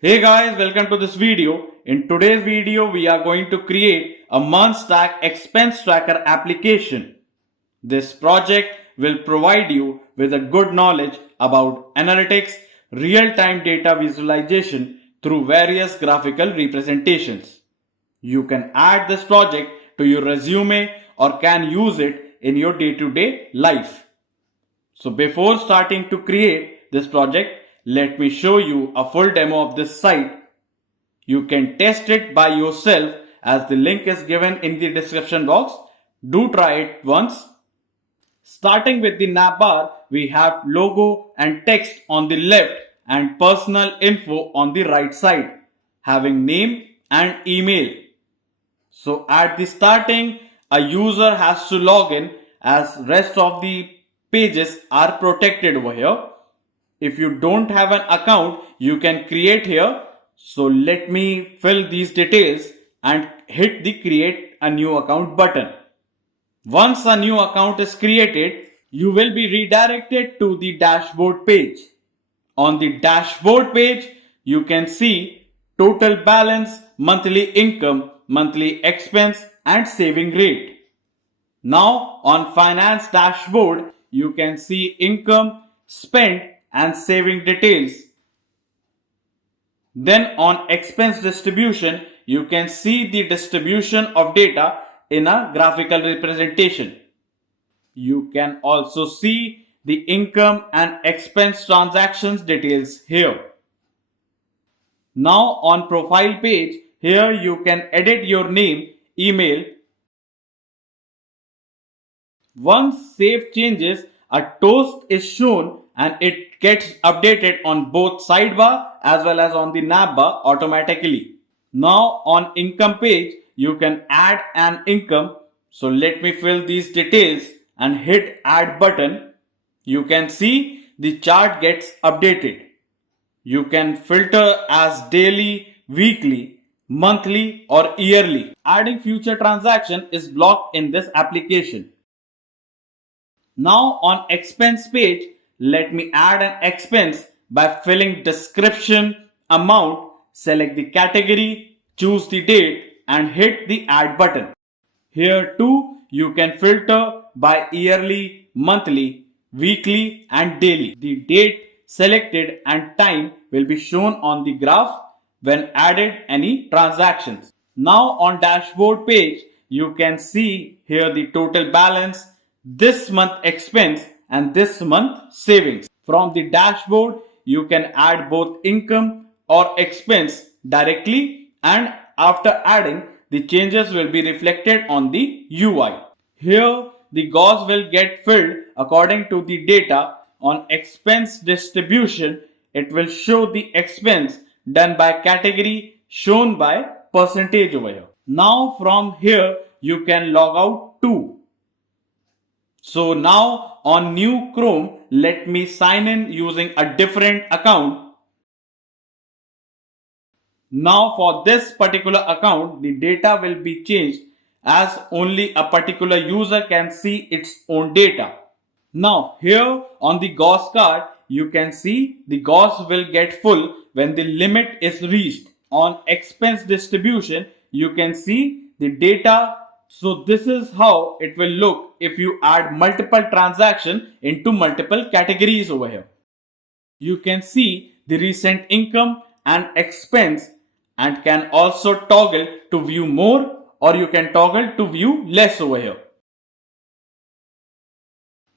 Hey guys, welcome to this video. In today's video, we are going to create a MERN Stack expense tracker application. This project will provide you with a good knowledge about analytics, real-time data visualization through various graphical representations. You can add this project to your resume or can use it in your day-to-day life. So before starting to create this project, let me show you a full demo of this site. You can test it by yourself as the link is given in the description box. Do try it once. Starting with the navbar, we have logo and text on the left and personal info on the right side, having name and email. So at the starting, a user has to log in as rest of the pages are protected over here. If you don't have an account, you can create here. So let me fill these details and hit the create a new account button. Once a new account is created, you will be redirected to the dashboard page. On the dashboard page, you can see total balance, monthly income, monthly expense and saving rate. Now on finance dashboard, you can see income, spent and saving details. Then on expense distribution, you can see the distribution of data in a graphical representation. You can also see the income and expense transactions details here. Now on profile page, here you can edit your name, email. Once save changes, a toast is shown and it gets updated on both sidebar as well as on the navbar automatically. Now on income page, you can add an income. So let me fill these details and hit add button. You can see the chart gets updated. You can filter as daily, weekly, monthly or yearly. Adding future transaction is blocked in this application. Now on expense page, let me add an expense by filling description, amount, select the category, choose the date and hit the add button. Here too, you can filter by yearly, monthly, weekly and daily. The date selected and time will be shown on the graph when added any transactions. Now on dashboard page, you can see here the total balance, this month expense and this month savings. From the dashboard, you can add both income or expense directly and after adding, the changes will be reflected on the UI. Here, the gauze will get filled according to the data. On expense distribution, it will show the expense done by category shown by percentage over here. Now from here, you can log out too. So now on new Chrome, let me sign in using a different account. Now for this particular account, the data will be changed as only a particular user can see its own data. Now here on the gauze card, you can see the gauze will get full when the limit is reached. On expense distribution, you can see the data. So this is how it will look if you add multiple transactions into multiple categories over here. You can see the recent income and expense and can also toggle to view more or you can toggle to view less over here.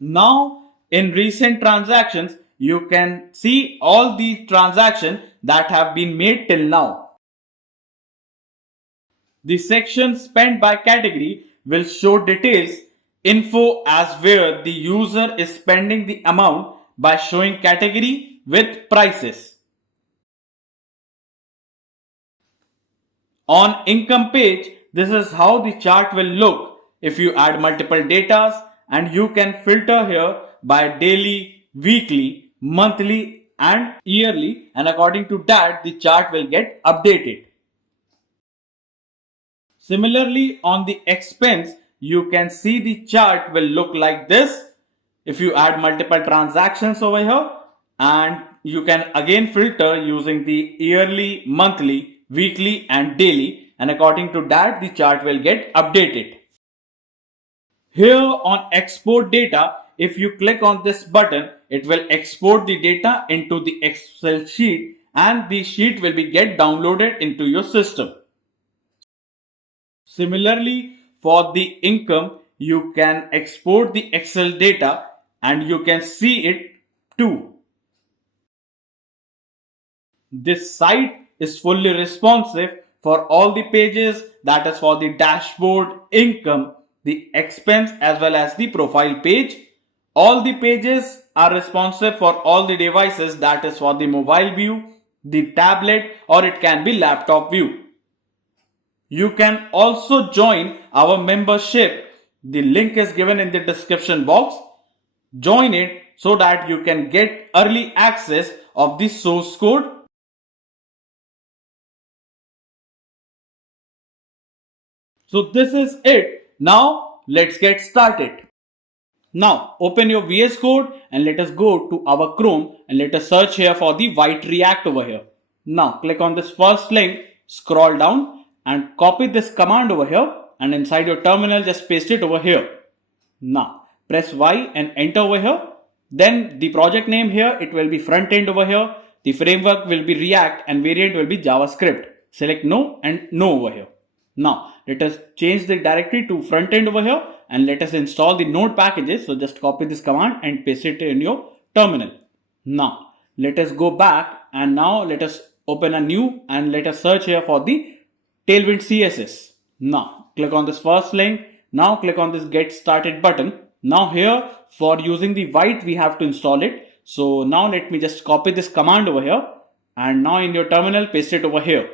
Now in recent transactions, you can see all the transactions that have been made till now. The section spent by category will show details, info as where the user is spending the amount by showing category with prices. On income page, this is how the chart will look if you add multiple datas and you can filter here by daily, weekly, monthly and yearly and according to that the chart will get updated. Similarly, on the expense, you can see the chart will look like this if you add multiple transactions over here and you can again filter using the yearly, monthly, weekly and daily, and according to that the chart will get updated. Here on export data, if you click on this button, it will export the data into the Excel sheet and the sheet will be get downloaded into your system. Similarly, for the income, you can export the Excel data and you can see it too. This site is fully responsive for all the pages, that is for the dashboard, income, the expense as well as the profile page. All the pages are responsive for all the devices, that is for the mobile view, the tablet or it can be laptop view. You can also join our membership. The link is given in the description box. Join it so that you can get early access of the source code. So this is it. Now let's get started. Now open your VS Code and let us go to our Chrome and let us search here for the white React over here. Now click on this first link, scroll down and copy this command over here, and inside your terminal just paste it over here. Now press Y and enter over here. Then the project name here, it will be Frontend over here. The framework will be React and variant will be JavaScript. Select no and no over here. Now let us change the directory to Frontend over here and let us install the node packages. So just copy this command and paste it in your terminal. Now let us go back and now let us open a new and let us search here for the Tailwind CSS. Now click on this first link. Now click on this get started button. Now here for using the white we have to install it. So now let me just copy this command over here and now in your terminal paste it over here.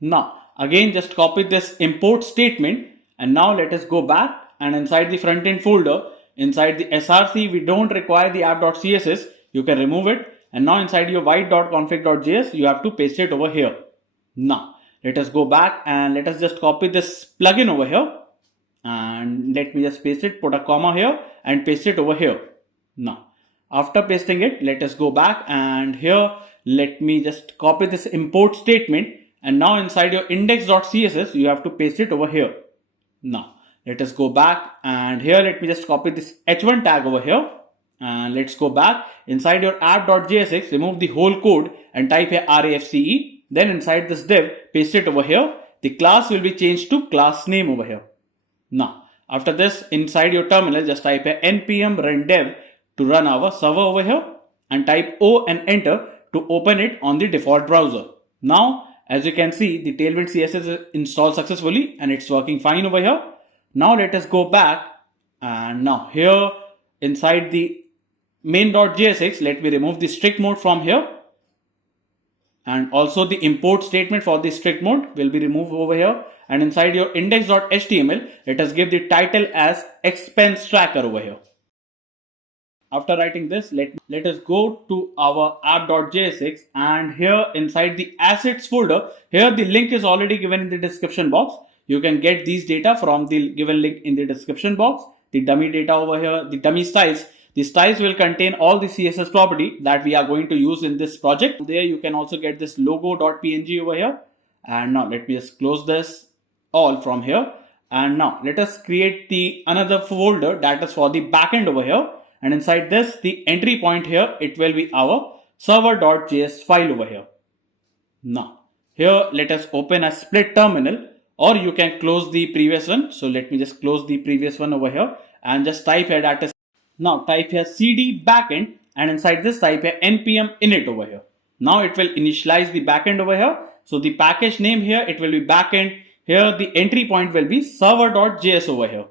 Now again just copy this import statement and now let us go back and inside the frontend folder, inside the src we don't require the app.css, you can remove it, and now inside your white.config.js you have to paste it over here. Now let us go back and let us just copy this plugin over here and let me just paste it, put a comma here and paste it over here. Now after pasting it, let us go back and here let me just copy this import statement and now inside your index.css you have to paste it over here. Now let us go back and here let me just copy this h1 tag over here and let's go back inside your app.jsx, remove the whole code and type here RAFCE. Then inside this div paste it over here. The class will be changed to class name over here. Now after this inside your terminal just type here npm run dev to run our server over here and type O and enter to open it on the default browser. Now as you can see the Tailwind CSS is installed successfully and it's working fine over here. Now let us go back and now here inside the main.jsx let me remove the strict mode from here and also the import statement for the strict mode will be removed over here, and inside your index.html let us give the title as expense tracker over here. After writing this, let us go to our app.jsx and here inside the assets folder, here the link is already given in the description box. You can get these data from the given link in the description box. The dummy data over here, the dummy styles. The styles will contain all the CSS property that we are going to use in this project. There you can also get this logo.png over here. And now let me just close this all from here. And now let us create the another folder that is for the backend over here. And inside this, the entry point here, it will be our server.js file over here. Now, here let us open a split terminal or you can close the previous one. So let me just close the previous one over here and just type here that is. Now type here cd backend and inside this type here npm init over here. Now it will initialize the backend over here. So the package name here, it will be backend. Here the entry point will be server.js over here.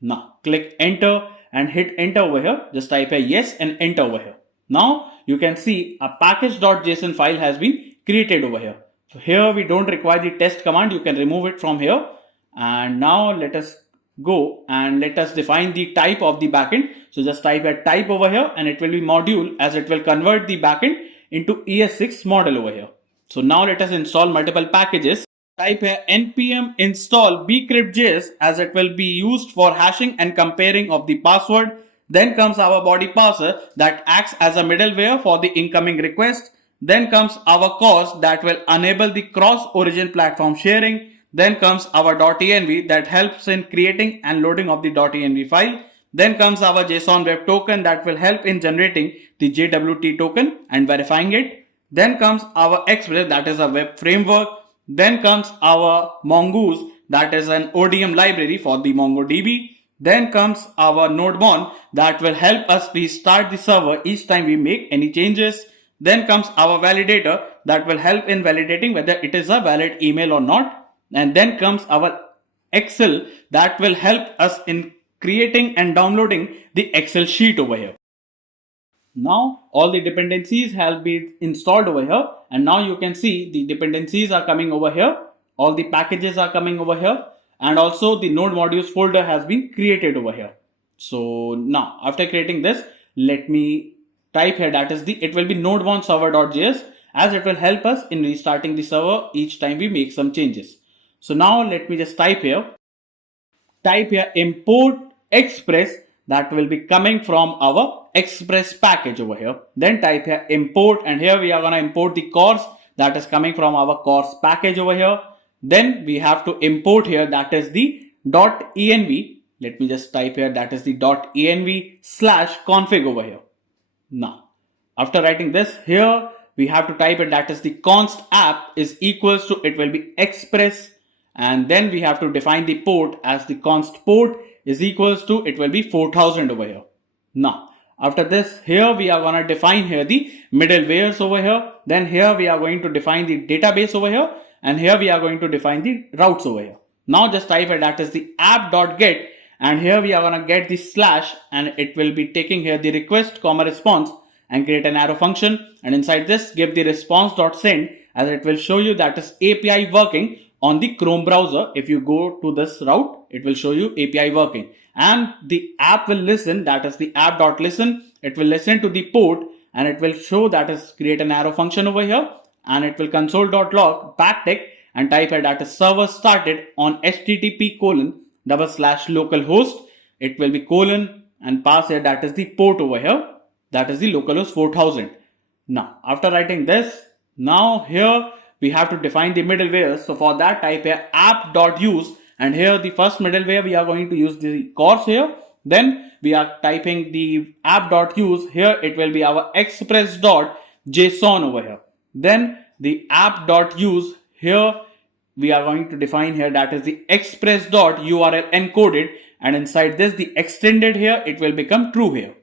Now click enter and hit enter over here. Just type here yes and enter over here. Now you can see a package.json file has been created over here. So here we don't require the test command. You can remove it from here. And now let us go and let us define the type of the backend. So just type a type over here and it will be module, as it will convert the backend into ES6 model over here. So now let us install multiple packages. Type here npm install bcrypt.js, as it will be used for hashing and comparing of the password, Then comes our body parser that acts as a middleware for the incoming request. Then comes our CORS that will enable the cross-origin platform sharing. Then comes our .env that helps in creating and loading of the .env file. Then comes our JSON web token that will help in generating the JWT token and verifying it. Then comes our Express that is a web framework. Then comes our Mongoose that is an ODM library for the MongoDB. Then comes our NodeMon that will help us restart the server each time we make any changes. Then comes our validator that will help in validating whether it is a valid email or not. And then comes our Excel that will help us in creating and downloading the Excel sheet over here. Now all the dependencies have been installed over here, and now you can see the dependencies are coming over here. All the packages are coming over here, and also the node modules folder has been created over here. So now after creating this, let me type here that is it will be nodemon server.js, as it will help us in restarting the server each time we make some changes. So now let me just type here import express that will be coming from our express package over here. Then type here import, and here we are going to import the CORS that is coming from our CORS package over here. Then we have to import here that is the .env. Let me just type here that is the .env/config over here. Now after writing this, here we have to type it that is the const app is equals to, it will be express, and then we have to define the port as the const port is equals to, it will be 4000 over here. Now after this, here we are going to define here the middlewares over here. Then here we are going to define the database over here, and here we are going to define the routes over here. Now just type it that is the app.get, and here we are going to get the slash, and it will be taking here the request comma response and create an arrow function, and inside this give the response.send, as it will show you that is API working on the Chrome browser. If you go to this route, it will show you API working, and the app will listen, that is the app.listen. It will listen to the port, and it will show that is create an arrow function over here, and it will console.log backtick and type here that is server started on http://localhost. It will be colon and pass here that is the port over here, that is the localhost 4000. Now after writing this, now here we have to define the middleware. So for that, type here app.use, and here the first middleware we are going to use the CORS here. Then we are typing the app.use, here it will be our express.json over here. Then the app.use, here we are going to define here that is the express.url encoded, and inside this the extended here, it will become true here.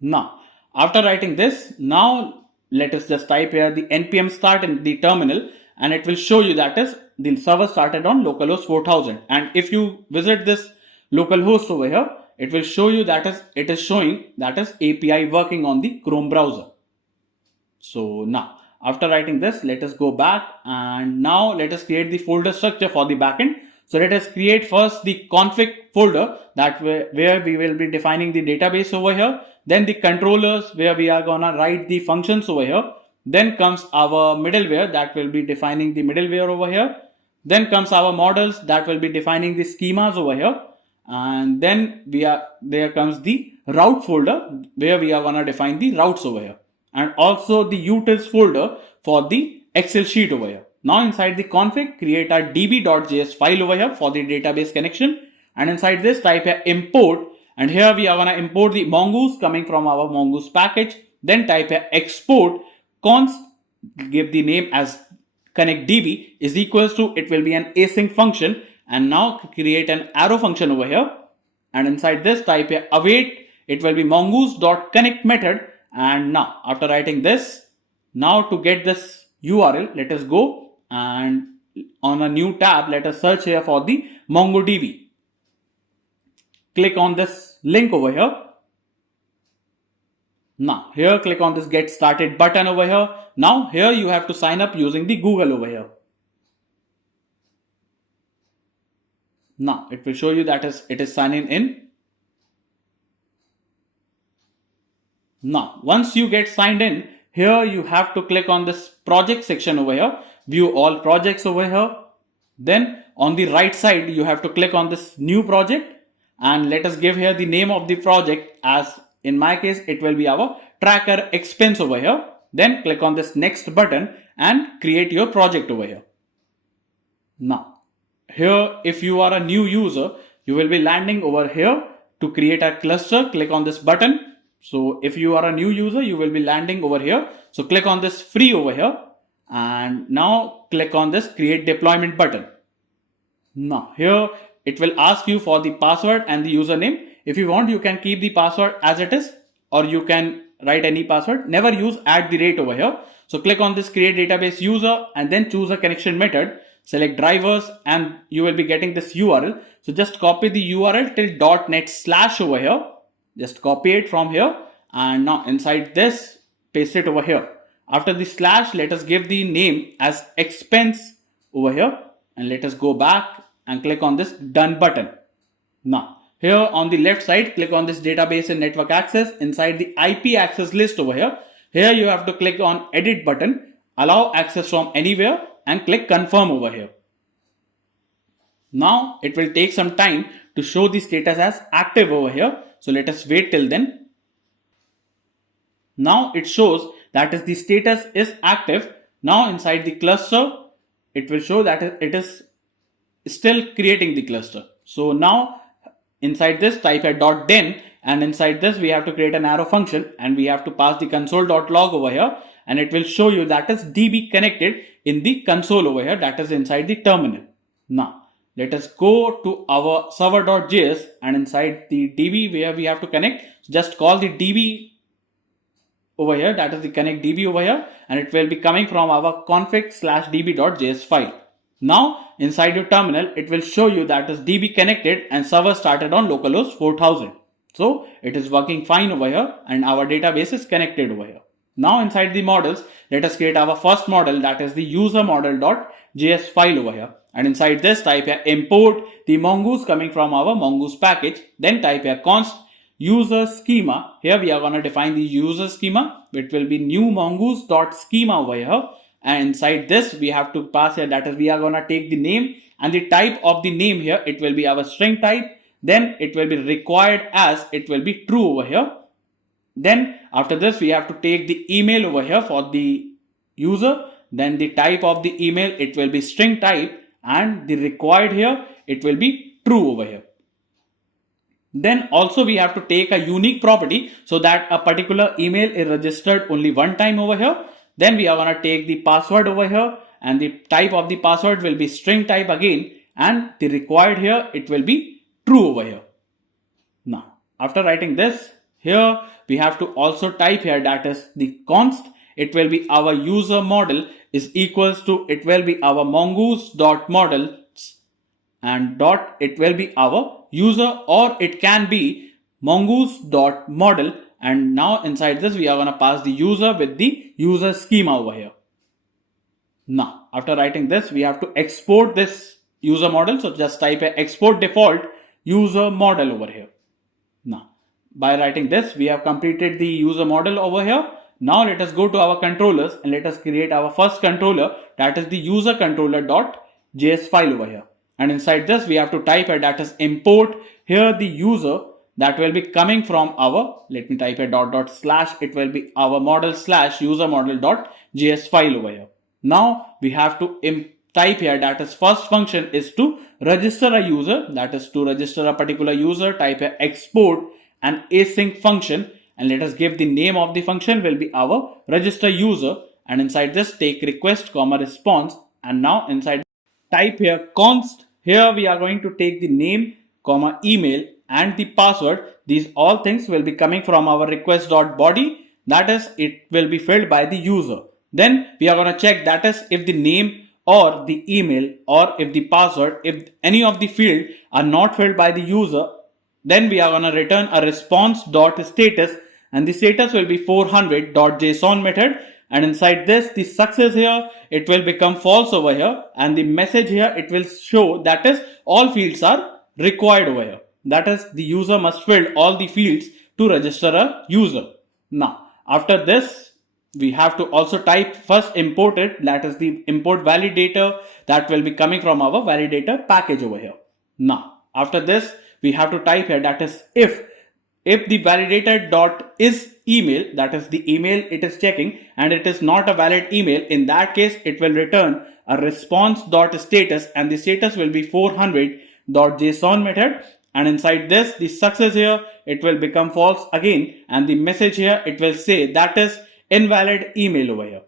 Now after writing this, now let us just type here the npm start in the terminal, and it will show you that is the server started on localhost 4000. And if you visit this localhost over here, it will show you that is it is showing that is API working on the Chrome browser. So now after writing this, let us go back, and now let us create the folder structure for the backend. So let us create first the config folder that where we will be defining the database over here. Then the controllers where we are gonna write the functions over here. Then comes our middleware that will be defining the middleware over here. Then comes our models that will be defining the schemas over here. And then there comes the route folder where we are gonna define the routes over here. And also the utils folder for the Excel sheet over here. Now inside the config, create a db.js file over here for the database connection. And inside this, type here import, and here we are going to import the mongoose coming from our mongoose package. Then type here export const, give the name as connectdb is equals to, it will be an async function, and now create an arrow function over here. And inside this, type here await, it will be mongoose.connect method. And now after writing this, now to get this URL, let us go and on a new tab, let us search here for the MongoDB. Click on this link over here. Now here click on this get started button over here. Now here you have to sign up using the Google over here. Now it will show you that it is signing in. Now once you get signed in, here you have to click on this project section over here, view all projects over here. Then on the right side you have to click on this new project, and let us give here the name of the project. As in my case, it will be our tracker expense over here. Then click on this next button and create your project over here. Now, here if you are a new user, you will be landing over here to create a cluster. Click on this button. So if you are a new user, you will be landing over here. So click on this free over here, and now click on this create deployment button. Now here it will ask you for the password and the username. If you want, you can keep the password as it is, or you can write any password. Never use @ over here. So click on this create database user and then choose a connection method. Select drivers and you will be getting this URL. So just copy the URL till .net/ over here. Just copy it from here, and now inside this paste it over here. After the slash, let us give the name as expense over here, and let us go back and click on this done button. Now here on the left side, click on this database and network access. Inside the IP access list over here, you have to click on edit button, allow access from anywhere, and click confirm over here. Now it will take some time to show the status as active over here. So let us wait till then. Now it shows that is the status is active. Now inside the cluster, it will show that it is still creating the cluster. So now inside this type a .den, and inside this we have to create an arrow function, and we have to pass the console.log over here, and it will show you that is DB connected in the console over here, that is inside the terminal. Now let us go to our server.js, and inside the DB where we have to connect, just call the DB over here, that is the connect DB over here, and it will be coming from our config/db.js file. Now inside your terminal, it will show you that is DB connected and server started on localhost 4000. So it is working fine over here, and our database is connected over here. Now inside the models, let us create our first model, that is the user model.js file over here. And inside this type here import the mongoose coming from our mongoose package. Then type here const user schema. Here we are going to define the user schema. It will be new mongoose.schema over here. And inside this we have to pass here, that is we are going to take the name and the type of the name here. It will be our string type. Then it will be required as it will be true over here. Then after this we have to take the email over here for the user. Then the type of the email, it will be string type, and the required here, it will be true over here. Then also we have to take a unique property so that a particular email is registered only one time over here. Then we are going to take the password over here, and the type of the password will be string type again, and the required here, it will be true over here. Now after writing this, here we have to also type here, that is the const, it will be our user model is equals to, it will be our mongoose.models, and dot, it will be our user, or it can be mongoose.model. And now inside this we are going to pass the user with the user schema over here. Now after writing this, we have to export this user model. So just type a export default user model over here. Now by writing this, we have completed the user model over here. Now let us go to our controllers and let us create our first controller, that is the user controller.js file over here. And inside this we have to type a, that is import here the user that will be coming from our, let me type a // it will be our model/user model.js file over here. Now we have to type here, that is first function is to register a user, that is to register a particular user, type a export an async function, and let us give the name of the function will be our register user, and inside this take request comma response. And now inside type here const, here we are going to take the name comma email and the password. These all things will be coming from our request.body, that is it will be filled by the user. Then we are going to check, that is if the name or the email or if the password, if any of the field are not filled by the user, then we are going to return a response.status, and the status will be 400.json method. And inside this, the success here, it will become false over here, and the message here, it will show that is all fields are required over here. That is the user must fill all the fields to register a user. Now after this, we have to also type first import it, that is the import validator that will be coming from our validator package over here. Now after this, we have to type here, that is if the validator dot is email, that is the email it is checking, and it is not a valid email, in that case it will return a response dot status, and the status will be 400 dot JSON method, and inside this the success here it will become false again, and the message here it will say that is invalid email over here.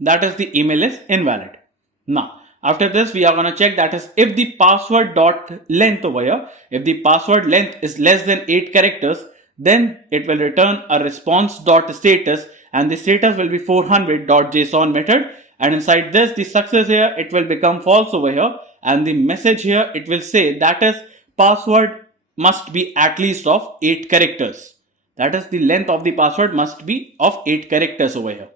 That is the email is invalid. Now after this we are going to check, that is if the password dot length over here, if the password length is less than 8 characters, then it will return a response dot status, and the status will be 400 dot JSON method, and inside this the success here it will become false over here, and the message here it will say that is password must be at least of 8 characters. That is the length of the password must be of 8 characters over here.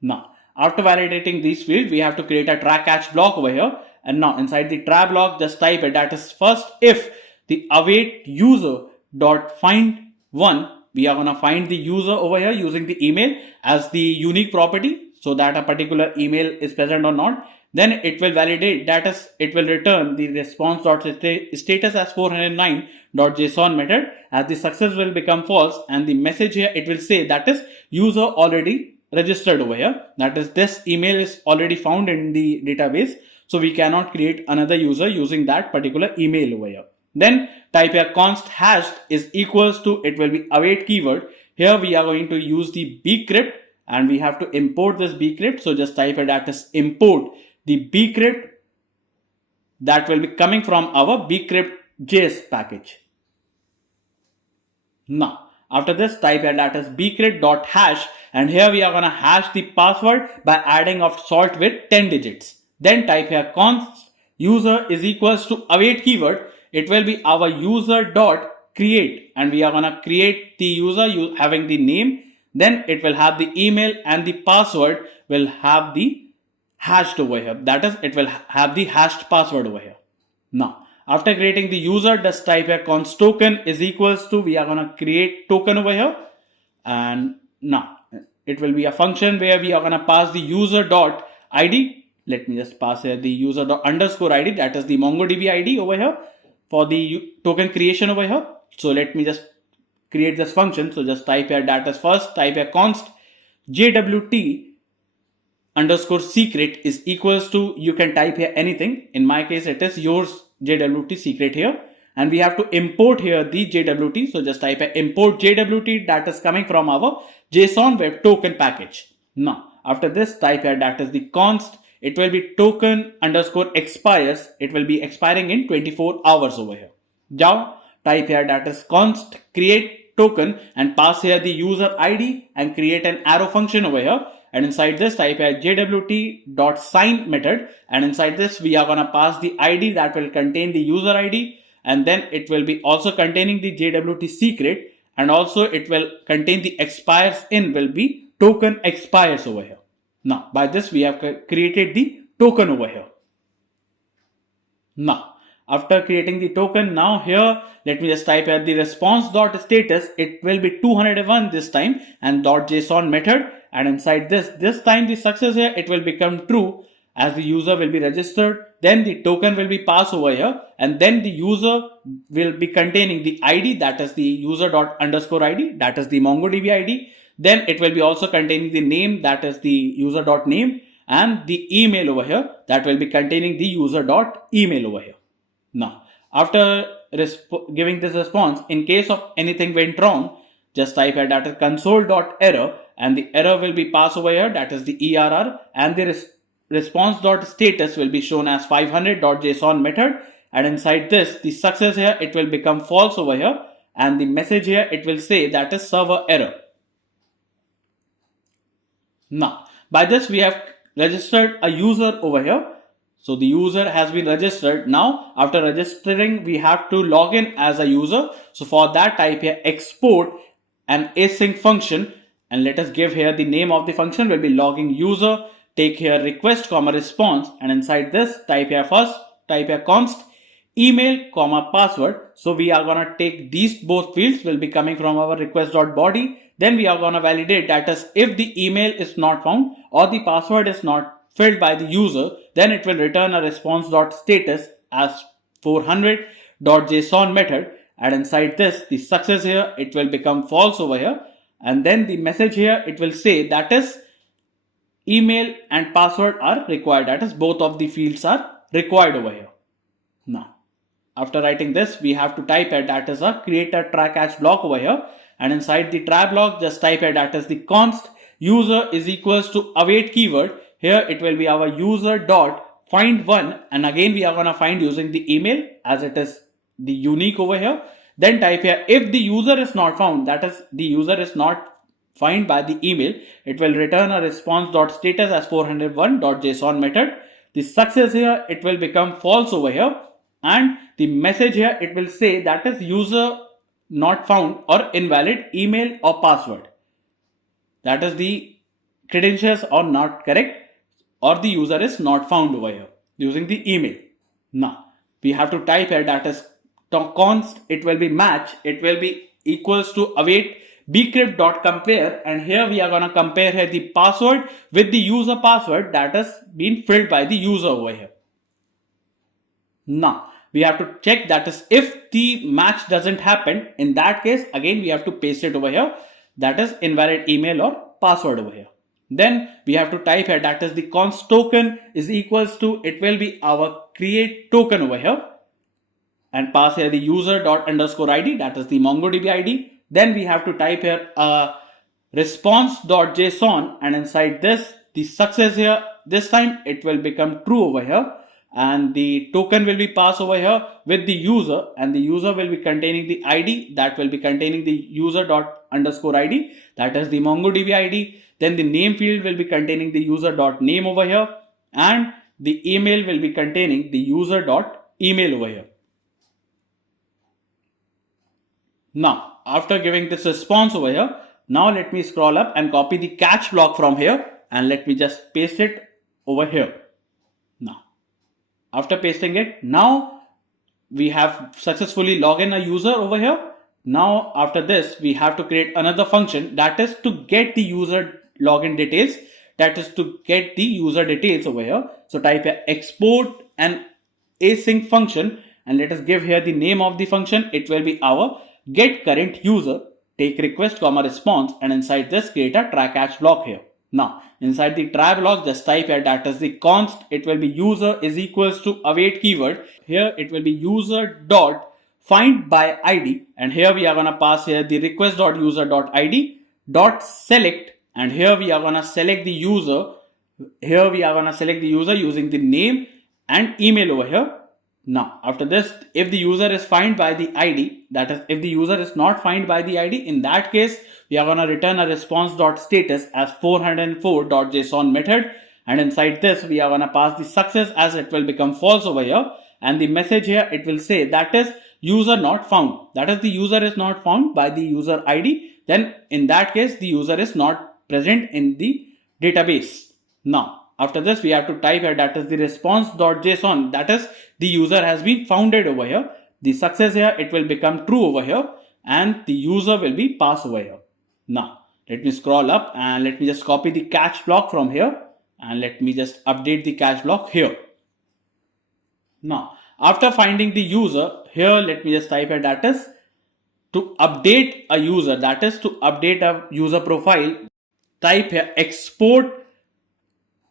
Now after validating these fields, we have to create a try catch block over here, and now inside the try block just type it, that is first if the await user dot find one, we are going to find the user over here using the email as the unique property, so that a particular email is present or not. Then it will validate, that is it will return the response dot status as 409 dot JSON method, as the success will become false, and the message here it will say that is user already registered over here, that is this email is already found in the database, so we cannot create another user using that particular email over here. Then type here const hashed is equals to, it will be await keyword. Here we are going to use the bcrypt, and we have to import this bcrypt, so just type it, that is import the bcrypt that will be coming from our bcrypt.js package. Now after this type here, that is bcrypt.hash, and here we are going to hash the password by adding of salt with 10 digits. Then type here const user is equals to await keyword, it will be our user dot create, and we are going to create the user having the name, then it will have the email, and the password will have the hashed over here, that is it will have the hashed password over here. Now after creating the user, just type here const token is equals to, we are going to create token over here, and now it will be a function where we are going to pass the user dot id. Let me just pass here the user dot underscore id, that is the MongoDB id over here for the token creation over here. So let me just create this function. So just type here, that is first type here const jwt underscore secret is equals to, you can type here anything, in my case it is yours jwt secret here, and we have to import here the jwt, so just type here import jwt, that is coming from our JSON web token package. Now after this type here, that is the const, it will be token underscore expires, it will be expiring in 24 hours over here. Now type here, that is const create token, and pass here the user id and create an arrow function over here, and inside this type here jwt.sign method, and inside this we are going to pass the id that will contain the user id, and then it will be also containing the jwt secret, and also it will contain the expires in will be token expires over here. Now by this we have created the token over here. Now after creating the token, now here let me just type here the response dot status, it will be 201 this time, and dot JSON method, and inside this time the success here it will become true, as the user will be registered, then the token will be passed over here, and then the user will be containing the id, that is the user dot underscore id, that is the MongoDB id, then it will be also containing the name, that is the user dot name, and the email over here that will be containing the user dot email over here. Now after giving this response, in case of anything went wrong, just type here, that is console.error, and the error will be passed over here, that is the error, and the response.status will be shown as 500.json method, and inside this the success here it will become false over here, and the message here it will say that is server error. Now by this we have registered a user over here. So the user has been registered. Now after registering we have to log in as a user. So for that type here export an async function, and let us give here the name of the function will be logging user, take here request comma response, and inside this type here first type here const email comma password. So we are going to take these both fields will be coming from our request.body. Then we are going to validate that is if the email is not found or the password is not filled by the user, then it will return a response.status as 400 .json method, and inside this the success here it will become false over here, and then the message here it will say that is email and password are required, that is both of the fields are required over here. Now after writing this, we have to type here that is a create a try catch block over here, and inside the try block just type here that is the const user is equals to await keyword. Here it will be our user dot find one, and again we are gonna find using the email as it is the unique over here. Then type here if the user is not found, that is the user is not find by the email, it will return a response dot status as 401 dot json method. The success here it will become false over here, and the message here it will say that is user not found or invalid email or password, that is the credentials are not correct or the user is not found over here using the email. Now we have to type here that is const it will be match, it will be equals to await bcrypt.compare, and here we are going to compare here the password with the user password that has been filled by the user over here. Now we have to check that is if the match doesn't happen, in that case again we have to paste it over here, that is invalid email or password over here. Then we have to type here that is the const token is equals to it will be our create token over here, and pass here the user dot underscore id, that is the MongoDB ID. Then we have to type here response.json, and inside this the success here this time it will become true over here, and the token will be passed over here with the user, and the user will be containing the ID that will be containing the user dot underscore ID, that is the MongoDB ID. Then the name field will be containing the user dot name over here, and the email will be containing the user dot email over here. Now after giving this response over here, now let me scroll up and copy the catch block from here, and let me just paste it over here. Now after pasting it, now we have successfully logged in a user over here. Now after this we have to create another function that is to get the user login details, that is to get the user details over here. So type here export an async function, and let us give here the name of the function. It will be our get current user take request comma response, and inside this create a try catch block here. Now inside the try block just type here that is the const it will be user is equals to await keyword. Here it will be user dot find by id, and here we are gonna pass here the request dot user dot id dot select, and here we are gonna select the user. Here we are gonna select the user using the name and email over here. Now after this, if the user is found by the ID, that is if the user is not found by the ID, in that case we are going to return a response.status as 404.json method, and inside this we are going to pass the success as it will become false over here, and the message here it will say that is user not found, that is the user is not found by the user ID. Then in that case the user is not present in the database. Now after this we have to type here that is the response.json, that is the user has been founded over here. The success here it will become true over here, and the user will be passed over here. Now let me scroll up and let me just copy the catch block from here, and let me just update the catch block here. Now after finding the user here, let me just type here that is to update a user, that is to update a user profile. Type here export,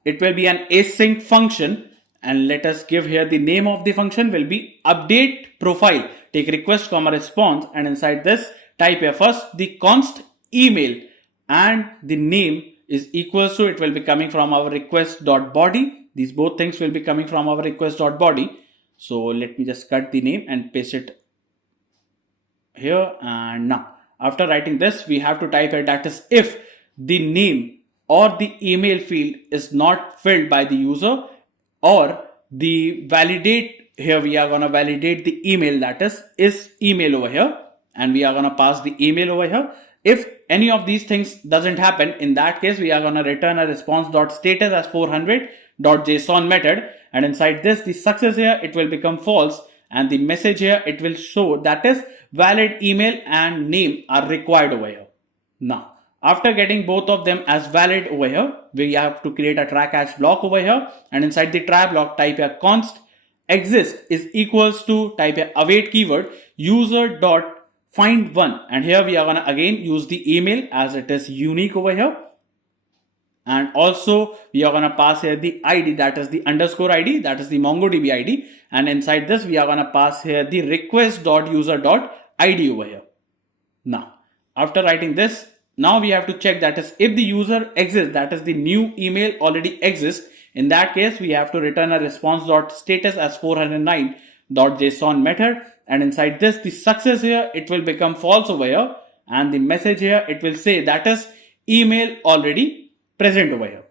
it will be an async function, and let us give here the name of the function will be update profile take request comma response, and inside this type here first the const email, and the name is equals to it will be coming from our request.body. These both things will be coming from our request.body. So let me just cut the name and paste it here. And now after writing this we have to type here that is if the name or the email field is not filled by the user, or the validate, here we are going to validate the email, that is email over here, and we are going to pass the email over here. If any of these things doesn't happen, in that case we are going to return a response.status as 400.json method, and inside this the success here it will become false, and the message here it will show that is valid email and name are required over here. Now after getting both of them as valid over here, we have to create a try catch block over here, and inside the try block type here const exist is equals to type a await keyword user dot find one, and here we are gonna again use the email as it is unique over here. And also we are going to pass here the ID, that is the underscore ID, that is the MongoDB ID. And inside this we are going to pass here the request.user.id over here. Now, after writing this, now we have to check that is if the user exists, that is the new email already exists. In that case, we have to return a response.status as 409.json method. And inside this, the success here, it will become false over here. And the message here, it will say that is email already present over here,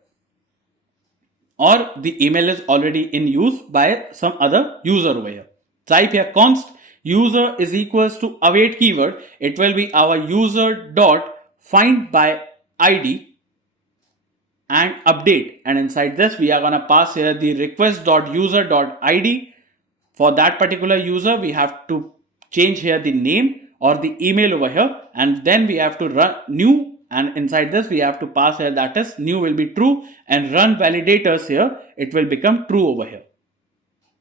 or the email is already in use by some other user over here. Type here const user is equals to await keyword. It will be our user dot find by ID and update, and inside this we are going to pass here the request dot user dot ID. For that particular user we have to change here the name or the email over here, and then we have to run new. And inside this we have to pass here that is new will be true, and run validators here, it will become true over here.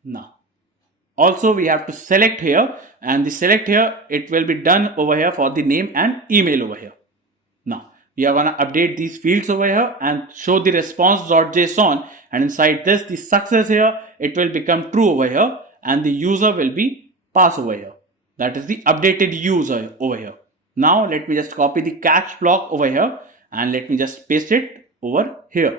Now also we have to select here, and the select here it will be done over here for the name and email over here. Now we are going to update these fields over here and show the response.json, and inside this the success here it will become true over here, and the user will be passed over here, that is the updated user over here. Now let me just copy the catch block over here and let me just paste it over here.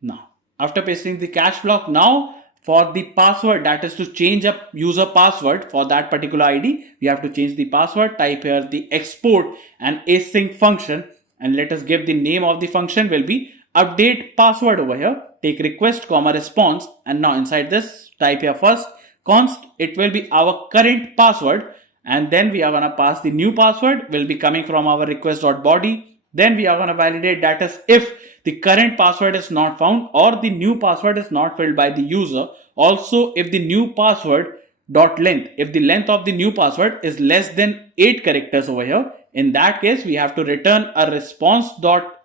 Now after pasting the catch block, now for the password, that is to change up user password for that particular ID, we have to change the password. Type here the export and async function, and let us give the name of the function will be update password over here. Take request comma response, and now inside this type here first const, it will be our current password. And then we are going to pass the new password will be coming from our request.body. Then we are going to validate that is if the current password is not found or the new password is not filled by the user. Also, if the new password dot length, if the length of the new password is less than 8 characters over here, in that case we have to return a response dot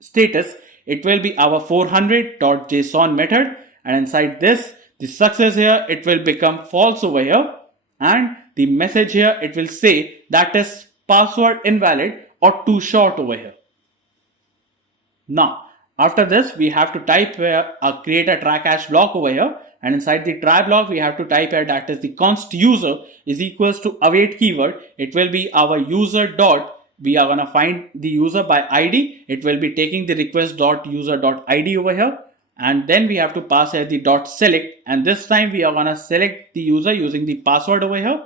status. It will be our 400.json method, and inside this the success here it will become false over here, and the message here it will say that is password invalid or too short over here. Now after this we have to type here create a try catch block over here, and inside the try block we have to type here that is the const user is equals to await keyword. It will be our user dot, we are going to find the user by ID. It will be taking the request dot user dot ID over here, and then we have to pass here the dot select, and this time we are going to select the user using the password over here.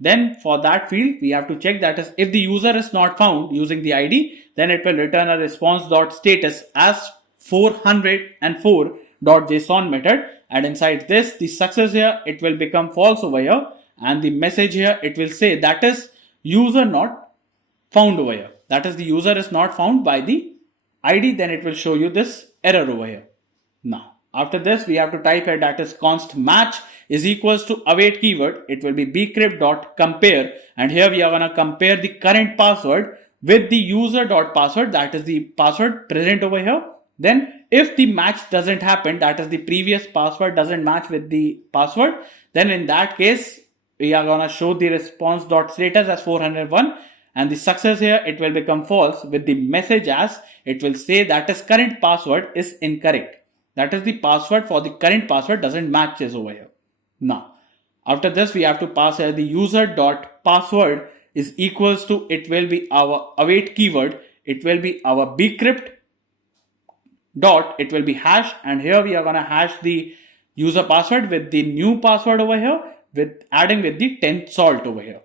Then for that field we have to check that is if the user is not found using the ID, then it will return a response.status as 404.json method, and inside this the success here it will become false over here, and the message here it will say that is user not found over here, that is the user is not found by the ID. Then it will show you this error over here. Now after this we have to type here that is const match is equals to await keyword. It will be bcrypt.compare, and here we are going to compare the current password with the user.password, that is the password present over here. Then if the match doesn't happen, that is the previous password doesn't match with the password, then in that case we are going to show the response.status as 401, and the success here it will become false with the message as it will say that is current password is incorrect, that is the password for the current password doesn't match is over here. Now after this we have to pass here the user dot password is equals to, it will be our await keyword. It will be our bcrypt dot, it will be hash, and here we are going to hash the user password with the new password over here with adding with the 10 salt over here.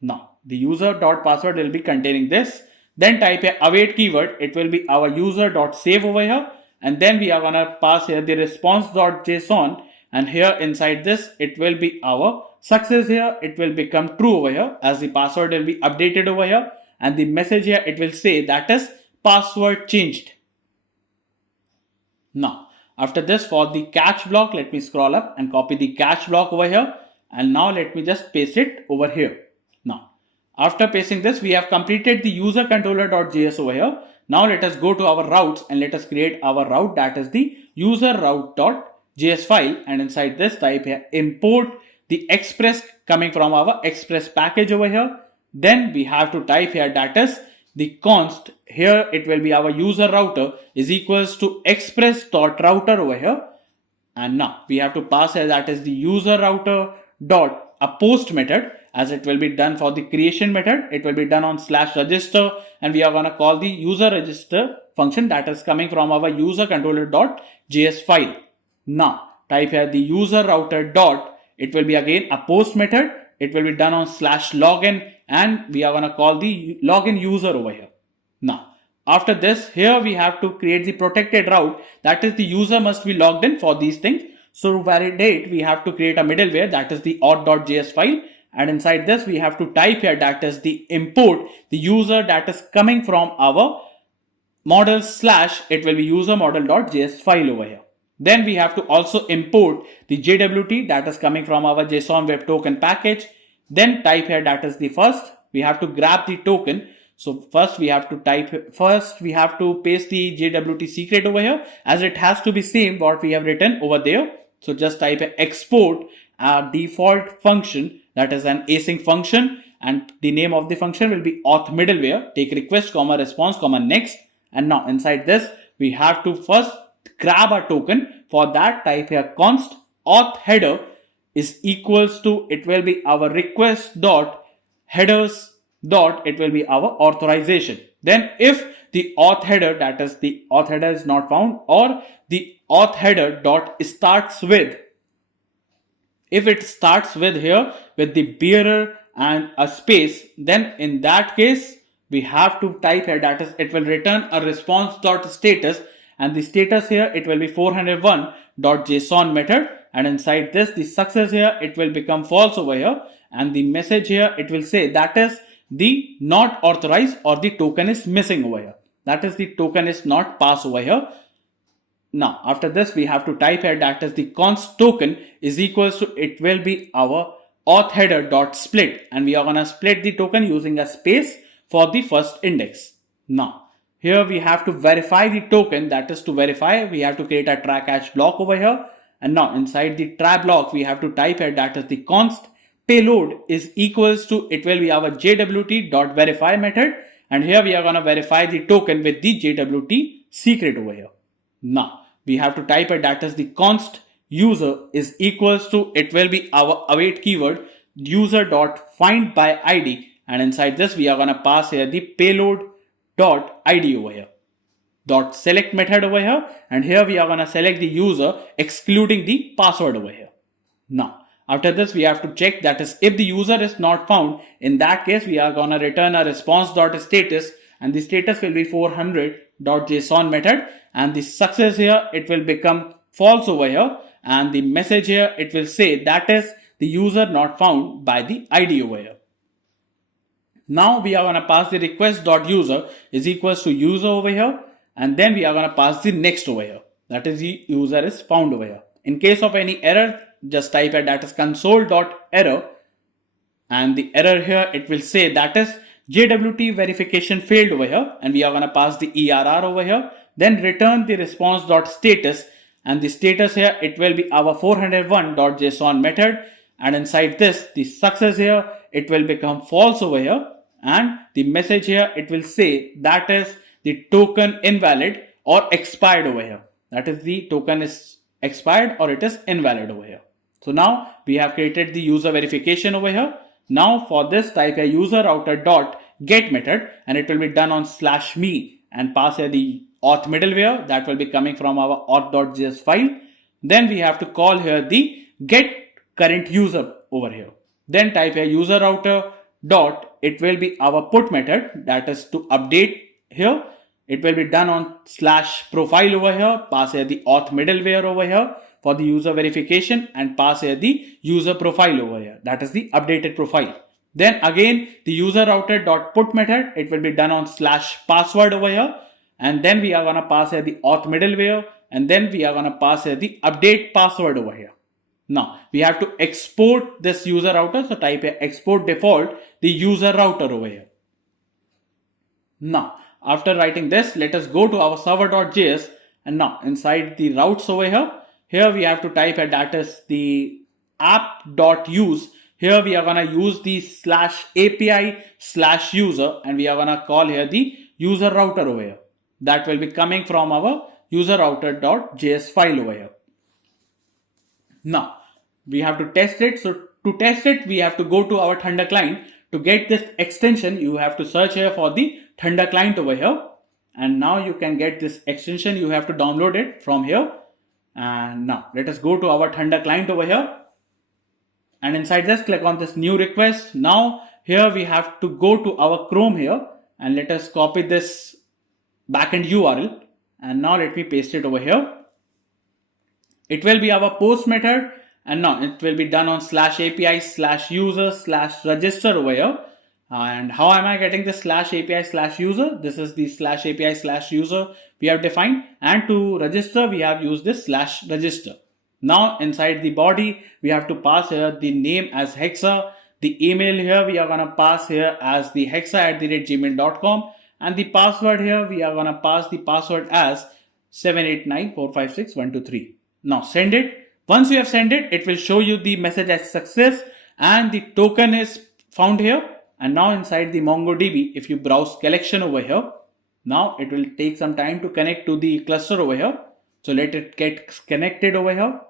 Now the user dot password will be containing this. Then type a await keyword. It will be our user dot save over here, and then we are going to pass here the response.json, and here inside this it will be our success here it will become true over here as the password will be updated over here, and the message here it will say that is password changed. Now after this for the catch block, let me scroll up and copy the catch block over here, and now let me just paste it over here. Now after pasting this we have completed the user controller.js over here. Now let us go to our routes and let us create our route, that is the user route dot Express.js file, and inside this type here import the Express coming from our Express package over here. Then we have to type here that is the const, here it will be our user router is equals to express.router over here. And now we have to pass here that is the user router dot a post method, as it will be done for the creation method. It will be done on /register, and we are going to call the user register function that is coming from our user controller.js file. Now type here the user router dot, it will be again a post method. It will be done on /login, and we are going to call the login user over here. Now after this, here we have to create the protected route, that is the user must be logged in for these things. So to validate, we have to create a middleware, that is the auth.js file, and inside this we have to type here that is the import the user that is coming from our model / it will be user model.js file over here. Then we have to also import the JWT that is coming from our JSON web token package. Then type here that is the first, we have to grab the token. So first we have to paste the JWT secret over here, as it has to be same what we have written over there. So just type export our default function, that is an async function, and the name of the function will be auth middleware, take request, response, next. And now inside this we have to first grab a token. For that, type here const auth header is equals to, it will be our request dot headers dot, it will be our authorization. Then if the auth header, that is the auth header is not found, or the auth header dot starts with, if it starts with here with the bearer and a space, then in that case we have to type here that is it will return a response dot status, and the status here it will be 401.json method, and inside this the success here it will become false over here, and the message here it will say that is the not authorized, or the token is missing over here, that is the token is not passed over here. Now after this we have to type here that is the const token is equals to, it will be our auth header dot split, and we are going to split the token using a space for the first index. Now here we have to verify the token, that is to verify we have to create a try catch block over here, and now inside the try block we have to type here that is the const payload is equals to, it will be our jwt.verify method, and here we are going to verify the token with the jwt secret over here. Now we have to type it that is the const user is equals to, it will be our await keyword user.find by id, and inside this we are going to pass here the payload dot id over here, dot select method over here, and here we are going to select the user excluding the password over here. Now after this we have to check, that is if the user is not found, in that case we are going to return a response.status, and the status will be 400.json method, and the success here it will become false over here, and the message here it will say that is the user not found by the ID over here. Now we are going to pass the request.user is equals to user over here, and then we are going to pass the next over here, that is the user is found over here. In case of any error, just type it that is console.error, and the error here it will say that is JWT verification failed over here, and we are going to pass the ERR over here, then return the response.status, and the status here it will be our 401.json method, and inside this the success here it will become false over here, and the message here it will say that is the token invalid or expired over here, that is the token is expired or it is invalid over here. So now we have created the user verification over here. Now for this type a user router dot get method, and it will be done on /me, and pass here the auth middleware that will be coming from our auth.js file. Then we have to call here the get current user over here. Then type a user router dot, it will be our put method, that is to update here. It will be done on /profile over here, pass here the auth middleware over here for the user verification, and pass here the user profile over here, that is the updated profile. Then again the user router dot put method, it will be done on /password over here, and then we are going to pass here the auth middleware, and then we are going to pass here the update password over here. Now we have to export this user router, so type here export default the user router over here. Now after writing this, let us go to our server.js, and now inside the routes over here here we have to type a that is the app.use. Here we are going to use the /API/user and we are going to call here the user router over here. That will be coming from our user router.js file over here. Now we have to test it. So to test it, we have to go to our Thunder client. To get this extension, you have to search here for the Thunder client over here. And now you can get this extension. You have to download it from here. And now let us go to our Thunder client over here. And inside this, click on this new request. Now here we have to go to our Chrome here and let us copy this backend URL. And now let me paste it over here. It will be our post method. And now it will be done on /API/user/register over here. And how am I getting this /API/user? This is the /API/user we have defined. And to register, we have used this /register. Now inside the body, we have to pass here the name as hexa. The email here, we are going to pass here as the hexa@gmail.com. And the password here, we are going to pass the password as 789456123. Now send it. Once you have sent it, it will show you the message as success and the token is found here. And now inside the MongoDB, if you browse collection over here, now it will take some time to connect to the cluster over here. So let it get connected over here.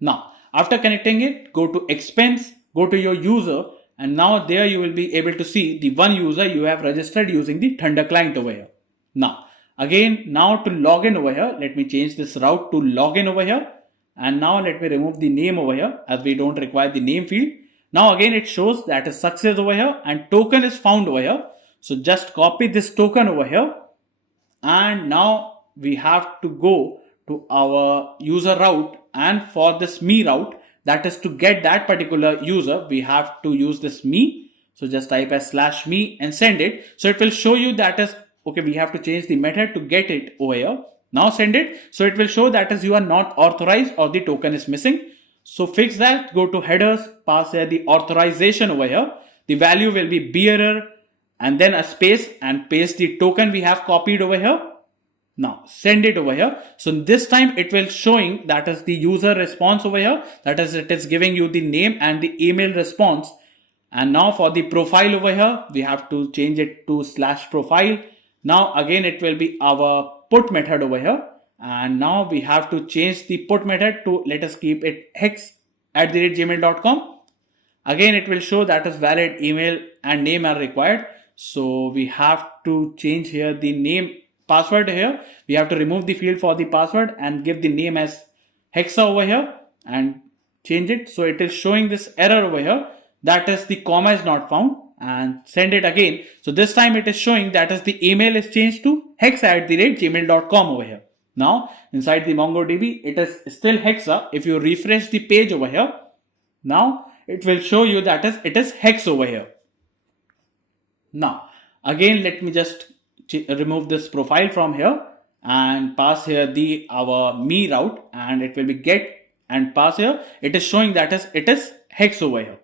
Now, after connecting it, go to expense, go to your user, and now there you will be able to see the one user you have registered using the Thunder client over here. Now, again, now to login over here, let me change this route to login over here. And now let me remove the name over here as we don't require the name field. Now again it shows that is success over here and token is found over here. So just copy this token over here. And now we have to go to our user route, and for this me route, that is to get that particular user, we have to use this me. So just type as /me and send it. So it will show you that is okay. We have to change the method to get it over here. Now send it. So it will show that as you are not authorized or the token is missing. So fix that. Go to headers, pass here the authorization over here. The value will be bearer and then a space and paste the token we have copied over here. Now send it over here. So this time it will showing that is the user response over here. That is it is giving you the name and the email response. And now for the profile over here, we have to change it to /profile. Now again it will be our put method over here, and now we have to change the put method to let us keep it hex@gmail.com. Again it will show that is valid email and name are required. So we have to change here the name password here. We have to remove the field for the password and give the name as hexa over here and change it. So it is showing this error over here, that is the comma is not found, and send it again. So this time it is showing that is the email is changed to hexa@gmail.com over here. Now inside the MongoDB, it is still hexa. If you refresh the page over here, now it will show you that is it is hex over here. Now again let me just remove this profile from here and pass here the our me route, and it will be get and pass here. It is showing that is it is hex over here.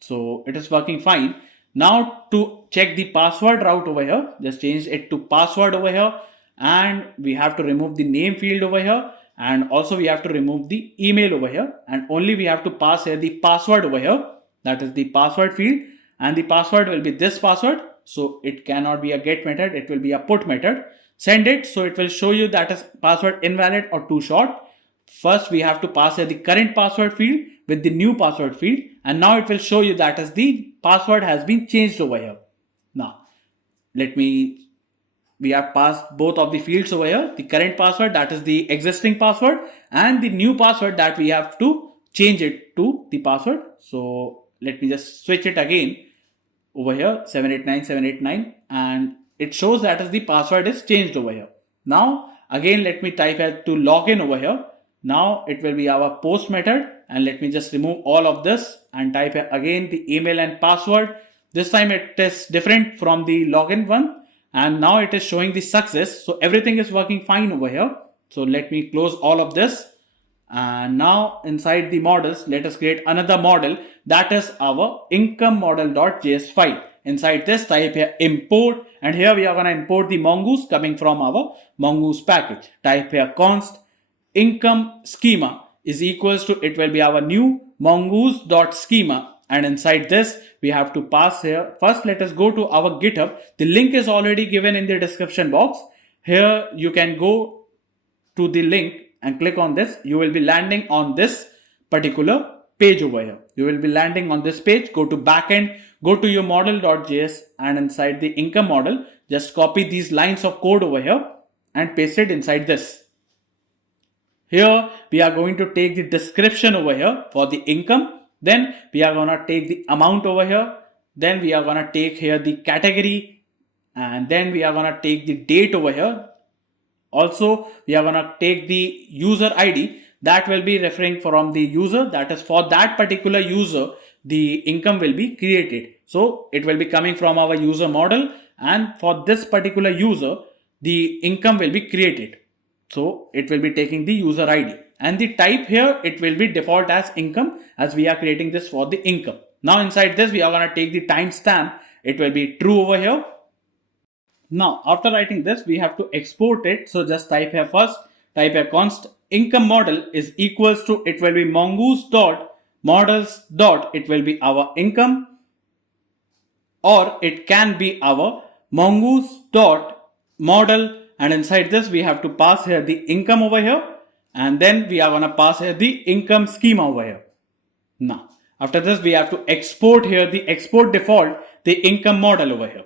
So it is working fine. Now to check the password route over here, just change it to password over here, and we have to remove the name field over here, and also we have to remove the email over here, and only we have to pass here the password over here, that is the password field, and the password will be this password. So it cannot be a get method, it will be a put method. Send it. So it will show you that is password invalid or too short. First we have to pass here the current password field with the new password field, and now it will show you that as the password has been changed over here. Now we have passed both of the fields over here, the current password that is the existing password and the new password that we have to change it to the password. So let me just switch it again over here, 789789, and it shows that as the password is changed over here. Now again let me type to login over here. Now it will be our post method, and let me just remove all of this and type again the email and password. This time it is different from the login one, and now it is showing the success. So everything is working fine over here. So let me close all of this, and now inside the models, let us create another model, that is our income model.js file. Inside this, type here import, and here we are going to import the mongoose coming from our mongoose package. Type here const income schema is equals to, it will be our new mongoose.schema, and inside this we have to pass here. First let us go to our GitHub. The link is already given in the description box. Here you can go to the link and click on this. You will be landing on this particular page over here. You will be landing on this page. Go to backend, go to your model.js, and inside the income model, just copy these lines of code over here and paste it inside this. Here we are going to take the description over here for the income. Then we are going to take the amount over here. Then we are going to take here the category, and then we are going to take the date over here. Also, we are going to take the user ID that will be referring from the user. That is, for that particular user, the income will be created. So it will be coming from our user model, and for this particular user, the income will be created. So it will be taking the user ID, and the type here, it will be default as income, as we are creating this for the income. Now inside this, we are going to take the timestamp. It will be true over here. Now after writing this, we have to export it. So just type here first, type here const income model is equals to, it will be mongoose dot models dot, it will be our income, or it can be our mongoose dot model, and inside this we have to pass here the income over here, and then we are going to pass here the income schema over here. Now after this, we have to export here the export default the income model over here.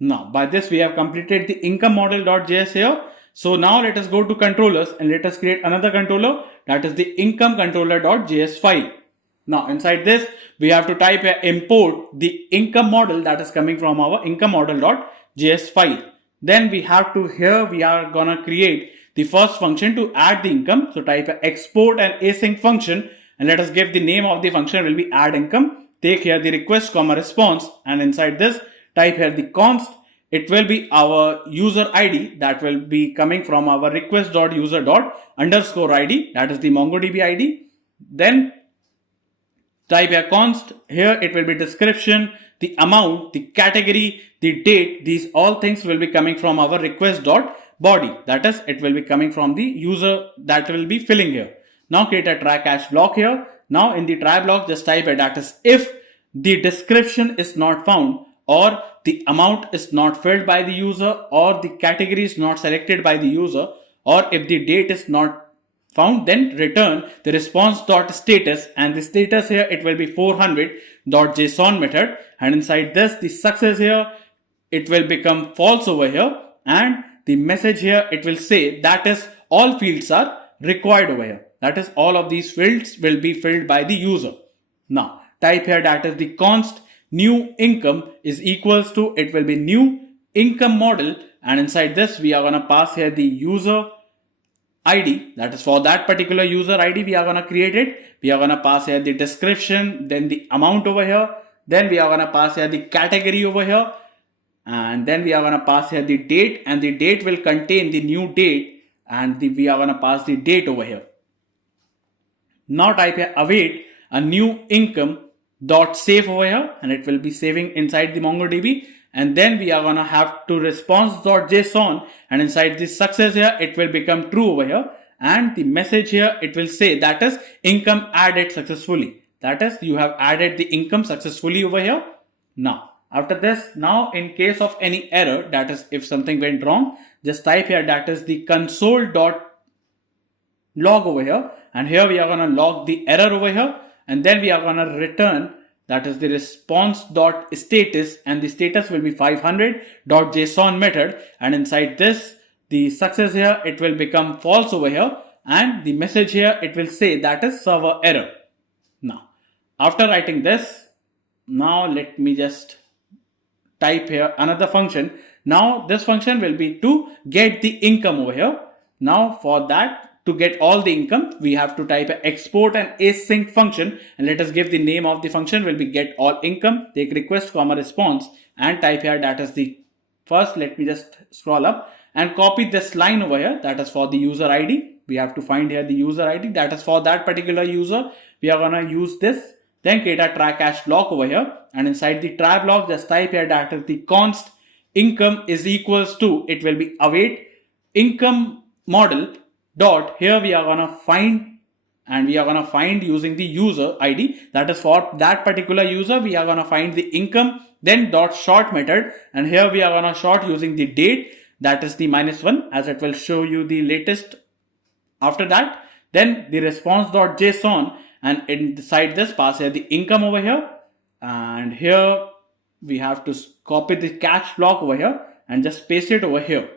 Now by this we have completed the income model.js here. So now let us go to controllers and let us create another controller, that is the income controller.js file. Now inside this we have to type here import the income model that is coming from our income model.js file. Then we have to, here we are gonna create the first function to add the income. So type here export an async function, and let us give the name of the function will be add income. Take here the request comma response, and inside this type here the const. It will be our user ID that will be coming from our request.user._ID, that is the MongoDB ID. Then type here const. Here it will be description, the amount, the category, the date. These all things will be coming from our request.body. That is, it will be coming from the user that will be filling here. Now create a try catch block here. Now in the try block, just type here, that is, if the description is not found, or the amount is not filled by the user, or the category is not selected by the user, or if the date is not found, then return the response.status, and the status here, it will be 400.json method, and inside this the success here, it will become false over here, and the message here, it will say that is all fields are required over here. That is, all of these fields will be filled by the user. Now type here, that is the const new income is equals to, it will be new income model, and inside this we are going to pass here the user ID, that is for that particular user ID we are going to create it. We are going to pass here the description, then the amount over here, then we are going to pass here the category over here, and then we are going to pass here the date, and the date will contain the new date, and we are going to pass the date over here. Now type here await a new income dot save over here, and it will be saving inside the MongoDB, and then we are going to have to response.json, and inside this success here, it will become true over here, and the message here, it will say that is income added successfully. That is, you have added the income successfully over here. Now after this, now in case of any error, that is if something went wrong, just type here, that is the console.log over here, and here we are going to log the error over here, and then we are going to return, that is the response.status, and the status will be 500.json method, and inside this the success here, it will become false over here, and the message here, it will say that is server error. Now after writing this, now let me just type here another function. Now this function will be to get the income over here. Now for that, to get all the income, we have to type export an async function, and let us give the name of the function will be get all income. Take request comma response, and type here, that is the first, let me just scroll up and copy this line over here, that is for the user ID. We have to find here the user ID, that is for that particular user. We are gonna use this. Then create a try catch block over here, and inside the try block, just type here, that is the const income is equals to, it will be await income model dot, here we are gonna find and we are going to find using the user ID. That is for that particular user, we are going to find the income, then dot short method, and here we are going to short using the date, that is the -1, as it will show you the latest. After that, then the response.json, and inside this pass here the income over here, and here we have to copy the catch block over here and just paste it over here.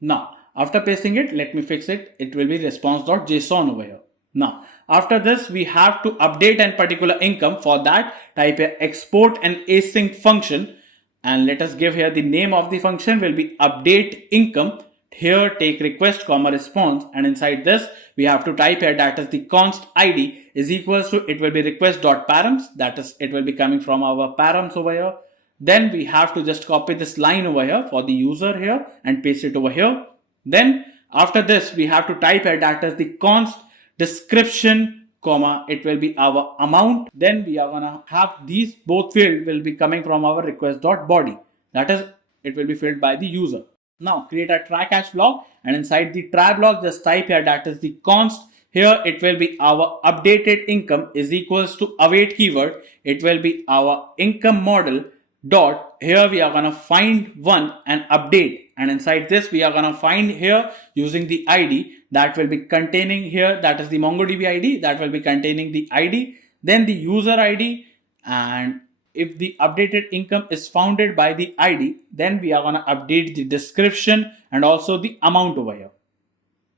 Now, after pasting it, let me fix it. It will be response.json over here. Now, after this, we have to update an particular income. For that, type a export an async function, and let us give here the name of the function will be update income. Here take request comma response, and inside this we have to type here that is the const id is equals to, it will be request dot params, that is it will be coming from our params over here. Then we have to just copy this line over here for the user here and paste it over here. Then after this we have to type here that is the const description comma, it will be our amount. Then we are gonna have these both fields will be coming from our request dot body, that is it will be filled by the user. Now create a try catch block, and inside the try block just type here that is the const, here it will be our updated income is equals to await keyword, it will be our income model dot, here we are gonna find one and update, and inside this we are gonna find here using the id that will be containing here, that is the MongoDB id that will be containing the id, then the user id, and if the updated income is founded by the id, then we are going to update the description and also the amount over here,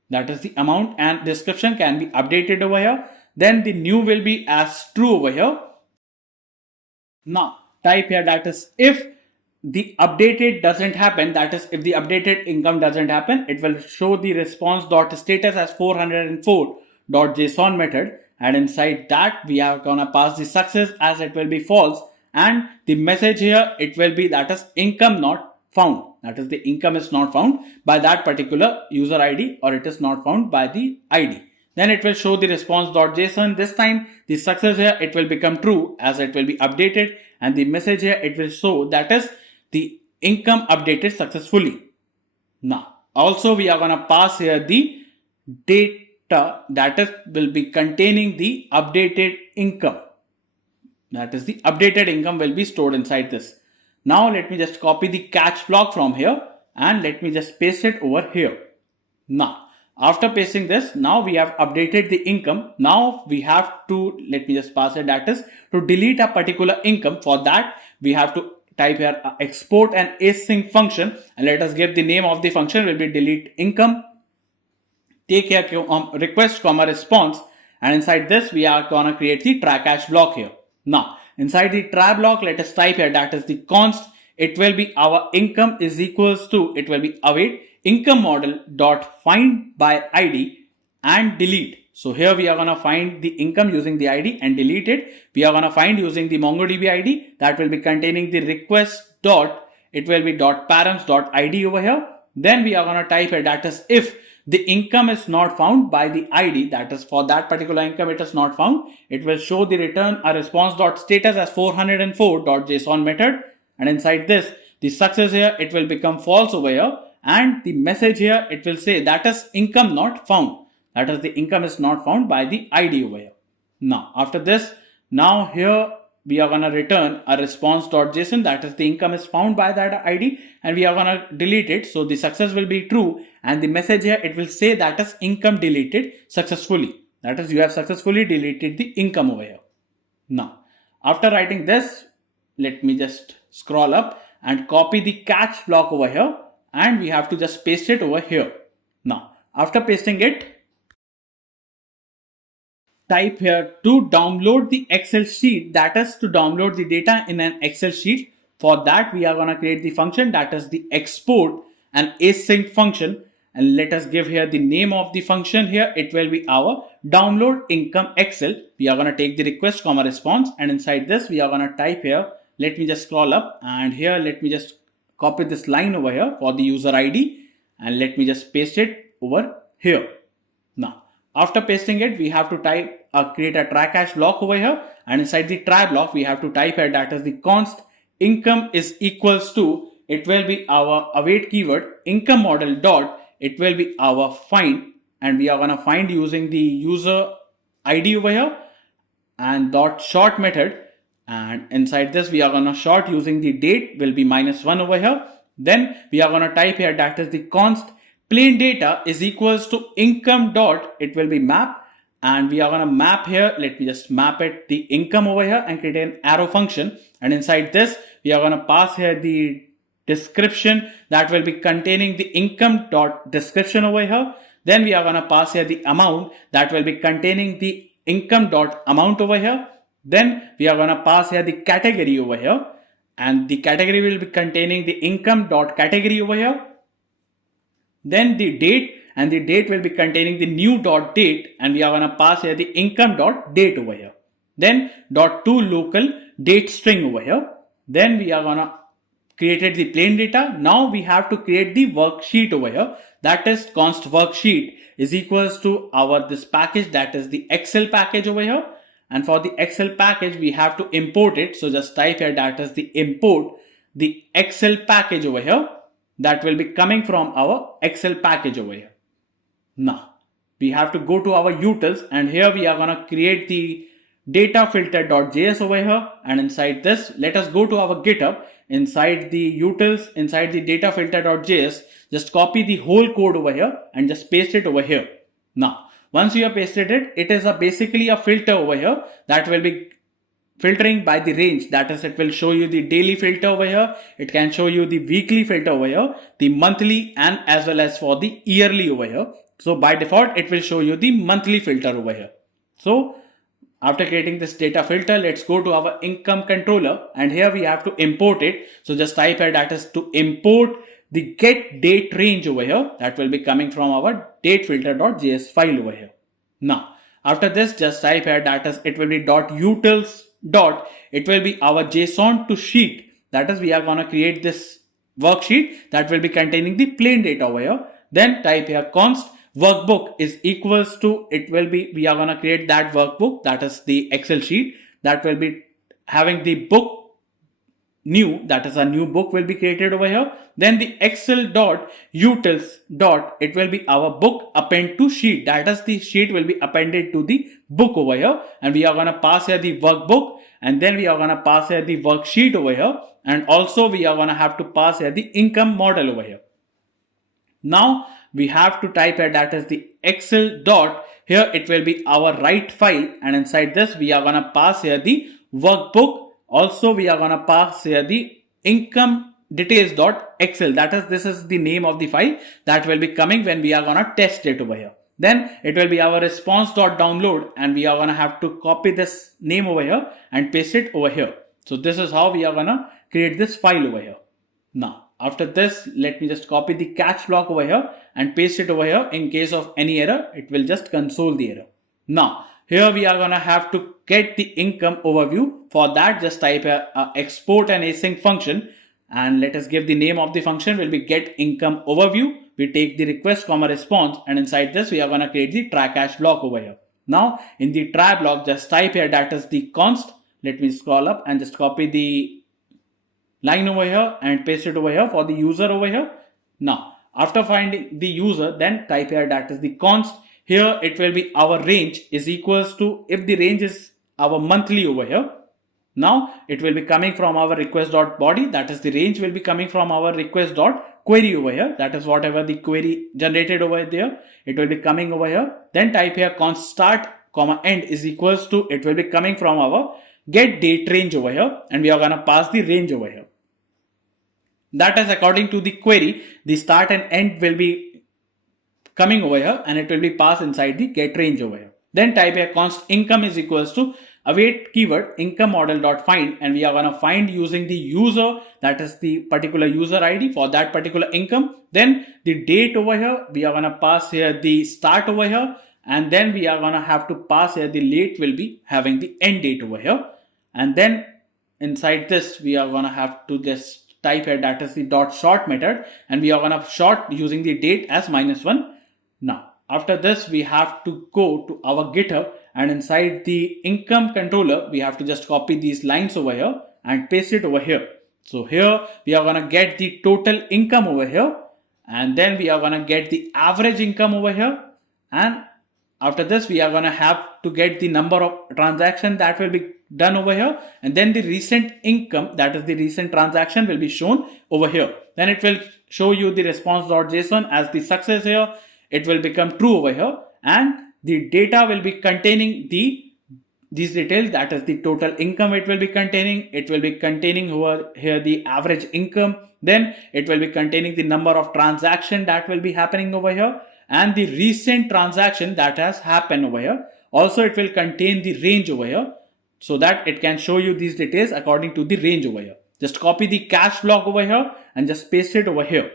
that is the amount and description can be updated over here. Then the new will be as true over here. Now type here that is if the updated doesn't happen, that is if the updated income doesn't happen, it will show the response dot status as 404.json method, and inside that we are gonna pass the success as it will be false, and the message here it will be that is income not found, that is the income is not found by that particular user id, or it is not found by the id. Then it will show the response.json. This time the success here it will become true as it will be updated, and the message here it will show that is the income updated successfully. Now also we are gonna pass here the data that is will be containing the updated income, that is the updated income will be stored inside this. Now let me just copy the catch block from here and let me just paste it over here. Now after pasting this, now we have updated the income. Now we have to, let me just pass it, that is to delete a particular income. For that we have to type here export an async function, and let us give the name of the function will be delete income. Take here request comma response, and inside this we are gonna create the try catch block here. Now inside the try block let us type here that is the const, it will be our income is equals to, it will be await income model dot find by id and delete. So here we are gonna find the income using the id and delete it. We are gonna find using the MongoDB id that will be containing the request dot, it will be dot params dot id over here. Then we are gonna type here that is if the income is not found by the id, that is for that particular income it is not found, it will show the return a response dot status as 404.json method, and inside this the success here it will become false over here, and the message here it will say that is income not found, that is the income is not found by the id over here. Now after this, now here we are gonna return a response.json, that is the income is found by that id, and we are gonna delete it, so the success will be true, and the message here it will say that is income deleted successfully, that is you have successfully deleted the income over here. Now after writing this, let me just scroll up and copy the catch block over here, and we have to just paste it over here. Now after pasting it, type here to download the Excel sheet, that is to download the data in an Excel sheet. For that we are going to create the function that is the export an async function, and let us give here the name of the function. Here it will be our download income Excel. We are going to take the request comma response, and inside this we are going to type here, let me just scroll up, and here let me just copy this line over here for the user ID, and let me just paste it over here. Now after pasting it, we have to type create a try catch block over here, and inside the try block we have to type here that is the const income is equals to, it will be our await keyword income model dot, it will be our find, and we are going to find using the user ID over here and dot short method, and inside this we are going to short using the date will be -1 over here. Then we are going to type here that is the const plain data is equals to income dot, it will be map, and we are going to map here, let me just map it the income over here and create an arrow function, and inside this we are going to pass here the description that will be containing the income dot description over here. Then we are going to pass here the amount that will be containing the income dot amount over here. Then we are going to pass here the category over here, and the category will be containing the income dot category over here. Then the date, and the date will be containing the new dot date, and we are going to pass here the income dot date over here. Then dot to local date string over here. Then we are going to created the plain data. Now we have to create the worksheet over here, that is const worksheet is equals to our this package, that is the Excel package over here. And for the Excel package we have to import it, so just type here that is the import the Excel package over here, that will be coming from our Excel package over here. Now we have to go to our utils, and here we are going to create the data filter.js over here, and inside this let us go to our GitHub. Inside the utils, inside the data filter.js, just copy the whole code over here and just paste it over here. Now once you have pasted it, it is basically a filter over here that will be filtering by the range, that is it will show you the daily filter over here, it can show you the weekly filter over here, the monthly, and as well as for the yearly over here. So by default it will show you the monthly filter over here. So after creating this data filter, let's go to our income controller, and here we have to import it. So just type here that is to import the get date range over here, that will be coming from our date filter.js file over here. Now after this just type here that is it will be .utils dot, it will be our JSON to sheet, that is we are going to create this worksheet that will be containing the plain data over here. Then type here const workbook is equals to, it will be we are going to create that workbook, that is the Excel sheet that will be having the book new, that is a new book will be created over here. Then the Excel dot utils dot, it will be our book append to sheet, that is the sheet will be appended to the book over here, and we are going to pass here the workbook, and then we are going to pass here the worksheet over here, and also we are going to have to pass here the income model over here. Now we have to type here that is the Excel dot, here it will be our write file, and inside this we are going to pass here the workbook. Also we are going to pass here the income details.excel, that is this is the name of the file that will be coming when we are going to test it over here. Then it will be our response.download, and we are going to have to copy this name over here and paste it over here. So this is how we are going to create this file over here. Now after this let me just copy the catch block over here and paste it over here. In case of any error it will just console the error. Now here we are going to have to get the income overview. For that just type here export an async function, and let us give the name of the function will be get income overview. We take the request comma response, and inside this we are going to create the try catch block over here. Now in the try block just type here that is the const, let me scroll up and just copy the line over here and paste it over here for the user over here. Now after finding the user, then type here that is the const, here it will be our range is equals to, if the range is our monthly over here, now it will be coming from our request.body, that is the range will be coming from our request.query over here, that is whatever the query generated over there, it will be coming over here. Then type here const start comma end is equals to, it will be coming from our get date range over here, and we are going to pass the range over here. That is according to the query, the start and end will be coming over here, and it will be passed inside the get range over here. Then type here const income is equals to await keyword income model dot find, and we are going to find using the user, that is the particular user ID for that particular income. Then the date over here, we are going to pass here the start over here, and then we are going to have to pass here the late will be having the end date over here. And then inside this we are going to have to just type here that is the dot short method, and we are going to short using the date as -1. Now after this we have to go to our GitHub, and inside the income controller we have to just copy these lines over here and paste it over here. So here we are going to get the total income over here, and then we are going to get the average income over here, And after this, we are going to have to get the number of transaction that will be done over here. And then the recent income, that is the recent transaction, will be shown over here. Then it will show you the response.json as the success here. It will become true over here. And the data will be containing these details, that is the total income it will be containing. It will be containing over here the average income. Then it will be containing the number of transaction that will be happening over here and the recent transaction that has happened over here. Also, it will contain the range over here so that it can show you these details according to the range over here. Just copy the cache block over here and just paste it over here.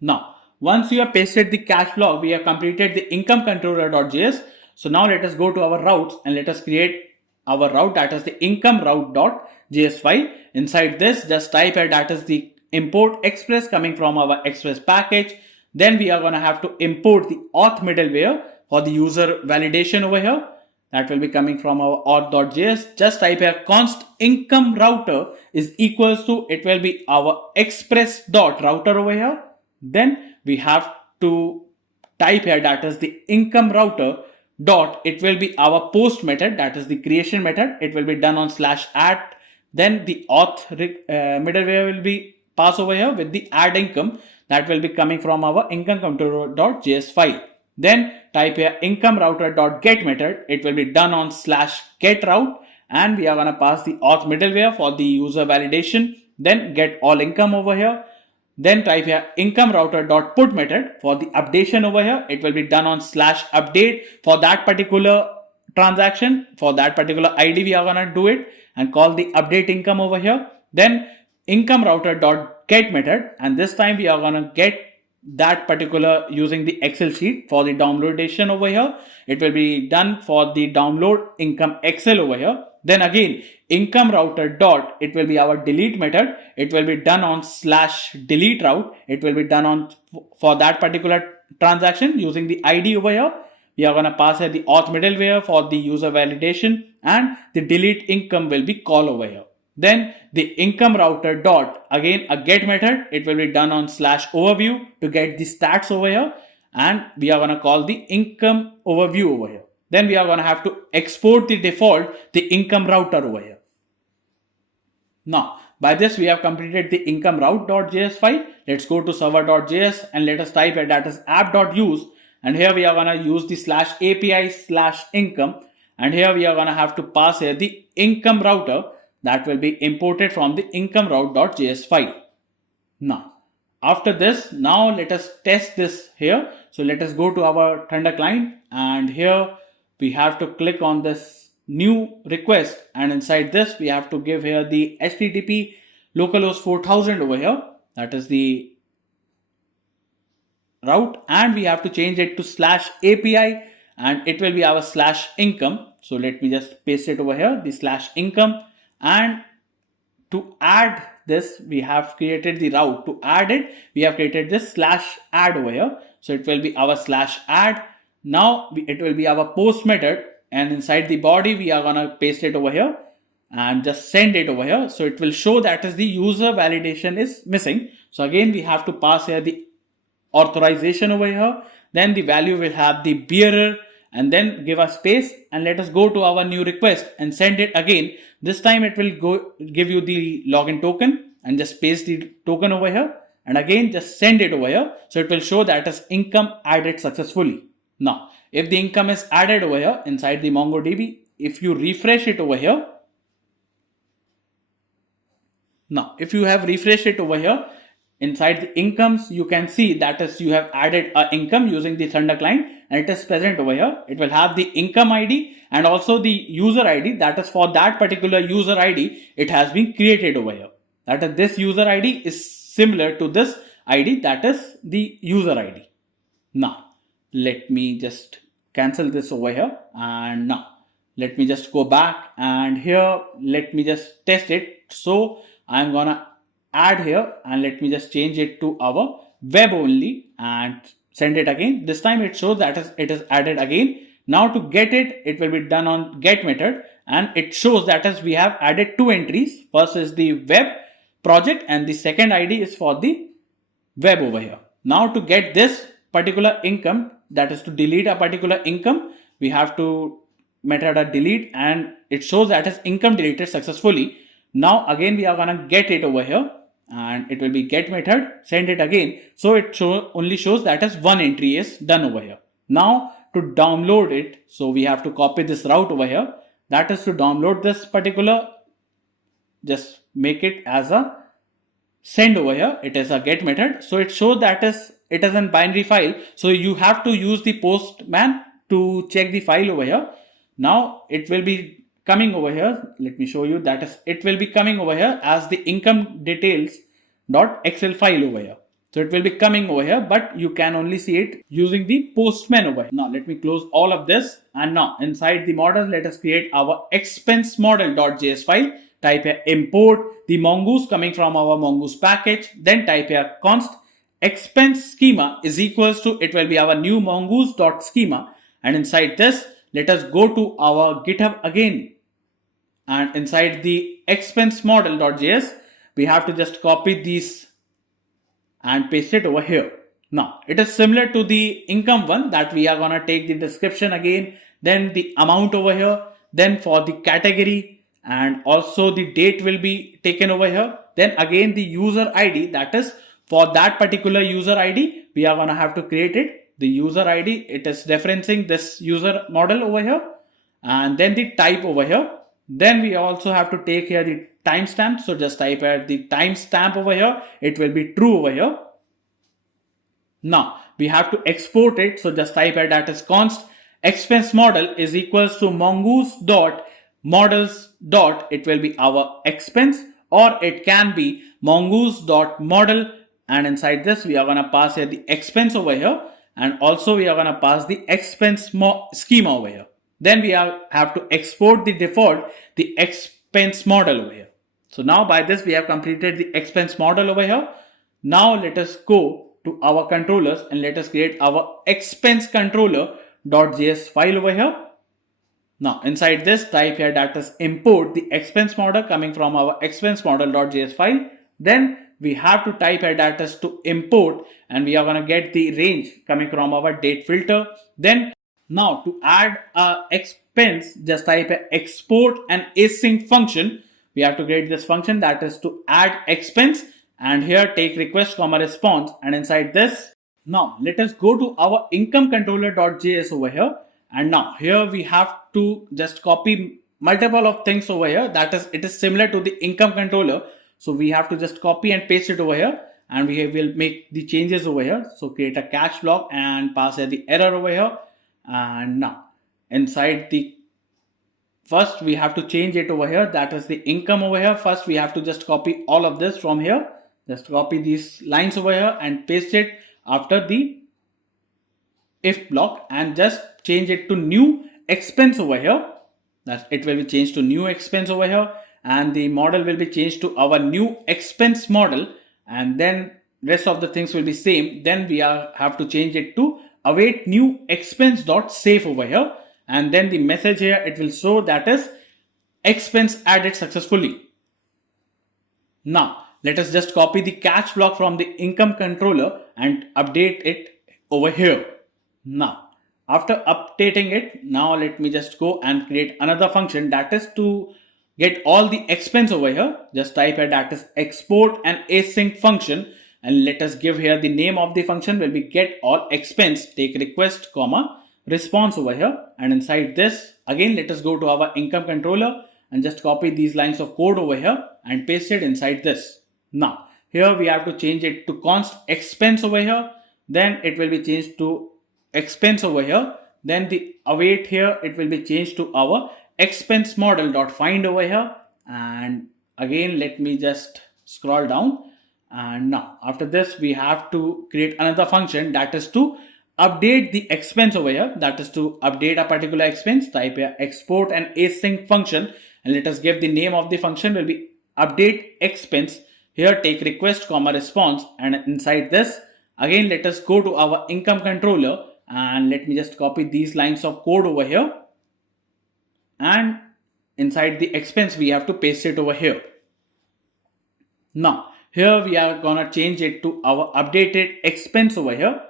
Now, once you have pasted the cache block, we have completed the income controller.js. So now let us go to our routes and let us create our route, that is the income route.js file. Inside this, just type here that is the import express coming from our express package. Then we are going to have to import the auth middleware for the user validation over here. That will be coming from our auth.js. Just type here const income router is equals to, it will be our express.router over here. Then we have to type here that is the income router dot, it will be our post method, that is the creation method. It will be done on /add. Then the auth middleware will be passed over here with the add income, that will be coming from our income controller.js file. Then type here income router.get method. It will be done on /getRoute, and we are going to pass the auth middleware for the user validation. Then get all income over here. Then type here income router.put method for the updation over here. It will be done on /update for that particular transaction. For that particular ID, we are going to do it and call the update income over here. Then income router.get method, and this time we are going to get that particular using the Excel sheet for the downloadation over here. It will be done for the download income Excel over here. Then again income router dot, it will be our delete method. It will be done on /delete route. It will be done on for that particular transaction using the ID over here. We are going to pass here the auth middleware for the user validation, and the delete income will be called over here. Then the income router dot, again a get method. It will be done on /overview to get the stats over here, and we are going to call the income overview over here. Then we are going to have to export the default, the income router over here. Now, by this we have completed the income route.js file. Let's go to server.js and let us type it, that is app.use. And here we are going to use the /API/income. And here we are going to have to pass here the income router that will be imported from the income route.js file. Now, after this, now let us test this here. So let us go to our Thunder client, and here we have to click on this new request, and inside this we have to give here the HTTP localhost 4000 over here, that is the route, and we have to change it to /API, and it will be our /income. So let me just paste it over here, the /income, and to add this we have created the route. To add it, we have created this /add over here. So it will be our /add. Now it will be our post method, and inside the body we are gonna paste it over here and just send it over here. So it will show that is the user validation is missing. So again we have to pass here the authorization over here. Then the value will have the bearer, and then give a space, and let us go to our new request and send it again. This time it will go give you the login token, and just paste the token over here, and again just send it over here. So it will show that is income added successfully. Now, if the income is added over here inside the MongoDB, if you refresh it over here, now if you have refreshed it over here, inside the incomes, you can see that is you have added an income using the Thunder client, and it is present over here. It will have the income ID and also the user ID, that is for that particular user ID it has been created over here. That is, this user ID is similar to this ID, that is the user ID. Now, let me just cancel this over here, and now let me just go back, and here let me just test it. So I'm gonna add here, and let me just change it to our web only and send it again. This time it shows that it is added again. Now to get it, it will be done on get method, and it shows that as we have added two entries. First is the web project, and the second ID is for the web over here. Now to get this particular income, that is to delete a particular income, we have to method a delete, and it shows that is income deleted successfully. Now again we are gonna get it over here, and it will be get method, send it again. So it only shows that as one entry is done over here. Now to download it, so we have to copy this route over here. That is to download this particular, just make it as a send over here. It is a get method. So it shows that it is a binary file. So you have to use the postman to check the file over here. Now it will be coming over here. Let me show you, that is it will be coming over here as the income details.xl file over here. So it will be coming over here, but you can only see it using the postman over here. Now let me close all of this, and now inside the model, let us create our expense model.js file. Type here import the mongoose coming from our mongoose package. Then type here const expense schema is equals to, it will be our new mongoose.schema. And inside this, let us go to our GitHub again. And inside the expense model.js, we have to just copy these and paste it over here. Now it is similar to the income one, that we are gonna take the description again, then the amount over here, then for the category, and also the date will be taken over here. Then again the user ID, that is for that particular user ID, we are gonna have to create it. The user ID, it is referencing this user model over here, and then the type over here. Then we also have to take here the timestamp. So just type here the timestamp over here. It will be true over here. Now we have to export it. So just type here that is const expense model is equals to mongoose dot models dot, it will be our expense, or it can be mongoose dot model, and inside this we are going to pass here the expense over here, and also we are going to pass the expense schema over here. Then we have to export the default, the expense model over here. So now by this we have completed the expense model over here. Now let us go to our controllers and let us create our expense controller.js file over here. Now inside this, type here that is import the expense model coming from our expense model.js file. Then we have to type here that is to import, and we are going to get the range coming from our date filter. Then now to add a expense, just type here export an async function. We have to create this function that is to add expense, and here take request comma response. And inside this, now let us go to our income controller.js over here. And now here we have to just copy multiple of things over here. That is, it is similar to the income controller. So we have to just copy and paste it over here, and we will make the changes over here. So create a catch block and pass here the error over here. And now inside the first we have to change it over here. That is the income over here. First we have to just copy all of this from here. Just copy these lines over here and paste it after the if block, and just change it to new expense over here. That it will be changed to new expense over here, and the model will be changed to our new expense model, and then rest of the things will be same. Then we have to change it to await new expense dot save over here, and then the message here, it will show that is expense added successfully. Now let us just copy the catch block from the income controller and update it over here. Now after updating it, now let me just go and create another function that is to get all the expense over here. Just type here that is export an async function, and let us give here the name of the function will be get all expense, take request comma response over here. And inside this again, let us go to our income controller and just copy these lines of code over here and paste it inside this. Now here we have to change it to const expense over here. Then it will be changed to expense over here. Then the await here, it will be changed to our expense model dot find over here. And again, let me just scroll down. And now after this, we have to create another function that is to update the expense over here. That is to update a particular expense. Type here export an async function, and let us give the name of the function will be update expense. Here take request comma response, and inside this again, let us go to our income controller, and let me just copy these lines of code over here, and inside the expense we have to paste it over here. Now here we are gonna change it to our updated expense over here,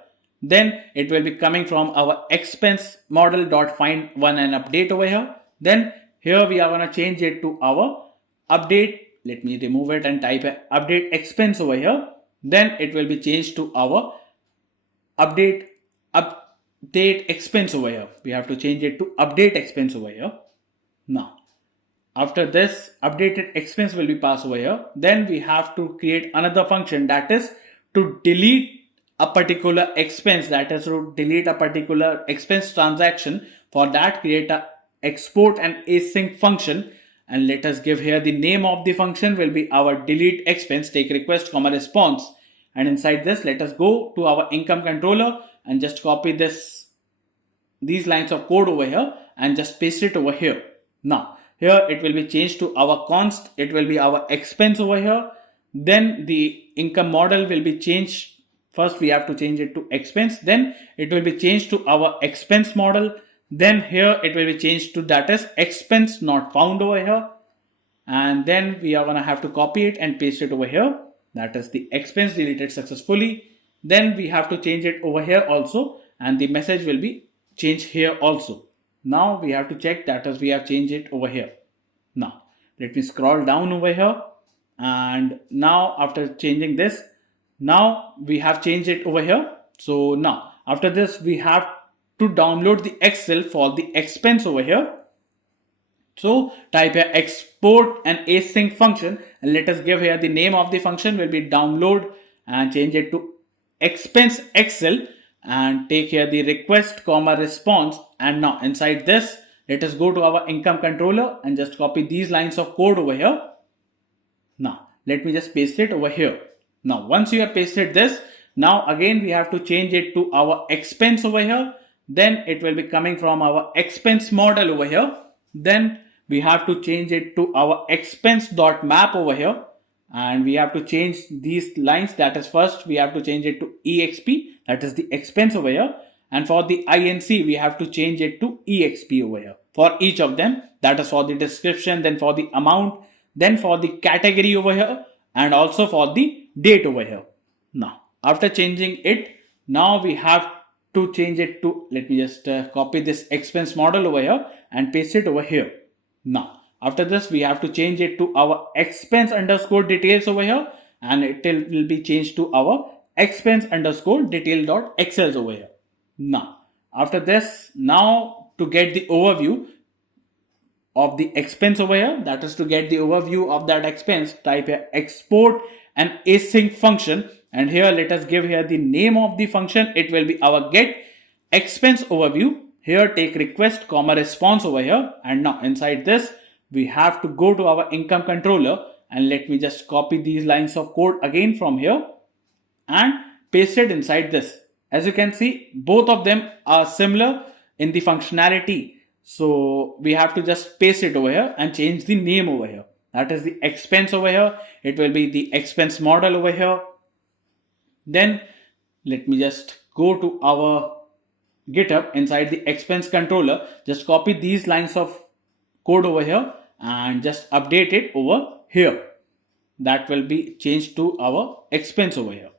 Then it will be coming from our expense model.find one and update over here. Then here we are going to change it to our update. Let me remove it and type update expense over here. Then it will be changed to our update expense over here. We have to change it to update expense over here. Now, after this, updated expense will be passed over here. Then we have to create another function, that is to delete a particular expense, that is to delete a particular expense transaction. For that, create a export and async function, and let us give here the name of the function will be our delete expense, take request comma response. And inside this, let us go to our income controller and just copy these lines of code over here and just paste it over here. Now here it will be changed to our const, it will be our expense over here. Then the income model will be changed. First we have to change it to expense, then it will be changed to our expense model. Then here it will be changed to that is expense not found over here. And then we are going to have to copy it and paste it over here. That is the expense deleted successfully. Then we have to change it over here also, and the message will be changed here also. Now we have to check that as we have changed it over here. Now let me scroll down over here, and now after changing this, now we have changed it over here. So now after this we have to download the Excel for the expense over here. So type here export and async function, and let us give here the name of the function will be download and change it to expense Excel, and take here the request comma response. And now inside this, let us go to our income controller and just copy these lines of code over here. Now let me just paste it over here. Now once you have pasted this, now again we have to change it to our expense over here. Then it will be coming from our expense model over here. Then we have to change it to our expense.map over here, and we have to change these lines. That is, first we have to change it to exp, that is the expense over here, and for the inc we have to change it to exp over here for each of them. That is for the description, then for the amount, then for the category over here, and also for the date over here. Now after changing it, now we have to change it to, let me just copy this expense model over here and paste it over here. Now after this we have to change it to our expense underscore details over here, and it will be changed to our expense underscore detail.excels over here. Now after this, now to get the overview of the expense over here, that is to get the overview of that expense, type here export and async function, and here let us give here the name of the function. It will be our get expense overview. Here take request comma response over here, and now inside this we have to go to our income controller, and let me just copy these lines of code again from here and paste it inside this. As you can see, both of them are similar in the functionality, so we have to just paste it over here and change the name over here. That is the expense over here, it will be the expense model over here. Then let me just go to our GitHub. Inside the expense controller, just copy these lines of code over here and just update it over here. That will be changed to our expense over here.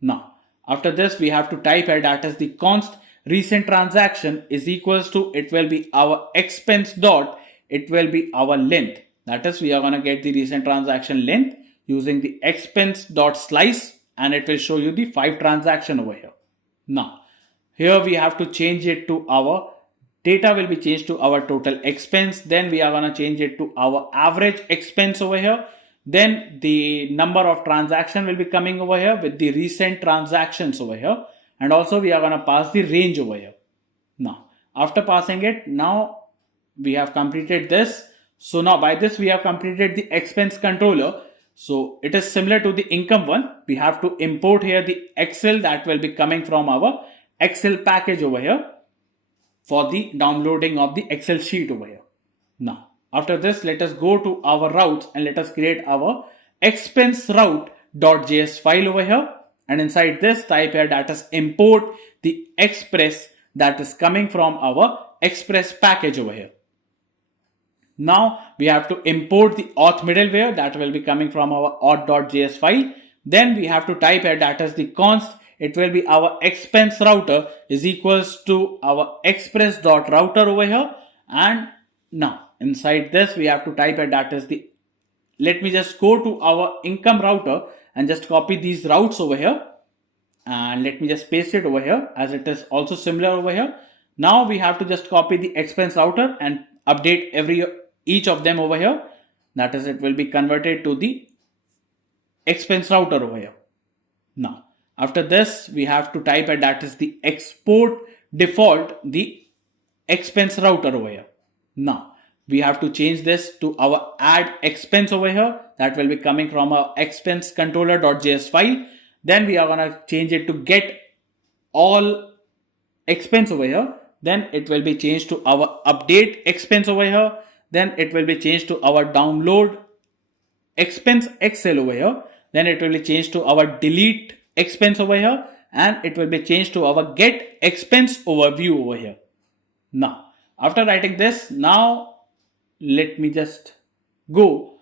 Now after this we have to type here that is the const recent transaction is equals to, it will be our expense dot, it will be our length. That is, we are going to get the recent transaction length using the expense dot slice, and it will show you the 5 transaction over here. Now here we have to change it to our data will be changed to our total expense. Then we are going to change it to our average expense over here. Then the number of transaction will be coming over here with the recent transactions over here, and also we are going to pass the range over here. Now after passing it, now we have completed this. So now by this we have completed the expense controller. So it is similar to the income one. We have to import here the Excel that will be coming from our Excel package over here for the downloading of the Excel sheet over here. Now after this, let us go to our routes and let us create our expense route.js file over here, and inside this type here that is import the express that is coming from our express package over here. Now we have to import the auth middleware that will be coming from our auth.js file. Then we have to type here that is the const it will be our expense router is equals to our express.router over here. And now inside this we have to type it, that is the, let me just go to our income router and just copy these routes over here. And let me just paste it over here as it is also similar over here. Now we have to just copy the expense router and update each of them over here. That is, it will be converted to the expense router over here. Now after this we have to type it, that is the export default the expense router over here. Now we have to change this to our add expense over here. That will be coming from our expense controller.js file. Then we are going to change it to get all expense over here. Then it will be changed to our update expense over here. Then it will be changed to our download expense Excel over here. Then it will be changed to our delete expense over here. And it will be changed to our get expense overview over here. Now, after writing this, now let me just go.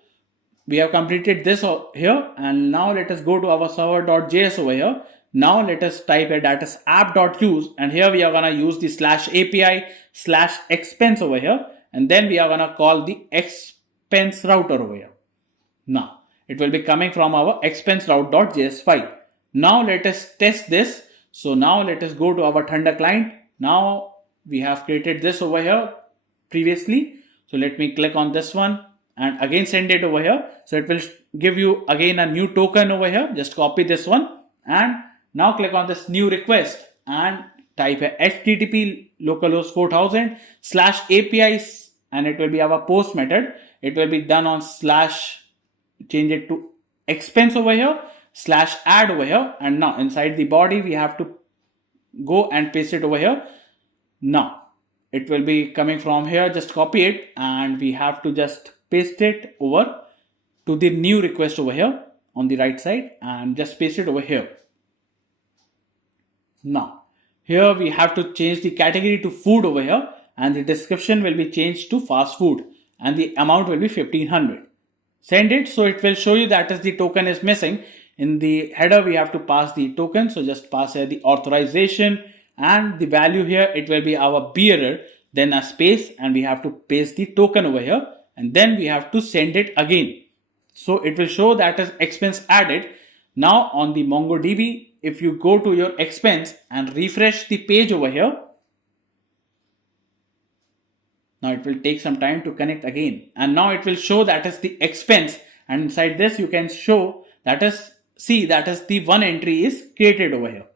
We have completed this here, and now let us go to our server.js over here. Now let us type it, that is app.use, and here we are going to use the /API/expense over here, and then we are going to call the expense router over here. Now it will be coming from our expense route.js file. Now let us test this. So now let us go to our Thunder client. Now we have created this over here previously. So let me click on this one and again send it over here. So it will give you again a new token over here. Just copy this one and now click on this new request and type a HTTP localhost 4000 /APIs, and it will be our post method. It will be done on change it to expense over here /add over here, and now inside the body we have to go and paste it over here. Now it will be coming from here, just copy it and we have to just paste it over to the new request over here on the right side and just paste it over here. Now here we have to change the category to food over here, and the description will be changed to fast food, and the amount will be 1500. Send it. So it will show you that is the token is missing. In the header we have to pass the token, so just pass here the authorization, and the value here it will be our bearer, then a space, and we have to paste the token over here, and then we have to send it again. So it will show that is expense added. Now on the MongoDB, if you go to your expense and refresh the page over here, now it will take some time to connect again, and now it will show that is the expense, and inside this you can show that is, see, that is the one entry is created over here.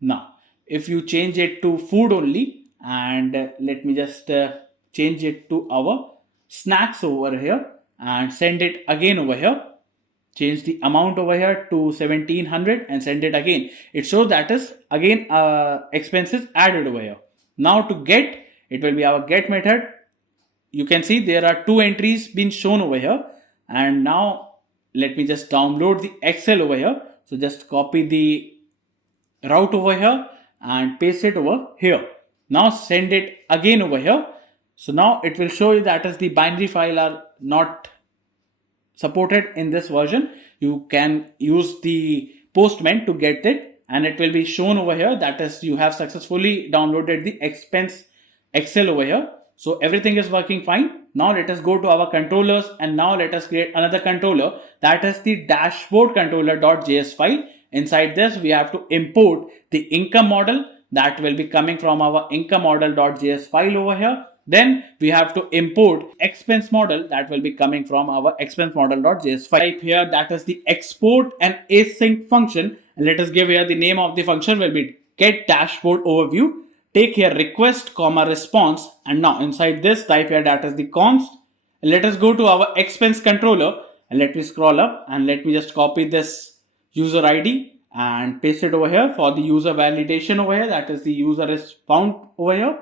Now if you change it to food only, and let me just change it to our snacks over here and send it again over here, change the amount over here to 1700 and send it again. It shows that is again expenses added over here. Now to get, it will be our get method. You can see there are two entries being shown over here, and now let me just download the Excel over here. So just copy the route over here and paste it over here. Now send it again over here. So now it will show you that is the binary file are not supported in this version. You can use the Postman to get it, and it will be shown over here that is you have successfully downloaded the expense Excel over here. So everything is working fine. Now let us go to our controllers, and now let us create another controller, that is the dashboard controller.js file. Inside this we have to import the income model, that will be coming from our income model.js file over here. Then we have to import expense model, that will be coming from our expense model.js file. Type here that is the export and async function, and let us give here the name of the function will be get dashboard overview. Take here request comma response, and now inside this type here that is the const. And let us go to our expense controller, and let me scroll up and let me just copy this user ID and paste it over here for the user validation over here, that is the user is found over here.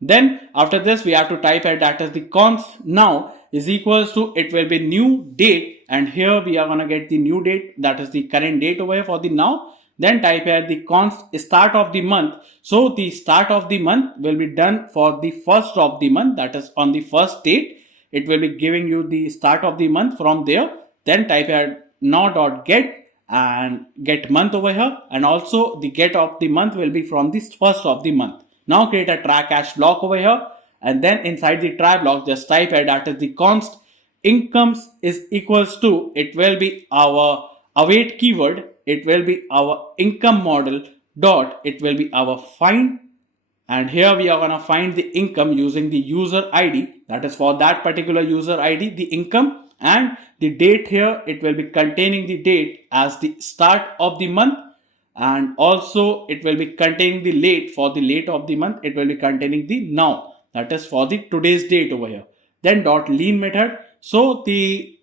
Then after this we have to type here that is the const now is equals to, it will be new date, and here we are going to get the new date, that is the current date over here for the now. Then type here the const start of the month. So the start of the month will be done for the first of the month, that is on the first date. It will be giving you the start of the month from there. Then type here now.get, and get month over here, and also the get of the month will be from the first of the month. Now create a try catch block over here, and then inside the try block just type here that is the const incomes is equals to, it will be our await keyword, it will be our income model dot, it will be our find, and here we are going to find the income using the user ID, that is for that particular user ID the income, and the date here it will be containing the date as the start of the month, and also it will be containing the late for the late of the month, it will be containing the now, that is for the today's date over here. Then dot lean method, so the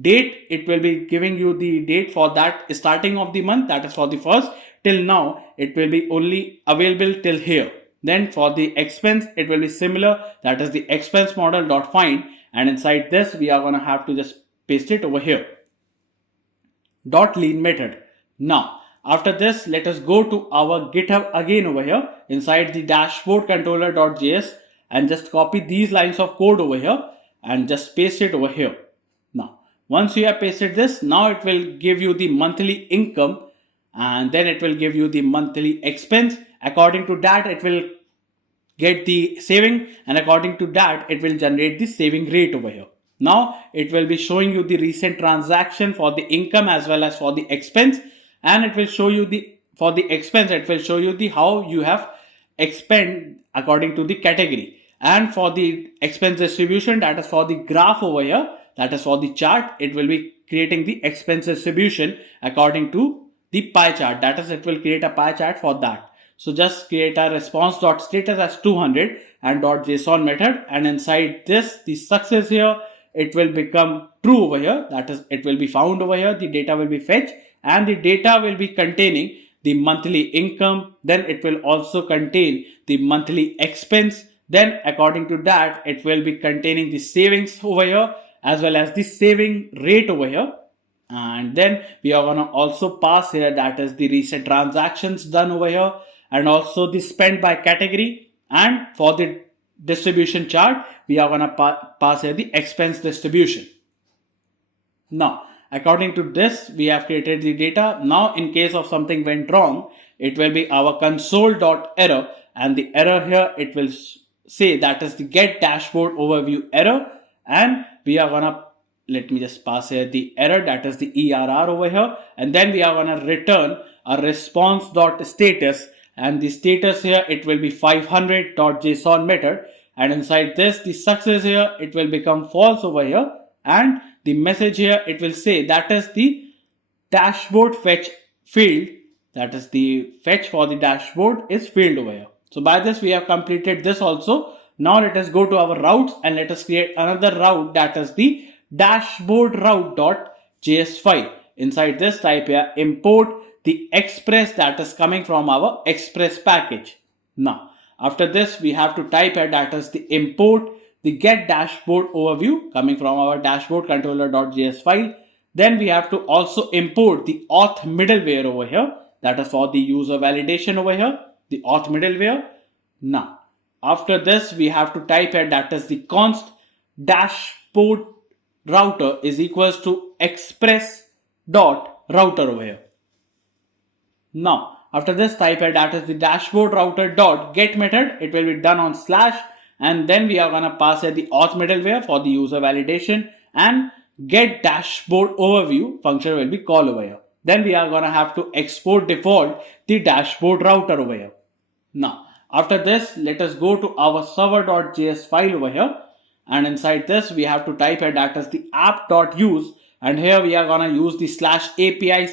date it will be giving you the date for that starting of the month, that is for the first till now, it will be only available till here. Then for the expense it will be similar, that is the expense model dot find, and inside this we are going to have to just paste it over here, dot lean method. Now after this let us go to our GitHub again over here inside the dashboard controller.js and just copy these lines of code over here and just paste it over here. Now once you have pasted this, now it will give you the monthly income, and then it will give you the monthly expense. According to that it will get the saving, and according to that it will generate the saving rate over here. Now it will be showing you the recent transaction for the income as well as for the expense, and it will show you the, for the expense it will show you the how you have expend according to the category, and for the expense distribution, that is for the graph over here, that is for the chart, it will be creating the expense distribution according to the pie chart, that is it will create a pie chart for that. So just create a response.status as 200 and .json method, and inside this the success here it will become true over here, that is it will be found over here, the data will be fetched, and the data will be containing the monthly income, then it will also contain the monthly expense, then according to that it will be containing the savings over here as well as the saving rate over here. And then we are going to also pass here, that is the recent transactions done over here, and also the spend by category, and for the distribution chart we are going to pass here the expense distribution. Now according to this we have created the data. Now in case of something went wrong, it will be our console.error, and the error here it will say that is the get dashboard overview error, and we are going to, let me just pass here the error, that is the ERR over here, and then we are going to return a response.status, and the status here it will be 500.json method, and inside this the success here it will become false over here, and the message here it will say that is the dashboard fetch field, that is the fetch for the dashboard is failed over here. So by this we have completed this also. Now let us go to our routes and let us create another route, that is the dashboard route.js file. Inside this type here import the express, that is coming from our express package. Now after this we have to type here, that is the import the get dashboard overview coming from our dashboard controller.js file. Then we have to also import the auth middleware over here, that is for the user validation over here, the auth middleware. Now after this we have to type here, that is the const dashboard router is equals to express dot router over here. Now after this type here, that is the dashboard router dot get method, it will be done on slash, and then we are going to pass here the auth middleware for the user validation, and get dashboard overview function will be called over here. Then we are going to have to export default the dashboard router over here. Now after this let us go to our server.js file over here, and inside this we have to type here, that is the app.use, and here we are going to use the /API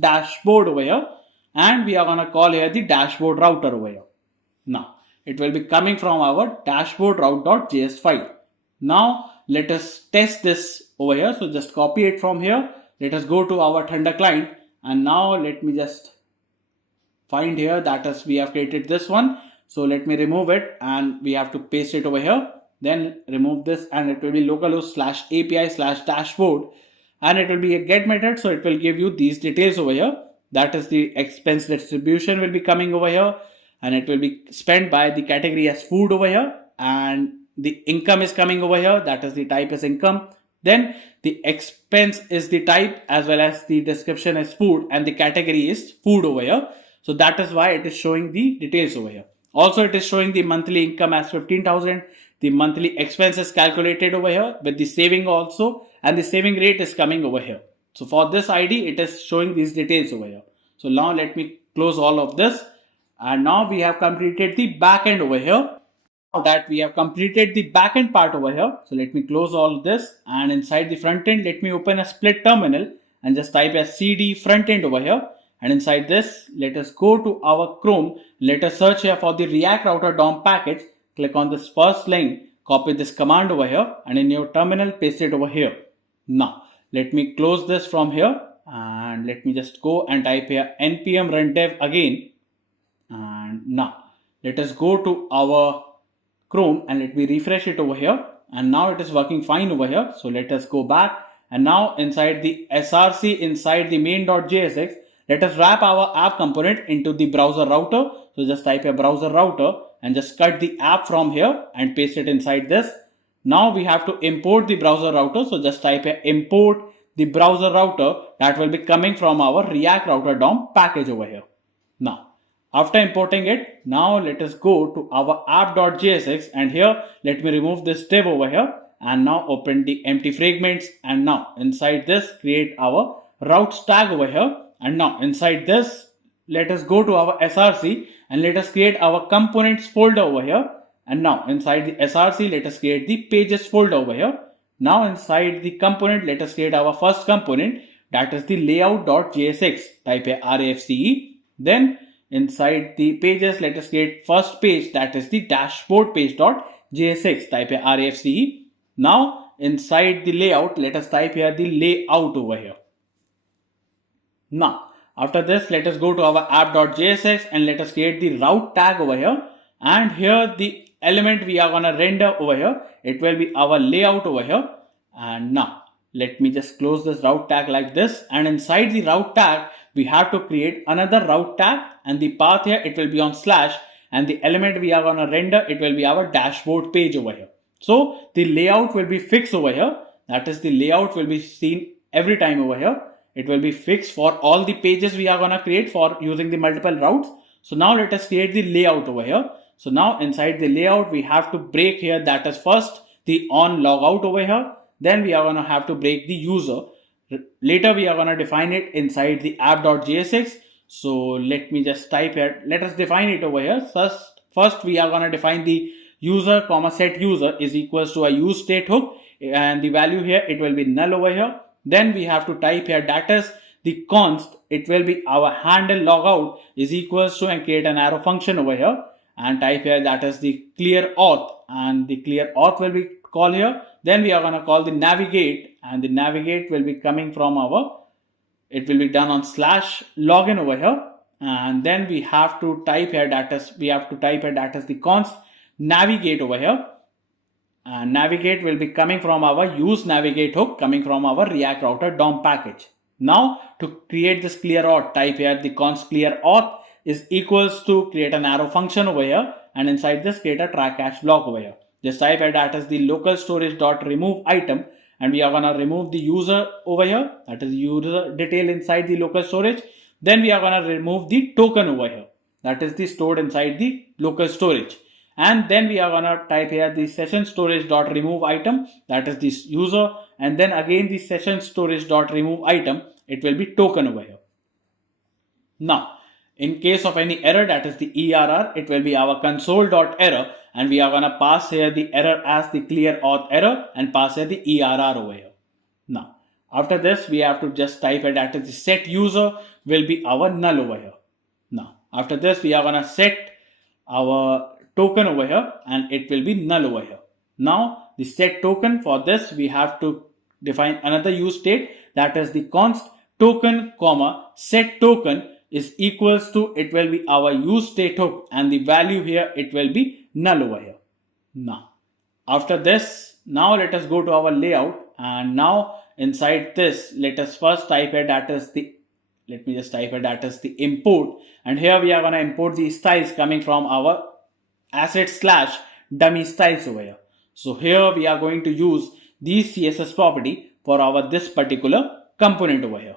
/dashboard over here, and we are going to call here the dashboard router over here. Now it will be coming from our dashboard route.js file. Now let us test this over here. So just copy it from here. Let us go to our Thunder client, and now let me just find here, that is we have created this one. So let me remove it, and we have to paste it over here. Then remove this, and it will be localhost /API /dashboard, and it will be a get method. So it will give you these details over here. That is the expense distribution will be coming over here, and it will be spent by the category as food over here, and the income is coming over here, that is the type is income. Then the expense is the type as well as the description is food and the category is food over here. So that is why it is showing the details over here. Also, it is showing the monthly income as 15,000. The monthly expense is calculated over here with the saving also, and the saving rate is coming over here. So for this ID, it is showing these details over here. So now let me close all of this. And now we have completed the backend over here. Now that we have completed the backend part over here, so let me close all this, and inside the front end, let me open a split terminal and just type as cd frontend over here. And inside this, let us go to our Chrome. Let us search here for the React router DOM package. Click on this first link, copy this command over here, and in your terminal, paste it over here. Now, let me close this from here, and let me just go and type here npm run dev again. And now, let us go to our Chrome and let me refresh it over here. And now it is working fine over here. So let us go back. And now inside the src, inside the main.jsx, let us wrap our app component into the browser router. So just type a browser router and just cut the app from here and paste it inside this. Now we have to import the browser router. So just type a import the browser router that will be coming from our React router DOM package over here. Now, after importing it, now let us go to our app.jsx, and here let me remove this div over here and now open the empty fragments, and now inside this create our routes tag over here. And now inside this, let us go to our src and let us create our components folder over here. And now inside the src, let us create the pages folder over here. Now inside the component, let us create our first component, that is the layout.jsx. Type a RAFCE. Then inside the pages, let us create first page, that is the dashboard page.jsx. Type a RAFCE. Now inside the layout, let us type here the layout over here. Now, after this, let us go to our app.jsx and let us create the route tag over here. And here the element we are going to render over here, it will be our layout over here. And now let me just close this route tag like this. And inside the route tag, we have to create another route tag, and the path here, it will be on slash, and the element we are going to render, it will be our dashboard page over here. So the layout will be fixed over here. That is, the layout will be seen every time over here. It will be fixed for all the pages we are going to create for using the multiple routes. So now let us create the layout over here. So now inside the layout, we have to break here, that is first the on logout over here. Then we are going to have to break the user. Later we are going to define it inside the app.jsx. So let me just type here. Let us define it over here. First we are going to define the user comma set user is equals to a use state hook, and the value here, it will be null over here. Then we have to type here that is the const, it will be our handle logout is equals to, and create an arrow function over here, and type here that is the clear auth, and the clear auth will be called here. Then we are going to call the navigate, and the navigate will be coming from our, it will be done on slash login over here. And then we have to type here that is, the const navigate over here. And navigate will be coming from our use navigate hook coming from our React router DOM package. Now to create this clear auth, type here the const clear auth is equals to, create an arrow function over here, and inside this create a try catch block over here. Just type here that is the local storage dot remove item, and we are going to remove the user over here, that is user detail inside the local storage. Then we are going to remove the token over here, that is the stored inside the local storage. And then we are going to type here the session storage dot remove item, that is this user, and then again the session storage dot remove item, it will be token over here. Now in case of any error, that is the ERR, it will be our console.error, and we are going to pass here the error as the clear auth error and pass here the ERR over here. Now after this, we have to just type it that is the set user will be our null over here. Now after this, we are going to set our token over here, and it will be null over here. Now the set token, for this we have to define another use state, that is the const token comma set token is equals to, it will be our use state hook, and the value here, it will be null over here. Now after this, now let us go to our layout, and now inside this, let us first type here that is the, let me just type here that is the import, and here we are going to import the styles coming from our asset slash dummy styles over here. So here we are going to use the CSS property, for our this particular component over here.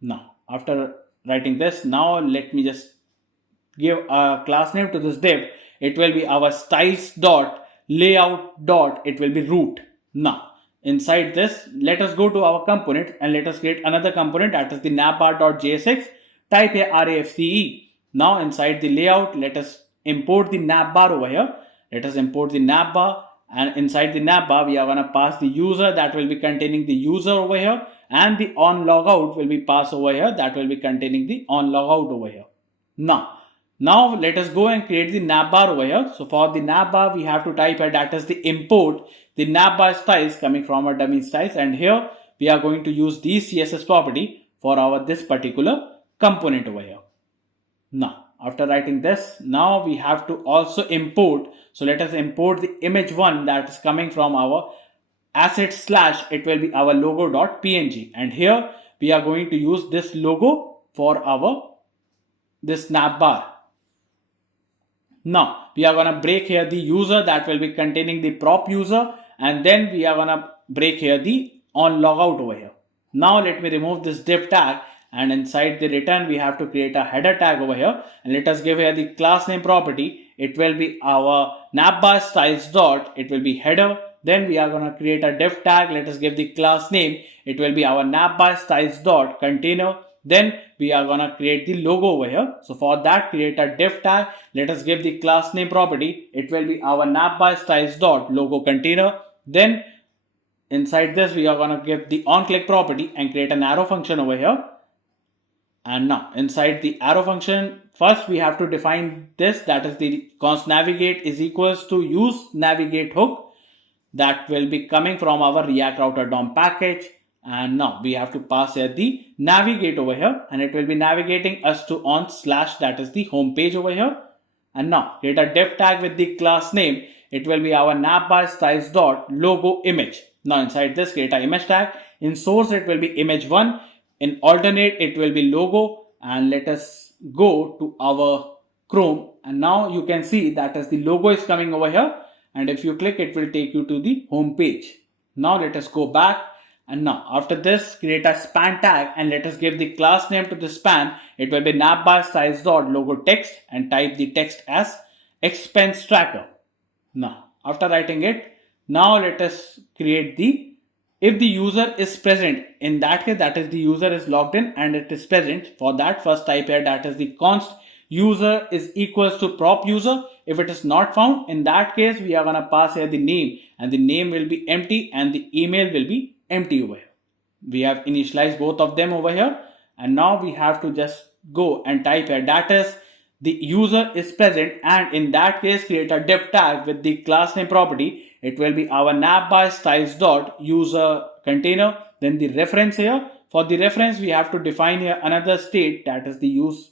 Now, after writing this, now let me just give a class name to this div. It will be our styles dot layout dot, it will be root. Now, inside this, let us go to our component and let us create another component, that is the navbar.jsx. Type here RAFCE. Now, inside the layout, let us import the navbar over here. Let us import the navbar, and inside the navbar, we are going to pass the user, that will be containing the user over here, and the on logout will be passed over here, that will be containing the on logout over here. Now let us go and create the navbar over here. So for the navbar, we have to type here, that is the import the navbar styles coming from our dummy styles, and here we are going to use the CSS property for our this particular component over here. Now, after writing this, now we have to also import. So let us import the image one that is coming from our asset slash, it will be our logo.png, and here we are going to use this logo for our this navbar. Now we are going to break here the user, that will be containing the prop user, and then we are going to break here the on logout over here. Now let me remove this div tag, and inside the return we have to create a header tag over here, and let us give here the class name property. It will be our navbar styles dot, it will be header. Then we are going to create a div tag. Let us give the class name. It will be our navbar styles dot container. Then we are going to create the logo over here. So for that, create a div tag. Let us give the class name property. It will be our navbar styles dot logo container. Then inside this, we are going to give the on click property and create an arrow function over here. And now inside the arrow function, first we have to define this, that is the const navigate is equals to use navigate hook, that will be coming from our React router DOM package. And now we have to pass here the navigate over here, and it will be navigating us to on slash, that is the home page over here. And now create a div tag with the class name. It will be our navbar styles dot logo image. Now inside this, create a image tag. In source, it will be image one. In alternate, it will be logo. And let us go to our Chrome, and now you can see that as the logo is coming over here, and if you click, it will take you to the home page. Now let us go back, and now after this, create a span tag, and let us give the class name to the span. It will be navbar styles dot logo text, and type the text as expense tracker. Now after writing it, now let us create the if the user is present. In that case, that is the user is logged in and it is present. For that, first type here, that is the const user is equals to prop user. If it is not found, in that case, we are going to pass here the name, and the name will be empty and the email will be empty over here. We have initialized both of them over here, and now we have to just go and type here, that is the user is present, and in that case, create a div tag with the class name property. It will be our navbar styles dot user container. Then the reference here. For the reference, we have to define here another state, that is the use,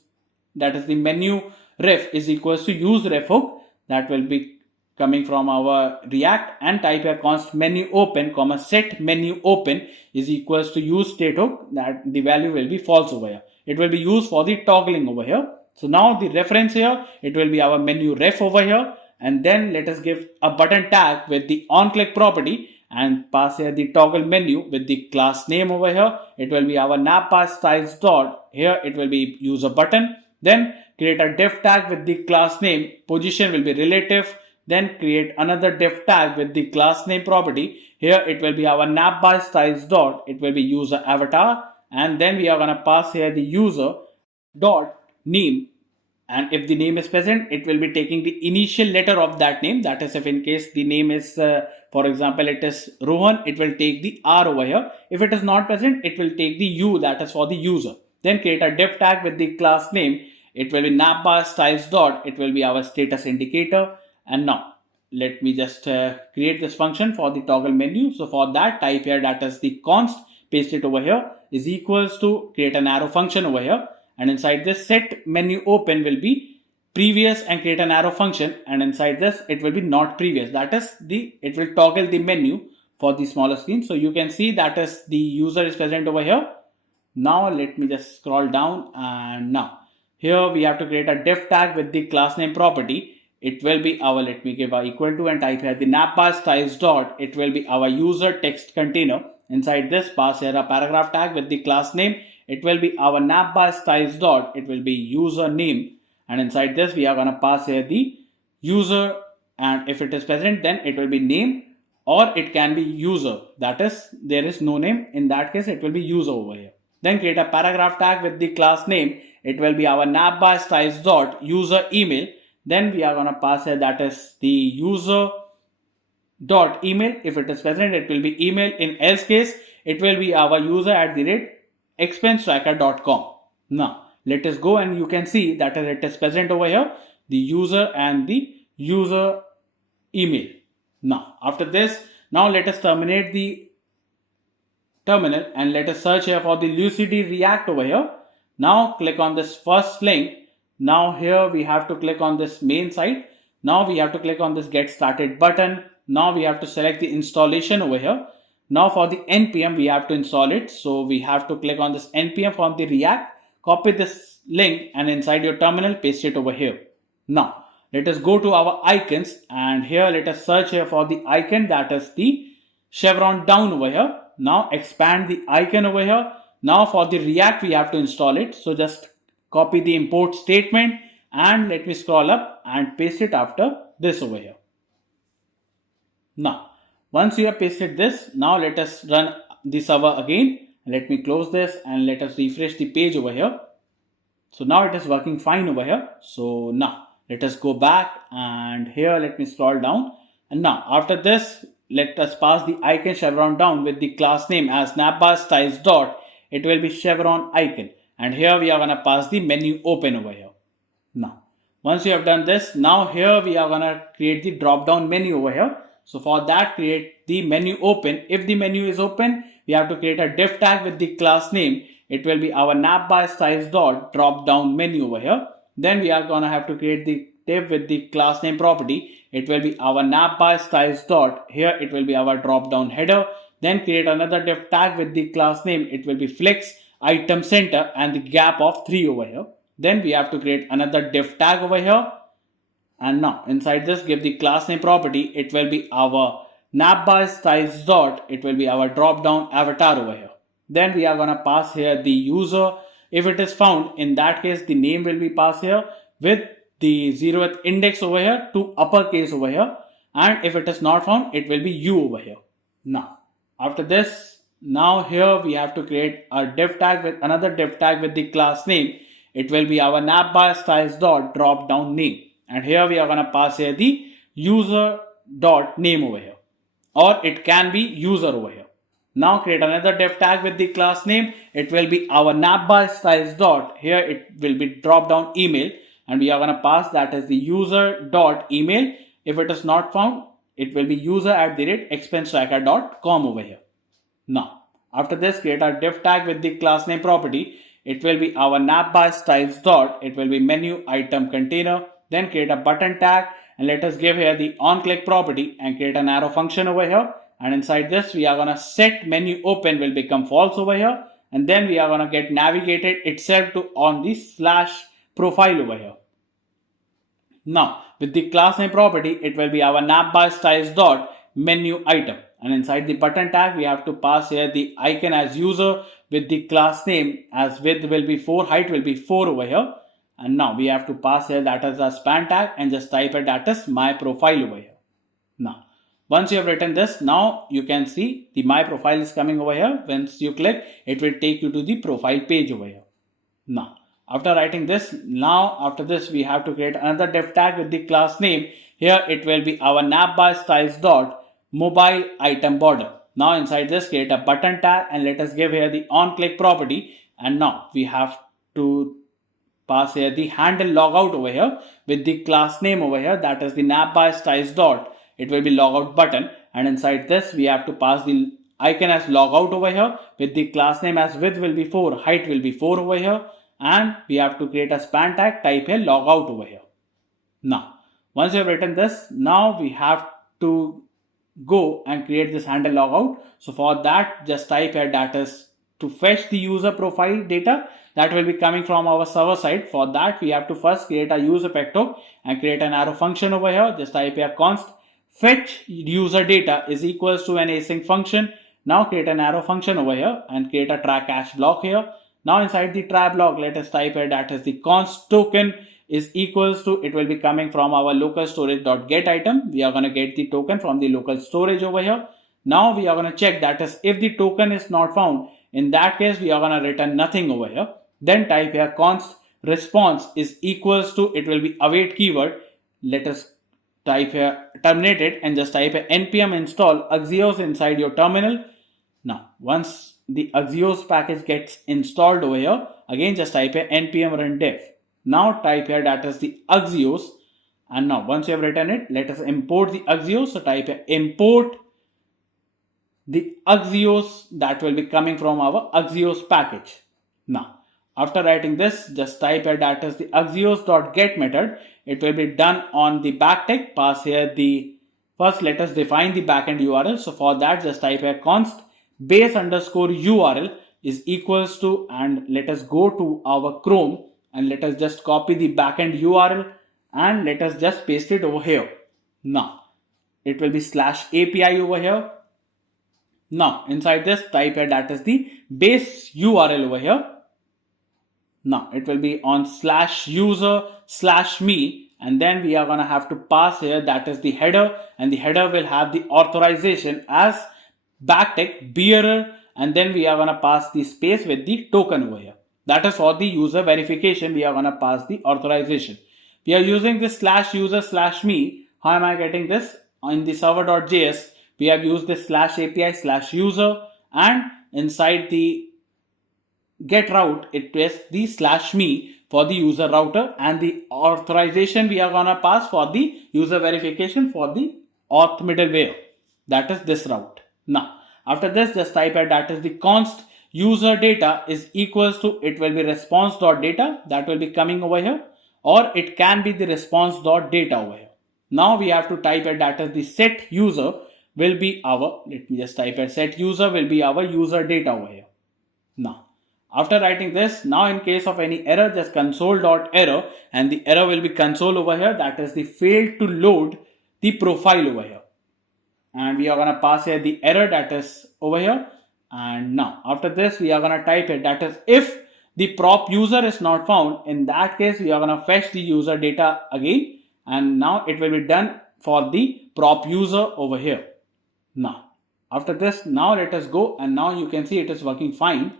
that is the menu ref is equals to use ref hook, that will be coming from our React, and type here const menu open comma set menu open is equals to use state hook, that the value will be false over here. It will be used for the toggling over here. So now the reference here, it will be our menu ref over here. And then let us give a button tag with the on click property and pass here the toggle menu with the class name over here. It will be our navbar styles dot, here it will be user button. Then create a div tag with the class name, position will be relative. Then create another div tag with the class name property. Here it will be our navbar styles dot, it will be user avatar. And then we are going to pass here the user dot name. And if the name is present, it will be taking the initial letter of that name. That is, if in case the name is, for example, it is Rohan, it will take the R over here. If it is not present, it will take the U, that is for the user. Then create a div tag with the class name. It will be navbar styles dot, it will be our status indicator. And now let me just create this function for the toggle menu. So for that, type here, that is the const, paste it over here, is equals to create an arrow function over here. And inside this, set menu open will be previous, and create an arrow function. And inside this, it will be not previous. That is it will toggle the menu for the smaller screen. So you can see that is the user is present over here. Now let me just scroll down, and now here we have to create a div tag with the class name property. It will be our, let me give a equal to and type here the navbar styles dot, it will be our user text container. Inside this, pass here a paragraph tag with the class name. It will be our nap by styles dot. It will be username. And inside this, we are going to pass here the user. And if it is present, then it will be name, or it can be user. That is, there is no name. In that case, it will be user over here. Then create a paragraph tag with the class name. It will be our nap by styles dot user email. Then we are going to pass here, that is the user dot email. If it is present, it will be email. In else case, it will be our user @ expensetracker.com. Now let us go, and you can see that it is present over here, the user and the user email. Now after this, now let us terminate the terminal and let us search here for the Lucidity React over here. Now click on this first link. Now here we have to click on this main site. Now we have to click on this get started button. Now we have to select the installation over here. Now for the npm we have to install it. So we have to click on this npm from the React, copy this link, and inside your terminal paste it over here. Now let us go to our icons, and here let us search here for the icon, that is the chevron down over here. Now expand the icon over here. Now for the React we have to install it. So just copy the import statement and let me scroll up and paste it after this over here. Now once you have pasted this, now let us run the server again. Let me close this and let us refresh the page over here. So now it is working fine over here. So now let us go back, and here let me scroll down, and now after this let us pass the icon chevron down with the class name as napbar styles dot. It will be chevron icon, and here we are going to pass the menu open over here. Now once you have done this, now here we are going to create the drop down menu over here. So for that, create the menu open. If the menu is open, we have to create a div tag with the class name. It will be our nap by styles dot drop down menu over here. Then we are going to have to create the div with the class name property. It will be our nap by styles dot. Here it will be our drop down header. Then create another div tag with the class name. It will be flex item center and the gap of 3 over here. Then we have to create another div tag over here. And now inside this, give the class name property. It will be our nap by styles dot. It will be our drop down avatar over here. Then we are going to pass here the user. If it is found, in that case the name will be passed here with the 0th index over here to uppercase over here. And if it is not found, it will be u over here. Now after this, now here we have to create a div tag with another div tag with the class name. It will be our nap by styles dot drop down name. And here we are going to pass here the user dot name over here, or it can be user over here. Now create another div tag with the class name. It will be our nap by styles dot. Here it will be drop down email, and we are going to pass that as the user dot email. If it is not found, it will be user @ expensetracker.com over here. Now after this, create a div tag with the class name property. It will be our nap by styles dot. It will be menu item container. Then create a button tag, and let us give here the on click property and create an arrow function over here. And inside this, we are going to set menu open will become false over here. And then we are going to get navigated itself to on the / profile over here. Now with the class name property, it will be our nap by styles dot menu item. And inside the button tag, we have to pass here the icon as user with the class name as width will be 4, height will be 4 over here. And now we have to pass here that as a span tag and just type it that as my profile over here. Now once you have written this, now you can see the my profile is coming over here. Once you click, it will take you to the profile page over here. Now after writing this, now after this we have to create another div tag with the class name. Here it will be our nap by styles dot mobile item border. Now inside this, create a button tag and let us give here the on click property. And now we have to pass here the handle logout over here with the class name over here, that is the nap by styles dot. It will be logout button, and inside this we have to pass the icon as logout over here with the class name as width will be 4, height will be 4 over here, and we have to create a span tag, type here logout over here. Now once you have written this, now we have to go and create this handle logout. So for that, just type here that is to fetch the user profile data that will be coming from our server side. For that, we have to first create a use effect hook and create an arrow function over here. Just type here const fetch user data is equals to an async function Now create an arrow function over here and create a try catch block here. Now inside the try block, let us type here that is the const token is equals to, it will be coming from our local storage.get item. We are going to get the token from the local storage over here. Now we are going to check that is if the token is not found, in that case we are going to return nothing over here. Then type here const response is equals to, it will be await keyword. Let us type here terminate it and just type here npm install Axios inside your terminal. Now once the Axios package gets installed over here, again just type here npm run dev. Now type here that is the Axios, and now once you have written it, let us import the Axios. So type here import the Axios, that will be coming from our Axios package. Now after writing this, just type here that is the Axios.get method. It will be done on the backtick. Pass here the first, let us define the backend URL. So for that, just type here const base underscore URL is equals to, and let us go to our Chrome and let us just copy the backend URL and let us just paste it over here. Now it will be /API over here. Now inside this, type here that is the base URL over here. Now it will be on /user/me, and then we are going to have to pass here that is the header, and the header will have the authorization as backtick bearer, and then we are going to pass the space with the token over here. That is for the user verification. We are going to pass the authorization. We are using this /user/me. How am I getting this? In the server.js, we have used this /API/user, and inside the get route, it is the /me for the user router, and the authorization we are going to pass for the user verification for the auth middleware. That is this route. Now after this, just type here that is the const user data is equals to, it will be response.data, that will be coming over here, or it can be the response.data over here. Now we have to type here that is the set user will be our, let me just type here set user will be our user data over here. Now after writing this, now in case of any error, just console.error, and the error will be console over here, that is the failed to load the profile over here. And we are going to pass here the error that is over here. And now after this, we are going to type it that is if the prop user is not found, in that case we are going to fetch the user data again, and now it will be done for the prop user over here. Now after this, now let us go, and now you can see it is working fine.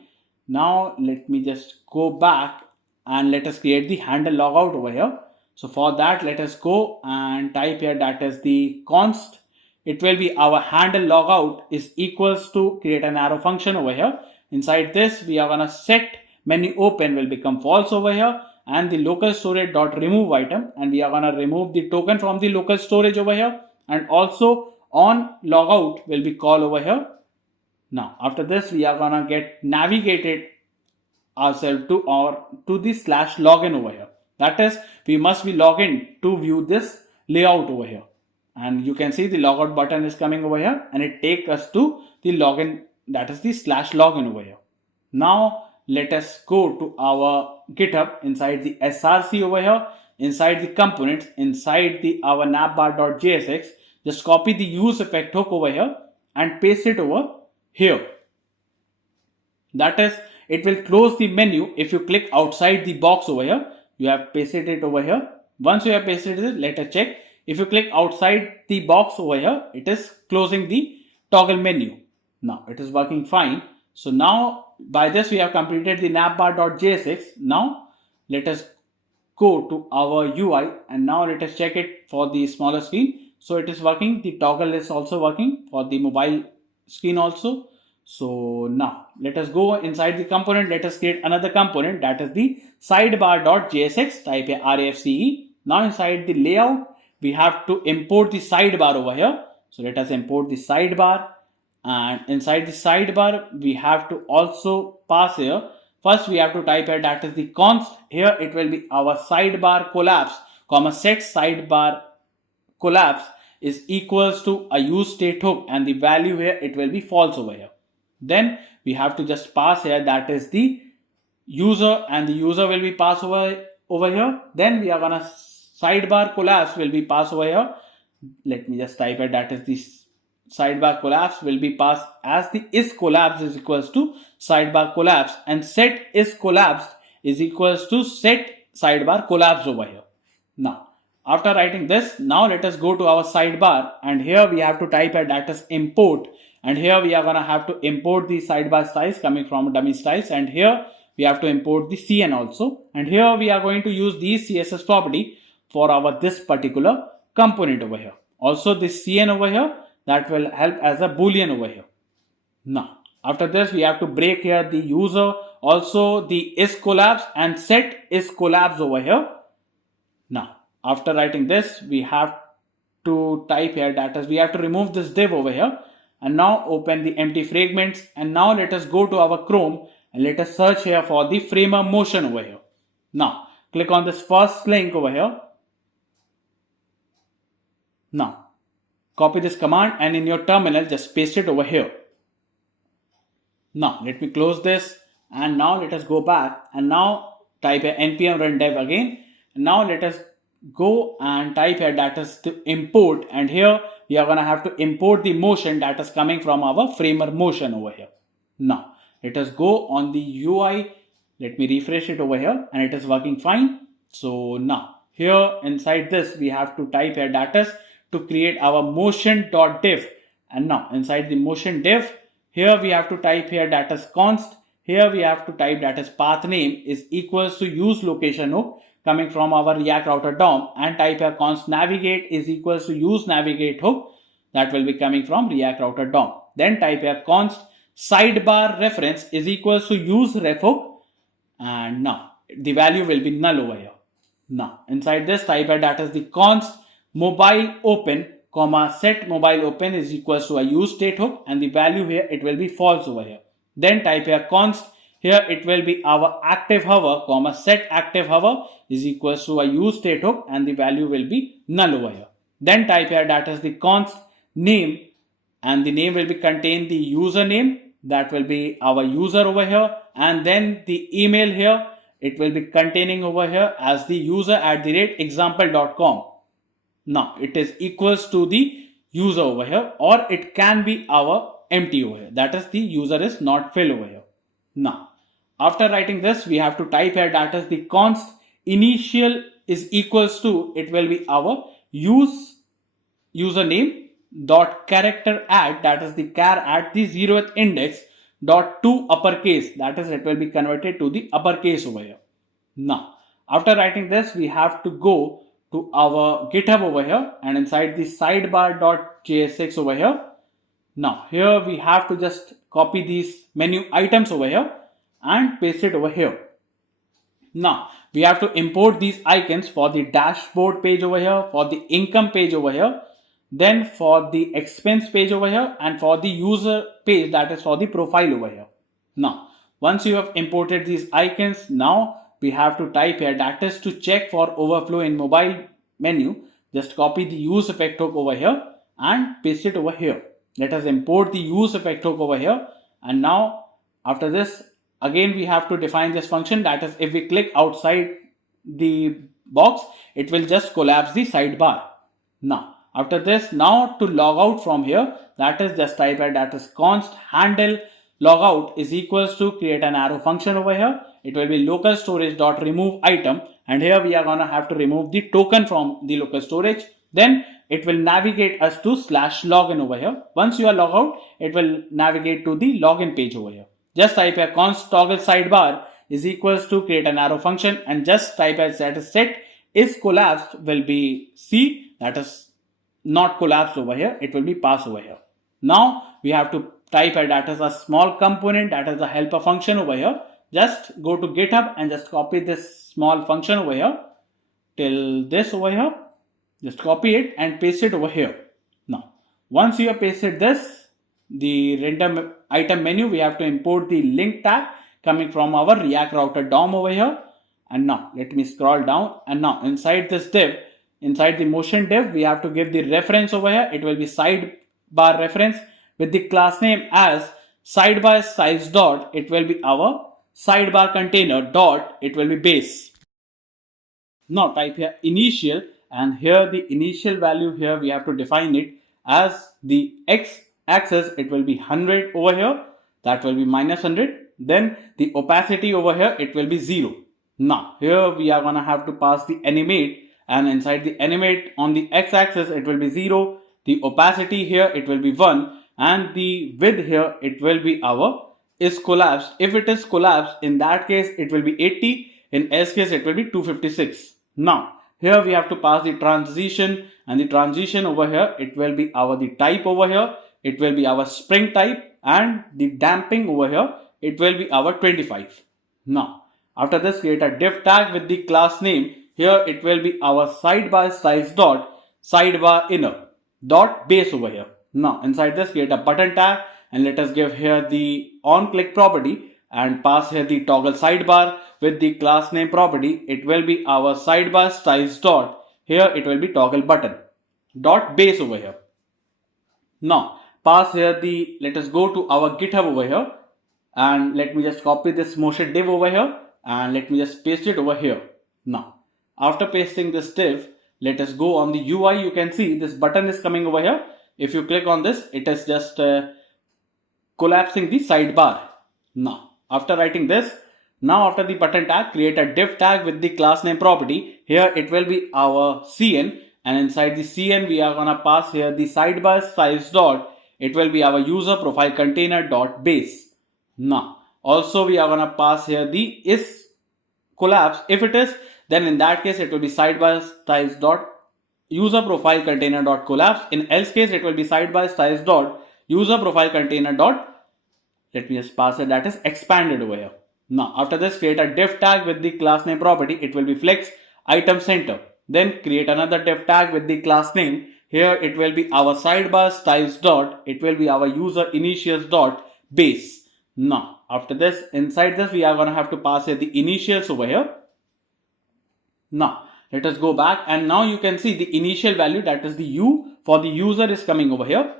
Now let me just go back and let us create the handle logout over here. So for that, let us go and type here that is the const, it will be our handle logout is equals to, create an arrow function over here. Inside this, we are going to set menu open will become false over here, and the local storage dot remove item, and we are going to remove the token from the local storage over here, and also on logout will be called over here. Now after this, we are gonna get navigated ourselves to the /login over here. That is, we must be logged in to view this layout over here, and you can see the logout button is coming over here, and it takes us to the login, that is the /login over here. Now let us go to our GitHub inside the src over here, inside the components, inside the our navbar.jsx, just copy the use effect hook over here and paste it over here. That is, it will close the menu if you click outside the box over here. You have pasted it over here. Once you have pasted it, let us check. If you click outside the box over here, it is closing the toggle menu. Now it is working fine. So now by this we have completed the navbar.jsx. Now let us go to our UI, and now let us check it for the smaller screen. So it is working. The toggle is also working for the mobile screen also. So now let us go inside the component. Let us create another component, that is the sidebar.jsx. Type a RFCE. Now inside the layout, we have to import the sidebar over here. So let us import the sidebar, and inside the sidebar we have to also pass here. First we have to type here that is the const. Here it will be our sidebar collapse, comma set sidebar collapse is equals to a use state hook, and the value here it will be false over here. Then we have to just pass here that is the user, and the user will be passed over here. Then we are gonna sidebar collapse will be passed over here. Let me just type it, that is the sidebar collapse will be passed as the is collapsed is equals to sidebar collapse, and set is collapsed is equals to set sidebar collapsed over here. Now, after writing this, now let us go to our sidebar, and here we have to type a data import, and here we are going to have to import the sidebar styles coming from dummy styles, and here we have to import the CN also, and here we are going to use these CSS property for our this particular component over here. Also this CN over here, that will help as a boolean over here. Now, after this we have to break here the user, also the is collapse and set is collapse over here. Now, after writing this, we have to type here data. We have to remove this div over here, and now open the empty fragments, and now let us go to our Chrome and let us search here for the framer motion over here. Now, click on this first link over here. Now, copy this command and in your terminal just paste it over here. Now, let me close this, and now let us go back and now type a npm run dev again. Now let us go and type here data to import, and here we are going to have to import the motion that is coming from our framer motion over here. Now let us go on the UI. Let me refresh it over here, and it is working fine. So now here inside this we have to type here data to create our motion.div, and now inside the motion div here we have to type here data's const. Here we have to type data's path name is equals to use location hook coming from our React router DOM, and type here const navigate is equals to use navigate hook that will be coming from React router DOM. Then type here const sidebar reference is equals to use ref hook, and now the value will be null over here. Now inside this type here data is the const mobile open comma set mobile open is equals to a use state hook, and the value here it will be false over here. Then type here const, here it will be our active hover comma set active hover is equals to a use state hook, and the value will be null over here. Then type here data is the const name, and the name will be contain the username, that will be our user over here, and then the email here it will be containing over here as the user@example.com. Now it is equals to the user over here, or it can be our empty over here, that is the user is not filled over here. Now after writing this we have to type here data is the const initial is equals to, it will be our username dot character add, that is the char at the 0th index dot to uppercase, that is it will be converted to the uppercase over here. Now after writing this we have to go to our GitHub over here, and inside the sidebar.jsx over here. Now here we have to just copy these menu items over here and paste it over here. Now we have to import these icons for the dashboard page over here, for the income page over here, then for the expense page over here, and for the user page, that is for the profile over here. Now once you have imported these icons, now we have to type here that is to check for overflow in mobile menu. Just copy the use effect hook over here and paste it over here. Let us import the use effect hook over here, and now after this again we have to define this function, that is if we click outside the box it will just collapse the sidebar. Now after this, now to log out from here, that is just type here that is const handle logout is equals to create an arrow function over here. It will be local storage dot remove item, and here we are gonna have to remove the token from the local storage. Then it will navigate us to /login over here. Once you are logged out, it will navigate to the login page over here. Just type here const toggle sidebar is equals to create an arrow function, and just type here that is set is collapsed will be C, that is not collapsed over here, it will be pass over here. Now we have to type here that is a small component, that is a helper function over here. Just go to GitHub and just copy this small function over here till this over here. Just copy it and paste it over here. Now once you have pasted this, the random item menu, we have to import the link tag coming from our React router DOM over here. And now let me scroll down, and now inside this div, inside the motion div, we have to give the reference over here. It will be sidebar reference with the class name as sidebar size dot. It will be our sidebar container dot. It will be base. Now type here initial, and here the initial value here we have to define it as the x axis it will be 100 over here, that will be minus 100. Then the opacity over here it will be 0. Now here we are gonna have to pass the animate, and inside the animate on the x axis it will be 0, the opacity here it will be 1, and the width here it will be our is collapsed. If it is collapsed, in that case it will be 80, in else case it will be 256. Now here we have to pass the transition, and the transition over here it will be our the type over here, it will be our spring type, and the damping over here it will be our 25. Now after this, create a div tag with the class name. Here it will be our sidebar styles dot sidebar inner dot base over here. Now inside this, create a button tag, and let us give here the on click property and pass here the toggle sidebar with the class name property. It will be our sidebar styles dot, here it will be toggle button dot base over here. Now pass here the, let us go to our GitHub over here, and let me just copy this motion div over here, and let me just paste it over here. Now after pasting this div, let us go on the UI. You can see this button is coming over here. If you click on this, it is just collapsing the sidebar. Now after writing this, now after the button tag, create a div tag with the class name property. Here it will be our CN, and inside the CN we are gonna pass here the sidebar styles dot, it will be our user profile container dot base. Now also we are gonna pass here the is collapse. If it is, then in that case it will be sidebar styles dot user profile container dot collapse. In else case it will be sidebar styles dot user profile container dot, let me just pass it, that is expanded over here. Now after this, create a div tag with the class name property. It will be flex item center. Then create another div tag with the class name. Here it will be our sidebar styles dot, it will be our user initials dot base. Now after this, inside this we are gonna have to pass here the initials over here. Now let us go back, and now you can see the initial value, that is the u for the user, is coming over here.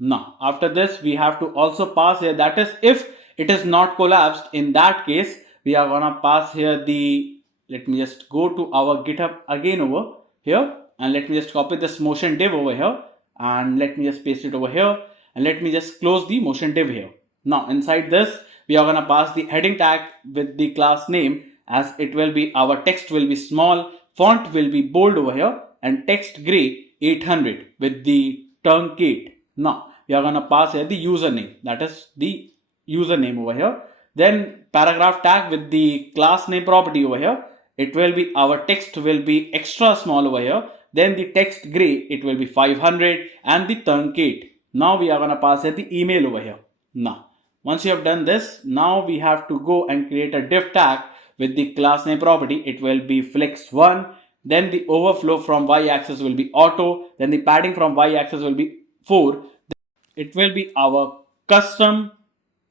Now after this we have to also pass here, that is if it is not collapsed, in that case we are gonna pass here the, let me just go to our GitHub again over here, and let me just copy this motion div over here, and let me just paste it over here, and let me just close the motion div here. Now inside this we are gonna pass the heading tag with the class name, as it will be our text will be small, font will be bold over here, and text gray 800 with the truncate. Now we are gonna pass here the username, that is the username over here. Then paragraph tag with the class name property over here. It will be our text will be extra small over here. Then the text gray it will be 500, and the truncate. Now we are gonna pass here the email over here. Now once you have done this, now we have to go and create a div tag with the class name property. It will be flex1. Then the overflow from y-axis will be auto. Then the padding from y-axis will be 4. It will be our custom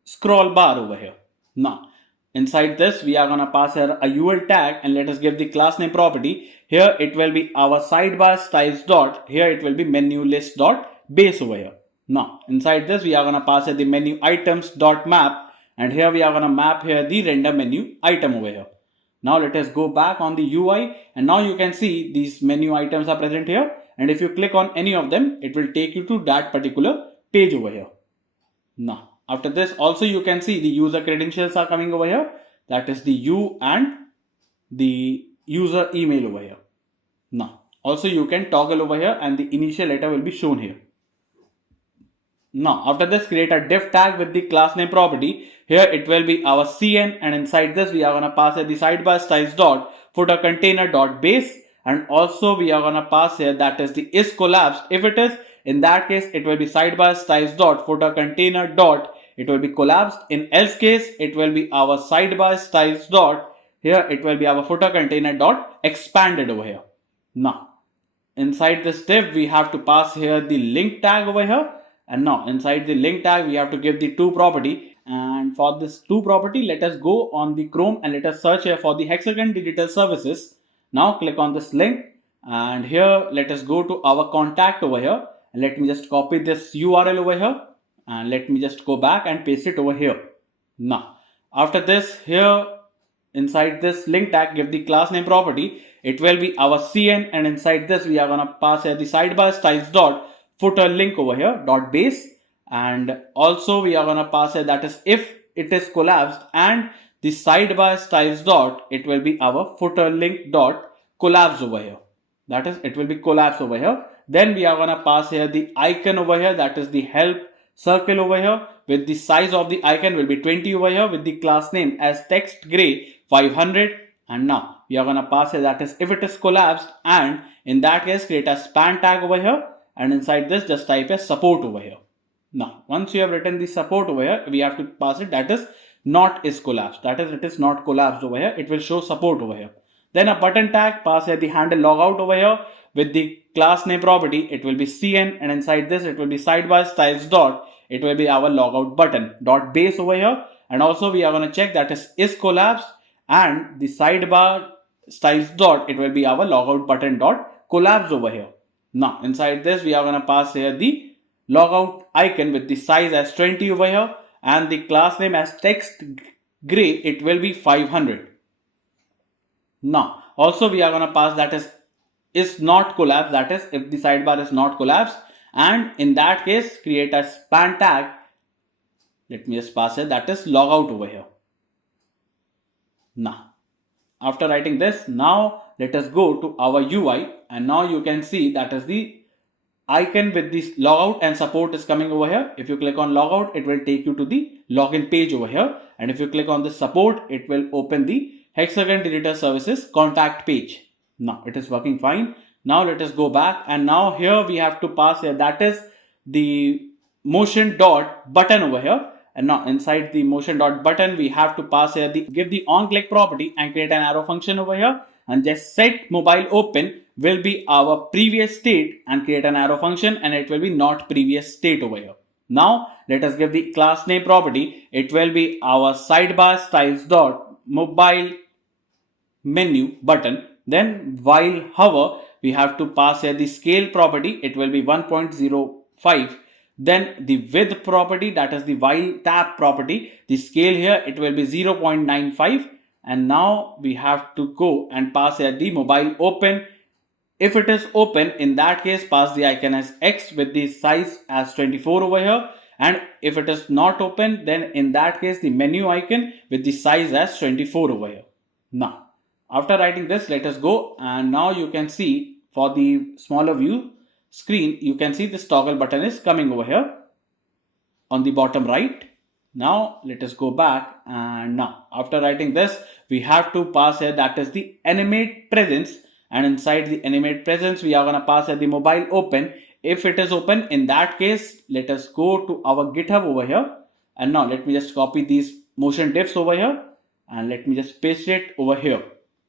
scroll bar over here. Now inside this we are gonna pass here a UL tag, and let us give the class name property. Here it will be our sidebar styles dot, here it will be menu list dot base over here. Now inside this we are gonna pass here the menu items dot map, and here we are gonna map here the render menu item over here. Now let us go back on the UI, and now you can see these menu items are present here, and if you click on any of them it will take you to that particular page over here. Now after this also you can see the user credentials are coming over here, that is the U and the user email over here. Now also you can toggle over here, and the initial letter will be shown here. Now after this, create a div tag with the class name property. Here it will be our CN, and inside this we are gonna pass here the sidebar styles dot footer container dot base, and also we are gonna pass here that is the is collapsed. If it is, in that case it will be sidebar styles dot footer container dot, it will be collapsed. In else case it will be our sidebar styles dot, here it will be our footer container dot expanded over here. Now inside this div we have to pass here the link tag over here, and now inside the link tag we have to give the to property. And for this to property, let us go on the Chrome and let us search here for the Hexagon Digital Services. Now click on this link, and here let us go to our contact over here, and let me just copy this URL over here, and let me just go back and paste it over here. Now after this, here inside this link tag give the class name property. It will be our CN, and inside this we are gonna pass here the sidebar styles dot footer link over here dot base, and also we are going to pass here that is if it is collapsed, and the sidebar styles dot, it will be our footer link dot collapse over here. That is, it will be collapse over here. Then we are going to pass here the icon over here, that is the help circle over here, with the size of the icon will be 20 over here, with the class name as text gray 500. And now we are going to pass here that is if it is collapsed, and in that case create a span tag over here, and inside this just type a support over here. Now once you have written the support over here, we have to pass it that is not is collapsed, that is it is not collapsed over here, it will show support over here. Then a button tag, pass here the handle logout over here, with the class name property it will be cn, and inside this it will be sidebar styles dot, it will be our logout button dot base over here. And also we are going to check that is collapsed, and the sidebar styles dot, it will be our logout button dot collapse over here. Now inside this we are going to pass here the logout icon with the size as 20 over here, and the class name as text gray, it will be 500. Now also we are going to pass that is not collapsed, that is if the sidebar is not collapsed, and in that case create a span tag. Let me just pass it that is logout over here. Now after writing this, now let us go to our UI, and now you can see that is the icon with this logout and support is coming over here. If you click on logout, it will take you to the login page over here, and if you click on the support, it will open the Hexagon Deleter Services contact page. Now it is working fine. Now let us go back, and now here we have to pass here that is the motion dot button over here. And now inside the motion dot button we have to pass here give the on click property and create an arrow function over here, and just set mobile open will be our previous state, and create an arrow function, and it will be not previous state over here. Now let us give the class name property, it will be our sidebar styles dot mobile menu button. Then while hover we have to pass here the scale property, it will be 1.05. Then the width property, that is the while tab property, the scale here it will be 0.95. And now we have to go and pass here the mobile open. If it is open, in that case pass the icon as X with the size as 24 over here. And if it is not open, then in that case the menu icon with the size as 24 over here. Now after writing this, let us go, and now you can see for the smaller view screen, you can see this toggle button is coming over here on the bottom right. Now let us go back, and now after writing this we have to pass here that is the animate presence, and inside the animate presence we are going to pass here the mobile open. If it is open, in that case let us go to our GitHub over here, and now let me just copy these motion diffs over here, and let me just paste it over here.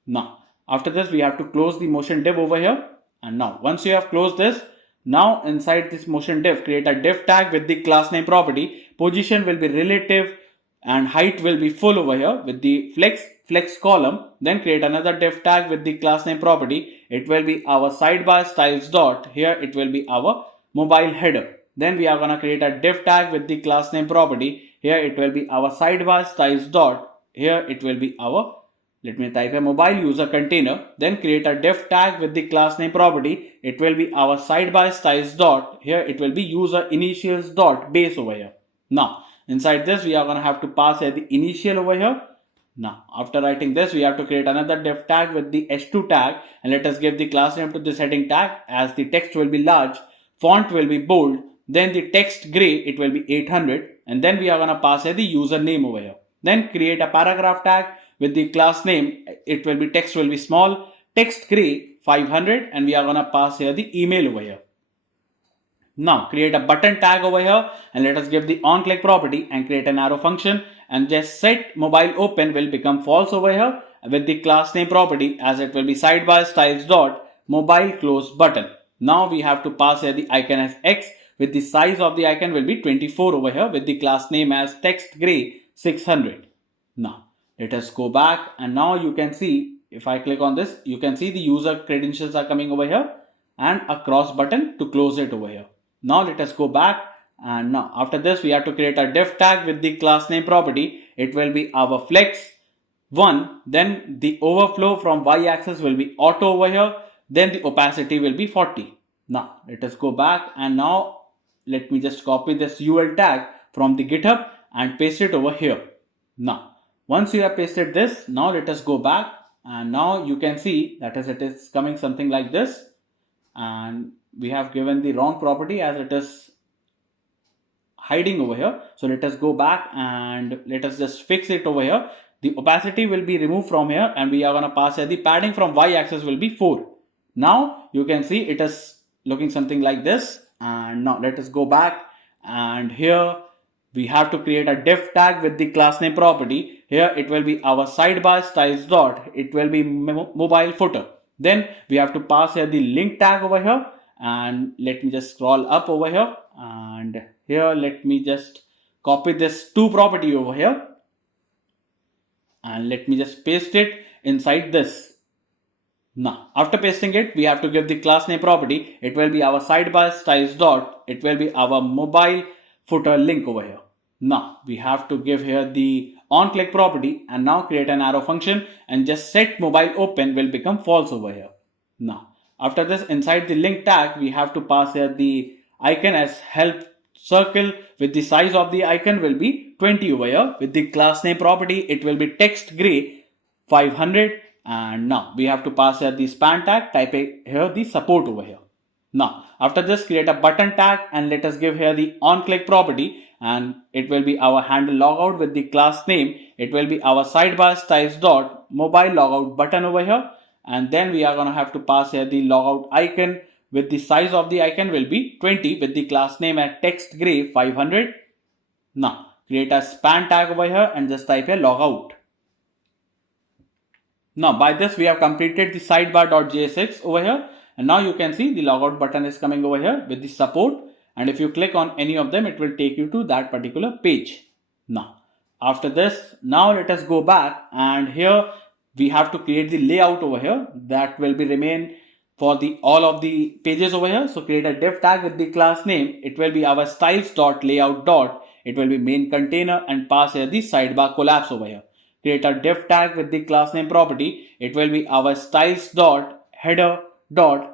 Now after this we have to close the motion div over here, and now once you have closed this, now inside this motion div create a div tag with the class name property. Position will be relative and height will be full over here with the flex column. Then create another div tag with the class name property, it will be our sidebar styles dot, here it will be our mobile header. Then we are going to create a div tag with the class name property, here it will be our sidebar styles dot, here it will be our, let me type a mobile user container. Then create a div tag with the class name property, it will be our sidebar styles dot, here it will be user initials dot base over here. Now inside this we are going to have to pass here the initial over here. Now after writing this we have to create another div tag with the h2 tag, and let us give the class name to this heading tag as the text will be large, font will be bold, then the text gray it will be 800, and then we are going to pass here the username over here. Then create a paragraph tag with the class name, it will be text will be small, text gray 500, and we are going to pass here the email over here. Now create a button tag over here, and let us give the on click property and create an arrow function, and just set mobile open will become false over here with the class name property, as it will be sidebar styles dot mobile close button. Now we have to pass here the icon as X with the size of the icon will be 24 over here with the class name as text gray 600. Now let us go back, and now you can see if I click on this, you can see the user credentials are coming over here and a cross button to close it over here. Now let us go back, and now after this we have to create a div tag with the class name property, it will be our flex 1, then the overflow from y axis will be auto over here, then the opacity will be 40. Now let us go back, and now let me just copy this UL tag from the GitHub and paste it over here. Now once you have pasted this, now let us go back, and now you can see that is it is coming something like this, and we have given the wrong property as it is hiding over here. So let us go back and let us just fix it over here. The opacity will be removed from here, and we are going to pass here the padding from y-axis will be 4. Now you can see it is looking something like this. And now let us go back, and here we have to create a div tag with the class name property. Here it will be our sidebar styles dot, it will be mobile footer. Then we have to pass here the link tag over here, and let me just scroll up over here, and here let me just copy this to property over here, and let me just paste it inside this. Now after pasting it, we have to give the class name property. It will be our sidebar styles dot, it will be our mobile footer link over here. Now we have to give here the on click property, and now create an arrow function and just set mobile open will become false over here. Now after this, inside the link tag, we have to pass here the icon as help circle with the size of the icon will be 20 over here. With the class name property, it will be text gray 500. And now we have to pass here the span tag, type here the support over here. Now after this, create a button tag, and let us give here the on click property, and it will be our handle logout with the class name. It will be our sidebar styles dot mobile logout button over here, and then we are going to have to pass here the logout icon with the size of the icon will be 20 with the class name at text gray 500. Now create a span tag over here and just type here logout. Now by this we have completed the sidebar.jsx over here, and now you can see the logout button is coming over here with the support, and if you click on any of them, it will take you to that particular page. Now after this, now let us go back, and here we have to create the layout over here that will be remain for the all of the pages over here. So create a div tag with the class name. It will be our styles.layout. It will be main container, and pass here the sidebar collapse over here. Create a div tag with the class name property. It will be our styles.header.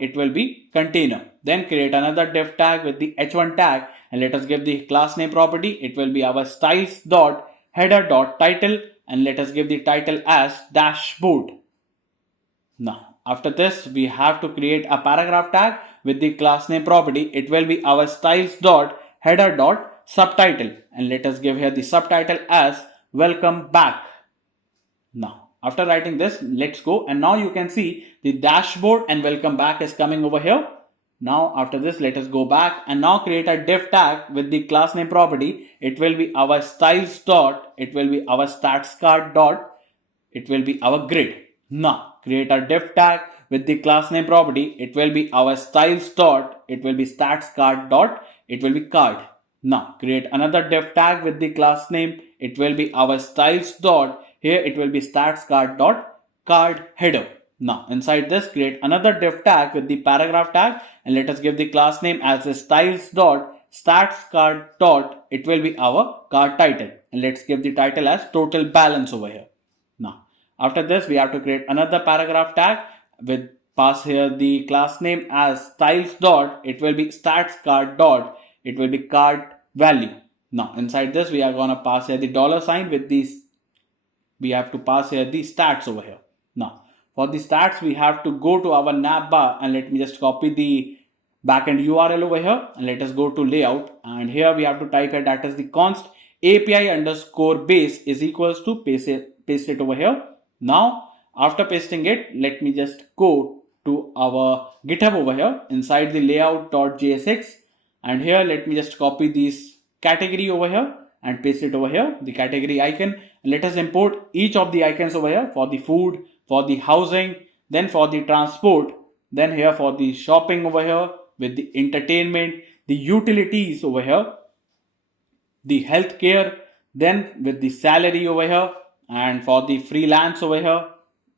It will be container. Then create another div tag with the h1 tag, and let us give the class name property. It will be our styles.header.title, and let us give the title as dashboard. Now after this, we have to create a paragraph tag with the class name property. It will be our styles.header.subtitle, and let us give here the subtitle as welcome back. Now after writing this, let's go, and now you can see the dashboard and welcome back is coming over here. Now after this, let us go back, and now create a div tag with the class name property. It will be our styles dot, it will be our stats card dot, it will be our grid. Now create a div tag with the class name property. It will be our styles dot, it will be stats card dot, it will be card. Now create another div tag with the class name. It will be our styles dot, here it will be stats card dot card header. Now inside this, create another div tag with the paragraph tag, and let us give the class name as the styles dot stats card dot, it will be our card title, and let's give the title as total balance over here. Now after this, we have to create another paragraph tag with pass here the class name as styles dot, it will be stats card dot, it will be card value. Now inside this, we are going to pass here the $sign with these, we have to pass here the stats over here. Now for the stats, we have to go to our navbar, and let me just copy the backend URL over here, and let us go to layout, and here we have to type here that is the const API underscore base is equals to paste it over here. Now after pasting it, let me just go to our GitHub over here inside the layout.jsx, and here let me just copy this category over here and paste it over here, the category icon, and let us import each of the icons over here for the food, for the housing, then for the transport, then here for the shopping over here with the entertainment, the utilities over here, the healthcare, then with the salary over here, and for the freelance over here,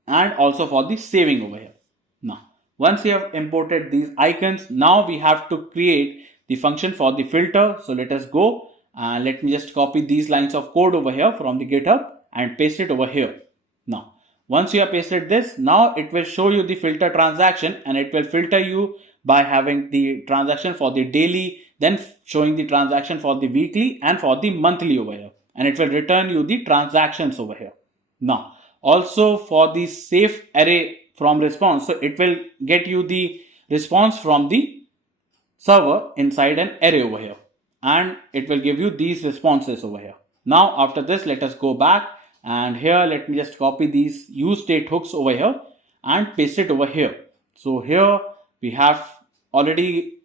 and also for the saving over here. Now once you have imported these icons, now we have to create the function for the filter. So let us go, and let me just copy these lines of code over here from the GitHub and paste it over here. Now once you have pasted this, now it will show you the filter transaction, and it will filter you by having the transaction for the daily, then showing the transaction for the weekly and for the monthly over here. And it will return you the transactions over here. Now, also for the safe array from response, so it will get you the response from the server inside an array over here, and it will give you these responses over here. Now after this, let us go back, and here let me just copy these use state hooks over here and paste it over here. So here we have already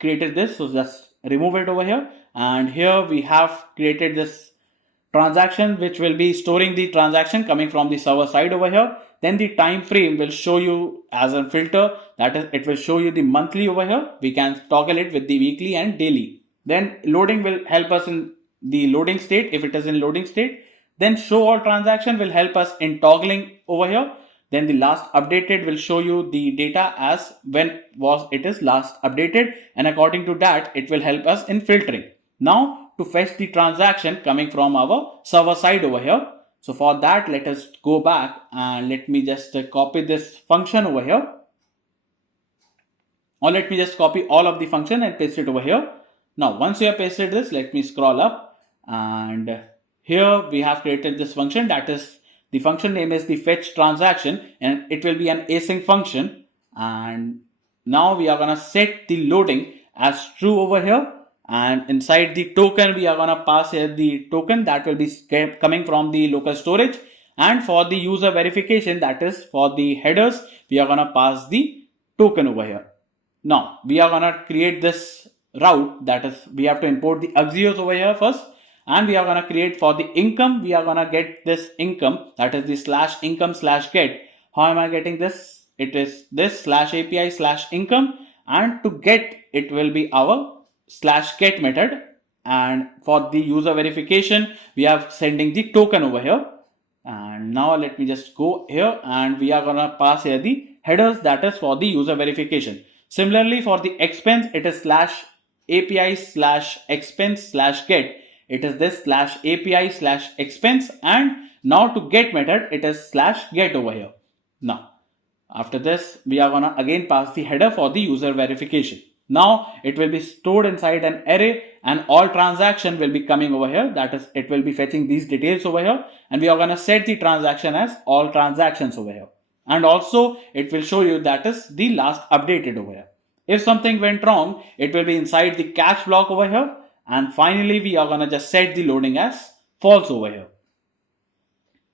created this, so just remove it over here, and here we have created this transaction which will be storing the transaction coming from the server side over here. Then the time frame will show you as a filter, that is, it will show you the monthly over here. We can toggle it with the weekly and daily. Then loading will help us in the loading state if it is in loading state. Then show all transaction will help us in toggling over here. Then the last updated will show you the data as when was it is last updated, and according to that it will help us in filtering. Now to fetch the transaction coming from our server side over here. So for that, let us go back and let me just copy this function over here. Or let me just copy all of the function and paste it over here. Now, once you have pasted this, let me scroll up, and here we have created this function, that is the function name is the fetch transaction, and it will be an async function. And now we are going to set the loading as true over here. And inside the token, we are going to pass here the token that will be coming from the local storage. And for the user verification, that is for the headers, we are going to pass the token over here. Now we are going to create this route, that is we have to import the Axios over here first. And we are going to create for the income, we are going to get this income, that is the /income/get. How am I getting this? It is this /API/income, and to get it will be our /get method, and for the user verification we are sending the token over here. And now let me just go here, and we are gonna pass here the headers, that is for the user verification. Similarly for the expense, it is /API/expense/get. It is this /API/expense, and now to get method it is /get over here. Now after this, we are gonna again pass the header for the user verification. Now it will be stored inside an array, and all transaction will be coming over here, that is it will be fetching these details over here, and we are going to set the transaction as all transactions over here. And also it will show you that is the last updated over here. If something went wrong, it will be inside the catch block over here, and finally we are going to just set the loading as false over here.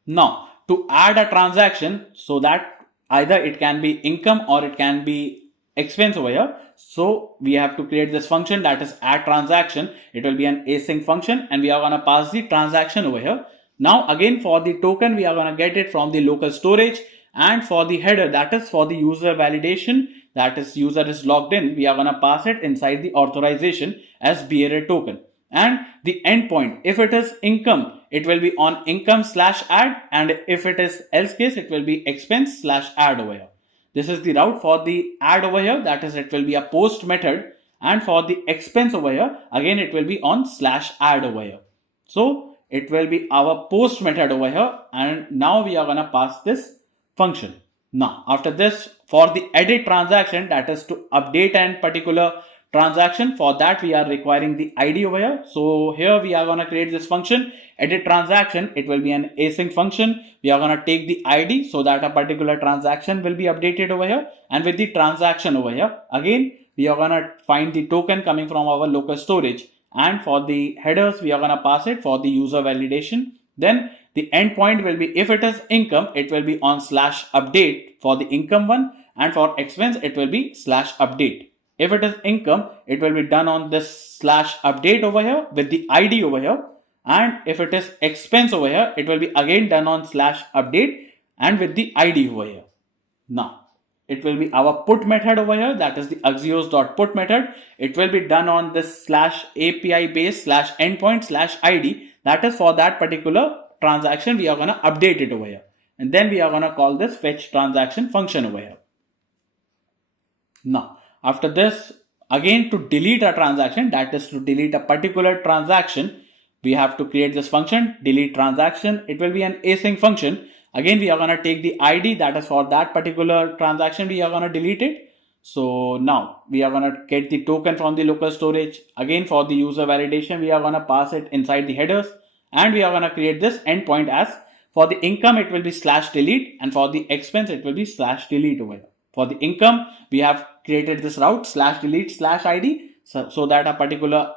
Now to add a transaction, so that either it can be income or it can be expense over here, so we have to create this function, that is add transaction. It will be an async function, and we are going to pass the transaction over here. Now again for the token, we are going to get it from the local storage, and for the header, that is for the user validation, that is user is logged in, we are going to pass it inside the authorization as bearer token. And the endpoint, if it is income, it will be on income/add, and if it is else case, it will be expense/add over here. This is the route for the add over here, that is it will be a post method, and for the expense over here, again it will be on /add over here. So it will be our post method over here, and now we are going to pass this function. Now after this, for the edit transaction, that is to update an particular transaction, for that we are requiring the ID over here. So here we are going to create this function edit transaction. It will be an async function. We are going to take the ID so that a particular transaction will be updated over here, and with the transaction over here, again we are going to find the token coming from our local storage, and for the headers we are going to pass it for the user validation. Then the endpoint will be, if it is income, it will be on /update for the income one, and for expense it will be /update. If it is income, it will be done on this /update over here with the ID over here, and if it is expense over here, it will be again done on /update and with the ID over here. Now it will be our put method over here, that is the axios.put method. It will be done on this /API base /endpoint/ID, that is for that particular transaction we are going to update it over here, and then we are going to call this fetch transaction function over here. Now after this, again to delete a transaction, that is to delete a particular transaction, we have to create this function delete transaction. It will be an async function. Again we are going to take the ID, that is for that particular transaction we are going to delete it. So now we are going to get the token from the local storage. Again, for the user validation, we are going to pass it inside the headers, and we are going to create this endpoint as for the income it will be /delete, and for the expense it will be /delete over here. For the income, we have created this route /delete/id so that a particular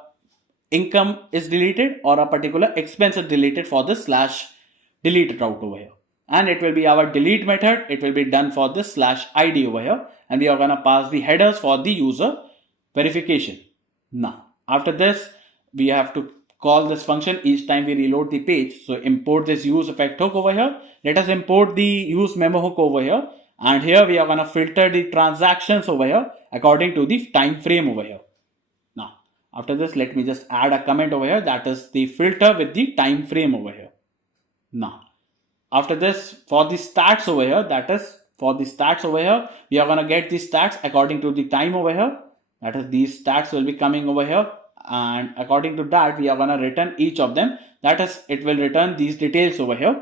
income is deleted or a particular expense is deleted for this /delete route over here. And it will be our delete method. It will be done for this /id over here, and we are going to pass the headers for the user verification. Now after this, we have to call this function each time we reload the page. So import this use effect hook over here. Let us import the use memo hook over here, and here we are going to filter the transactions over here according to the time frame over here. Now after this, let me just add a comment over here, that is the filter with the time frame over here. Now after this, for the stats over here, that is for the stats over here, we are going to get the stats according to the time over here. That is, these stats will be coming over here, and according to that we are going to return each of them. That is, it will return these details over here.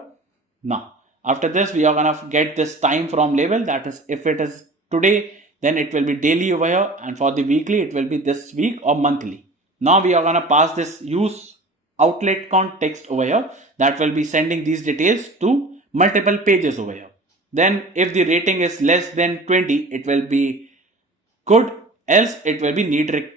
Now after this, we are going to get this time from label. That is, if it is today, then it will be daily over here, and for the weekly it will be this week or monthly. Now we are going to pass this use outlet context over here that will be sending these details to multiple pages over here. Then if the rating is less than 20, it will be good, else it will be need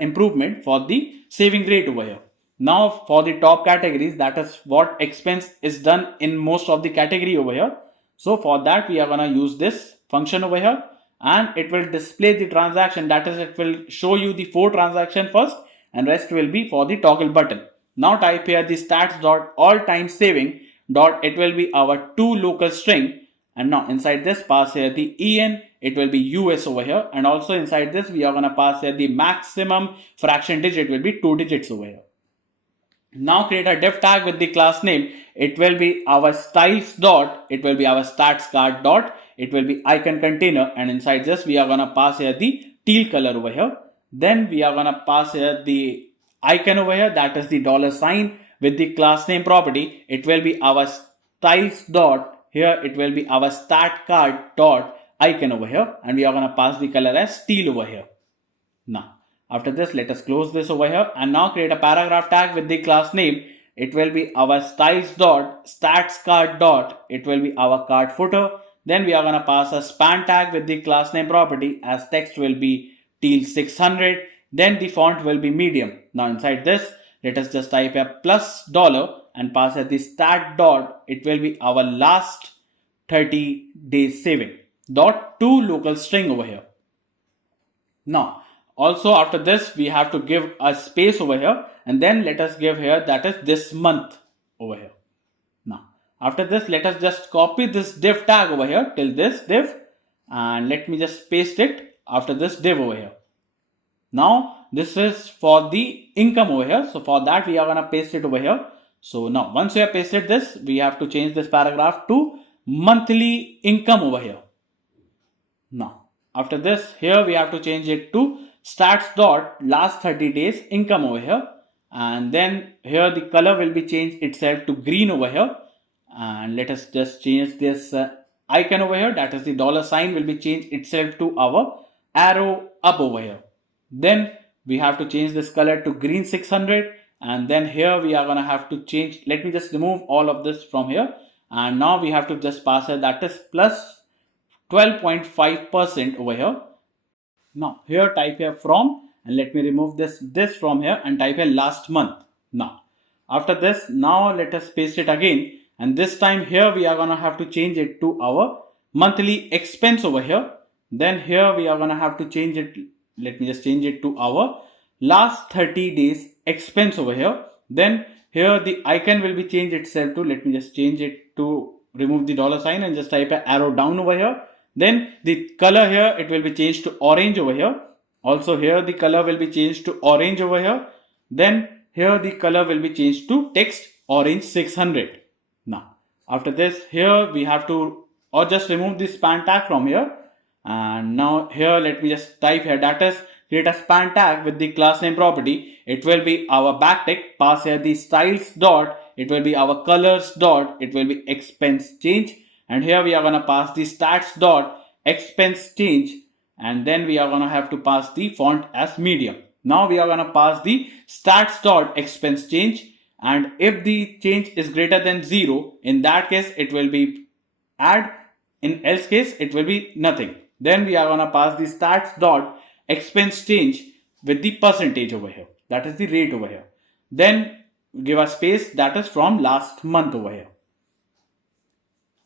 improvement for the saving rate over here. Now for the top categories, that is what expense is done in most of the category over here. So for that, we are going to use this function over here, and it will display the transaction. That is, it will show you the 4 transactions first, and rest will be for the toggle button. Now type here the stats.alltimesaving dot, it will be our to local string, and now inside this pass here the en, it will be US over here, and also inside this we are going to pass here the maximum fraction digit will be 2 digits over here. Now create a div tag with the class name. It will be our styles dot, it will be our stats card dot, it will be icon container, and inside this we are going to pass here the teal color over here. Then we are going to pass here the icon over here, that is the $sign with the class name property. It will be our styles dot, here it will be our stat card dot icon over here, and we are going to pass the color as teal over here. Now after this, let us close this over here, and now create a paragraph tag with the class name. It will be our styles dot stats card dot, it will be our card footer. Then we are going to pass a span tag with the class name property, as text will be teal 600. Then the font will be medium. Now inside this, let us just type a $+ and pass at the stat dot, it will be our last 30 days saving dot to local string over here. Now also after this, we have to give a space over here, and then let us give here, that is this month over here. Now after this, let us just copy this div tag over here till this div, and let me just paste it after this div over here. Now this is for the income over here, so for that we are going to paste it over here. So now once we have pasted this, we have to change this paragraph to monthly income over here. Now after this, here we have to change it to stats dot last 30 days income over here, and then here the color will be changed itself to green over here, and let us just change this icon over here, that is the $sign will be changed itself to our arrow up over here. Then we have to change this color to green 600, and then here we are going to have to change, let me just remove all of this from here, and now we have to just pass it, that is plus 12.5% over here. Now here type here from, and let me remove this from here and type here last month. Now after this, now let us paste it again, and this time here we are going to have to change it to our monthly expense over here. Then here we are going to have to change it, let me just change it to our last 30 days expense over here. Then here the icon will be changed itself to, let me just change it to remove the $sign and just type an arrow down over here. Then the color here, it will be changed to orange over here. Also here the color will be changed to orange over here. Then here the color will be changed to text orange 600. Now after this, here we have to or just remove the span tag from here. And now here let me just type here, that is create a span tag with the class name property. It will be our backtick, pass here the styles dot, it will be our colors dot, it will be expense change, and here we are going to pass the stats dot expense change, and then we are gonna have to pass the font as medium. Now we are gonna pass the stats.expense change, and if the change is greater than 0, in that case it will be add, in else case it will be nothing. Then we are gonna pass the stats.expense change with the percentage over here, that is the rate over here. Then give a space, that is from last month over here.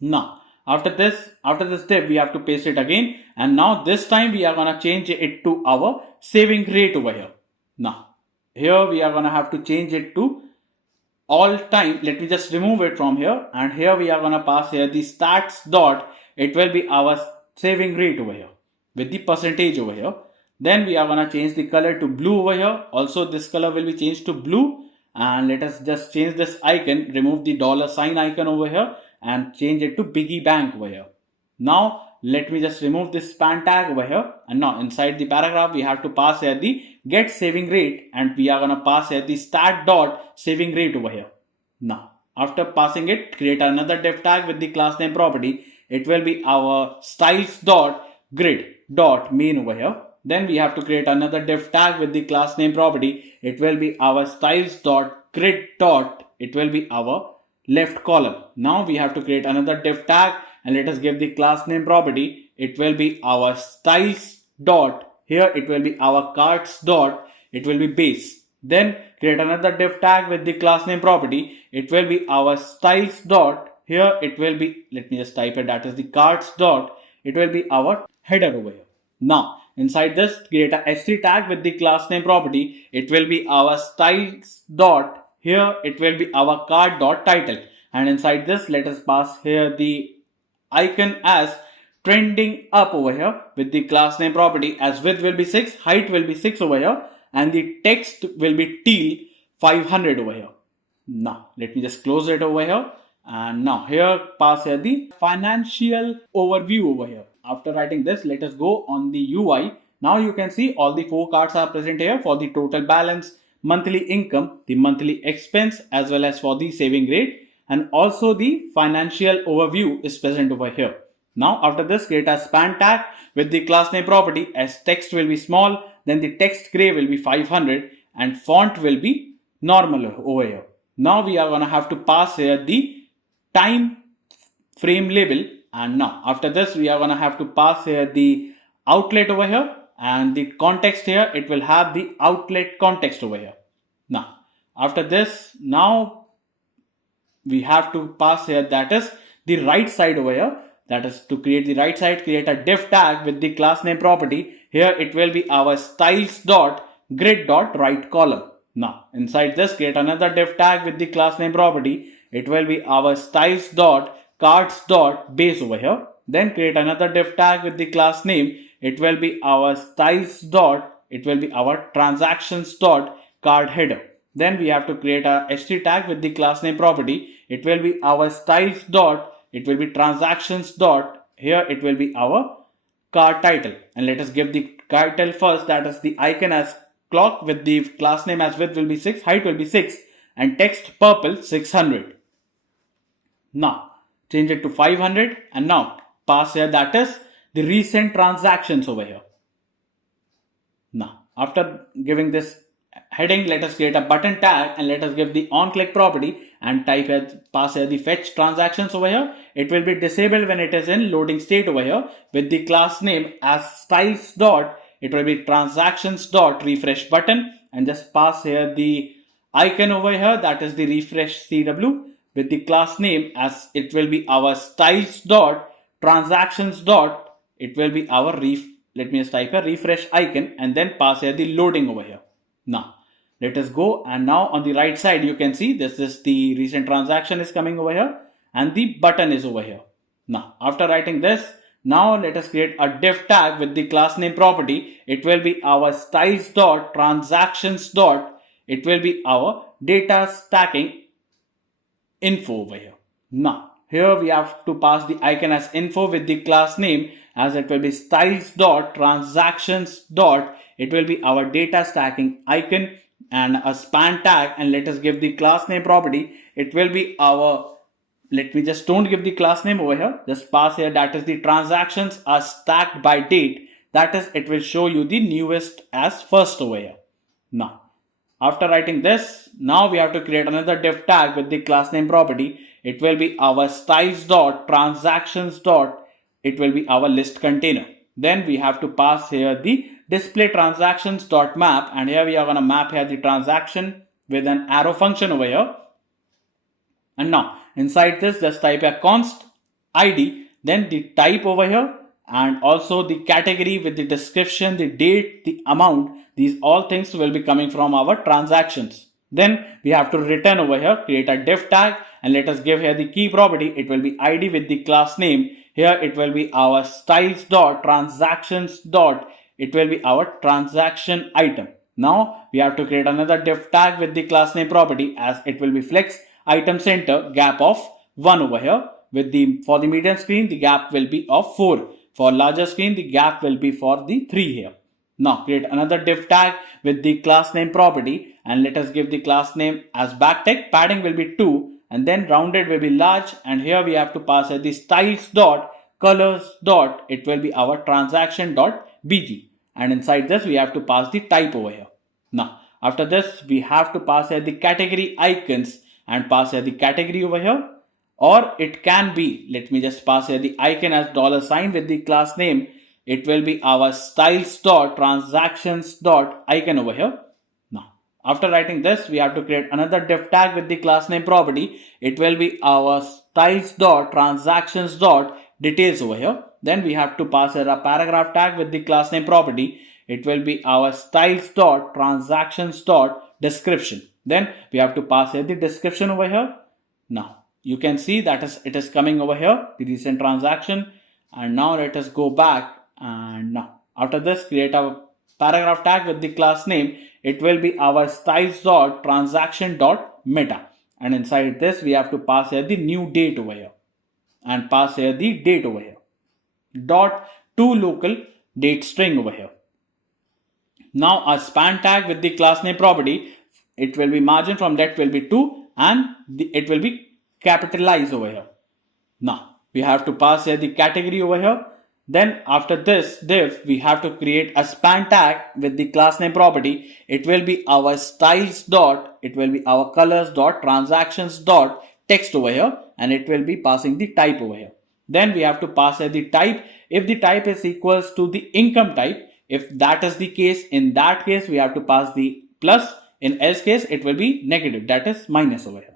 Now after this step we have to paste it again, and now this time we are gonna change it to our saving rate over here. Now here we are gonna have to change it to all time. Let me just remove it from here, and here we are gonna pass here the stats dot, it will be our saving rate over here with the percentage over here. Then we are gonna change the color to blue over here. Also this color will be changed to blue, and let us just change this icon, remove the $sign icon over here and change it to piggy bank over here. Now let me just remove this span tag over here, and now inside the paragraph we have to pass here the get saving rate, and we are gonna pass here the stat dot saving rate over here. Now after passing it, create another div tag with the class name property. It will be our styles dot grid dot main over here. Then we have to create another div tag with the class name property. It will be our styles dot grid dot, it will be our left column. Now we have to create another div tag, and let us give the class name property. It will be our styles dot, here it will be our cards dot, it will be base. Then create another div tag with the class name property. It will be our styles dot, here it will be, let me just type it, that is the cards dot, it will be our header over here. Now inside this, create a h3 tag with the class name property. It will be our styles dot, here it will be our card dot title, and inside this let us pass here the icon as trending up over here with the class name property, as width will be 6, height will be 6 over here, and the text will be teal 500 over here. Now let me just close it over here, and now here pass here the financial overview over here. After writing this, let us go on the UI. Now you can see all the 4 cards are present here for the total balance, monthly income, the monthly expense, as well as for the saving rate, and also the financial overview is present over here. Now after this, create a span tag with the class name property, as text will be small, then the text gray will be 500, and font will be normal over here. Now we are gonna have to pass here the time frame label, and now after this we are gonna have to pass here the outlet over here, and the context here, it will have the outlet context over here. Now after this, now we have to pass here, that is the right side over here. That is to create the right side, create a div tag with the class name property. Here it will be our styles dot grid dot right column. Now inside this, create another div tag with the class name property. It will be our styles dot cards dot base over here. Then create another div tag with the class name. It will be our styles dot, it will be our transactions dot card header. Then we have to create a h3 tag with the class name property. It will be our styles dot, it will be transactions dot, here it will be our card title, and let us give the title first, that is the icon as clock with the class name as width will be 6, height will be 6, and text purple 600. Now change it to 500, and now pass here, that is the recent transactions over here. Now after giving this heading, let us create a button tag, and let us give the onClick property and type here, pass here the fetch transactions over here. It will be disabled when it is in loading state over here with the class name as styles dot, it will be transactions dot refresh button, and just pass here the icon over here, that is the refresh CW, with the class name as it will be our styles dot transactions dot, it will be our let me just type a refresh icon, and then pass here the loading over here. Now let us go, and now on the right side you can see this is the recent transaction is coming over here, and the button is over here. Now after writing this, now let us create a div tag with the class name property. It will be our styles dot transactions dot, it will be our data stacking info over here. Now here we have to pass the icon as info with the class name, as it will be styles dot transactions dot, it will be our data stacking icon, and a span tag, and let us give the class name property. It will be our, let me just don't give the class name over here, just pass here, that is the transactions are stacked by date that is, it will show you the newest as first over here. Now, after writing this, now we have to create another div tag with the class name property. It will be our styles dot transactions dot, it will be our list container. Then we have to pass here the display transactions dot map, and here we are going to map here the transaction with an arrow function over here. And now inside this, just type a const id, then the type over here, and also the category with the description, the date, the amount. These all things will be coming from our transactions. Then we have to return over here, create a div tag, and let us give here the key property. It will be id with the class name. Here it will be our styles dot transactions dot, it will be our transaction item. Now we have to create another div tag with the class name property, as it will be flex item center gap of 1 over here. With the for the medium screen, the gap will be of 4. For larger screen, the gap will be for the 3 here. Now create another div tag with the class name property, and let us give the class name as backtick. Padding will be 2, and then rounded will be large, and here we have to pass the styles dot colors dot, it will be our transaction dot bg, and inside this we have to pass the type over here. Now after this, we have to pass here the category icons and pass here the category over here. Or it can be, let me just pass here the icon as $sign with the class name. It will be our styles dot transactions dot icon over here. Now after writing this, we have to create another div tag with the class name property. It will be our styles dot transactions dot details over here. Then we have to pass here a paragraph tag with the class name property. It will be our styles dot transactions dot description. Then we have to pass here the description over here. Now you can see that it is coming over here, the recent transaction. And now let us go back, and now after this, create a paragraph tag with the class name. It will be our styles dot transaction dot meta, and inside this we have to pass here the new date over here, and pass here the date over here dot to local date string over here. Now a span tag with the class name property. It will be margin from that will be 2, and it will be capitalized over here. Now we have to pass here the category over here. Then after this div, we have to create a span tag with the class name property. It will be our styles dot, it will be our colors dot transactions dot text over here, and it will be passing the type over here. Then we have to pass here the type. If the type is equals to the income type, if that is the case, in that case we have to pass the plus. In else case, it will be negative, that is minus over here.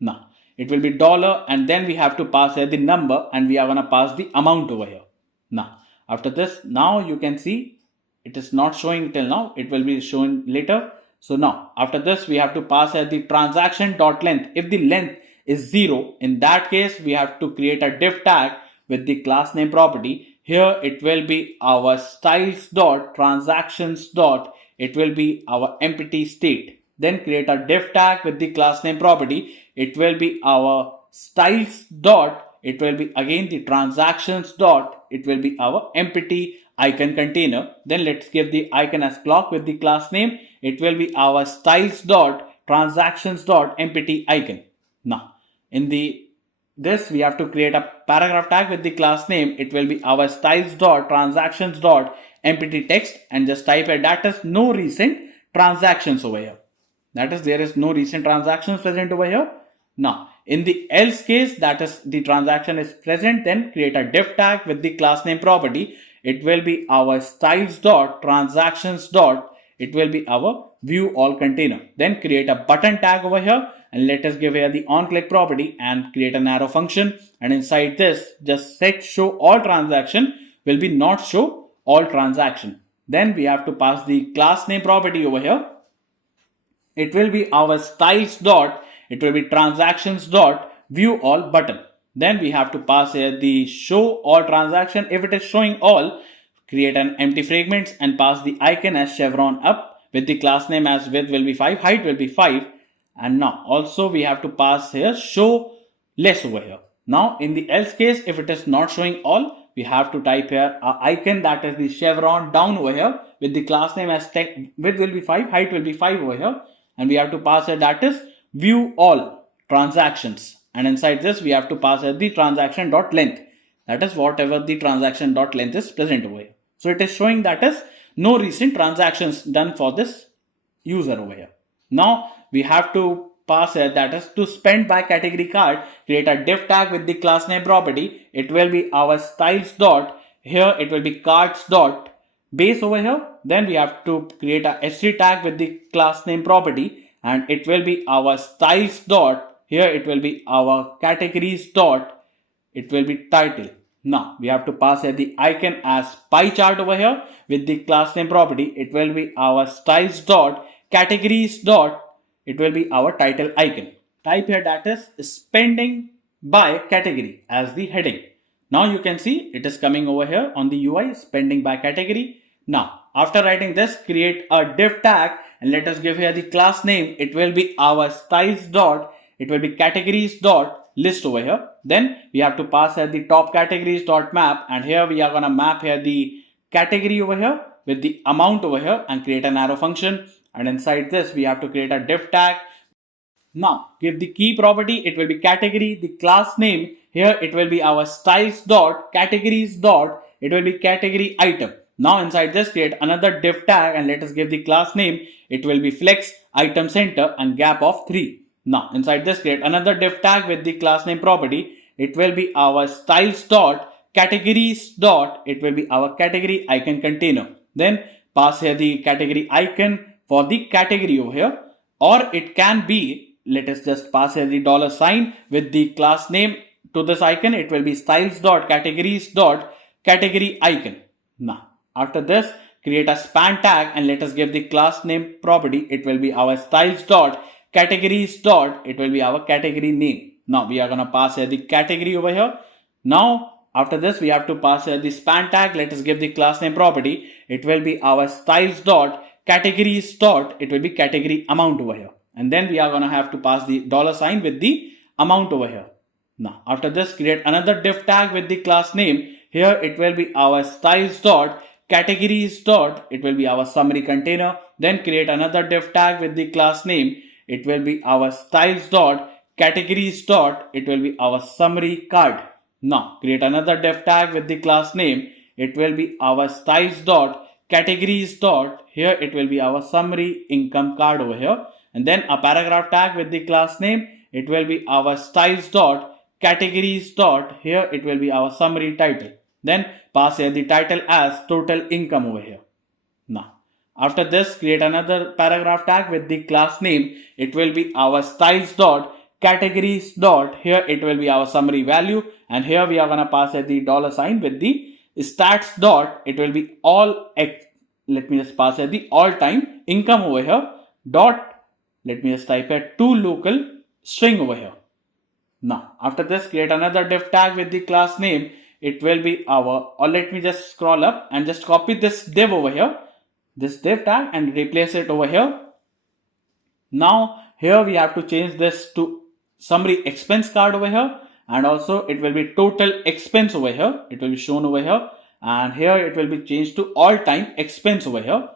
Now it will be $, and then we have to pass here the number, and we are going to pass the amount over here. Now after this, now you can see it is not showing till now, it will be shown later. So now after this, we have to pass here the transaction dot length. If the length is 0, in that case we have to create a div tag with the class name property. Here it will be our styles dot transactions dot, it will be our empty state. Then create a div tag with the class name property. It will be our styles dot, it will be again the transactions dot, it will be our empty icon container. Then let's give the icon as clock with the class name. It will be our styles dot transactions dot empty icon. Now in this we have to create a paragraph tag with the class name. It will be our styles dot transactions dot empty text, and just type a that is no recent transactions over here. That is, there is no recent transactions present over here. Now in the else case, that is the transaction is present, then create a div tag with the class name property. It will be our styles dot transactions dot, it will be our view all container. Then create a button tag over here, and let us give here the on click property and create an arrow function. And inside this, just set show all transaction will be not show all transaction. Then we have to pass the class name property over here. It will be our styles dot, it will be transactions dot view all button. Then we have to pass here the show all transaction. If it is showing all, create an empty fragments and pass the icon as chevron up with the class name as width will be 5, height will be 5. And now also we have to pass here show less over here. Now in the else case, if it is not showing all, we have to type here a icon that is the chevron down over here with the class name as width will be 5, height will be 5 over here. And we have to pass here that is view all transactions, and inside this we have to pass here the transaction dot length, that is whatever the transaction dot length is present over here. So it is showing that is no recent transactions done for this user over here. Now we have to pass here, that is to spend by category card, create a div tag with the class name property. It will be our styles dot, here it will be cards dot base over here. Then we have to create a h3 tag with the class name property, and it will be our styles dot, here it will be our categories dot, it will be title. Now we have to pass here the icon as pie chart over here with the class name property. It will be our styles dot categories dot, it will be our title icon. Type here that is spending by category as the heading. Now you can see it is coming over here on the UI, spending by category. Now after writing this, create a div tag and let us give here the class name. It will be our styles dot, it will be categories dot list over here. Then we have to pass here the top categories dot map, and here we are going to map here the category over here with the amount over here and create an arrow function. And inside this we have to create a div tag. Now give the key property, it will be category, the class name, here it will be our styles dot categories dot, it will be category item. Now inside this create another div tag and let us give the class name, it will be flex item center and gap of 3. Now inside this create another div tag with the class name property, it will be our styles dot categories dot, it will be our category icon container. Then pass here the category icon for the category over here, or it can be, let us just pass here the dollar sign with the class name to this icon, it will be styles dot categories dot category icon. Now after this create a span tag and let us give the class name property, it will be our styles dot categories dot, it will be our category name. Now we are going to pass here the category over here. Now after this we have to pass here the span tag, let us give the class name property, it will be our styles dot categories dot, it will be category amount over here. And then we are going to have to pass the dollar sign with the amount over here. Now after this create another div tag with the class name, here it will be our styles dot categories dot, it will be our summary container. Then create another div tag with the class name, it will be our styles dot categories dot, it will be our summary card. Now create another div tag with the class name, it will be our styles dot categories dot, here it will be our summary income card over here. And then a paragraph tag with the class name, it will be our styles dot categories dot, here it will be our summary title. Then pass here the title as total income over here. Now after this create another paragraph tag with the class name, it will be our styles dot categories dot, here it will be our summary value, and here we are going to pass here the dollar sign with the stats dot, it will be all let me just pass here the all time income over here dot, let me just type here to local string over here. Now after this create another div tag with the class name, it will be our, or let me just scroll up and just copy this div over here, this div tag, and replace it over here. Now here we have to change this to summary expense card over here, and also it will be total expense over here, it will be shown over here, and here it will be changed to all time expense over here.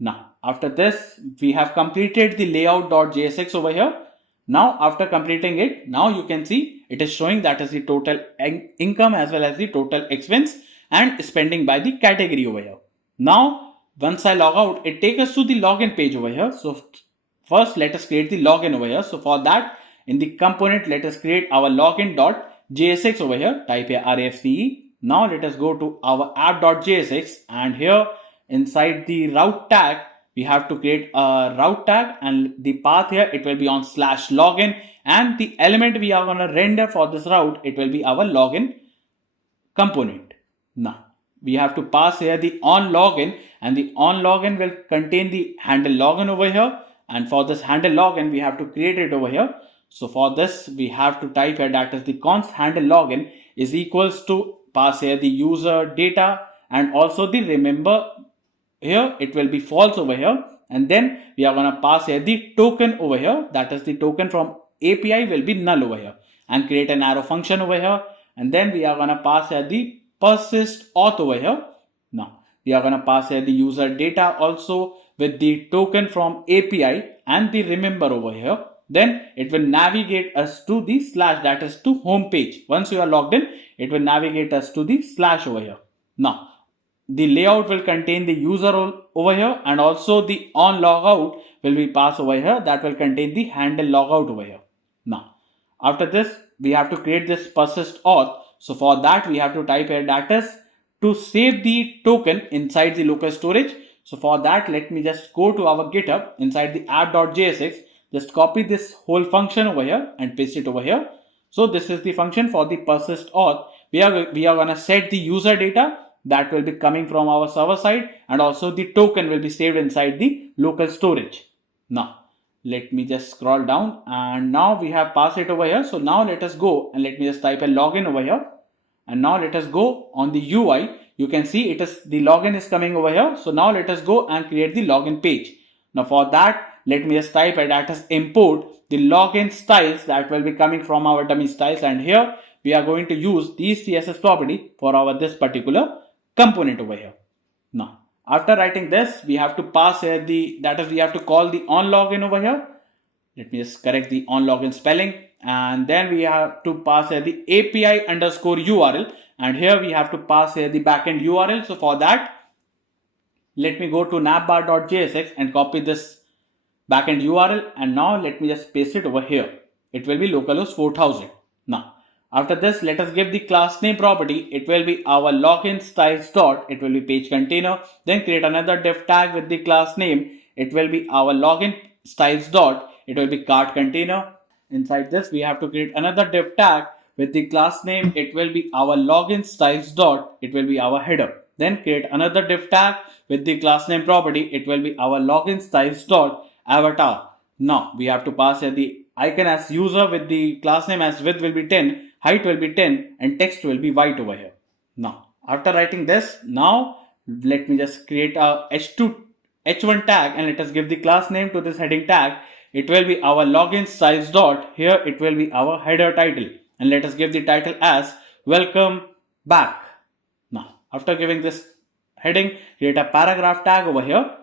Now after this we have completed the layout.jsx over here. Now after completing it, now you can see it is showing that is the total income as well as the total expense and spending by the category over here. Now once I log out, it takes us to the login page over here. So first let us create the login over here. So for that, in the component let us create our login.jsx over here, type here RFCE. Now let us go to our app.jsx, and here inside the route tag we have to create a route tag, and the path here it will be on /login, and the element we are going to render for this route, it will be our login component. Now we have to pass here the on login, and the on login will contain the handle login over here, and for this handle login we have to create it over here. So for this we have to type here that is the const handle login is equals to pass here the user data, and also the remember, here it will be false over here, and then we are going to pass here the token over here, that is the token from API will be null over here, and create an arrow function over here, and then we are going to pass here the persist auth over here. Now we are going to pass here the user data also with the token from API and the remember over here. Then it will navigate us to the slash, that is to home page. Once you are logged in, it will navigate us to the slash over here. Now the layout will contain the user over here, and also the on logout will be passed over here, that will contain the handle logout over here. Now after this we have to create this persist auth. So for that we have to type here that is to save the token inside the local storage. So for that, let me just go to our GitHub inside the app.jsx, just copy this whole function over here and paste it over here. So this is the function for the persist auth. We are going to set the user data that will be coming from our server side, and also the token will be saved inside the local storage. Now let me just scroll down, and now we have passed it over here. So now let us go and let me just type a login over here, and now let us go on the UI. You can see it is the login is coming over here. So now let us go and create the login page. Now for that, let me just type it that is import the login styles that will be coming from our dummy styles, and here we are going to use these CSS property for our this particular component over here. Now after writing this, we have to pass here we have to call the on login over here. Let me just correct the on login spelling, and then we have to pass here the API underscore URL, and here we have to pass here the backend URL. So for that, let me go to navbar.jsx and copy this backend URL, and now let me just paste it over here. It will be localhost 4000. Now after this, let us give the class name property. It will be our login styles dot, it will be page container. Then create another div tag with the class name. It will be our login styles dot, it will be cart container. Inside this we have to create another div tag with the class name. It will be our login styles dot, it will be our header. Then create another div tag with the class name property. It will be our login styles dot avatar. Now we have to pass here the icon as user with the class name as width will be 10, height will be 10, and text will be white over here. Now after writing this, now let me just create a h1 tag, and let us give the class name to this heading tag. It will be our login styles dot, here it will be our header title, and let us give the title as welcome back. Now after giving this heading, create a paragraph tag over here,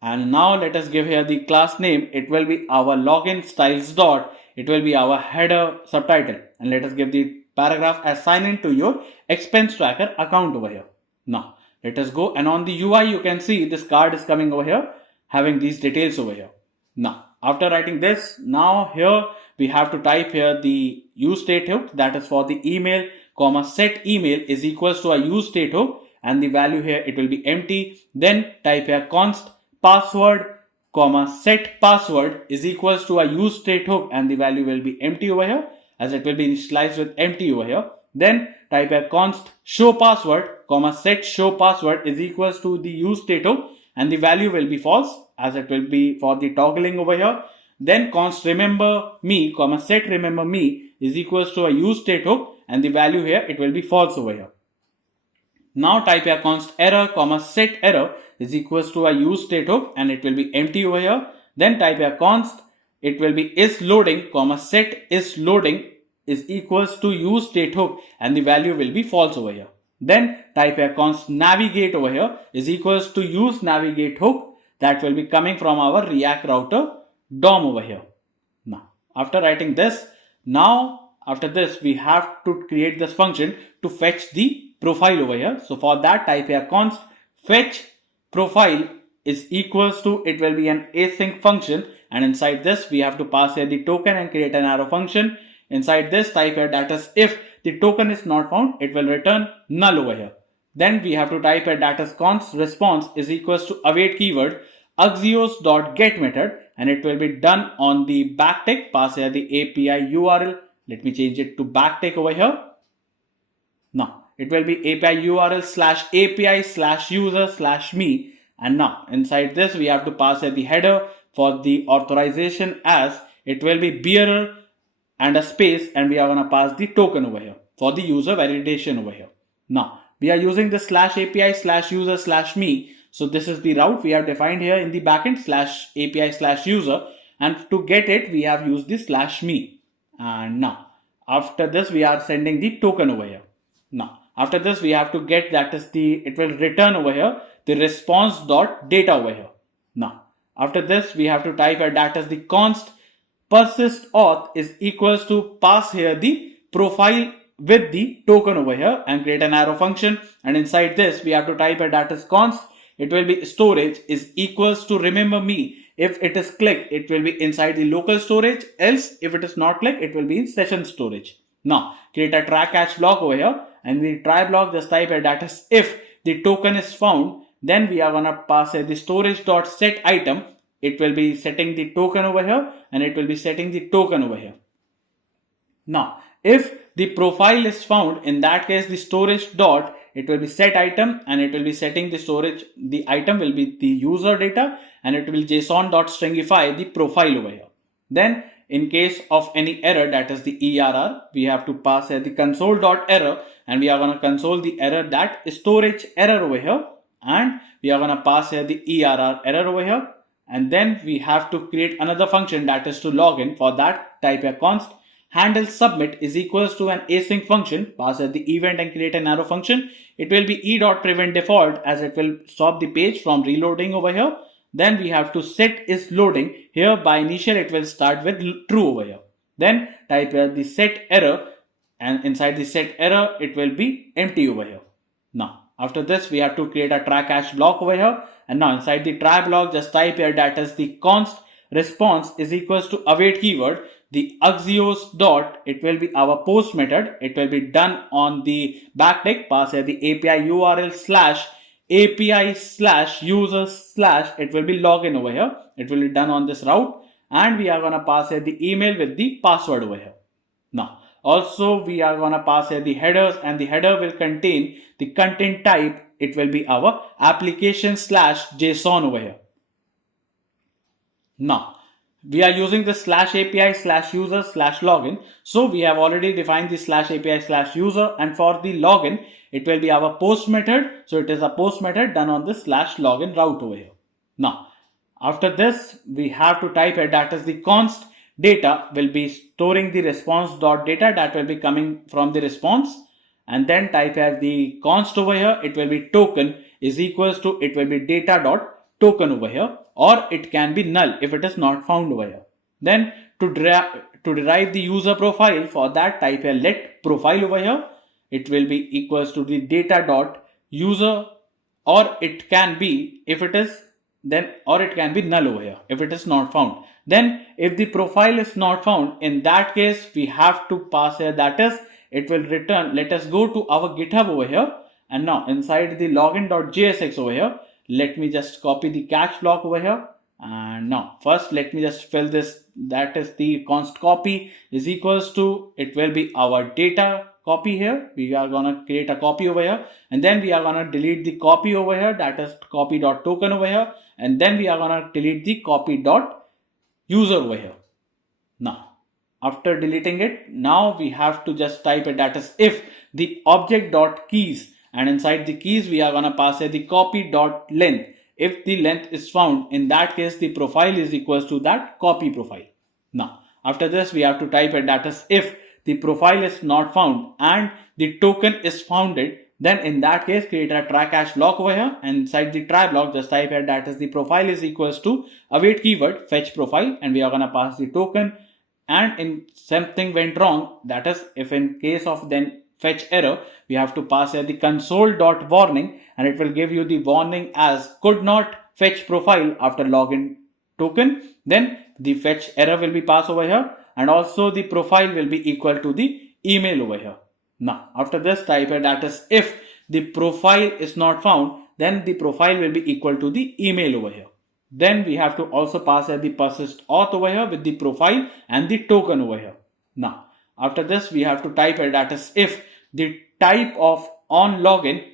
and now let us give here the class name. It will be our login styles dot, it will be our header subtitle, and let us give the paragraph as sign in to your expense tracker account over here. Now let us go, and on the UI you can see this card is coming over here having these details over here. Now after writing this, now here we have to type here the use state hook, that is for the email comma set email is equals to a use state hook, and the value here it will be empty. Then type here const password comma set password is equals to a use state hook, and the value will be empty over here as it will be initialized with empty over here. Then type here const show password comma set show password is equals to the use state hook, and the value will be false as it will be for the toggling over here. Then const remember me comma set remember me is equals to a use state hook, and the value here it will be false over here. Now type here const error comma set error is equals to a use state hook, and it will be empty over here. Then type here const it will be is loading comma set is loading is equals to use state hook, and the value will be false over here. Then type here const navigate over here is equals to use navigate hook, that will be coming from our React router DOM over here. Now after writing this, now after this we have to create this function to fetch the profile over here. So for that, type here const fetch profile is equals to, it will be an async function, and inside this we have to pass here the token and create an arrow function. Inside this, type here that is if the token is not found, it will return null over here. Then we have to type here that is const response is equals to await keyword axios.get method, and it will be done on the backtick. Pass here the API URL. Let me change it to backtick over here. Now it will be API URL slash API slash user slash me, and now inside this we have to pass here the header for the authorization as it will be bearer and a space, and we are going to pass the token over here for the user validation over here. Now we are using the slash API slash user slash me. So this is the route we have defined here in the backend slash API slash user, and to get it we have used the slash me. And now after this we are sending the token over here. Now after this we have to get that is it will return over here the response dot data over here. Now after this we have to type here that is the const persist auth is equals to pass here the profile with the token over here and create an arrow function, and inside this we have to type a data const. It will be storage is equals to remember me. If it is clicked, it will be inside the local storage, else if it is not clicked, it will be in session storage. Now create a try catch block over here, and the try block just type a data if the token is found, then we are gonna pass the storage dot set item. It will be setting the token over here, and it will be setting the token over here. Now if the profile is found, in that case the storage dot, it will be set item, and it will be setting the storage, the item will be the user data, and it will json dot stringify the profile over here. Then in case of any error, that is the error, we have to pass the console dot error, and we are going to console the error, that storage error over here, and we are going to pass here the error over here, and then we have to create another function, that is to login. For that, type a const handle submit is equals to an async function, pass the event and create an arrow function. It will be e.prevent default, as it will stop the page from reloading over here. Then we have to set is loading. Here by initial it will start with true over here. Then type the set error, and inside the set error it will be empty over here. Now after this we have to create a try catch block over here, and now inside the try block just type here that is the const response is equals to await keyword. The axios dot, it will be our post method. It will be done on the backtick. Pass here the API URL slash API slash user slash, it will be login over here. It will be done on this route, and we are going to pass here the email with the password over here. Now also we are going to pass here the headers, and the header will contain the content type. It will be our application slash JSON over here. Now we are using the slash API slash user slash login. So we have already defined the slash API slash user, and for the login, it will be our post method. So it is a post method done on the slash login route over here. Now, after this, we have to type it, that is the const data will be storing the response dot data, that will be coming from the response, and then type here the const over here. It will be token is equals to, it will be data dot token over here, or it can be null if it is not found over here. Then to derive the user profile, for that type here let profile over here. It will be equals to the data dot user, or it can be, if it is, then, or it can be null over here if it is not found. Then if the profile is not found, in that case we have to pass here, that is it will return. Let us go to our GitHub over here, and now inside the login.jsx over here, let me just copy the catch block over here. And now first let me just fill this, that is the const copy is equals to, it will be our data copy here. We are going to create a copy over here, and then we are going to delete the copy over here, that is copy dot token over here, and then we are going to delete the copy dot user over here. Now after deleting it, now we have to just type it, that is if the object dot keys, and inside the keys we are going to pass the copy dot length. If the length is found, in that case the profile is equals to that copy profile. Now after this we have to type it, that is if the profile is not found and the token is founded, then in that case create a try catch block over here, and inside the try block just type here, that is the profile is equals to await keyword fetch profile, and we are going to pass the token. And in something went wrong, that is if in case of then fetch error, we have to pass here the console dot warning, and it will give you the warning as could not fetch profile after login token. Then the fetch error will be passed over here, and also the profile will be equal to the email over here. Now after this type here, that is if the profile is not found, then the profile will be equal to the email over here. Then we have to also pass the persist auth over here with the profile and the token over here. Now after this we have to type here, that is if the type of on login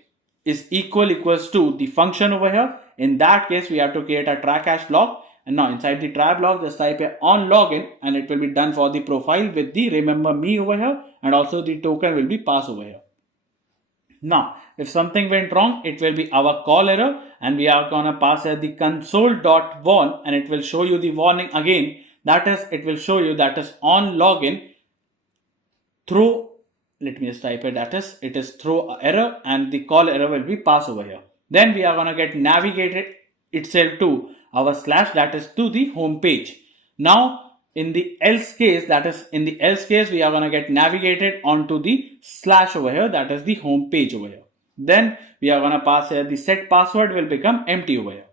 is equals to the function over here. In that case we have to create a try catch block, and now inside the try block just type here on login, and it will be done for the profile with the remember me over here, and also the token will be passed over here. Now if something went wrong, it will be our call error, and we are gonna pass here the console.warn, and it will show you the warning again. That is, it will show you that is on login through, let me just type it, that is it is throw error, and the call error will be passed over here. Then we are gonna get navigated itself to our slash, that is to the home page. Now in the else case, we are going to get navigated onto the slash over here, that is the home page over here. Then we are going to pass here the set password will become empty over here.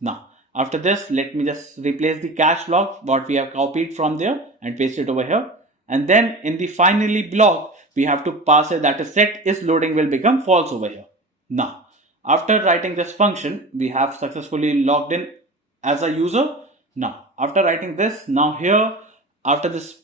Now after this, let me just replace the cache log what we have copied from there and paste it over here. And then in the finally block, we have to pass it that is set is loading will become false over here. Now after writing this function, we have successfully logged in as a user. Now after writing this, now here after this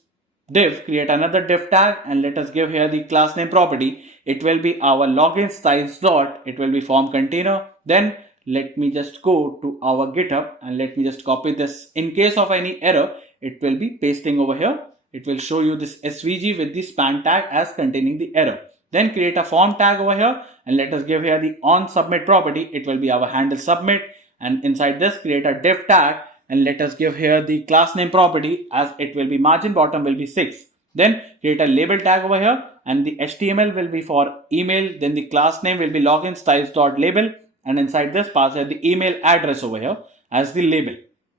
div, create another div tag and let us give here the class name property. It will be our login styles dot, it will be form container. Then let me just go to our GitHub and let me just copy this. In case of any error, it will be pasting over here. It will show you this SVG with the span tag as containing the error. Then create a form tag over here and let us give here the on submit property. It will be our handle submit, and inside this create a div tag and let us give here the class name property as it will be margin bottom will be 6. Then create a label tag over here and the HTML will be for email. Then the class name will be login styles dot label, and inside this pass here the email address over here as the label.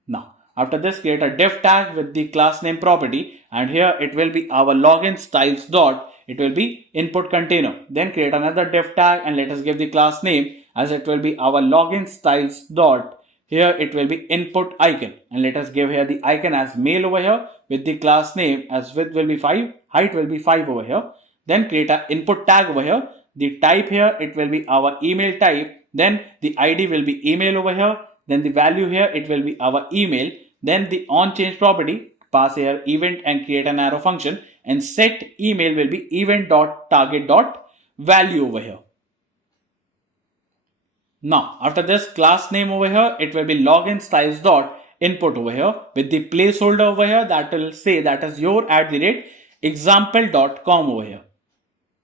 Now after this, create a div tag with the class name property, and here it will be our login styles dot, it will be input container. Then create another div tag and let us give the class name as it will be our login styles dot, here it will be input icon, and let us give here the icon as mail over here with the class name as width will be 5, height will be 5 over here. Then create a input tag over here. The type here it will be our email type. Then the ID will be email over here. Then the value here it will be our email. Then the on change property, pass here event and create an arrow function, and set email will be event.target.value over here. Now after this class name over here, it will be login styles dot input over here with the placeholder over here that will say that is your @example.com over here.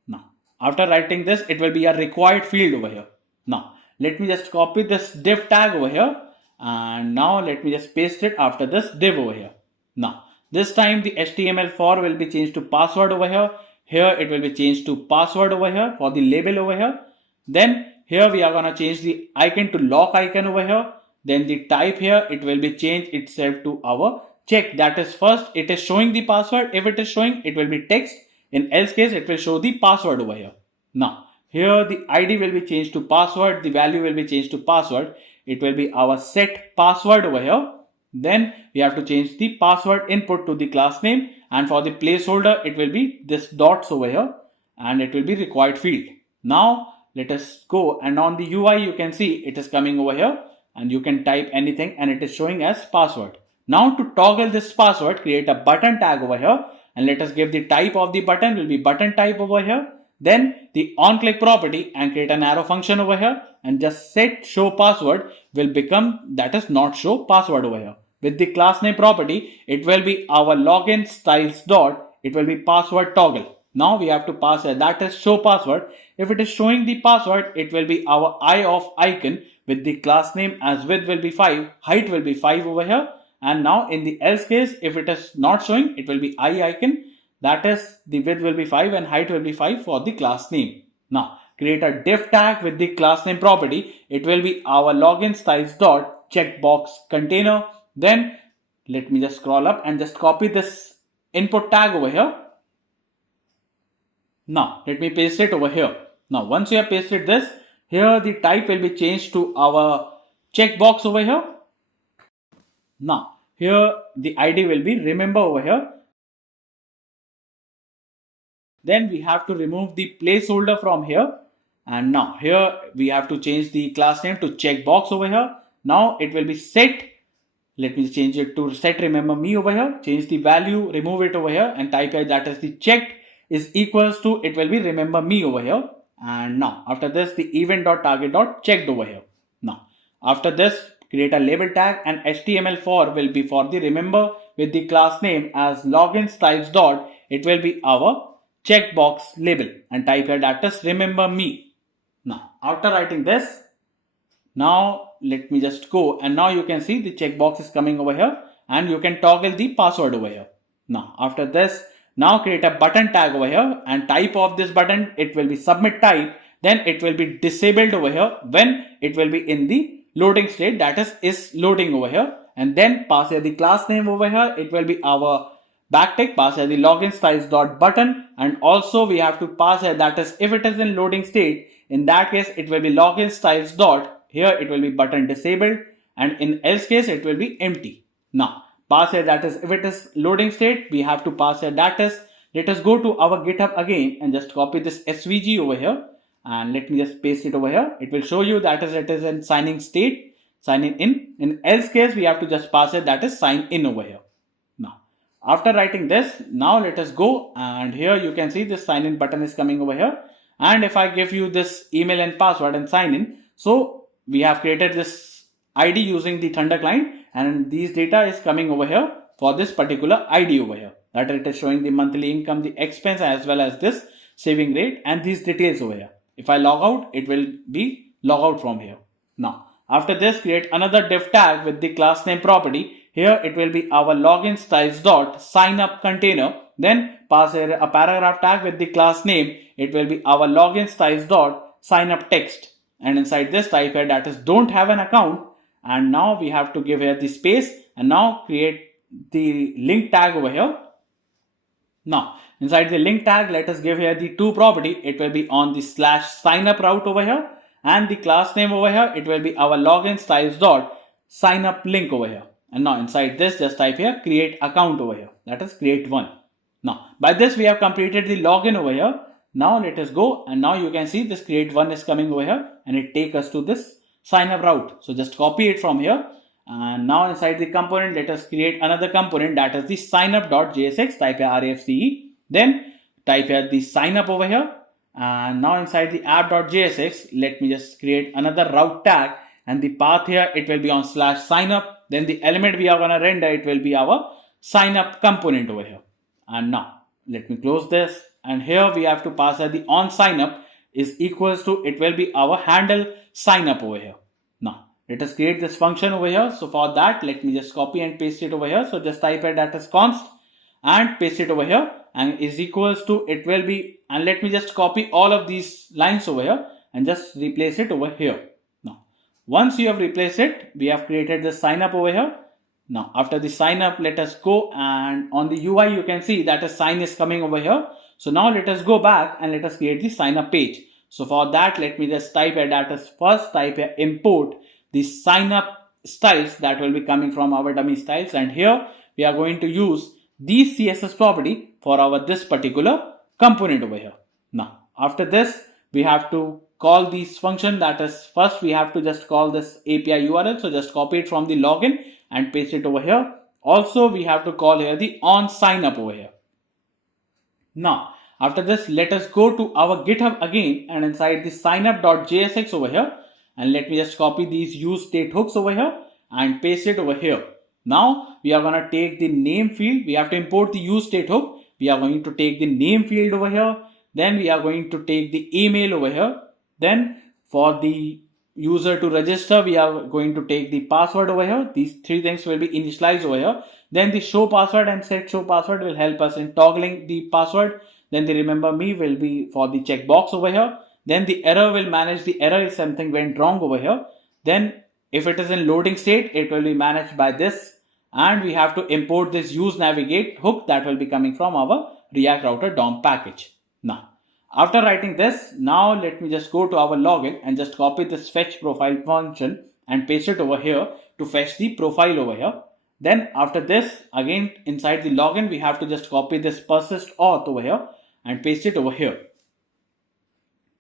Now after writing this, it will be a required field over here. Now let me just copy this div tag over here, and now let me just paste it after this div over here. Now this time the HTML4 will be changed to password over here. Here it will be changed to password over here for the label over here. Then here we are going to change the icon to lock icon over here. Then the type here it will be changed itself to our check, that is first it is showing the password. If it is showing, it will be text. In else case, it will show the password over here. Now here the ID will be changed to password, the value will be changed to password. It will be our set password over here. Then we have to change the password input to the class name, and for the placeholder it will be this dots over here, and it will be required field. Now let us go, and on the UI you can see it is coming over here, and you can type anything and it is showing as password. Now to toggle this password, create a button tag over here, and let us give the type of the button will be button type over here. Then the on click property and create an arrow function over here, and just set show password will become that is not show password over here. With the class name property, it will be our login styles dot, it will be password toggle. Now we have to pass here that is show password. If it is showing the password, it will be our eye of icon with the class name as width will be 5, height will be 5 over here. And now in the else case, if it is not showing, it will be eye icon, that is the width will be 5 and height will be 5 for the class name. Now create a div tag with the class name property. It will be our login styles dot checkbox container. Then let me just scroll up and just copy this input tag over here. Now let me paste it over here. Now once you have pasted this, here the type will be changed to our checkbox over here. Now here the ID will be remember over here. Then we have to remove the placeholder from here, and now here we have to change the class name to checkbox over here. Now it will be set. Let me change it to set remember me over here. Change the value, remove it over here, and type here that is the checked is equals to it will be remember me over here. And now after this the event.target.checked over here. Now after this create a label tag, and HTML4 will be for the remember with the class name as login styles dot, it will be our checkbox label, and type here that is remember me. Now after writing this, now let me just go, and now you can see the checkbox is coming over here, and you can toggle the password over here. Now after this, now create a button tag over here, and type of this button it will be submit type. Then it will be disabled over here when it will be in the loading state, that is loading over here. and then pass here the class name over here. It will be our backtick, pass here the login styles dot button, and also we have to pass here, that is if it is in loading state, in that case it will be login styles dot, here it will be button disabled, and in else case it will be empty. Now pass here, that is if it is loading state, we have to pass here, that is, let us go to our GitHub again and just copy this SVG over here, and let me just paste it over here. It will show you that is it is in signing state, signing in. In else case we have to just pass it, that is sign in over here. Now after writing this, now let us go, and here you can see this sign in button is coming over here, and if I give you this email and password and sign in, so we have created this ID using the Thunder client, and these data is coming over here for this particular ID over here, that it is showing the monthly income, the expense, as well as this saving rate and these details over here. If I log out, it will be log out from here. Now after this, create another div tag with the class name property. Here it will be our login styles dot sign up container. Then pass here a paragraph tag with the class name. It will be our login styles dot sign up text, and inside this type here, that is don't have an account, and now we have to give here the space, and now create the link tag over here. Now inside the link tag, let us give here the to property. It will be on the slash sign up route over here, and the class name over here, it will be our login styles dot sign up link over here. And now inside this, just type here create account over here, that is create one. Now by this we have completed the login over here. Now let us go, and now you can see this create one is coming over here, and it take us to this sign up route. So just copy it from here, and now inside the component, let us create another component, that is the sign up.jsx. Type here refce, then type here the sign up over here, and now inside the app.jsx, let me just create another route tag, and the path here, it will be on slash sign up. Then the element we are going to render, it will be our sign up component over here. And now let me close this, and here we have to pass the on sign up is equals to, it will be our handle sign up over here. Now let us create this function over here. So for that, let me just copy and paste it over here. So just type it, that is const, and paste it over here, and is equals to, it will be, and let me just copy all of these lines over here and just replace it over here. Now once you have replaced it, we have created the sign up over here. Now after the sign up, let us go, and on the UI you can see that a sign is coming over here. So now let us go back and let us create the sign up page. So for that, let me just type here, that is first type here import the sign up styles that will be coming from our dummy styles, and here we are going to use these CSS property for our this particular component over here. Now after this, we have to call this function, that is first we have to just call this API URL. So just copy it from the login and paste it over here. Also we have to call here the on sign up over here. Now after this, let us go to our GitHub again, and inside the sign up.jsx over here, and let me just copy these use state hooks over here and paste it over here. Now we are going to take the name field. We have to import the use state hook. We are going to take the name field over here. Then we are going to take the email over here. Then for the user to register, we are going to take the password over here. These three things will be initialized over here. Then the show password and set show password will help us in toggling the password. Then the remember me will be for the checkbox over here. Then the error will manage the error if something went wrong over here. Then if it is in loading state, it will be managed by this. And we have to import this use navigate hook that will be coming from our React router DOM package. Now after writing this, now let me just go to our login and just copy this fetch profile function and paste it over here to fetch the profile over here. Then after this, again inside the login, we have to just copy this persist auth over here and paste it over here.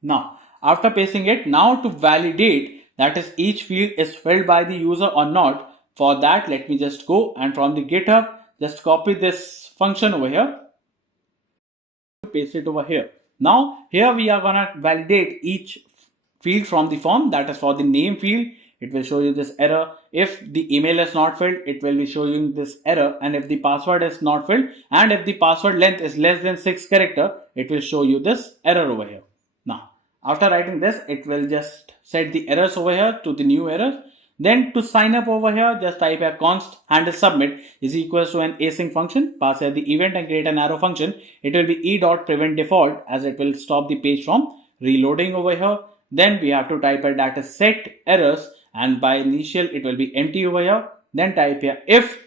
Now after pasting it, now to validate that is each field is filled by the user or not, for that let me just go and from the GitHub just copy this function over here, paste it over here. Now here we are gonna validate each field from the form. That is for the name field, it will show you this error. If the email is not filled, it will be showing this error, and if the password is not filled, and if the password length is less than 6 characters, it will show you this error over here. Now after writing this, it will just set the errors over here to the new errors. Then to sign up over here, just type a const handle submit is equals to an async function. Pass here the event and create an arrow function. It will be e.prevent default, as it will stop the page from reloading over here. Then we have to type a data set errors, and by initial it will be empty over here. then type here if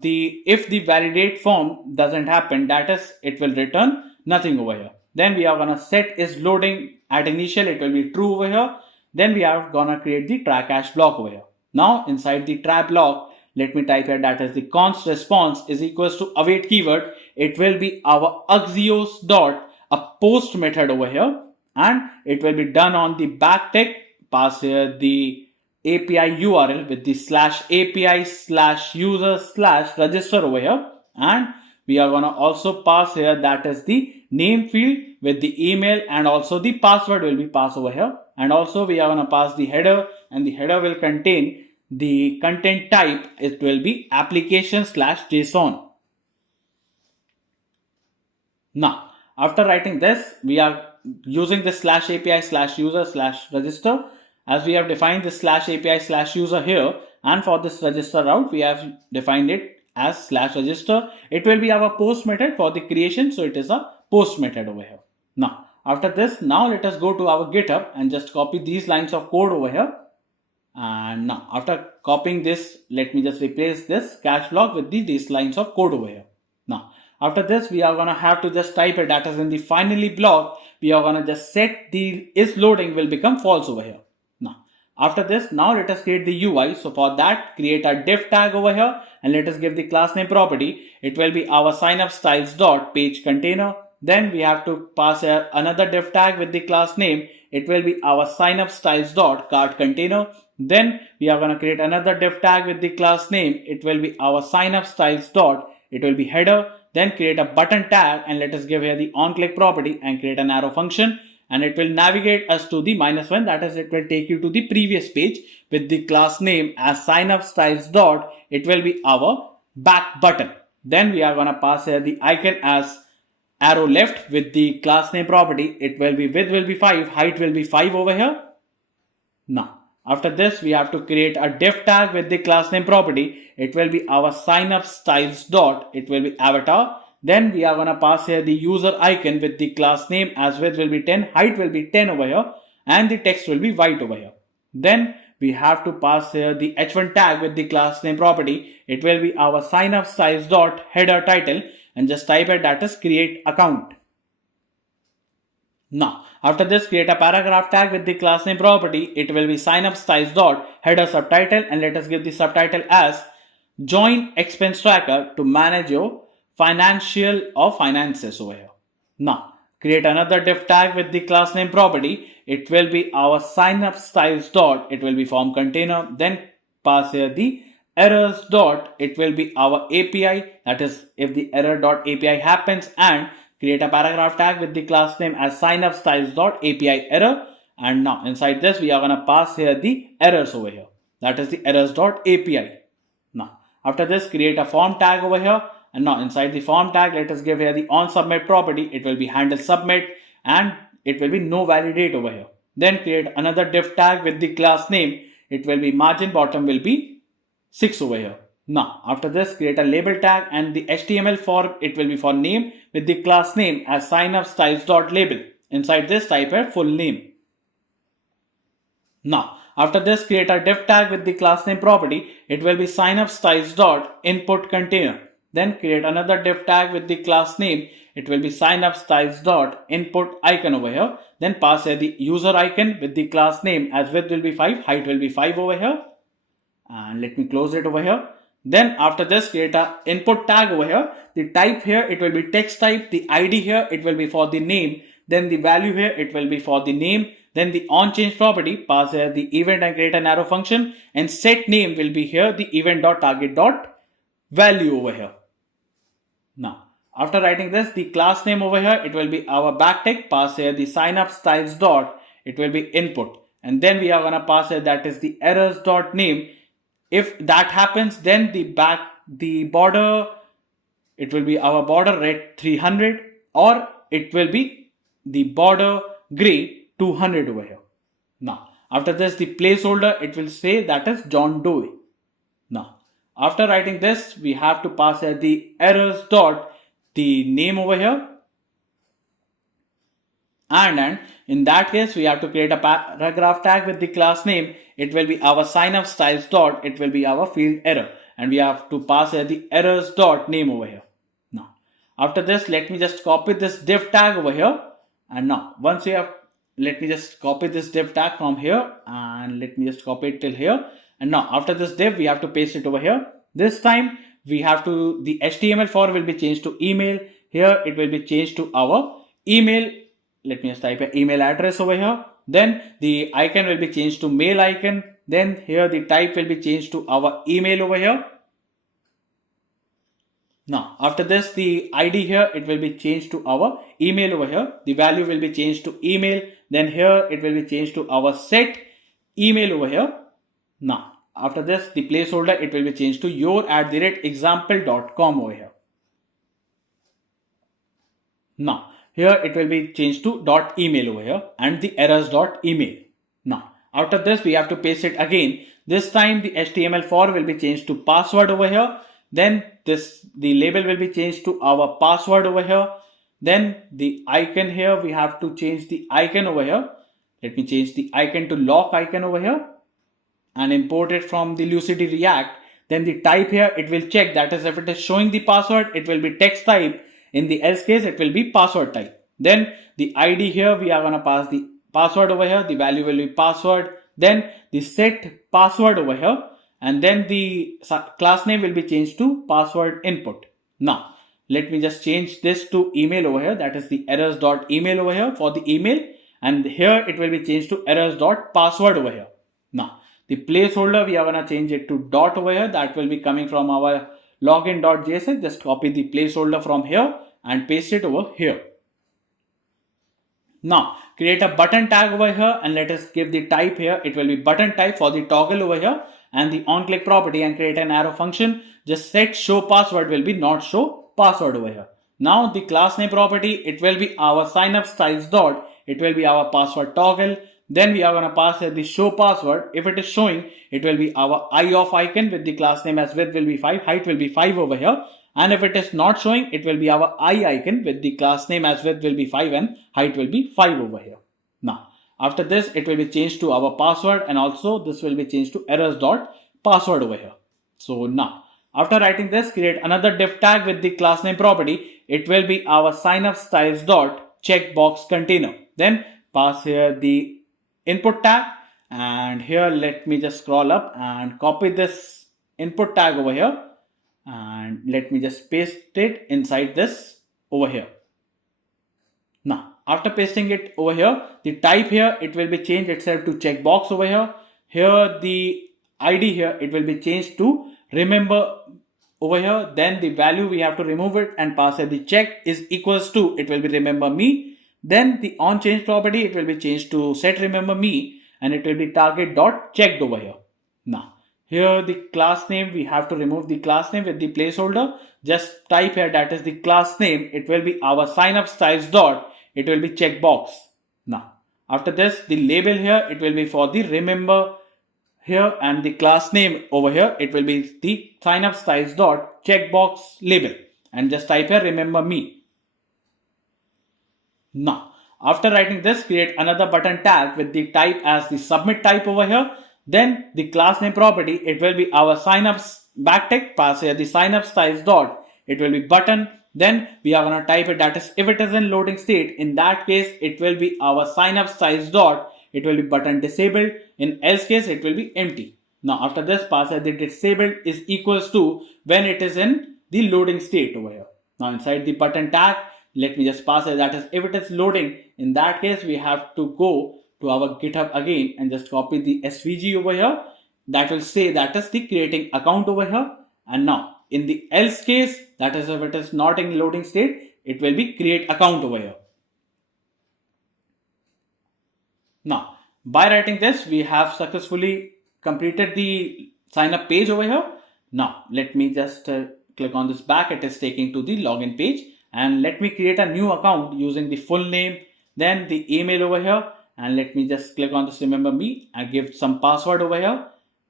the validate form doesn't happen, that is it will return nothing over here. Then we are gonna set is loading at initial, it will be true over here. Then we are gonna create the try catch block over here. Now inside the try block, let me type here that is the const response is equals to await keyword. It will be our axios dot a post method over here, and it will be done on the backtick. Pass here the API URL with the /API/user/register over here, and we are gonna also pass here that is the name field with the email, and also the password will be passed over here. And also we are gonna pass the header, and the header will contain the content type. It will be application/JSON. Now, after writing this, we are using the /API/user/register, as we have defined the /API/user here, and for this register route, we have defined it as /register. It will be our post method for the creation, so it is a post method over here. Now, after this, now let us go to our GitHub and just copy these lines of code over here. And now, after copying this, let me just replace this catch block with these lines of code over here. Now, after this, we are gonna have to just type it, that is in the finally block, we are gonna just set the is loading will become false over here. Now, after this, now let us create the UI. So for that, create a div tag over here, and let us give the class name property. It will be our signup styles dot page container. Then we have to pass here another div tag with the class name. It will be our signup styles dot cart container. Then we are gonna create another div tag with the class name. It will be our signup styles dot. It will be header. Then create a button tag, and let us give here the onClick property and create an arrow function, and it will navigate us to the -1, that is it will take you to the previous page with the class name as signup styles dot. It will be our back button. Then we are gonna pass here the icon as arrow left with the class name property. It will be width will be 5, height will be 5 over here. Now, after this, we have to create a div tag with the class name property. It will be our signup styles dot. It will be avatar. Then we are gonna pass here the user icon with the class name as width will be 10, height will be 10 over here, and the text will be white over here. Then we have to pass here the h1 tag with the class name property. It will be our signup styles dot header title, and just type it, that is create account. Now, after this, create a paragraph tag with the class name property. It will be signup styles dot header subtitle, and let us give the subtitle as join expense tracker to manage your financial or finances over here. Now, create another div tag with the class name property. It will be our signup styles dot. It will be form container. Then pass here the errors dot. It will be our API. That is if the error dot API happens, and create a paragraph tag with the class name as signup styles dot API error. And now inside this, we are gonna pass here the errors over here. That is the errors dot API. Now, after this, create a form tag over here. And now inside the form tag, let us give here the on submit property. It will be handle submit, and it will be no validate over here. Then create another div tag with the class name. It will be margin bottom will be 6 over here. Now, after this, create a label tag, and the HTML for it will be for name with the class name as signup styles dot label. Inside this, type a full name. Now, after this, create a div tag with the class name property. It will be signup styles dot input container. Then create another div tag with the class name. It will be signup styles dot input icon over here. Then pass here the user icon with the class name as width will be 5, height will be 5 over here. And let me close it over here. Then after this, create a input tag over here. The type here, it will be text type. The ID here, it will be for the name. Then the value here, it will be for the name. Then the onChange property, pass here the event and create an arrow function. And set name will be here the event.target.value over here. Now, after writing this, the class name over here, it will be our backtick. Pass here the signup styles dot. It will be input. And then we are gonna pass here that is the errors dot name. If that happens, then the border, it will be our border red 300, or it will be the border gray 200 over here. Now, after this, the placeholder, it will say that is John Doe. Now, after writing this, we have to pass here the errors dot the name over here. And in that case, we have to create a paragraph tag with the class name. It will be our signup styles dot, it will be our field error, and we have to pass here the errors dot name over here. Now, after this, let me just copy this div tag over here. And now, once you have, let me just copy this div tag from here, and let me just copy it till here. And now, after this div, we have to paste it over here. This time, we have to, the HTML for will be changed to email. Here, it will be changed to our email. Let me just type an email address over here. Then the icon will be changed to mail icon. Then here the type will be changed to our email over here. Now, after this, the ID here, it will be changed to our email over here. The value will be changed to email. Then here, it will be changed to our set email over here. Now, after this, the placeholder, it will be changed to your@example.com over here. Now, here it will be changed to .email over here and the errors.email. Now, after this, we have to paste it again. This time, the HTML4 will be changed to password over here. Then the label will be changed to our password over here. Then the icon here, we have to change the icon over here. Let me change the icon to lock icon over here and import it from the Lucidity React. Then the type here, it will check, that is, if it is showing the password, it will be text type. In the else case, it will be password type. Then the ID here, we are going to pass the password over here. The value will be password. Then the set password over here. And then the class name will be changed to password input. Now, let me just change this to email over here. That is the errors.email over here for the email. And here it will be changed to errors.password over here. Now, the placeholder, we are going to change it to dot over here. That will be coming from our login.js. Just copy the placeholder from here and paste it over here. Now, create a button tag over here and let us give the type here. It will be button type for the toggle over here and the on-click property, and create an arrow function. Just set show password will be not show password over here. Now, the class name property, it will be our signup styles dot. It will be our password toggle. Then we are going to pass here the show password. If it is showing, it will be our eye of icon with the class name as width will be 5, height will be 5 over here. And if it is not showing, it will be our eye icon with the class name as width will be 5 and height will be 5 over here. Now, after this, it will be changed to our password, and also this will be changed to errors.password over here. So now, after writing this, create another div tag with the class name property. It will be our signup styles dot checkbox container. Then pass here the input tag, and here let me just scroll up and copy this input tag over here, and let me just paste it inside this over here. Now, after pasting it over here, the type here, it will be changed itself to checkbox over here. Here the ID here, it will be changed to remember over here. Then the value, we have to remove it and pass here the check is equals to, it will be remember me. Then the on change property, it will be changed to set remember me, and it will be target dot checked over here. Now, here the class name, we have to remove the class name with the placeholder. Just type here, that is the class name. It will be our signup styles dot, it will be checkbox. Now, after this, the label here, it will be for the remember here, and the class name over here, it will be the signup styles dot checkbox label, and just type here remember me. Now, after writing this, create another button tag with the type as the submit type over here. Then the class name property, it will be our signups backtick, pass here the signup styles dot, it will be button. Then we are going to type it, that is, if it is in loading state, in that case, it will be our signup styles dot, it will be button disabled. In else case, it will be empty. Now, after this, pass here the disabled is equals to when it is in the loading state over here. Now, inside the button tag, let me just pass it, that is, if it is loading, in that case, we have to go to our GitHub again and just copy the SVG over here. That will say that is the creating account over here. And now, in the else case, that is, if it is not in loading state, it will be create account over here. Now, by writing this, we have successfully completed the sign up page over here. Now, let me just click on this back. It is taking to the login page, and let me create a new account using the full name, then the email over here, and let me just click on this remember me and give some password over here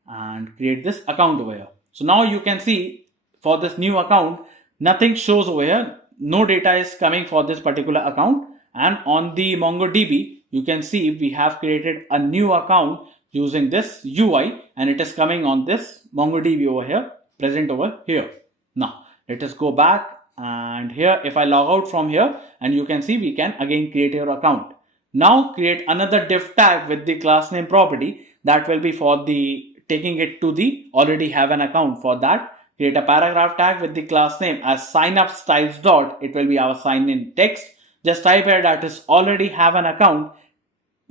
and create this account over here. So now you can see for this new account, nothing shows over here. No data is coming for this particular account. and on the MongoDB, you can see we have created a new account using this UI, and it is coming on this MongoDB over here, present over here. Now let us go back, and here if I log out from here, and you can see we can again create your account. Now create another div tag with the class name property that will be for the taking it to the already have an account. For that, create a paragraph tag with the class name as signup styles dot. It will be our sign in text. Just type here that is already have an account.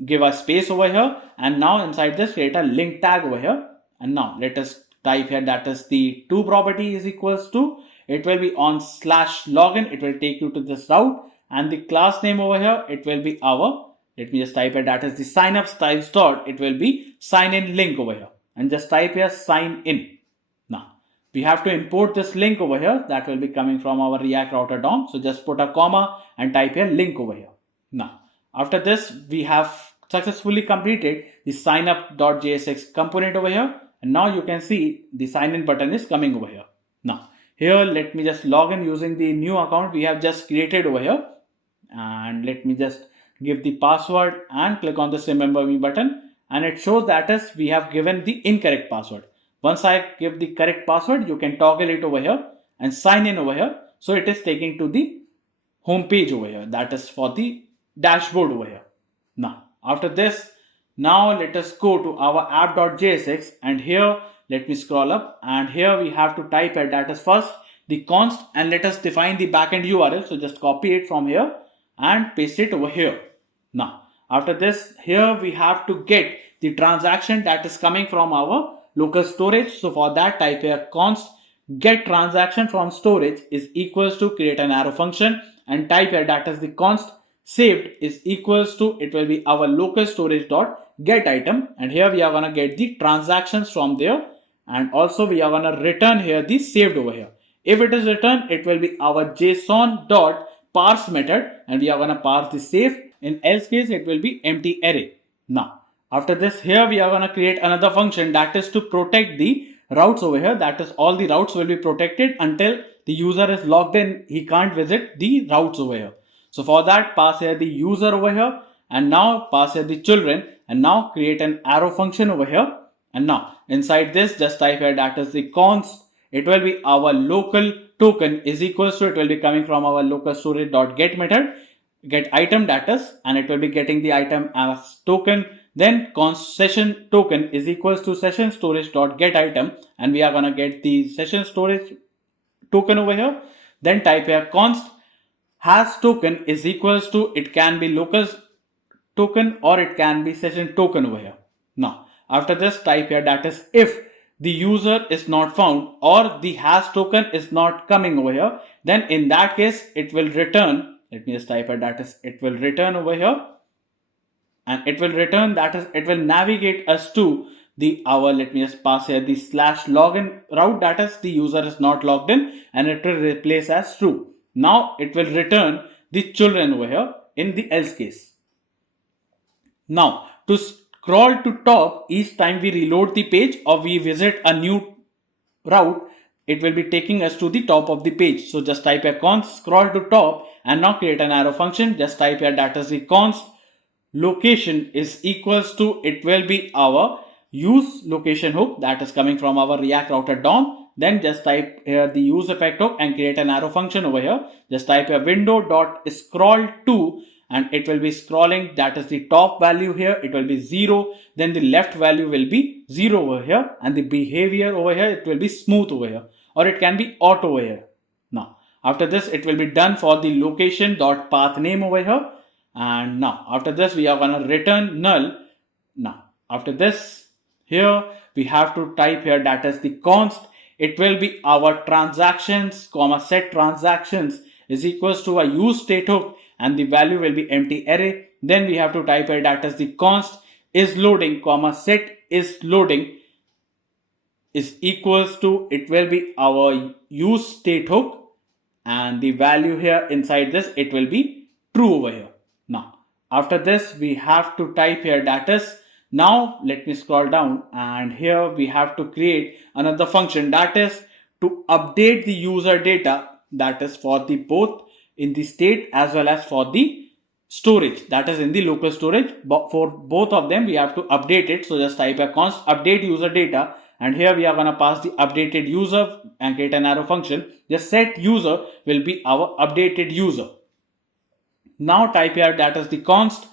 Give a space over here, and now inside this create a link tag over here. And now let us type here that is the to property is equals to. It will be on slash login. It will take you to this route, and the class name over here it will be our. Let me just type here that is the signup styles dot. It will be sign in link over here, and just type here sign in. Now we have to import this link over here that will be coming from our React router DOM. So just put a comma and type here link over here. Now after this, we have successfully completed the signup.jsx component over here, and now you can see the sign in button is coming over here. Now here let me just log in using the new account we have just created over here, and let me just give the password and click on this remember me button, and it shows that is we have given the incorrect password. Once I give the correct password, you can toggle it over here and sign in over here. So it is taking to the home page over here, that is for the dashboard over here. Now after this, now let us go to our app.jsx, and here let me scroll up, and here we have to type it that is first the const, and let us define the backend URL. So just copy it from here and paste it over here. Now after this, here we have to get the transaction that is coming from our local storage. So for that, type here const get transaction from storage is equals to create an arrow function, and type here that is the const saved is equals to, it will be our local storage dot get item, and here we are going to get the transactions from there, and also we are going to return here the saved over here. If it is returned, it will be our json dot parse method, and we are going to parse the save. In else case, it will be empty array. Now after this, here we are going to create another function that is to protect the routes over here. That is all the routes will be protected until the user is logged in. He can't visit the routes over here. So for that, pass here the user over here, and now pass here the children, and now create an arrow function over here. And now inside this, just type here that is the const. It will be our local token is equals to, it will be coming from our local storage dot get method, get item that is, and it will be getting the item as token. Then const session token is equals to session storage dot get item, and we are going to get the session storage token over here. Then type here const has token is equals to, it can be local token or it can be session token over here. Now after this, type here that is if the user is not found or the hash token is not coming over here, then in that case it will return. Let me just type here that is it will return over here, and it will return that is it will navigate us to the our, let me just pass here the slash login route, that is the user is not logged in, and it will replace as true. Now it will return the children over here in the else case. Now to scroll to top each time we reload the page or we visit a new route, it will be taking us to the top of the page. So just type here const scroll to top, and now create an arrow function. Just type here that is the const location is equals to, it will be our use location hook that is coming from our React router DOM. Then just type here the use effect hook and create an arrow function over here. Just type here window dot scroll to, and it will be scrolling, that is the top value here, it will be 0, then the left value will be 0 over here, and the behavior over here it will be smooth over here, or it can be auto over here. Now after this, it will be done for the location dot path name over here, and now after this we are going to return null. Now after this, here we have to type here that is the const, it will be our transactions comma set transactions is equals to a use state hook, and the value will be empty array. Then we have to type here that is the const is loading comma set is loading is equals to, it will be our use state hook, and the value here inside this it will be true over here. Now after this, we have to type here that is, now let me scroll down, and here we have to create another function that is to update the user data, that is for the both in the state as well as for the storage, that is in the local storage. But for both of them we have to update it. So just type a const update user data, and here we are going to pass the updated user and create an arrow function. The set user will be our updated user. Now type here that is the const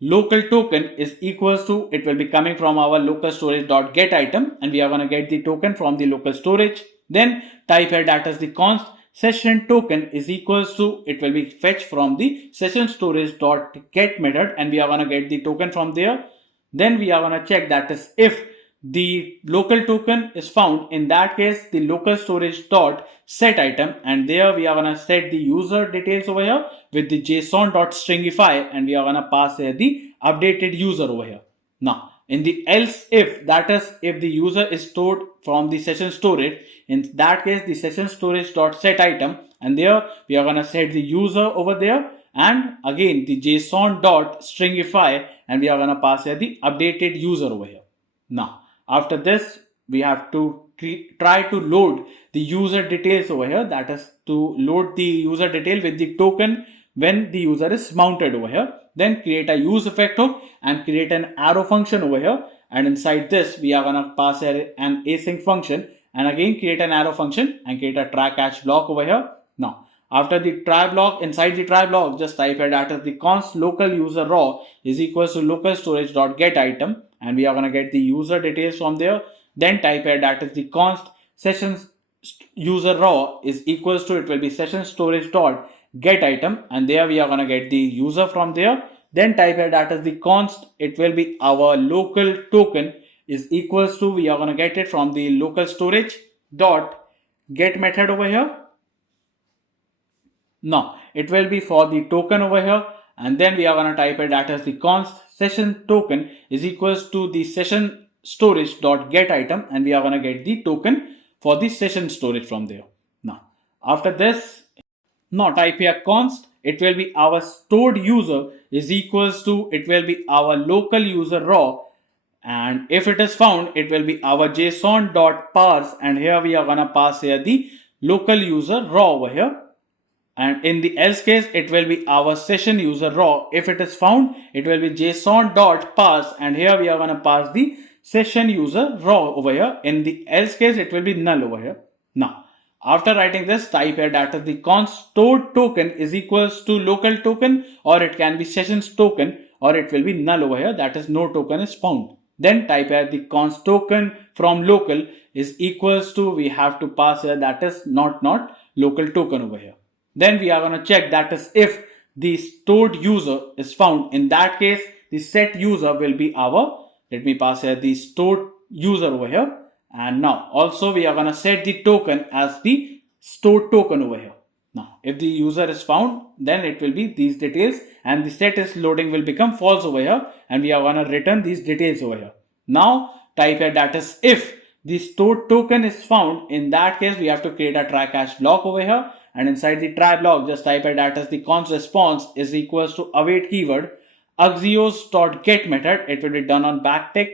local token is equals to, it will be coming from our local storage dot get item, and we are going to get the token from the local storage. Then type here that is the const session token is equals to, it will be fetched from the session storage dot get method, and we are going to get the token from there. Then we are going to check that is if the local token is found, in that case the local storage dot set item, and there we are going to set the user details over here with the json dot stringify, and we are going to pass here the updated user over here. Now in the else if, that is if the user is stored from the session storage, in that case the session storage dot set item, and there we are going to set the user over there, and again the json dot stringify, and we are going to pass here the updated user over here. Now after this we have to try to load the user details over here, that is to load the user detail with the token when the user is mounted over here. Then create a use effect hook and create an arrow function over here, and inside this we are going to pass here an async function, and again create an arrow function and create a try catch block over here. Now after the try block, inside the try block just type here that is the const local user raw is equals to local storage dot get item, and we are going to get the user details from there. Then type here that is the const session user raw is equals to, it will be session storage dot get item, and there we are going to get the user from there. Then type here that is the const, it will be our local token is equals to, we are going to get it from the local storage dot get method over here. Now it will be for the token over here, and then we are going to type it that as the const session token is equals to the session storage dot get item, and we are going to get the token for the session storage from there. Now after this, now type here const, it will be our stored user is equals to, it will be our local user raw, and if it is found it will be our json dot parse, and here we are going to pass here the local user raw over here. And in the else case it will be our session user raw. If it is found it will be json dot parse, and here we are going to pass the session user raw over here. In the else case it will be null over here. Now after writing this, type here that is the const stored token is equals to local token, or it can be sessions token, or it will be null over here, that is no token is found. Then type here the const token from local is equals to, we have to pass here that is not local token over here. Then we are going to check that is if the stored user is found. In that case the set user will be our, let me pass here the stored user over here, and now also we are going to set the token as the stored token over here. Now if the user is found, then it will be these details, and the set is loading will become false over here, and we are going to return these details over here. Now type here that is if the stored token is found. In that case we have to create a try catch block over here, and inside the try block just type here that is the const response is equals to await keyword axios dot get method. It will be done on backtick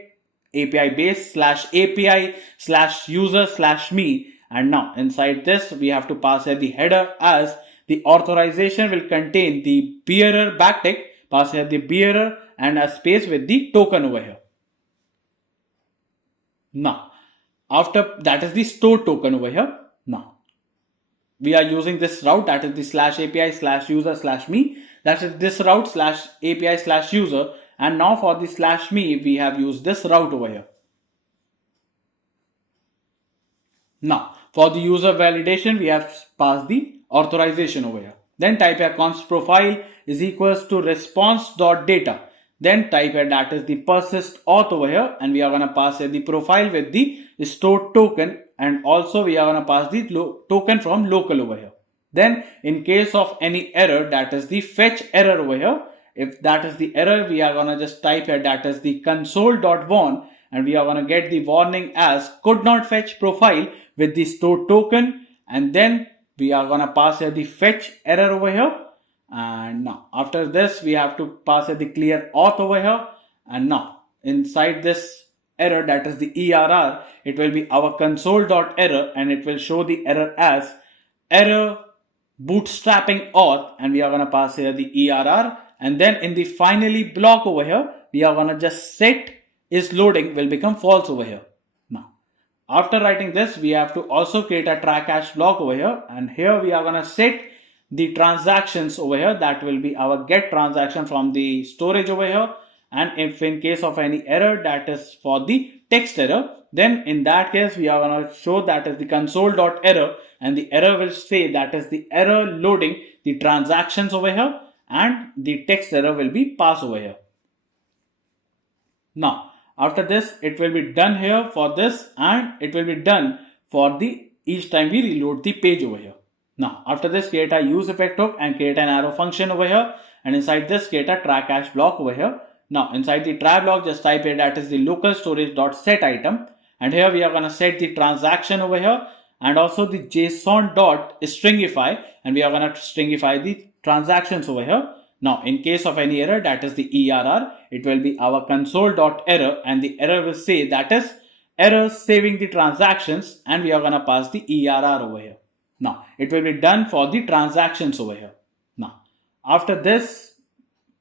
API base /API /user /me, and now inside this we have to pass here the header as the authorization will contain the bearer backtick, pass here the bearer and a space with the token over here. Now after that is the stored token over here. Now we are using this route, that is the /API /user /me, that is this route /API /user, and now for the /me we have used this route over here. Now for the user validation we have passed the authorization over here. Then type here const profile is equals to response.data. Then type here that is the persist auth over here, and we are going to pass here the profile with the stored token, and also we are going to pass the token from local over here. Then in case of any error, that is the fetch error over here, if that is the error, we are going to just type here that is the console.warn, and we are going to get the warning as could not fetch profile with the stored token, and then we are going to pass here the fetch error over here. And now after this we have to pass here the clear auth over here, and now inside this error, that is the ERR, it will be our console.error, and it will show the error as error bootstrapping auth, and we are going to pass here the ERR and then in the finally block over here, we are gonna just set is loading will become false over here. Now, after writing this, we have to also create a track hash block over here, and here we are gonna set the transactions over here. That will be our get transaction from the storage over here, and if in case of any error, that is for the text error, then in that case we are going to show that is the console.error, and the error will say that is the error loading the transactions over here, and the text error will be passed over here. Now after this, it will be done here for this, and it will be done for the each time we reload the page over here. Now after this, create a use effect hook and create an arrow function over here, and inside this create a track hash block over here. Now inside the try block, just type here that is the local storage dot set item, and here we are going to set the transaction over here, and also the JSON dot stringify, and we are going to stringify the transactions over here. Now in case of any error, that is the ERR, it will be our console dot error, and the error will say that is error saving the transactions, and we are going to pass the ERR over here. Now it will be done for the transactions over here. Now after this,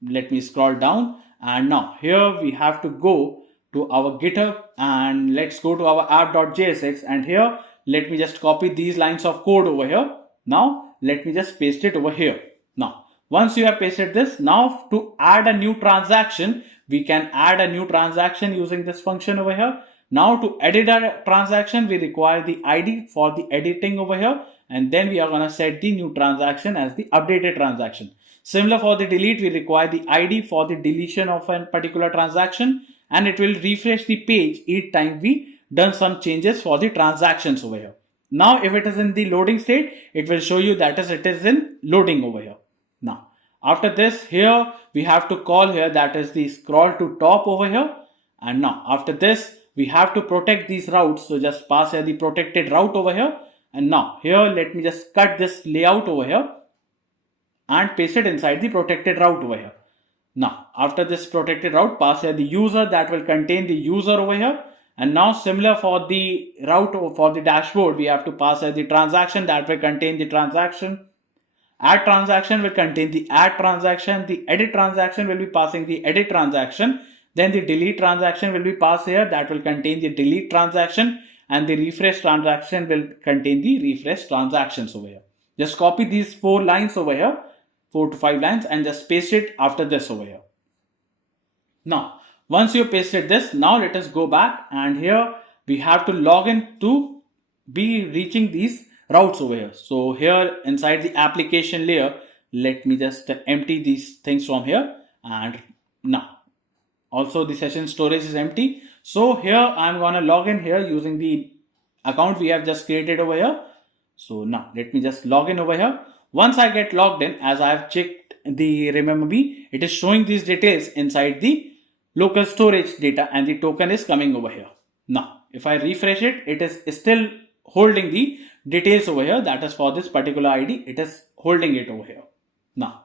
let me scroll down, and now here we have to go to our GitHub, and let's go to our app.jsx, and here let me just copy these lines of code over here. Now let me just paste it over here. Now once you have pasted this, now to add a new transaction, we can add a new transaction using this function over here. Now to edit a transaction, we require the ID for the editing over here, and then we are going to set the new transaction as the updated transaction. Similar for the delete, we require the ID for the deletion of a particular transaction, and it will refresh the page each time we done some changes for the transactions over here. Now if it is in the loading state, it will show you that is it is in loading over here. Now after this, here we have to call here that is the scroll to top over here, and now after this we have to protect these routes, so just pass here the protected route over here, and now here let me just cut this layout over here and paste it inside the protected route over here. Now after this protected route, pass here the user, that will contain the user over here, and now similar for the route or for the dashboard, we have to pass here the transaction, that will contain the transaction. Add transaction will contain the add transaction. The edit transaction will be passing the edit transaction. Then the delete transaction will be passed here, that will contain the delete transaction, and the refresh transaction will contain the refresh transactions over here. Just copy these 4 lines over here, 4 to 5 lines, and just paste it after this over here. Now once you pasted this, now let us go back, and here we have to log in to be reaching these routes over here. So here inside the application layer, let me just empty these things from here, and now also the session storage is empty. So here I'm gonna log in here using the account we have just created over here. So now let me just log in over here. Once I get logged in, as I have checked the remember me, it is showing these details inside the local storage data, and the token is coming over here. Now if I refresh it, it is still holding the details over here, that is for this particular ID, it is holding it over here now,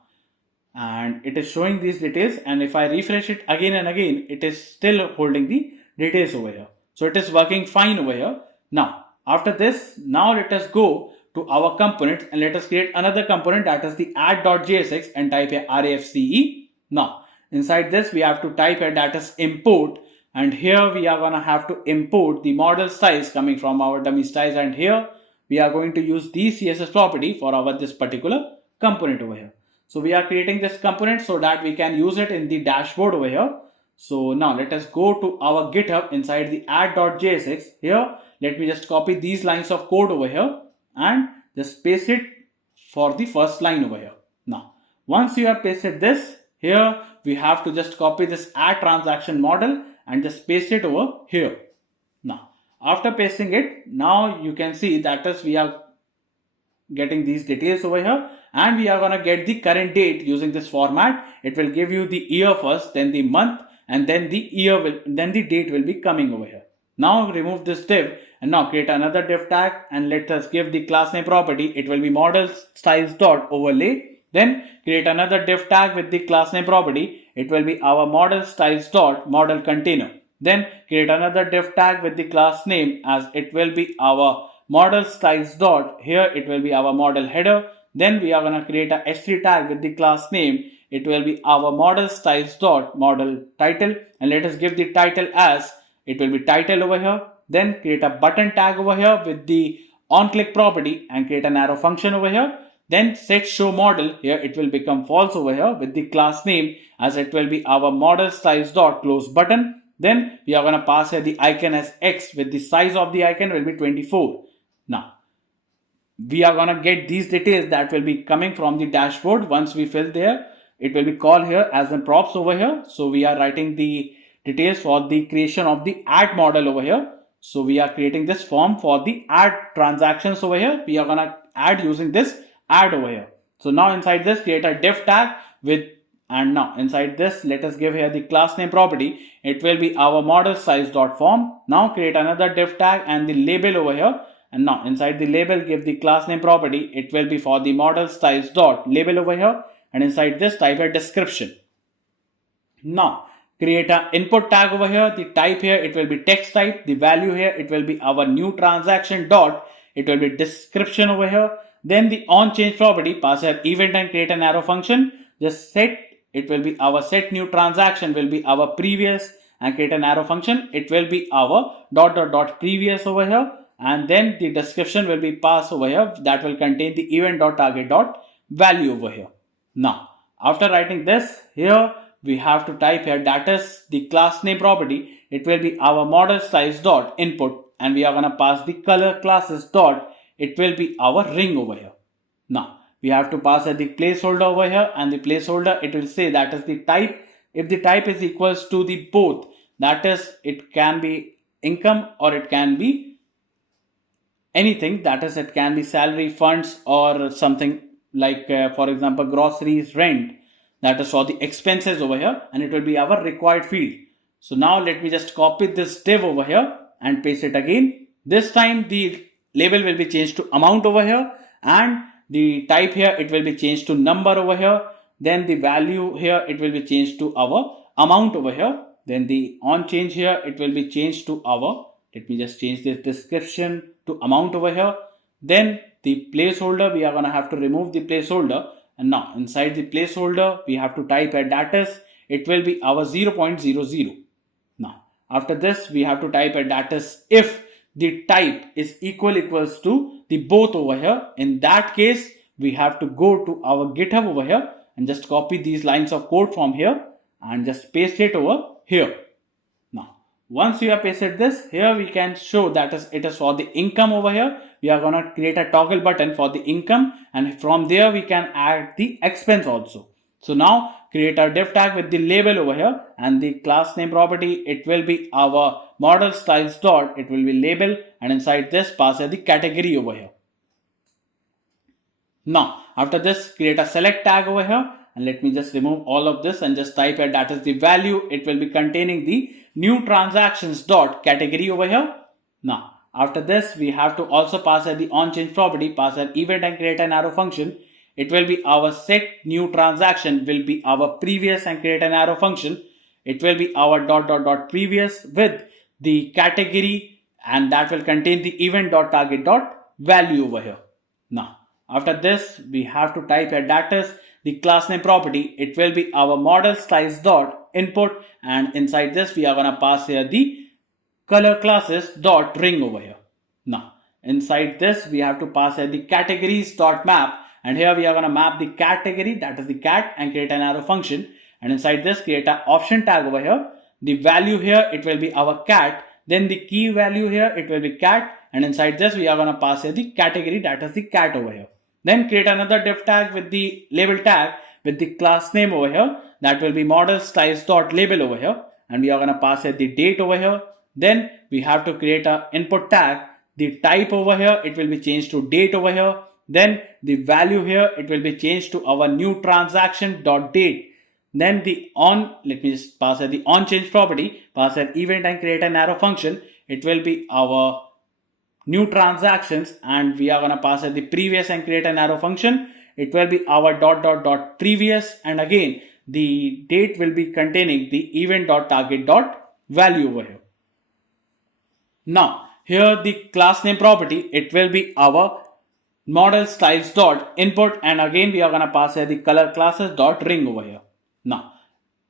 and it is showing these details, and if I refresh it again and again, it is still holding the details over here. So it is working fine over here. Now after this, now let us go to our components, and let us create another component, that is the add.jsx, and type here RAFCE. Now inside this we have to type here that is import, and here we are gonna have to import the model styles coming from our dummy styles, and here we are going to use the CSS property for our this particular component over here. So we are creating this component so that we can use it in the dashboard over here. So now let us go to our GitHub inside the add.jsx. Here let me just copy these lines of code over here and just paste it for the first line over here. Now once you have pasted this, here we have to just copy this add transaction model and just paste it over here. Now after pasting it, now you can see that is we are getting these details over here, and we are going to get the current date using this format. It will give you the year first, then the month, and then the the date will be coming over here. Now remove this div, and now create another div tag, and let us give the class name property. It will be model styles dot overlay. Then create another div tag with the class name property. It will be our model styles dot model container. Then create another div tag with the class name, as it will be our model styles dot, here it will be our model header. Then we are going to create a h3 tag with the class name. it will be our model styles dot model title, and let us give the title as it will be title over here. Then create a button tag over here with the on click property and create an arrow function over here. Then set show model, here it will become false over here with the class name as it will be our model styles dot close button. Then we are going to pass here the icon as X with the size of the icon will be 24. Now we are going to get these details that will be coming from the dashboard. Once we fill there, it will be called here as the props over here. So we are writing the details for the creation of the add model over here. So we are creating this form for the add transactions over here. We are going to add using this add over here. So now inside this, create a div tag with, and now inside this, let us give here the class name property. It will be our model size dot form. Now create another div tag and the label over here. And now inside the label, give the class name property. It will be for the model styles dot label over here. And inside this, type a description. Now create an input tag over here. The type here, it will be text type. The value here, it will be our new transaction dot. It will be description over here. Then the on change property, pass here event and create an arrow function. Just set, it will be our set new transaction will be our previous and create an arrow function. It will be our dot dot dot previous over here. And then the description will be passed over here that will contain the event dot target dot value over here. Now after writing this, here we have to type here that is the class name property. It will be our model size dot input, and we are going to pass the color classes dot, it will be our ring over here. Now we have to pass the placeholder over here, and the placeholder, it will say that is the type. If the type is equals to the both, that is it can be income or it can be anything, that is it can be salary, funds, or something like for example groceries, rent, that is for the expenses over here, and it will be our required field. So now let me just copy this div over here and paste it again. This time the label will be changed to amount over here, and the type here, it will be changed to number over here. Then the value here, it will be changed to our amount over here. Then the on change here, it will be changed to our, let me just change this description to amount over here. Then the placeholder, we are going to have to remove the placeholder. And now inside the placeholder, we have to type a datus. It will be our 0.00. Now after this, we have to type a datus if the type is equals to the both over here. In that case, we have to go to our GitHub over here and just copy these lines of code from here and just paste it over here. Now once you have pasted this, here we can show that it is for the income over here. We are going to create a toggle button for the income, and from there we can add the expense also. So now create a div tag with the label over here, and the class name property, it will be our model styles dot, it will be label, and inside this pass the category over here. Now after this, create a select tag over here, and let me just remove all of this and just type that is the value. It will be containing the new transactions dot category over here. Now after this, we have to also pass the on change property, pass an event and create an arrow function. It will be our set new transaction will be our previous and create an arrow function. It will be our dot dot dot previous with the category, and that will contain the event dot target dot value over here. Now after this, we have to type a datus, the class name property. It will be our model size dot input, and inside this we are going to pass here the color classes dot ring over here. Now inside this, we have to pass here the categories dot map, and here we are going to map the category, that is the cat, and create an arrow function. And inside this, create an option tag over here. The value here, it will be our cat. Then the key value here, it will be cat, and inside this we are going to pass here the category, that is the cat over here. Then create another div tag with the label tag with the class name over here, that will be model styles dot label over here, and we are going to pass here the date over here. Then we have to create an input tag. The type over here, it will be changed to date over here. Then the value here, it will be changed to our new transaction dot date. Then the on, let me just pass the on change property, pass an event and create an arrow function. It will be our new transactions, and we are going to pass the previous and create an arrow function. It will be our dot dot dot previous, and again the date will be containing the event dot target dot value over here. Now here the class name property, it will be our model styles dot input, and again we are going to pass here the color classes dot ring over here. Now,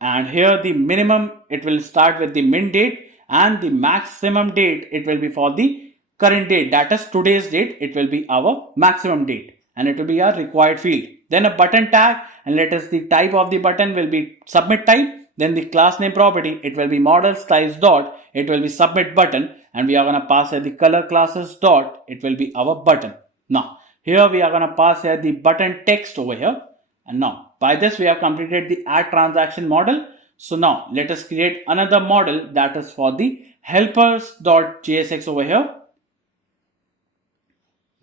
and here the minimum, it will start with the min date, and the maximum date, it will be for the current date, that is today's date. It will be our maximum date, and it will be our required field. Then a button tag, and let us the type of the button will be submit type. Then the class name property, it will be model styles dot, it will be submit button, and we are going to pass here the color classes dot, it will be our button. Now here we are going to pass here the button text over here, and now by this we have completed the add transaction model. So now let us create another model, that is for the helpers.jsx over here.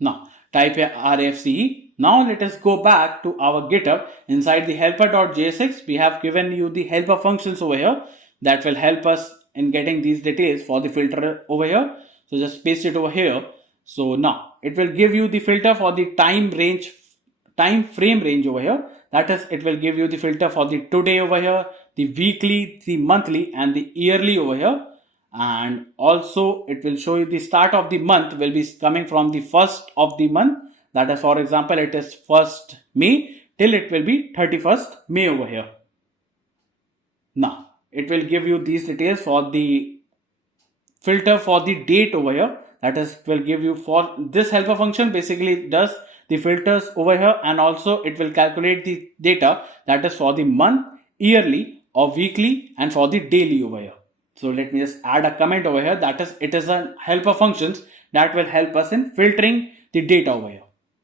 Now type here RFCE. Now let us go back to our GitHub. Inside the helper.jsx, we have given you the helper functions over here that will help us in getting these details for the filter over here. So just paste it over here. So now it will give you the filter for the time frame range over here. That is, it will give you the filter for the today over here, the weekly, the monthly, and the yearly over here. And also it will show you the start of the month will be coming from the first of the month. That is, for example, it is 1st May till it will be 31st May over here. Now it will give you these details for the filter for the date over here. That is, will give you for this helper function basically does the filters over here, and also it will calculate the data that is for the month, yearly or weekly, and for the daily over here. So let me just add a comment over here, that is, it is a helper functions that will help us in filtering the data over here.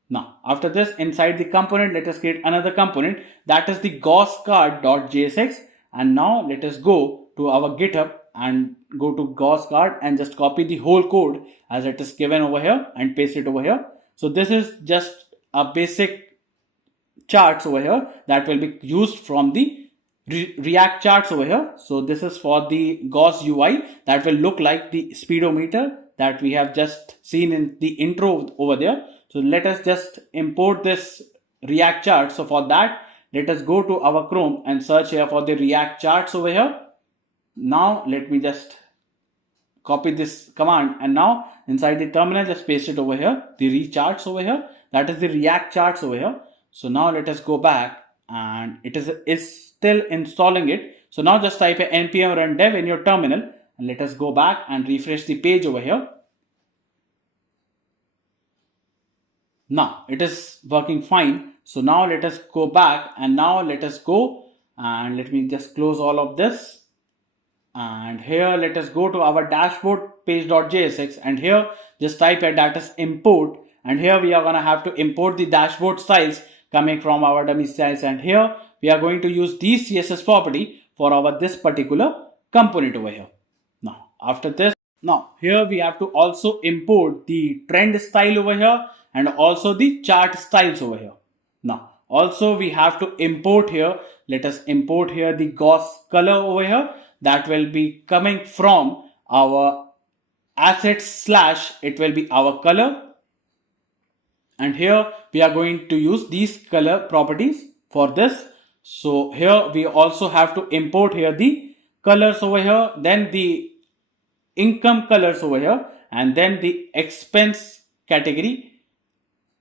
Now after this, inside the component, let us create another component, that is the gausscard.jsx. And now let us go to our GitHub and go to gausscard and just copy the whole code as it is given over here and paste it over here. So this is just a basic charts over here that will be used from the React charts over here. So this is for the Gauss UI that will look like the speedometer that we have just seen in the intro over there. So let us just import this React chart. So for that, let us go to our Chrome and search here for the React charts over here. Now let me just copy this command, and now inside the terminal just paste it over here, the recharts over here, that is the React charts over here. So now let us go back, and it is still installing it. So now just type a npm run dev in your terminal, and let us go back and refresh the page over here. Now it is working fine. So now let us go back, and now let us go, and let me just close all of this. And here let us go to our dashboard page.jsx, and here just type a data import, and here we are going to have to import the dashboard styles coming from our dummy styles, and here we are going to use these CSS property for our this particular component over here. Now after this, now here we have to also import the trend style over here and also the chart styles over here. Now also we have to import here, let us import here the Gauss color over here that will be coming from our assets slash it will be our color, and here we are going to use these color properties for this. So here we also have to import here the colors over here, then the income colors over here, and then the expense category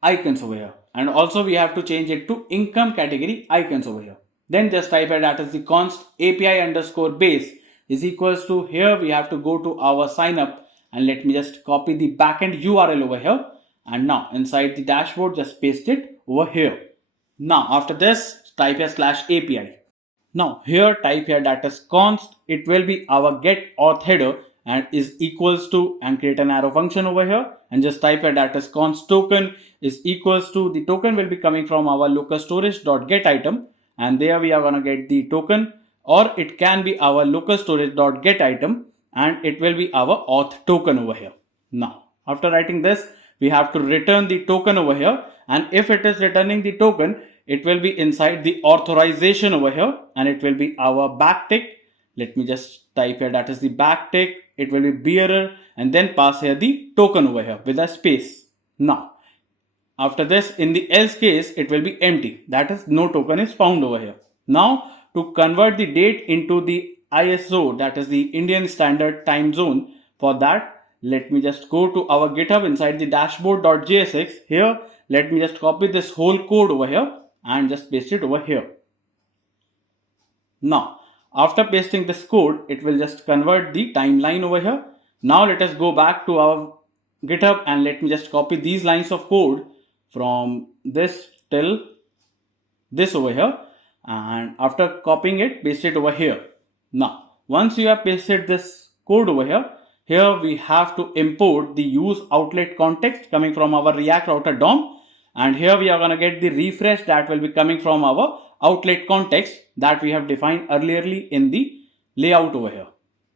icons over here, and also we have to change it to income category icons over here. Then just type it that is the const API underscore base is equals to, here we have to go to our sign up, and let me just copy the backend URL over here, and now inside the dashboard just paste it over here. Now after this, type a slash API. Now here type here that is const, it will be our get auth header and is equals to, and create an arrow function over here, and just type here that is const token is equals to, the token will be coming from our local storage.get item, and there we are going to get the token, or it can be our local storage.get item, and it will be our auth token over here. Now after writing this, we have to return the token over here, and if it is returning the token, it will be inside the authorization over here, and it will be our backtick. Let me just type here that is the backtick, it will be bearer, and then pass here the token over here with a space. Now after this, in the else case, it will be empty, that is no token is found over here. Now to convert the date into the ISO, that is the Indian Standard Time Zone, for that let me just go to our GitHub inside the dashboard.jsx. Here let me just copy this whole code over here and just paste it over here. Now, after pasting this code, it will just convert the timeline over here. Now let us go back to our GitHub and let me just copy these lines of code from this till this over here, and after copying it, paste it over here. Now, once you have pasted this code over here, here we have to import the use outlet context coming from our React router DOM, and here we are going to get the refresh that will be coming from our outlet context that we have defined earlierly in the layout over here.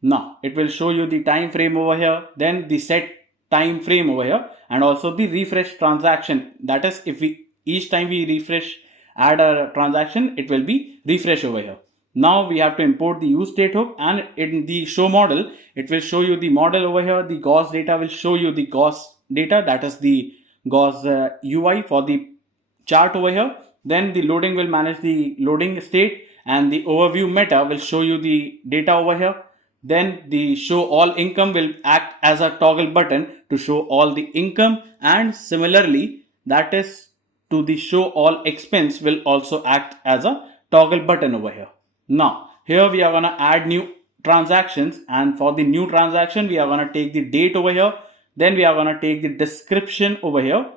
Now, it will show you the time frame over here, then the set time frame over here, and also the refresh transaction. That is, if we each time we refresh, add a transaction, it will be refresh over here. Now we have to import the use state hook, and in the show model, it will show you the model over here. The Gauss data will show you the Gauss data, that is the Gauss UI for the chart over here. Then the loading will manage the loading state, and the overview meta will show you the data over here. Then the show all income will act as a toggle button to show all the income, and similarly that is to the show all expense will also act as a toggle button over here. Now here we are going to add new transactions, and for the new transaction we are going to take the date over here, then we are going to take the description over here,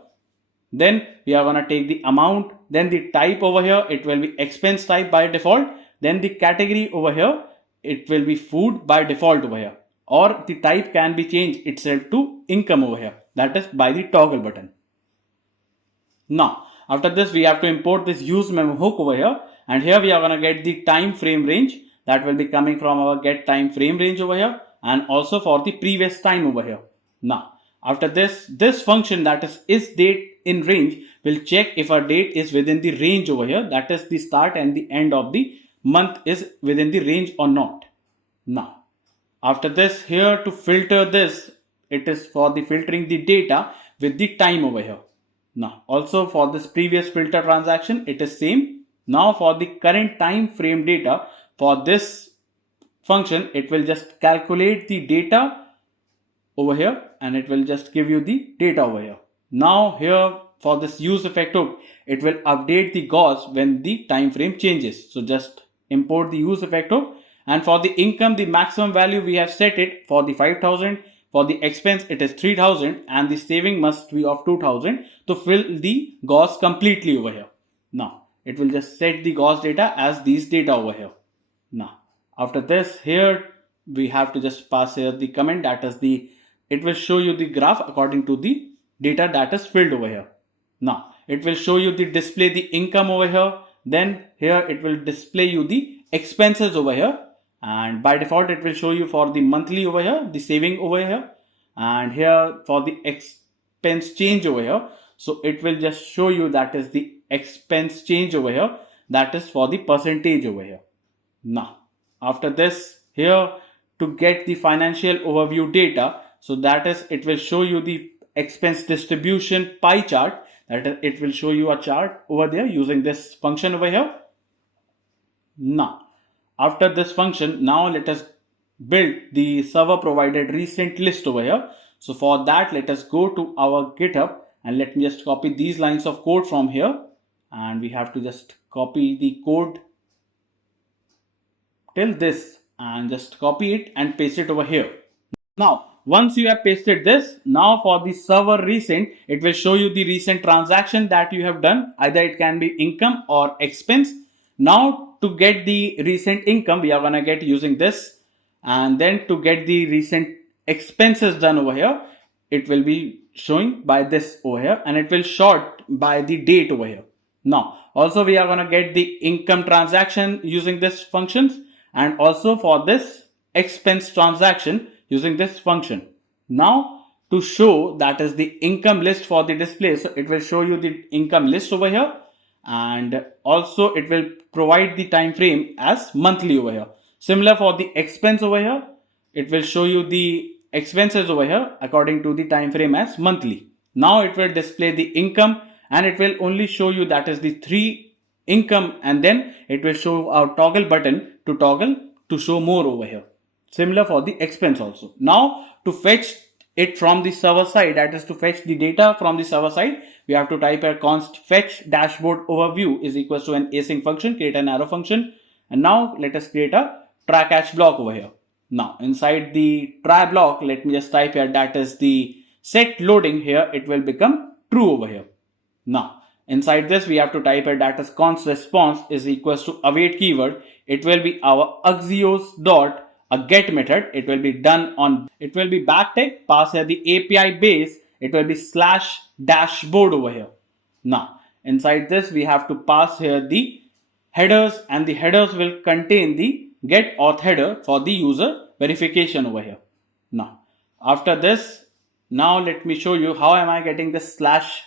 then we are going to take the amount, then the type over here, it will be expense type by default, then the category over here, it will be food by default over here, or the type can be changed itself to income over here, that is by the toggle button. Now after this we have to import this use memo hook over here, and here we are going to get the time frame range that will be coming from our get time frame range over here, and also for the previous time over here. Now after this function, that is date in range, will check if our date is within the range over here, that is the start and the end of the month is within the range or not. Now after this, here to filter this, it is for the filtering the data with the time over here. Now also for this previous filter transaction, it is same. Now for the current time frame data, for this function, it will just calculate the data over here, and it will just give you the data over here. Now here for this use effect hook, it will update the Gauss when the time frame changes. So just import the use effect hook, and for the income, the maximum value we have set it for the 5,000. For the expense, it is 3,000, and the saving must be of 2,000 to fill the Gauss completely over here. Now it will just set the Gauss data as these data over here. Now after this, here we have to just pass here the comment, that is it will show you the graph according to the data that is filled over here. Now it will show you the display the income over here, then here it will display you the expenses over here, and by default it will show you for the monthly over here, the saving over here, and here for the expense change over here. So it will just show you that is the expense change over here, that is for the percentage over here. Now after this, here to get the financial overview data, so that is it will show you the expense distribution pie chart, that is it will show you a chart over there using this function over here. Now after this function, now let us build the server provided recent list over here. So for that, let us go to our GitHub, and let me just copy these lines of code from here, and we have to just copy the code till this and just copy it and paste it over here. Now once you have pasted this, now for the server recent, it will show you the recent transaction that you have done, either it can be income or expense. Now to get the recent income, we are going to get using this, and then to get the recent expenses done over here, it will be showing by this over here, and it will sort by the date over here. Now also we are going to get the income transaction using this functions, and also for this expense transaction using this function. Now to show that is the income list for the display, so it will show you the income list over here, and also it will provide the time frame as monthly over here. Similar for the expense over here, it will show you the expenses over here according to the time frame as monthly. Now it will display the income, and it will only show you that is the 3 income, and then it will show our toggle button to show more over here. Similar for the expense also. Now to fetch it from the server side, that is to fetch the data from the server side, we have to type a const fetch dashboard overview is equals to an async function, create an arrow function. And now let us create a try catch block over here. Now inside the try block, let me just type here, that is the set loading here, it will become true over here. Now inside this we have to type a that is const response is equals to await keyword. It will be our axios dot a get method. It will be done on, it will be backtick, pass here the API base, it will be slash dashboard over here. Now inside this we have to pass here the headers, and the headers will contain the get auth header for the user verification over here. Now after this, now let me show you how am I getting this slash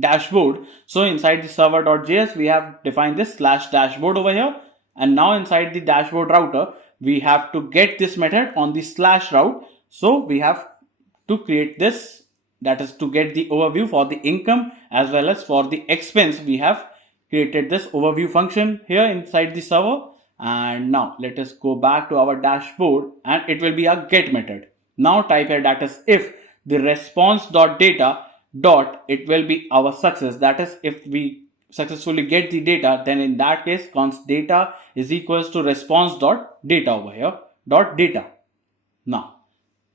dashboard. So inside the server.js we have defined this slash dashboard over here, and now inside the dashboard router we have to get this method on the slash route. So we have to create this, that is to get the overview for the income as well as for the expense. We have created this overview function here inside the server. And now let us go back to our dashboard, and it will be a get method. Now type here that is if the response.data dot, it will be our success, that is if we successfully get the data, then in that case const data is equals to response dot data over here dot data. Now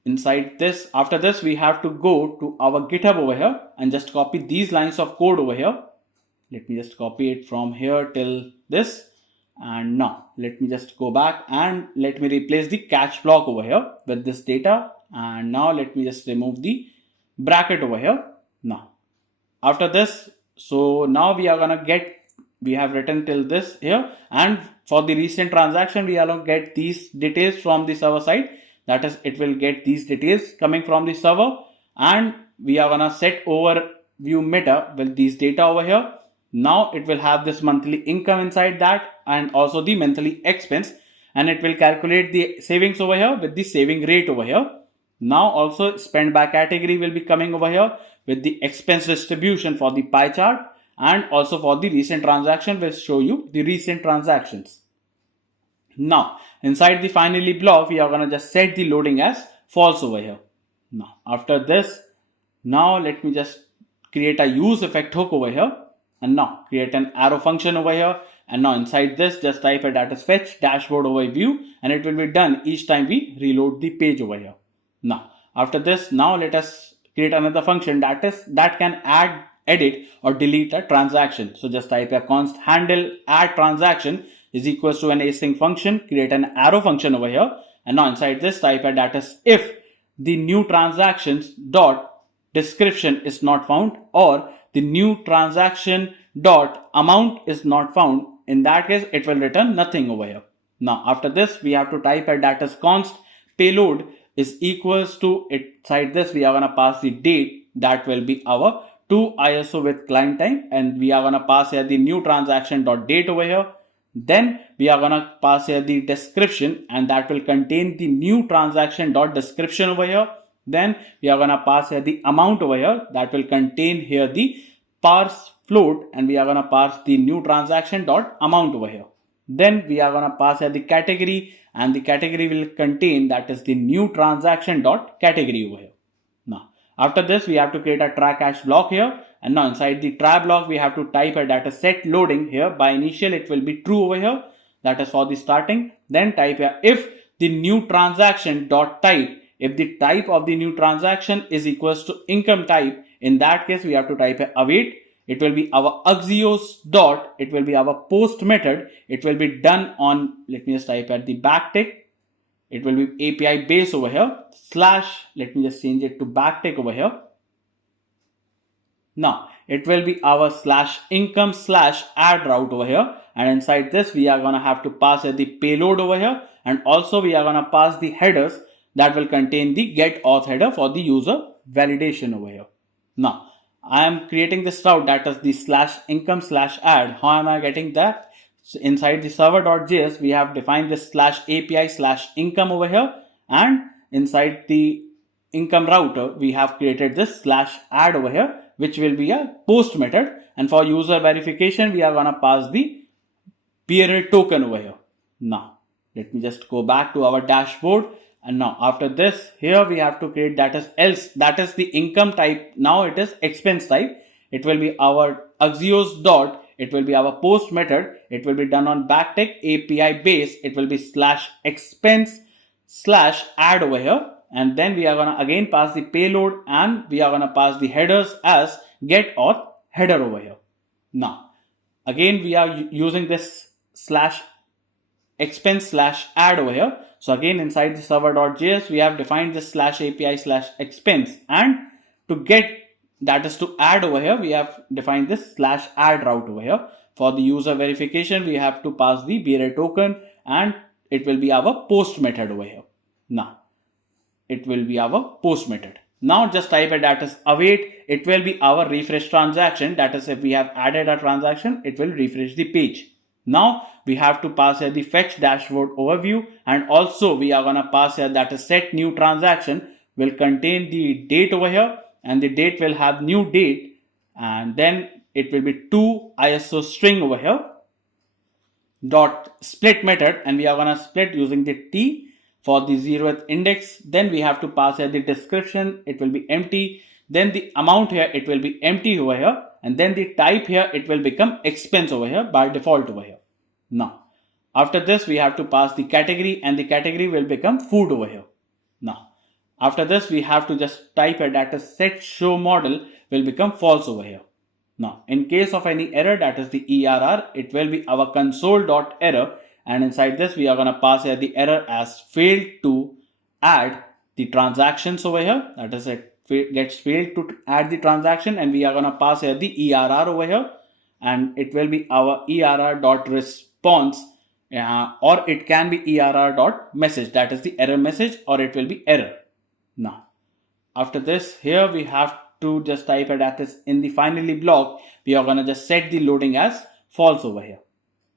inside this, after this we have to go to our GitHub over here and just copy these lines of code over here. Let me just copy it from here till this, and now let me just go back and let me replace the catch block over here with this data. And now let me just remove the bracket over here. Now after this, so now we are gonna get, we have written till this here, and for the recent transaction we are gonna get these details from the server side, that is it will get these details coming from the server, and we are gonna set overview meta with these data over here. Now it will have this monthly income inside that and also the monthly expense, and it will calculate the savings over here with the saving rate over here. Now also spend by category will be coming over here with the expense distribution for the pie chart, and also for the recent transaction will show you the recent transactions. Now inside the finally block we are gonna just set the loading as false over here. Now after this, now let me just create a use effect hook over here, and now create an arrow function over here. And now inside this just type a that is fetch dashboard overview, and it will be done each time we reload the page over here. Now after this, now let us create another function that can add, edit or delete a transaction. So just type a const handle add transaction is equals to an async function, create an arrow function over here, and now inside this type a that is if the new transactions dot description is not found, or the new transaction dot amount is not found. In that case it will return nothing over here. Now after this we have to type a that is const payload is equals to, inside this we are gonna pass the date, that will be our to ISO with client time, and we are gonna pass here the new transaction dot date over here. Then we are gonna pass here the description, and that will contain the new transaction dot description over here. Then we are gonna pass here the amount over here, that will contain here the parse float, and we are gonna parse the new transaction dot amount over here. Then we are gonna pass here the category, and the category will contain that is the new transaction dot category over here. Now after this we have to create a try catch block here, and now inside the try block we have to type a that is set loading here. By initial it will be true over here, that is for the starting. Then type here if the new transaction dot type, if the type of the new transaction is equals to income type, in that case we have to type a await. It will be our axios dot, it will be our post method, it will be done on, let me just type at the backtick, it will be API base over here slash, let me just change it to backtick over here. Now it will be our slash income slash add route over here, and inside this we are gonna have to pass the payload over here, and also we are gonna pass the headers that will contain the get auth header for the user validation over here. Now I am creating this route, that is the slash income slash add. How am I getting that? So inside the server.js we have defined this slash API slash income over here, and inside the income router we have created this slash add over here, which will be a post method, and for user verification we are gonna pass the period token over here. Now let me just go back to our dashboard, And now after this, here we have to create that is else, that is the income type. Now it is expense type. It will be our Axios dot, it will be our post method. It will be done on backtick API base. It will be slash expense slash add over here. And then we are going to again pass the payload, and we are going to pass the headers as get or header over here. Now, again, we are using this slash expense slash add over here. So again, inside the server.js, we have defined this slash API slash expense, and to get, that is to add over here, we have defined this slash add route over here. For the user verification, we have to pass the bearer token, and it will be our post method over here. Now, it will be our post method. Now just type it, that is await. It will be our refresh transaction. That is, if we have added a transaction, it will refresh the page. Now we have to pass here the fetch dashboard overview, and also we are going to pass here that is set new transaction will contain the date over here, and the date will have new date, and then it will be to ISO string over here dot split method, and we are going to split using the T for the 0th index. Then we have to pass here the description, it will be empty. Then the amount here, it will be empty over here. And then the type here, it will become expense over here by default over here. Now, after this, we have to pass the category, and the category will become food over here. Now, after this, we have to just type a data set show model will become false over here. Now, in case of any error, that is the ERR, it will be our console.error. And inside this, we are going to pass here the error as failed to add the transactions over here. That is, it gets failed to add the transaction, and we are going to pass here the ERR over here, and it will be our ERR dot response, or it can be ERR dot message. That is the error message, or it will be error. Now, after this, here we have to just type it that is in the finally block. We are going to just set the loading as false over here.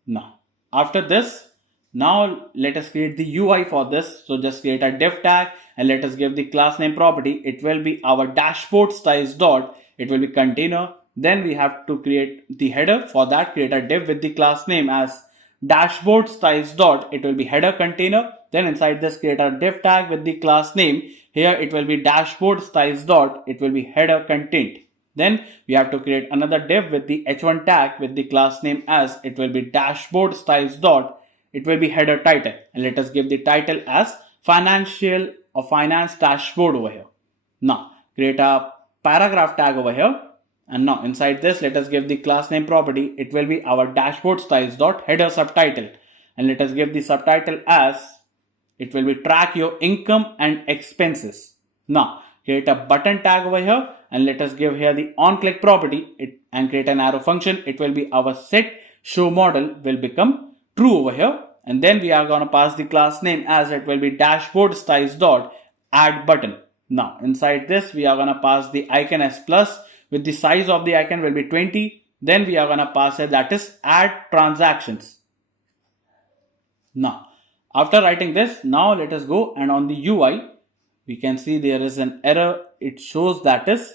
Now, after this, now let us create the UI for this. So just create a div tag, and let us give the class name property. It will be our dashboard styles dot, it will be container. Then we have to create the header. For that, create a div with the class name as dashboard styles dot, it will be header container. Then inside this, create a div tag with the class name. Here it will be dashboard styles dot, it will be header content. Then we have to create another div with the h1 tag with the class name as it will be dashboard styles dot, it will be header title, and let us give the title as financial or finance dashboard over here. Now create a paragraph tag over here, and now inside this, let us give the class name property. It will be our dashboard styles dot header subtitle, and let us give the subtitle as it will be track your income and expenses. Now create a button tag over here, and let us give here the on click property and create an arrow function. It will be our set show model will become true over here, and then we are going to pass the class name as it will be dashboard styles dot add button. Now inside this, we are going to pass the icon as plus with the size of the icon will be 20. Then we are going to pass it that is add transactions. Now after writing this, now let us go, and on the UI we can see there is an error. It shows that is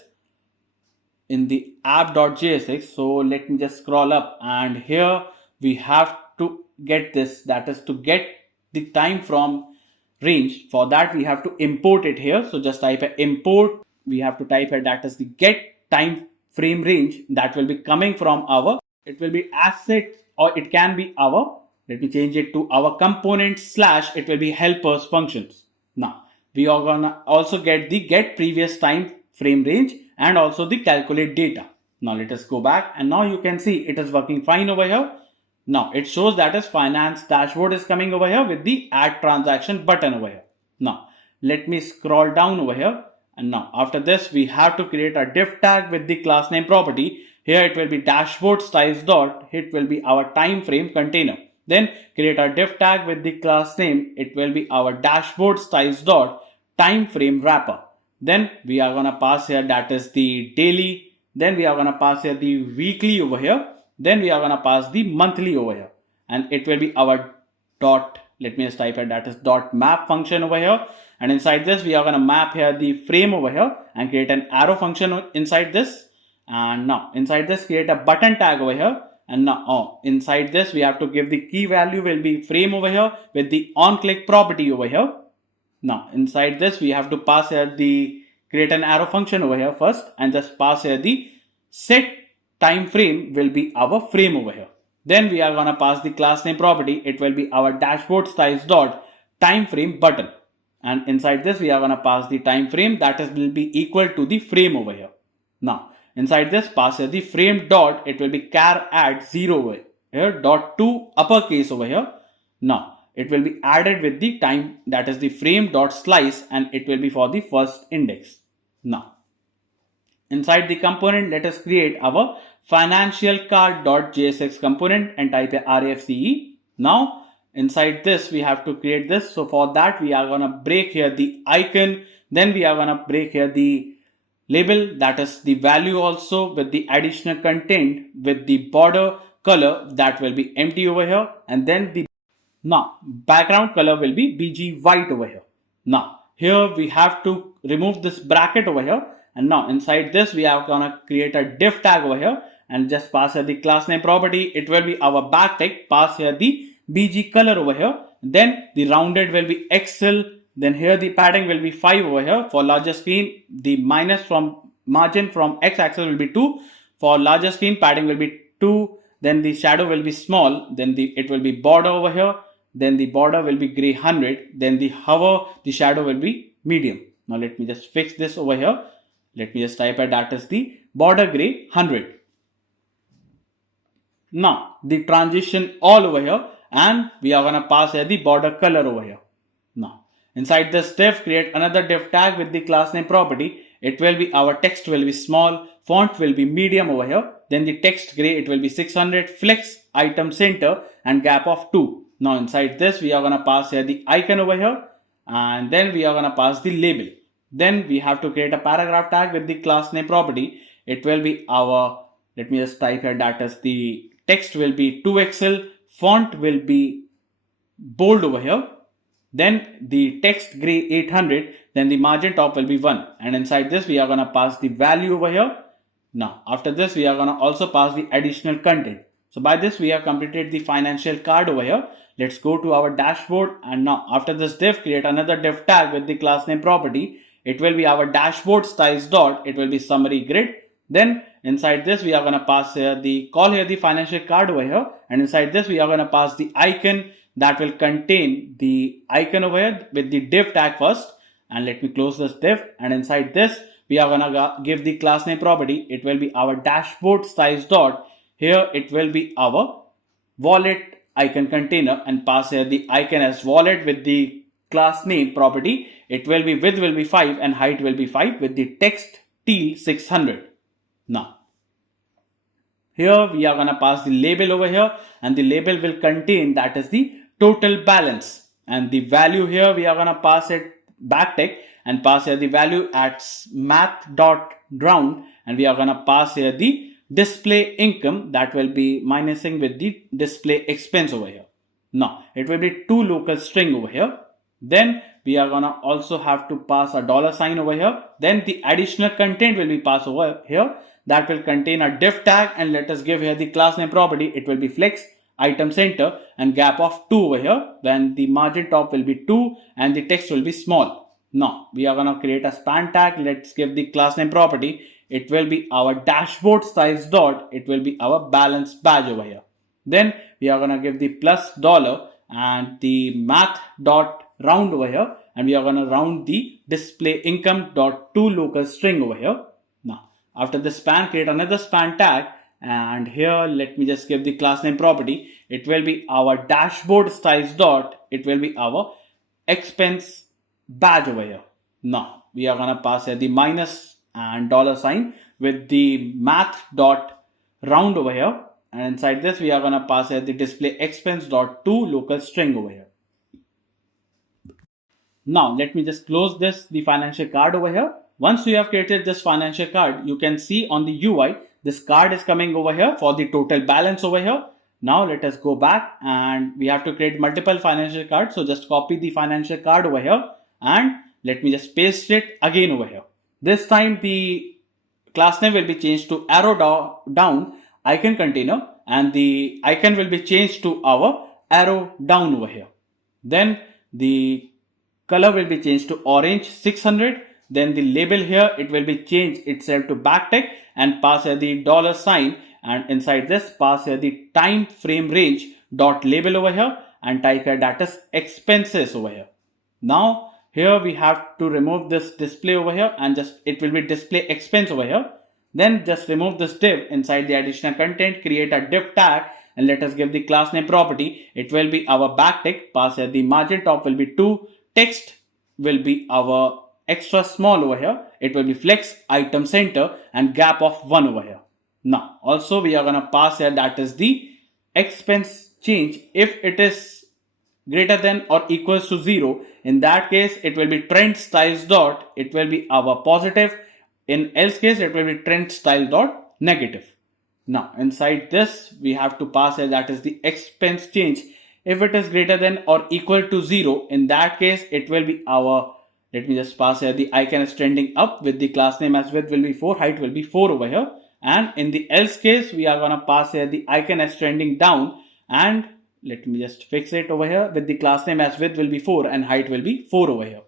in the app.jsx. So let me just scroll up, and here we have to get this, that is to get the time from range. For that, we have to import it here. So just type a import. We have to type it that is the get time frame range, that will be coming from our, it will be asset, or it can be our, let me change it to our component slash, it will be helpers functions. Now we are gonna also get the get previous time frame range and also the calculate data. Now let us go back, and now you can see it is working fine over here. Now it shows that is finance dashboard is coming over here with the add transaction button over here. Now let me scroll down over here, and now after this, we have to create a div tag with the class name property. Here it will be dashboard styles dot, it will be our time frame container. Then create a div tag with the class name. It will be our dashboard styles dot time frame wrapper. Then we are going to pass here that is the daily. Then we are going to pass here the weekly over here. Then we are going to pass the monthly over here, and it will be our dot, let me just type it, that is dot map function over here. And inside this, we are going to map here the frame over here and create an arrow function inside this. And now inside this, create a button tag over here. And now inside this, we have to give the key value will be frame over here with the on click property over here. Now inside this we have to pass here the create an arrow function over here first, and just pass here the set time frame will be our frame over here. Then we are gonna pass the class name property. It will be our dashboard styles dot time frame button, and inside this we are gonna pass the time frame that is will be equal to the frame over here. Now inside this pass here the frame dot, it will be char add 0 over here dot to uppercase over here. Now it will be added with the time, that is the frame dot slice, and it will be for the first index. Now inside the component, let us create our financial card.jsx component and type a RFCE. Now inside this we have to create this. So for that we are gonna break here the icon, then we are gonna break here the label, that is the value also, with the additional content with the border color that will be empty over here, and then the now background color will be BG white over here. Now here we have to remove this bracket over here, and now inside this we are gonna create a div tag over here and just pass here the class name property. It will be our back tag. Pass here the BG color over here, then the rounded will be XL, then here the padding will be 5 over here. For larger screen, the minus from margin from X axis will be 2. For larger screen, padding will be 2. Then the shadow will be small. Then it will be border over here. Then the border will be gray 100. Then the hover, the shadow will be medium. Now let me just fix this over here. Let me just type it, that is the border gray 100. Now the transition all over here, and we are gonna pass here the border color over here. Now inside this div, create another div tag with the class name property. It will be our text will be small, font will be medium over here. Then the text gray, it will be 600, flex item center and gap of 2. Now inside this we are gonna pass here the icon over here, and then we are gonna pass the label. Then we have to create a paragraph tag with the class name property. It will be our, let me just type here, that is the text will be 2XL, font will be bold over here, then the text gray 800, then the margin top will be 1, and inside this we are gonna pass the value over here. Now after this we are gonna also pass the additional content. So by this we have completed the financial card over here. Let's go to our dashboard, and now after this div, create another div tag with the class name property. It will be our dashboard styles dot, it will be summary grid. Then inside this we are gonna pass here the call here the financial card over here, and inside this we are gonna pass the icon that will contain the icon over here with the div tag first. And let me close this div, and inside this we are gonna give the class name property. It will be our dashboard styles dot, here it will be our wallet icon container, and pass here the icon as wallet with the class name property. It will be width will be 5 and height will be 5 with the text teal 600. Now here we are gonna pass the label over here, and the label will contain, that is the total balance, and the value here we are gonna pass it backtick and pass here the value at math.round, and we are gonna pass here the display income that will be minusing with the display expense over here. Now it will be 2 local string over here. Then we are gonna also have to pass a $sign over here. Then the additional content will be passed over here that will contain a div tag, and let us give here the class name property. It will be flex item center and gap of 2 over here. Then the margin top will be 2 and the text will be small. Now we are gonna create a span tag. Let's give the class name property. It will be our dashboard styles dot, it will be our balance badge over here. Then we are gonna give the plus dollar and the math dot round over here, and we are gonna round the display income dot to local string over here. Now after the span, create another span tag, and here let me just give the class name property. It will be our dashboard styles dot, it will be our expense badge over here. Now we are gonna pass here the minus and $sign with the math dot round over here, and inside this we are gonna pass here the display expense dot to local string over here. Now let me just close the financial card over here. Once you have created this financial card, you can see on the UI this card is coming over here for the total balance over here. Now let us go back, and we have to create multiple financial cards. So just copy the financial card over here, and let me just paste it again over here. This time the class name will be changed to arrow down icon container, and the icon will be changed to our arrow down over here. Then the color will be changed to orange 600. Then the label here, it will be changed itself to backtick and pass here the dollar sign, and inside this pass here the time frame range dot label over here and type here that is expenses over here. Now here we have to remove this display over here and just it will be display expense over here. Then just remove this div inside the additional content, create a div tag and let us give the class name property. It will be our backtick, pass here the margin top will be 2, text will be our extra small over here, it will be flex, item center and gap of 1 over here. Now also we are going to pass here that is the expense change. If it is greater than or equals to 0, in that case it will be trend styles dot, it will be our positive, in else case it will be trend style dot negative. Now inside this we have to pass here that is the expense change. If it is greater than or equal to 0, in that case it will be our, let me just pass here the icon is trending up with the class name as width will be 4, height will be 4 over here. And in the else case we are going to pass here the icon as trending down, and let me just fix it over here with the class name as width will be 4 and height will be 4 over here.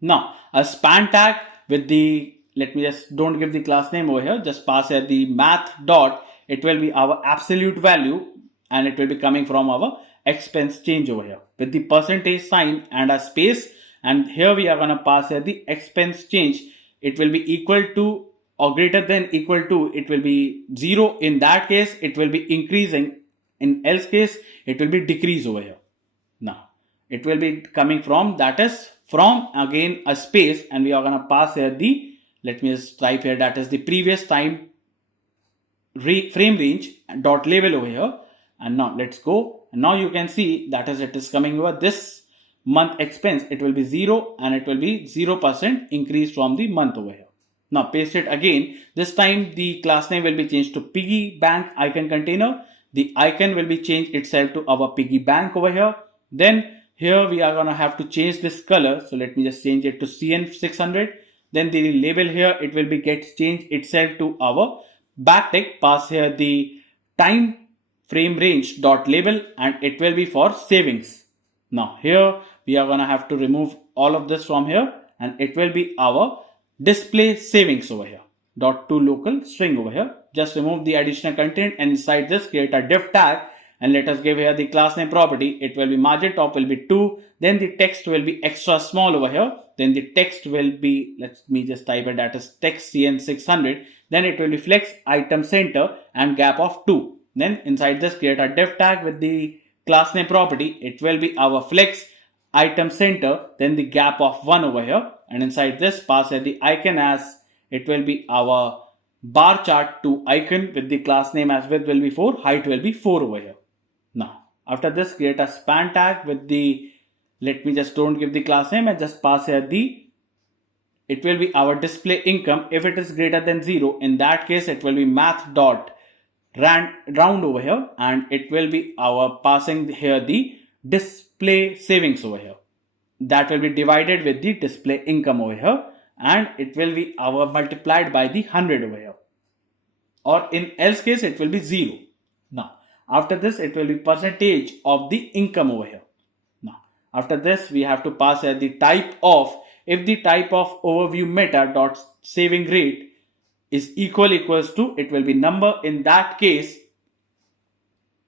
Now a span tag with the, let me just don't give the class name over here, just pass here the math dot, it will be our absolute value and it will be coming from our expense change over here with the percentage sign and a space. And here we are going to pass here the expense change, it will be equal to or greater than equal to, it will be 0, in that case it will be increasing, in else case it will be decrease over here. Now it will be coming from, that is from again a space, and we are going to pass here the, let me just type here that is the previous time frame range dot label over here. And now let's go, and now you can see that is it is coming over this month expense, it will be 0 and it will be 0% increase from the month over here. Now paste it again, this time the class name will be changed to piggy bank icon container, the icon will be changed itself to our piggy bank over here. Then here we are going to have to change this color, so let me just change it to CN600. Then the label here, it will be get changed itself to our backtick, pass here the time frame range dot label and it will be for savings. Now here we are going to have to remove all of this from here and it will be our display savings over here dot to local string over here. Just remove the additional content and inside this create a div tag and let us give here the class name property. It will be margin top will be 2, then the text will be extra small over here, then the text will be, let me just type it, that is text CN600, then it will be flex, item center and gap of 2. Then inside this create a div tag with the class name property, it will be our flex, item center, then the gap of 1 over here, and inside this pass here the icon as, it will be our bar chart to icon with the class name as width will be 4, height will be 4 over here. Now after this create a span tag with the, let me just don't give the class name and just pass here the, it will be our display income. If it is greater than 0, in that case it will be math dot round over here and it will be our passing here the display savings over here, that will be divided with the display income over here and it will be our multiplied by the 100 over here, or in else case it will be 0. Now after this it will be percentage of the income over here. Now after this we have to pass here the type of, if the type of overview meta dot saving rate is equals to, it will be number. In that case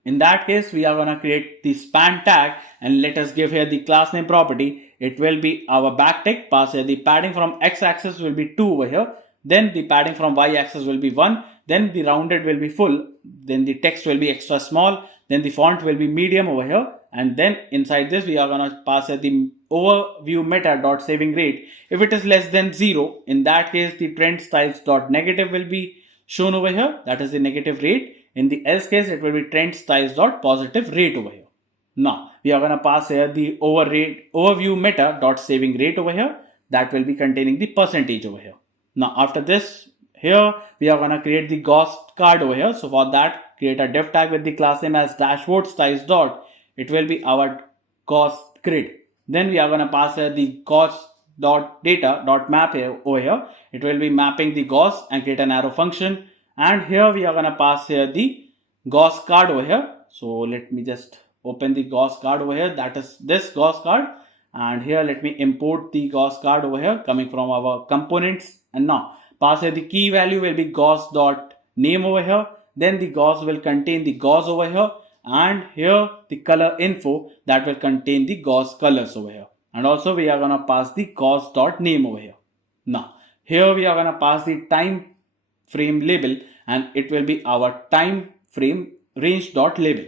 we are going to create the span tag and let us give here the class name property. It will be our backtick, pass here the padding from x axis will be 2 over here, then the padding from y axis will be 1, then the rounded will be full, then the text will be extra small, then the font will be medium over here, and then inside this we are going to pass here the overview meta dot saving rate. If it is less than 0, in that case the trend styles dot negative will be shown over here, that is the negative rate. In the else case it will be trend styles dot positive rate over here. Now we are going to pass here the overview meta dot saving rate over here, that will be containing the percentage over here. Now after this here we are going to create the ghost card over here. So for that create a div tag with the class name as dashboard styles dot, it will be our ghost grid. Then we are going to pass here the ghost dot data dot map here over here, it will be mapping the ghost and create an arrow function, and here we are going to pass here the ghost card over here. So let me just open the ghost card over here, that is this ghost card, and here let me import the gauss card over here coming from our components, and now pass here the key value will be gauss dot name over here. Then the gauss will contain the gauss over here, and here the color info that will contain the gauss colors over here, and also we are gonna pass the gauss dot name over here. Now here we are gonna pass the time frame label, and it will be our time frame range dot label.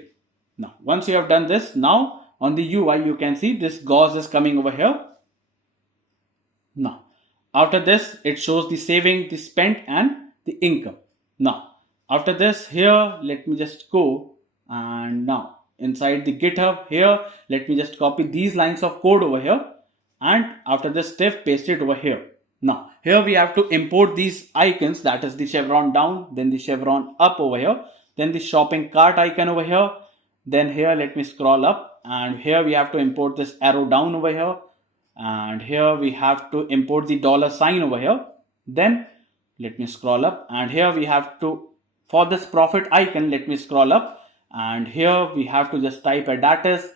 Now once you have done this, now on the UI you can see this gauss is coming over here. Now after this it shows the saving, the spent and the income. Now after this, here let me just go, and now inside the GitHub here let me just copy these lines of code over here, and after this div paste it over here. Now here we have to import these icons, that is the chevron down, then the chevron up over here, then the shopping cart icon over here. Then here let me scroll up, and here we have to import this arrow down over here, and here we have to import the dollar sign over here. Then let me scroll up, and here we have to, for this profit icon, let me scroll up, and here we have to just type a datus.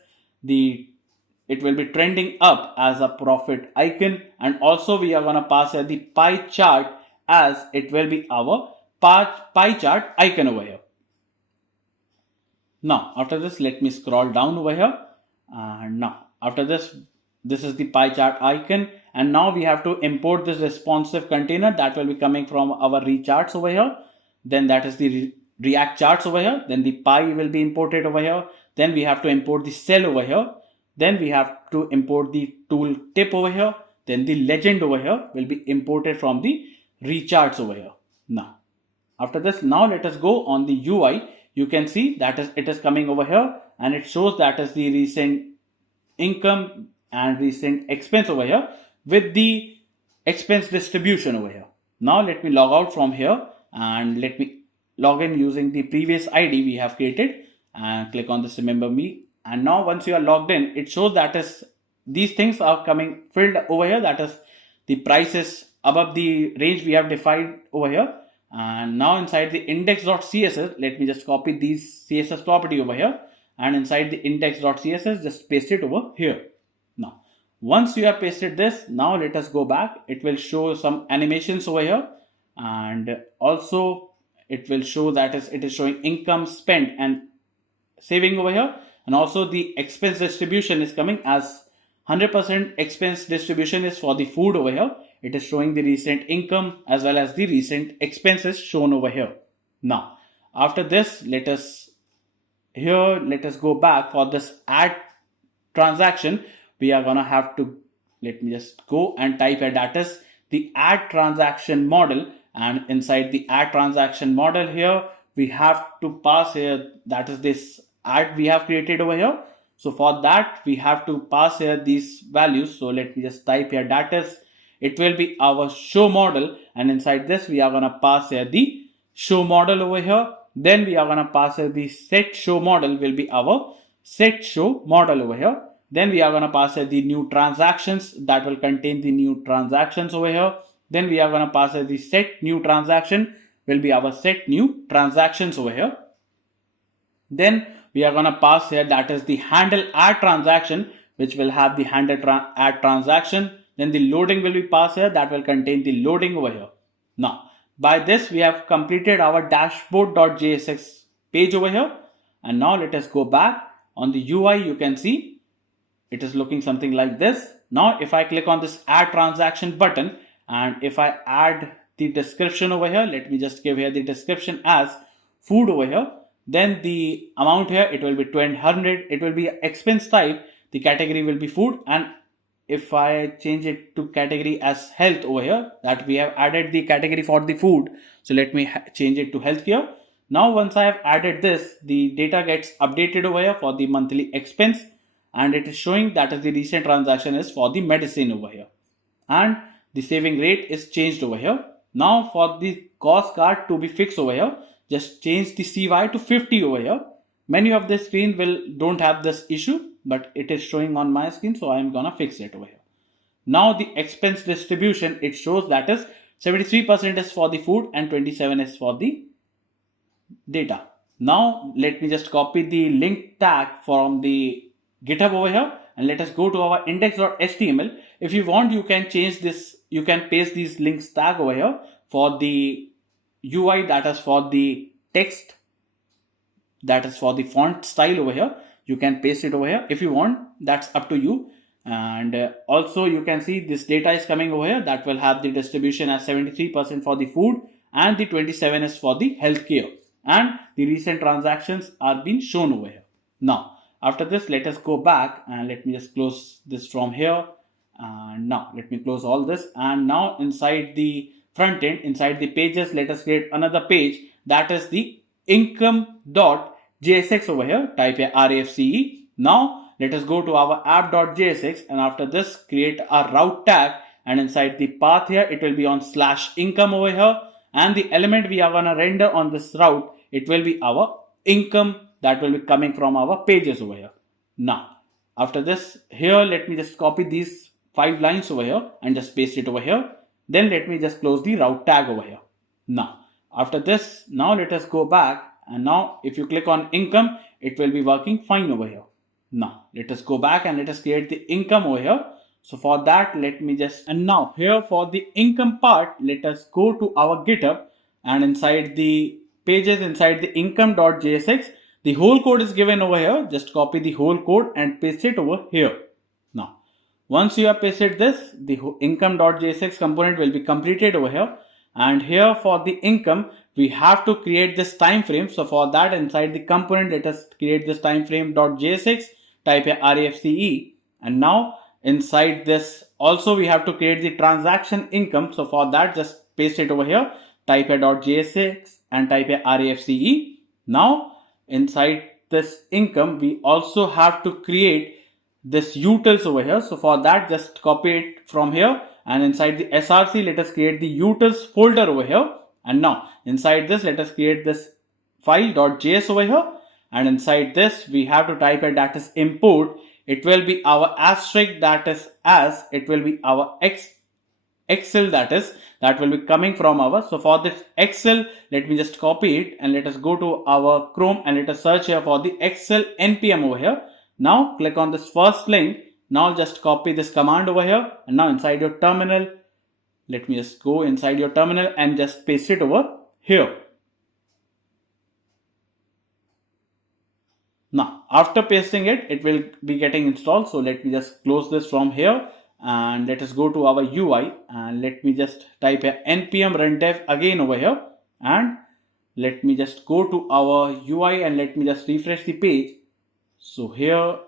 It will be trending up as a profit icon, and also we are gonna pass here the pie chart as it will be our pie chart icon over here. Now after this let me scroll down over here, and now after this is the pie chart icon, and now we have to import this responsive container that will be coming from our recharts over here. Then that is the React charts over here. Then the pie will be imported over here. Then we have to import the cell over here. Then we have to import the tool tip over here. Then the legend over here will be imported from the recharts over here. Now after this, now let us go on the UI. You can see that it is coming over here, and it shows that is the recent income and recent expense over here with the expense distribution over here. Now let me log out from here, and let me log in using the previous ID we have created, and click on this remember me. And now once you are logged in, it shows that is these things are coming filled over here, that is the prices above the range we have defined over here. And now inside the index.css, let me just copy these CSS property over here, and inside the index.css just paste it over here. Now once you have pasted this, now let us go back. It will show some animations over here, and also it will show that it is showing income, spent and saving over here, and also the expense distribution is coming as 100% expense distribution is for the food over here. It is showing the recent income as well as the recent expenses shown over here. Now after this, let us go back. For this add transaction, we are gonna have to, let me just go and type a datus, the add transaction model, and inside the add transaction model here we have to pass here, that is this add we have created over here. So for that we have to pass here these values. So let me just type here datus. It will be our show model, and inside this we are gonna pass here the show model over here. Then we are gonna pass here the set show model will be our set show model over here. Then we are gonna pass here the new transactions that will contain the new transactions over here. Then we are gonna pass here the set new transaction will be our set new transactions over here. Then we are gonna pass here that is the handle add transaction, which will have the handle add transaction. Then the loading will be passed here, that will contain the loading over here. Now by this we have completed our dashboard.jsx page over here, and now let us go back. On the UI you can see it is looking something like this. Now if I click on this add transaction button, and if I add the description over here, let me just give here the description as food over here. Then the amount here, it will be 200. It will be expense type. The category will be food, and if I change it to category as health over here, that we have added the category for the food. So let me change it to health here. Now once I have added this, the data gets updated over here for the monthly expense, and it is showing that is the recent transaction is for the medicine over here, and the saving rate is changed over here. Now for the cost card to be fixed over here, just change the CY to 50 over here. Many of the screen don't have this issue, but it is showing on my screen, so I am gonna fix it over here. Now the expense distribution, it shows that is 73% is for the food and 27 is for the data. Now let me just copy the link tag from the GitHub over here, and let us go to our index.html. If you want, you can change this, you can paste these links tag over here for the UI, that is for the text, that is for the font style over here. You can paste it over here if you want, that's up to you. And also you can see this data is coming over here, that will have the distribution as 73% for the food and the 27 is for the healthcare, and the recent transactions are being shown over here. Now after this, let us go back and let me just close this from here, and now let me close all this. And now inside the front end, inside the pages, let us create another page, that is the income.jsx over here. Type a REFCE. Now let us go to our app.jsx, and after this create a route tag, and inside the path here it will be on /income over here, and the element we are gonna render on this route, it will be our income that will be coming from our pages over here. Now after this, here let me just copy these 5 lines over here and just paste it over here. Then let me just close the route tag over here. Now after this, now let us go back, and now if you click on income, it will be working fine over here. Now let us go back and let us create the income over here. So for that, let me just, and now here for the income part, let us go to our GitHub, and inside the pages, inside the income.jsx, the whole code is given over here. Just copy the whole code and paste it over here. Now once you have pasted this, the income.jsx component will be completed over here. And here for the income, we have to create this time frame. So for that, inside the component, let us create this time frame.jsx, type a REFCE, and now inside this also we have to create the transaction income. So for that, just paste it over here, type a .jsx and type a REFCE. Now inside this income, we also have to create this utils over here. So for that, just copy it from here, and inside the src, let us create the utils folder over here. And now inside this, let us create this file.js over here, and inside this we have to type a, that is import. It will be our asterisk, that is as it will be our excel, that will be coming from our. So for this excel, let me just copy it, and let us go to our Chrome and let us search here for the excel npm over here. Now click on this first link. Now just copy this command over here, and now inside your terminal, let me just go inside your terminal and just paste it over here. Now after pasting it, it will be getting installed. So let me just close this from here, and let us go to our UI, and let me just type a npm rundev again over here, and let me just go to our UI and let me just refresh the page. So here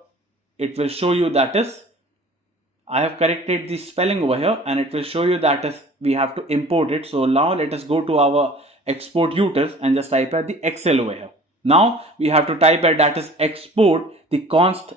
it will show you, that is, I have corrected the spelling over here, and it will show you that is we have to import it. So now let us go to our export utils and just type at the excel over here. Now we have to type at, that is export the const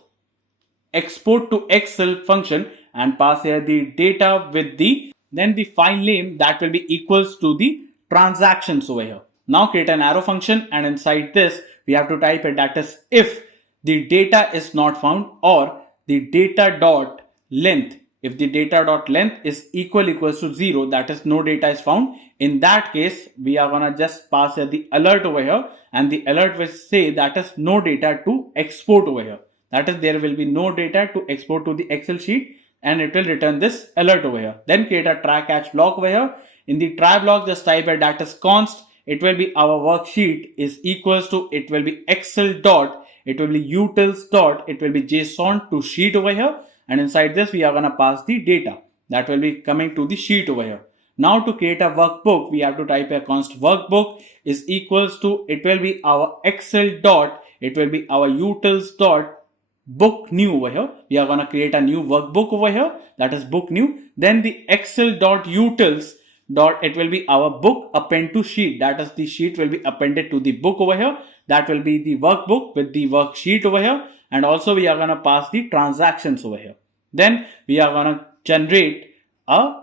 export to excel function, and pass here the data with the, then the file name that will be equals to the transactions over here. Now create an arrow function, and inside this we have to type it, that is if the data is not found, or the data dot length. If the data dot length is equals to 0, that is no data is found. In that case, we are gonna just pass here the alert over here, and the alert will say that is no data to export over here. That is, there will be no data to export to the Excel sheet, and it will return this alert over here. Then create a try catch block over here. In the try block, just type a, that is const. It will be our worksheet is equals to, it will be Excel dot, it will be utils dot, it will be JSON to sheet over here, and inside this we are gonna pass the data that will be coming to the sheet over here. Now to create a workbook, we have to type a const workbook is equals to, it will be our Excel dot, it will be our utils dot book new over here. We are gonna create a new workbook over here, that is book new. Then the Excel dot utils dot, it will be our book append to sheet, that is the sheet will be appended to the book over here. That will be the workbook with the worksheet over here, and also we are gonna pass the transactions over here. Then we are gonna generate a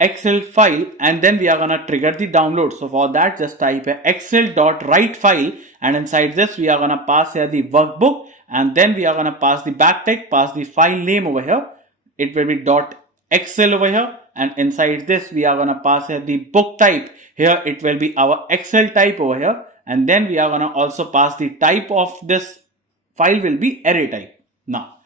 Excel file, and then we are gonna trigger the download. So for that, just type a excel.write file, and inside this we are gonna pass here the workbook, and then we are gonna pass the backtick, pass the file name over here. It will be .excel over here, and inside this we are gonna pass here the book type. Here it will be our Excel type over here, and then we are gonna also pass the type of this file will be array type. Now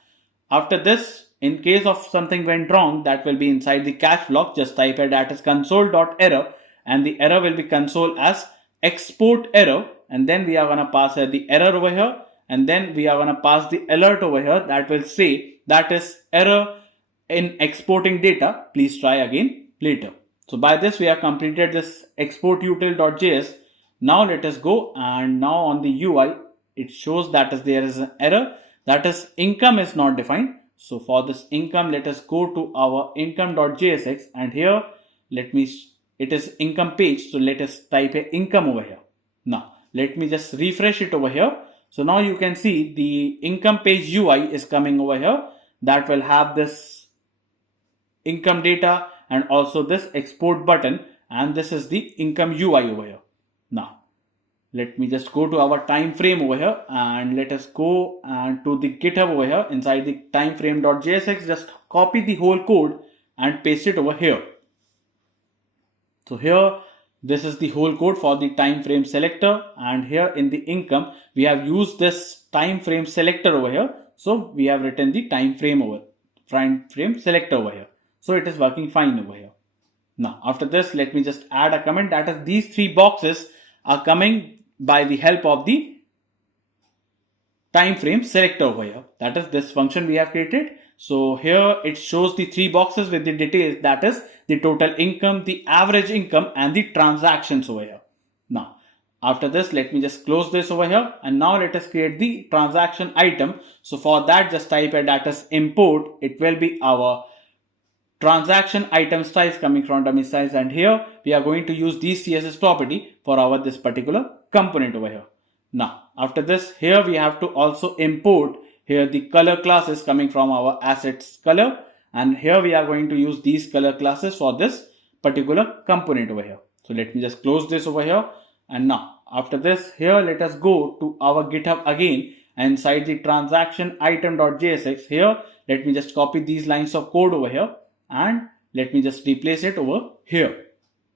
After this, in case of something went wrong, that will be inside the catch block. Just type it that is console.error, and the error will be console as export error, and then we are going to pass the error over here, and then we are going to pass the alert over here that will say that is error in exporting data. Please try again later. So by this we have completed this export util.js. Now let us go, and now on the UI it shows that there is an error, that is income is not defined. So for this income, let us go to our income.jsx, and here it is income page. So let us type a income over here. Now let me just refresh it over here. So now you can see the income page UI is coming over here. That will have this income data and also this export button, and this is the income UI over here. Now let me just go to our time frame over here, and let us go and to the GitHub over here. Inside the timeframe.jsx, just copy the whole code and paste it over here. So here, this is the whole code for the time frame selector, and here in the income we have used this time frame selector over here. So we have written the time frame selector over here. So it is working fine over here. Now after this, let me just add a comment, that is these three boxes are coming by the help of the time frame selector over here. That is this function we have created. So here it shows the three boxes with the details, that is the total income, the average income, and the transactions over here. Now after this, let me just close this over here, and now let us create the transaction item. So for that, just type a that is import. It will be our transaction item styles coming from dummy styles, and here we are going to use this CSS property for our this particular component over here. Now after this, here we have to also import here the color classes coming from our assets color, and here we are going to use these color classes for this particular component over here. So let me just close this over here, and now after this, here let us go to our GitHub again, and inside the transaction item.jsx, here let me just copy these lines of code over here, and let me just replace it over here.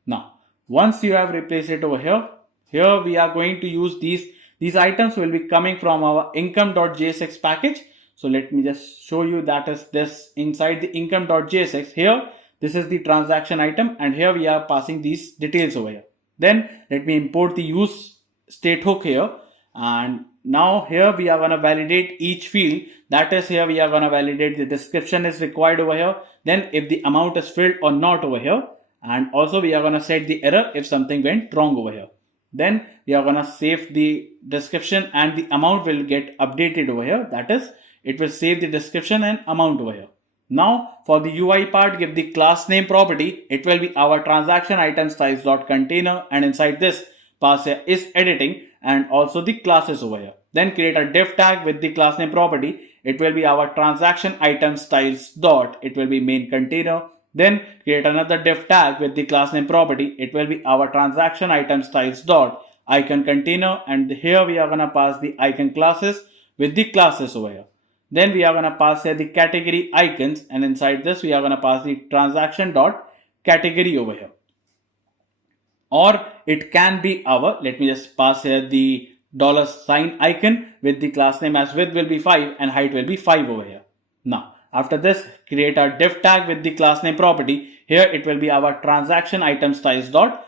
Now once you have replaced it over here, here we are going to use these items will be coming from our income.jsx package. So let me just show you, that is this inside the income.jsx. Here this is the transaction item, and here we are passing these details over here. Then let me import the use state hook here, and now here we are going to validate each field. That is, here we are going to validate the description is required over here, then if the amount is filled or not over here, and also we are going to set the error if something went wrong over here. Then we are going to save the description, and the amount will get updated over here. That is, it will save the description and amount over here. Now for the UI part, give the class name property. It will be our transaction item styles.container, and inside this pass here is editing and also the classes over here. Then create a div tag with the class name property. It will be our transaction item styles dot, it will be main container. Then create another div tag with the class name property. It will be our transaction item styles dot icon container, and here we are going to pass the icon classes with the classes over here. Then we are going to pass here the category icons, and inside this we are going to pass the transaction dot category over here. Or it can be our, let me just pass here the $sign icon with the class name as width will be 5 and height will be 5 over here. Now after this, create a div tag with the class name property. Here it will be our transaction item styles dot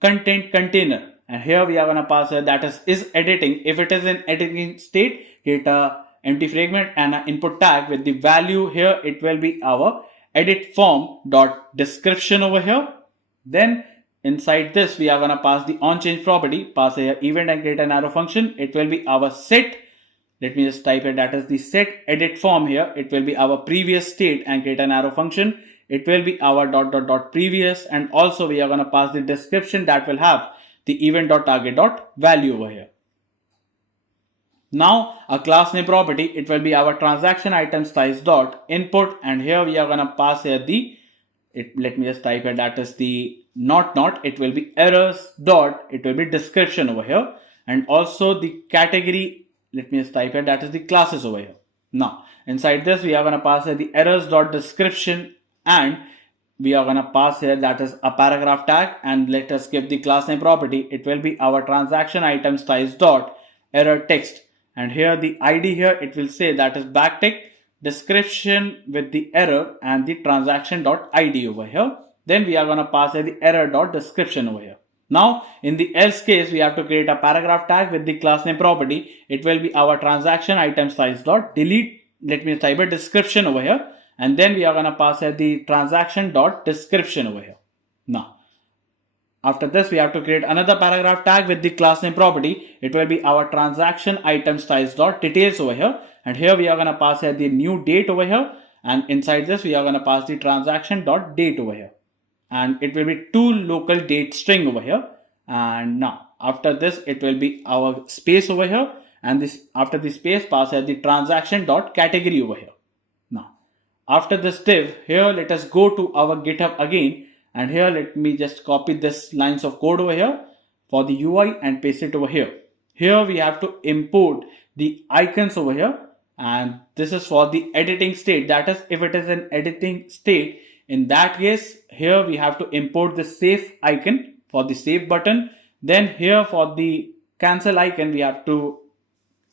content container, and here we are going to pass here that is editing. If it is in editing state, create a empty fragment and an input tag with the value. Here it will be our edit form dot description over here. Then inside this we are going to pass the onChange property, pass here event and create an arrow function. It will be our set, let me just type it, that is the set edit form. Here it will be our previous state and create an arrow function. It will be our dot previous, and also we are going to pass the description that will have the event dot target dot value over here. Now a class name property, it will be our transaction item styles dot input, and here we are going to pass here let me just type it, that is the not, it will be errors dot, it will be description over here, and also the category, let me just type it, that is the classes over here. Now inside this we are going to pass here the errors dot description, and we are going to pass here that is a paragraph tag, and let us give the class name property. It will be our transaction item styles dot error text, and here the ID here it will say that is backtick description with the error and the transaction.id over here. Then we are going to pass the error.description over here. Now in the else case, we have to create a paragraph tag with the class name property. It will be our transaction item size dot delete. Let me type a description over here, and then we are going to pass the transaction dot description over here. Now after this, we have to create another paragraph tag with the class name property. It will be our transaction item styles dot details over here, and here we are going to pass the new date over here, and inside this we are going to pass the transaction dot date over here, and it will be two local date string over here. And now after this, it will be our space over here, and this after the space pass the transaction dot category over here. Now after this div here, let us go to our GitHub again. And here, let me just copy this lines of code over here for the UI and paste it over here. Here we have to import the icons over here. And this is for the editing state. That is, if it is an editing state, in that case, here we have to import the save icon for the save button. Then here for the cancel icon, we have to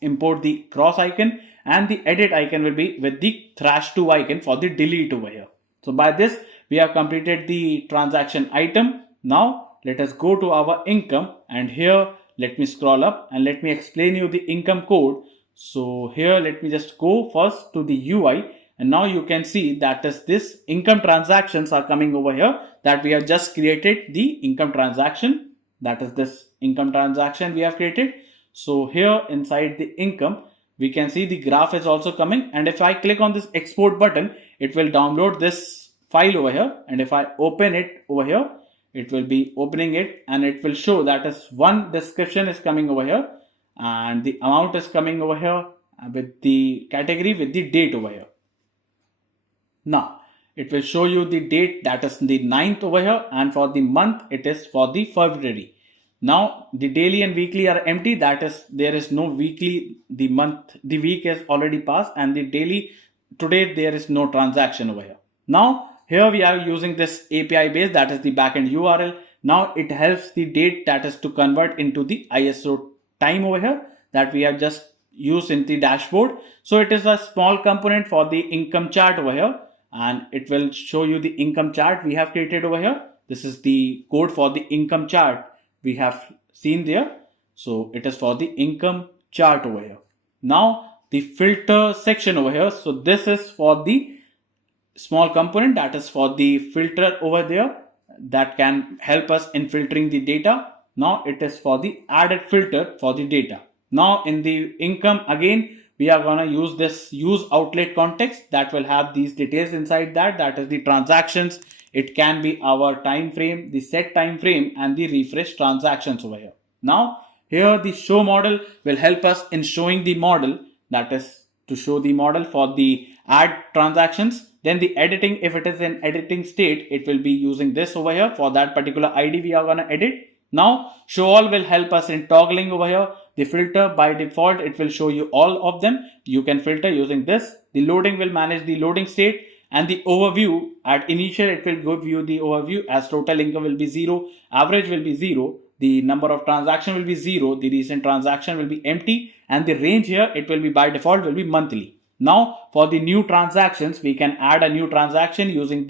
import the cross icon, and the edit icon will be with the /2 icon for the delete over here. So by this, we have completed the transaction item. Now let us go to our income, and here let me scroll up and let me explain you the income code. So here let me just go first to the UI, and now you can see that is this income transactions are coming over here, that we have just created the income transaction. That is this income transaction we have created. So here inside the income, we can see the graph is also coming, and if I click on this export button, it will download this file over here, and if I open it over here, it will be opening it, and it will show that is one description is coming over here, and the amount is coming over here with the category with the date over here. Now it will show you the date, that is the 9th over here, and for the month it is for the February. Now the daily and weekly are empty, that is there is no weekly, the month, the week is already passed, and the daily today there is no transaction over here. Now here we are using this API base, that is the backend URL. Now it helps the date, that is to convert into the ISO time over here that we have just used in the dashboard. So it is a small component for the income chart over here, and it will show you the income chart we have created over here. This is the code for the income chart we have seen there. So it is for the income chart over here. Now the filter section over here. So this is for the small component, that is for the filter over there, that can help us in filtering the data. Now it is for the added filter for the data. Now in the income again, we are going to use this use outlet context that will have these details inside that, that is the transactions. It can be our time frame, the set time frame, and the refresh transactions over here. Now here the show model will help us in showing the model, that is to show the model for the add transactions. Then the editing, if it is in editing state, it will be using this over here for that particular ID we are going to edit. Now show all will help us in toggling over here. The filter, by default it will show you all of them. You can filter using this. The loading will manage the loading state, and the overview at initial it will give you the overview as total income will be 0, average will be 0, the number of transaction will be 0, the recent transaction will be empty, and the range here it will be by default will be monthly. Now for the new transactions, we can add a new transaction using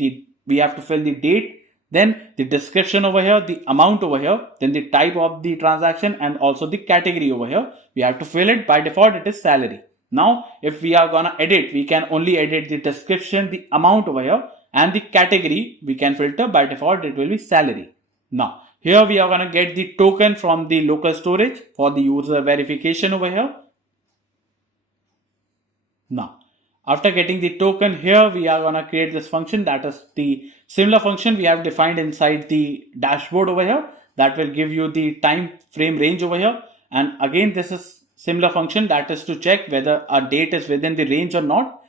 we have to fill the date, then the description over here, the amount over here, then the type of the transaction, and also the category over here. We have to fill it. By default it is salary. Now if we are gonna edit, we can only edit the description, the amount over here, and the category we can filter. By default it will be salary. Now here we are gonna get the token from the local storage for the user verification over here. Now after getting the token, here we are going to create this function, that is the similar function we have defined inside the dashboard over here, that will give you the time frame range over here. And again this is similar function, that is to check whether a date is within the range or not,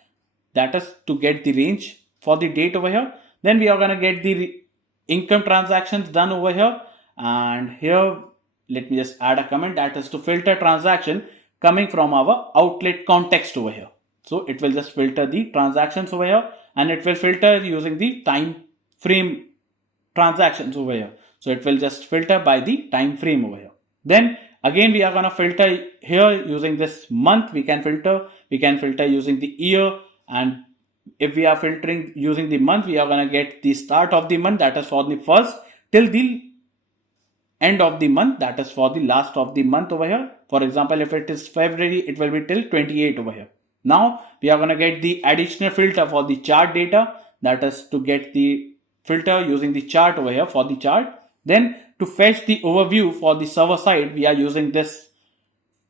that is to get the range for the date over here. Then we are going to get the income transactions done over here, and here let me just add a comment, that is to filter transaction coming from our outlet context over here. So it will just filter the transactions over here, and it will filter using the time frame transactions over here. So it will just filter by the time frame over here. Then again we are going to filter here using this month. We can filter using the year, and if we are filtering using the month, we are going to get the start of the month, that is for the first, till the end of the month, that is for the last of the month over here. For example, if it is February, it will be till 28 over here. Now we are going to get the additional filter for the chart data, that is to get the filter using the chart over here for the chart. Then to fetch the overview for the server side, we are using this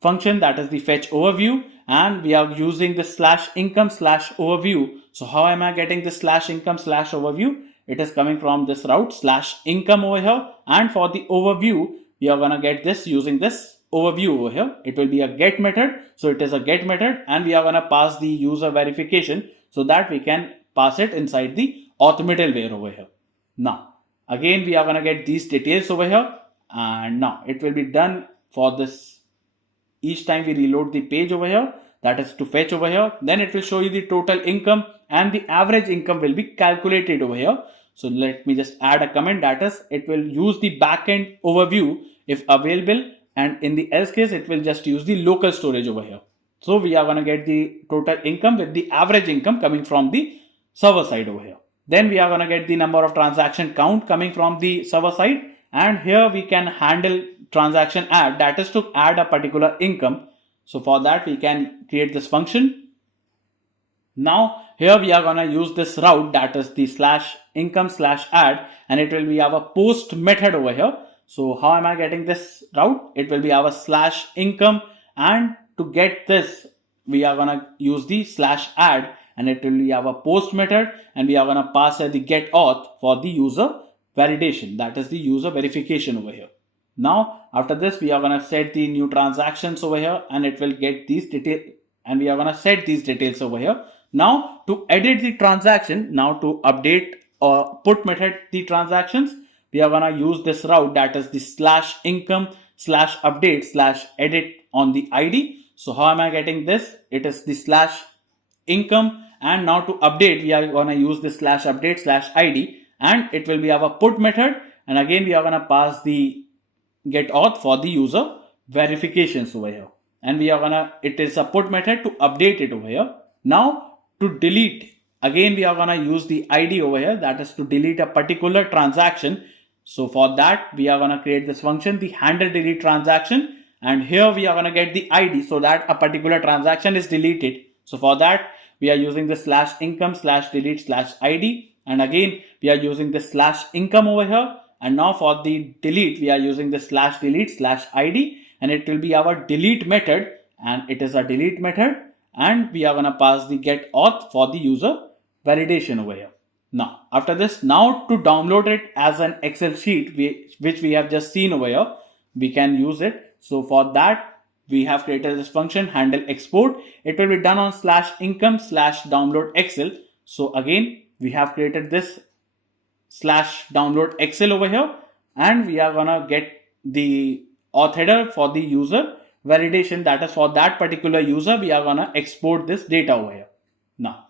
function, that is the fetch overview, and we are using the /income/overview. So how am I getting the /income/overview? It is coming from this route /income over here, and for the overview we are gonna get this using this overview over here. It will be a get method, so it is a get method, and we are gonna pass the user verification so that we can pass it inside the auth middleware over here. Now again we are gonna get these details over here, and now it will be done for this. Each time we reload the page over here, that is to fetch over here, then it will show you the total income, and the average income will be calculated over here. So let me just add a comment, that is it will use the backend overview if available, and in the else case it will just use the local storage over here. So we are going to get the total income with the average income coming from the server side over here. Then we are going to get the number of transaction count coming from the server side, and here we can handle transaction add, that is to add a particular income. So for that we can create this function. Now here we are going to use this route, that is the /income/add, and it will be our post method over here. So how am I getting this route? It will be our /income, and to get this we are going to use the /add, and it will be our post method, and we are going to pass the get auth for the user validation, that is the user verification over here. Now after this we are going to set the new transactions over here, and it will get these details, and we are going to set these details over here. Now to edit the transaction, now to update or put method the transactions, we are going to use this route, that is the /income/update/edit on the ID. So how am I getting this? It is the /income, and now to update we are going to use this /update/id, and it will be our put method, and again we are going to pass the get auth for the user verifications over here, and we are gonna, it is a put method to update it over here. Now to delete, again we are gonna use the ID over here, that is to delete a particular transaction. So for that we are gonna create this function, the handle delete transaction, and here we are gonna get the ID so that a particular transaction is deleted. So for that we are using the /income/delete/id, and again we are using the /income over here. And now for the delete we are using the /delete/id, and it will be our delete method, and it is a delete method, and we are going to pass the get auth for the user validation over here. Now after this, now to download it as an Excel sheet which we have just seen over here, we can use it. So for that we have created this function handle export. It will be done on /income/download Excel. So again we have created this /download Excel over here, and we are gonna get the auth header for the user validation, that is for that particular user we are gonna export this data over here. Now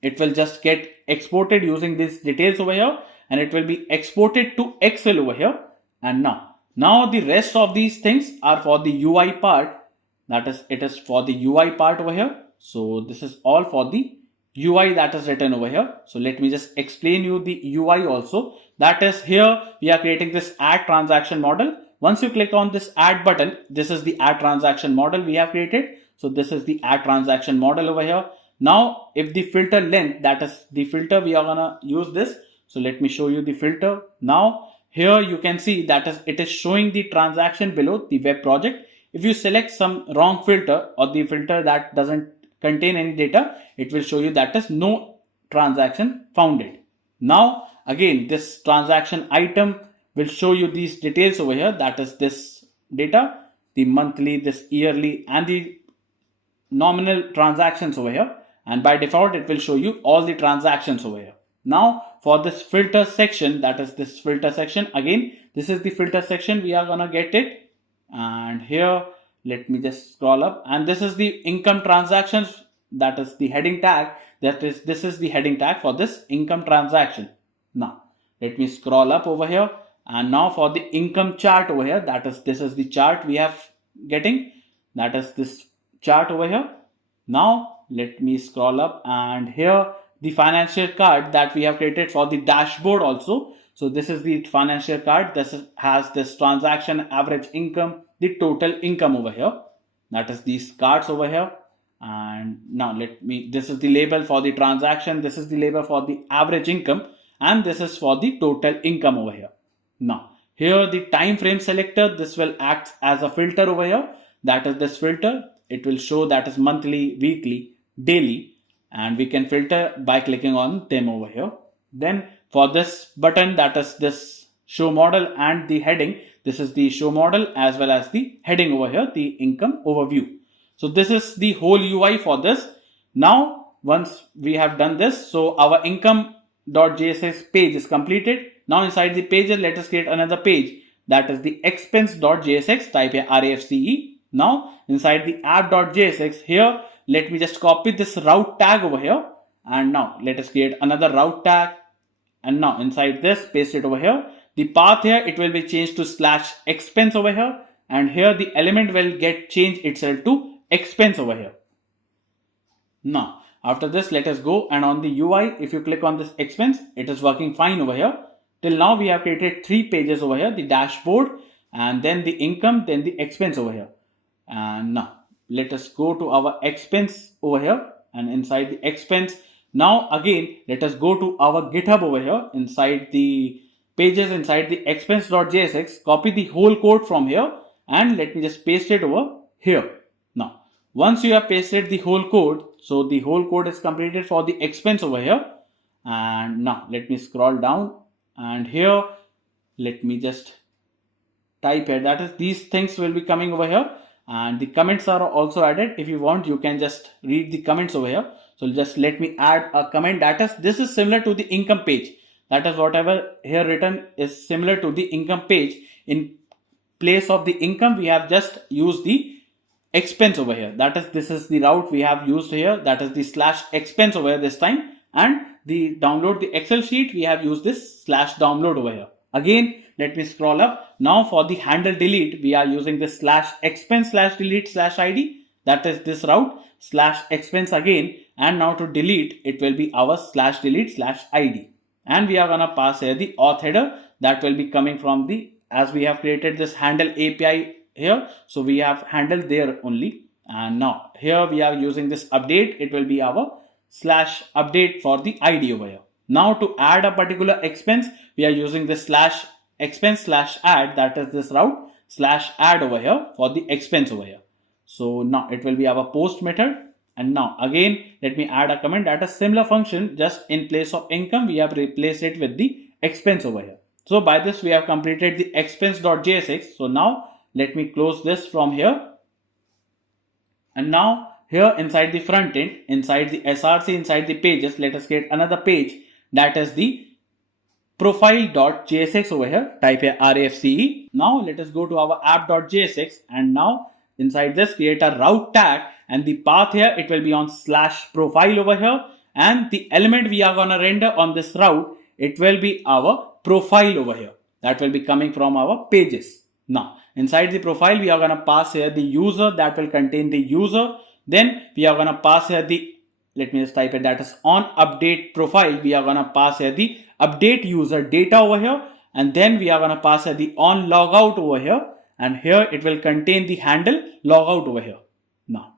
it will just get exported using these details over here, and it will be exported to Excel over here. And now the rest of these things are for the UI part, that is it is for the UI part over here. So this is all for the UI that is written over here. So let me just explain you the UI also. That is, here we are creating this add transaction model. Once you click on this add button, this is the add transaction model we have created. So this is the add transaction model over here. Now if the filter length, that is the filter, we are gonna use this. So let me show you the filter. Now here you can see that it is showing the transaction below the web project. If you select some wrong filter or the filter that doesn't contain any data, it will show you that is no transaction founded. Now again this transaction item will show you these details over here, that is this data, the monthly, this yearly, and the nominal transactions over here, and by default it will show you all the transactions over here. Now for this filter section, that is this filter section, again this is the filter section, we are gonna get it, and here let me just scroll up, and this is the income transactions, that is the heading tag, this is the heading tag for this income transaction. Now let me scroll up over here, and now for the income chart over here, that is this is the chart we have getting, that is this chart over here. Now let me scroll up, and here the financial card that we have created for the dashboard also. So this is the financial card. Has this transaction, average income, the total income over here. That is these cards over here. And now this is the label for the transaction, this is the label for the average income, and this is for the total income over here. Now here the time frame selector, this will act as a filter over here. That is this filter. It will show that is monthly, weekly, daily, and we can filter by clicking on them over here. Then for this button, that is this show model and the heading, this is the show model as well as the heading over here, the income overview. So this is the whole UI for this. Now once we have done this, so our income.js page is completed. Now inside the pages, let us create another page, that is the expense.jsx. Type here RAFCE. Now inside the app.jsx, here let me just copy this route tag over here, and now let us create another route tag, and now inside this paste it over here. The path here, it will be changed to /expense over here, and here the element will get changed itself to expense over here. Now after this, let us go, and on the UI, if you click on this expense, it is working fine over here. Till now we have created 3 pages over here, the dashboard, and then the income, then the expense over here. And now let us go to our expense over here, and inside the expense, now again let us go to our GitHub over here. Inside the pages, inside the expense.jsx, copy the whole code from here, and let me just paste it over here. Now once you have pasted the whole code, so the whole code is completed for the expense over here. And now let me scroll down, and here let me just type here, that is these things will be coming over here, and the comments are also added. If you want, you can just read the comments over here. So just let me add a comment, that is this is similar to the income page. That is whatever here written is similar to the income page. In place of the income, we have just used the expense over here. That is, this is the route we have used here, that is the /expense over here this time. And the download the Excel sheet, we have used this /download over here. Again, let me scroll up. Now for the handle delete, we are using this /expense/delete/id. That is this route /expense again. And now to delete, it will be our /delete/id. And we are gonna pass here the auth header, that will be coming from the, as we have created this handle API here, so we have handle there only. And now here we are using this update, it will be our /update for the ID over here. Now to add a particular expense, we are using this /expense/add, that is this route /add over here for the expense over here. So now it will be our post method. And now again, let me add a comment, that is similar function, just in place of income, we have replaced it with the expense over here. So by this we have completed the expense.jsx. So now let me close this from here. And now here inside the front end, inside the src, inside the pages, let us create another page, that is the profile.jsx over here. Type here RAFCE. Now let us go to our app.jsx, and now inside this create a route tag, and the path here, it will be on /profile over here, and the element we are gonna render on this route, it will be our profile over here. That will be coming from our pages. Now inside the profile, we are gonna pass here the user, that will contain the user. Then we are gonna pass here the, let me just type it, that is on update profile, we are gonna pass here the update user data over here. And then we are gonna pass here the on logout over here, and here it will contain the handle logout over here. Now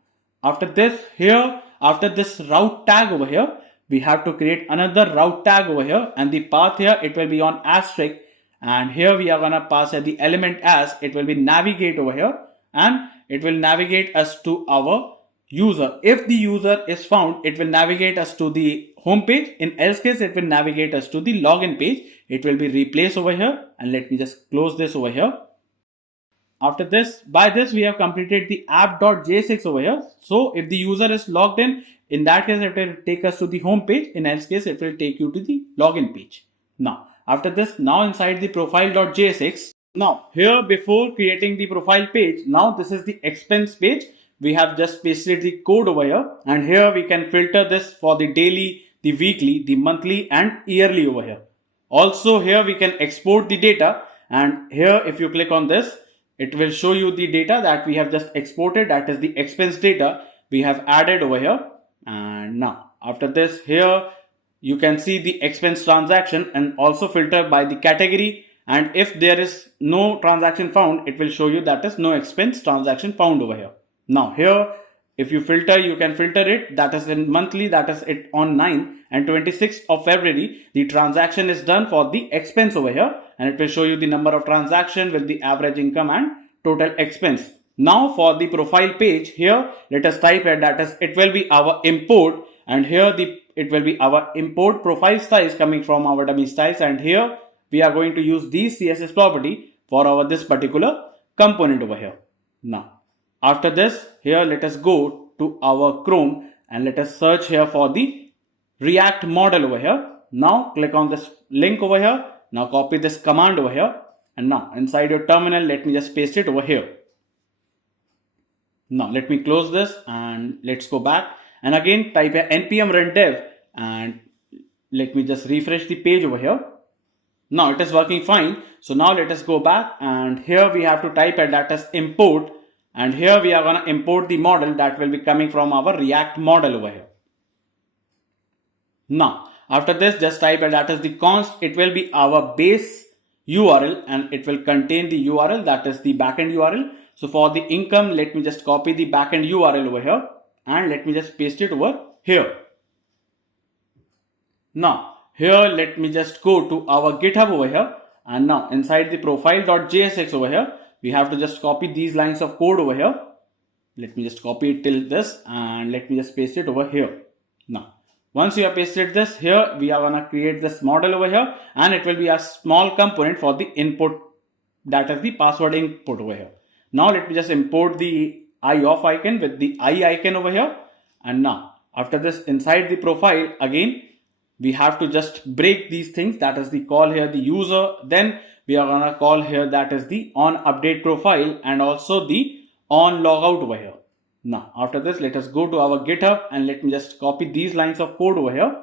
after this, here after this route tag over here, we have to create another route tag over here, and the path here, it will be on asterisk. And here we are gonna pass here the element as, it will be navigate over here, and it will navigate us to our user. If the user is found, it will navigate us to the home page. In else case, it will navigate us to the login page. It will be replaced over here, and let me just close this over here. After this, by this we have completed the app.jsx over here. So if the user is logged in that case it will take us to the home page. In else case, it will take you to the login page. Now after this, now inside the profile.jsx, now here before creating the profile page, now this is the expense page. We have just pasted the code over here, and here we can filter this for the daily, the weekly, the monthly and yearly over here. Also here we can export the data, and here if you click on this, it will show you the data that we have just exported, that is the expense data we have added over here. And now after this, here you can see the expense transaction and also filter by the category. And if there is no transaction found, it will show you that is no expense transaction found over here. Now here, if you filter, you can filter it, that is in monthly, that is it on 9 and 26th of February, the transaction is done for the expense over here, and it will show you the number of transaction with the average income and total expense. Now for the profile page, here let us type it, that is it will be our import, and here it will be our import profile styles coming from our dummy styles, and here we are going to use these CSS property for our this particular component over here. Now after this, here let us go to our Chrome and let us search here for the React model over here. Now click on this link over here. Now copy this command over here, and now inside your terminal, let me just paste it over here. Now let me close this and let's go back and again type a npm run dev, and let me just refresh the page over here. Now it is working fine. So now let us go back, and here we have to type a that is import, and here we are going to import the model that will be coming from our React model over here. Now after this, just type a that is the const, it will be our base URL and it will contain the URL that is the backend URL. So for the income, let me just copy the backend URL over here and let me just paste it over here. Now here let me just go to our GitHub over here, and now inside the profile.jsx over here, we have to just copy these lines of code over here. Let me just copy it till this and let me just paste it over here. Now once you have pasted this, here we are gonna create this model over here, and it will be a small component for the input, that is the password input over here. Now let me just import the eye-off icon with the eye icon over here, and now after this, inside the profile again we have to just break these things, that is the call here the user, then we are gonna call here that is the on update profile and also the on logout over here. Now after this, let us go to our GitHub and let me just copy these lines of code over here,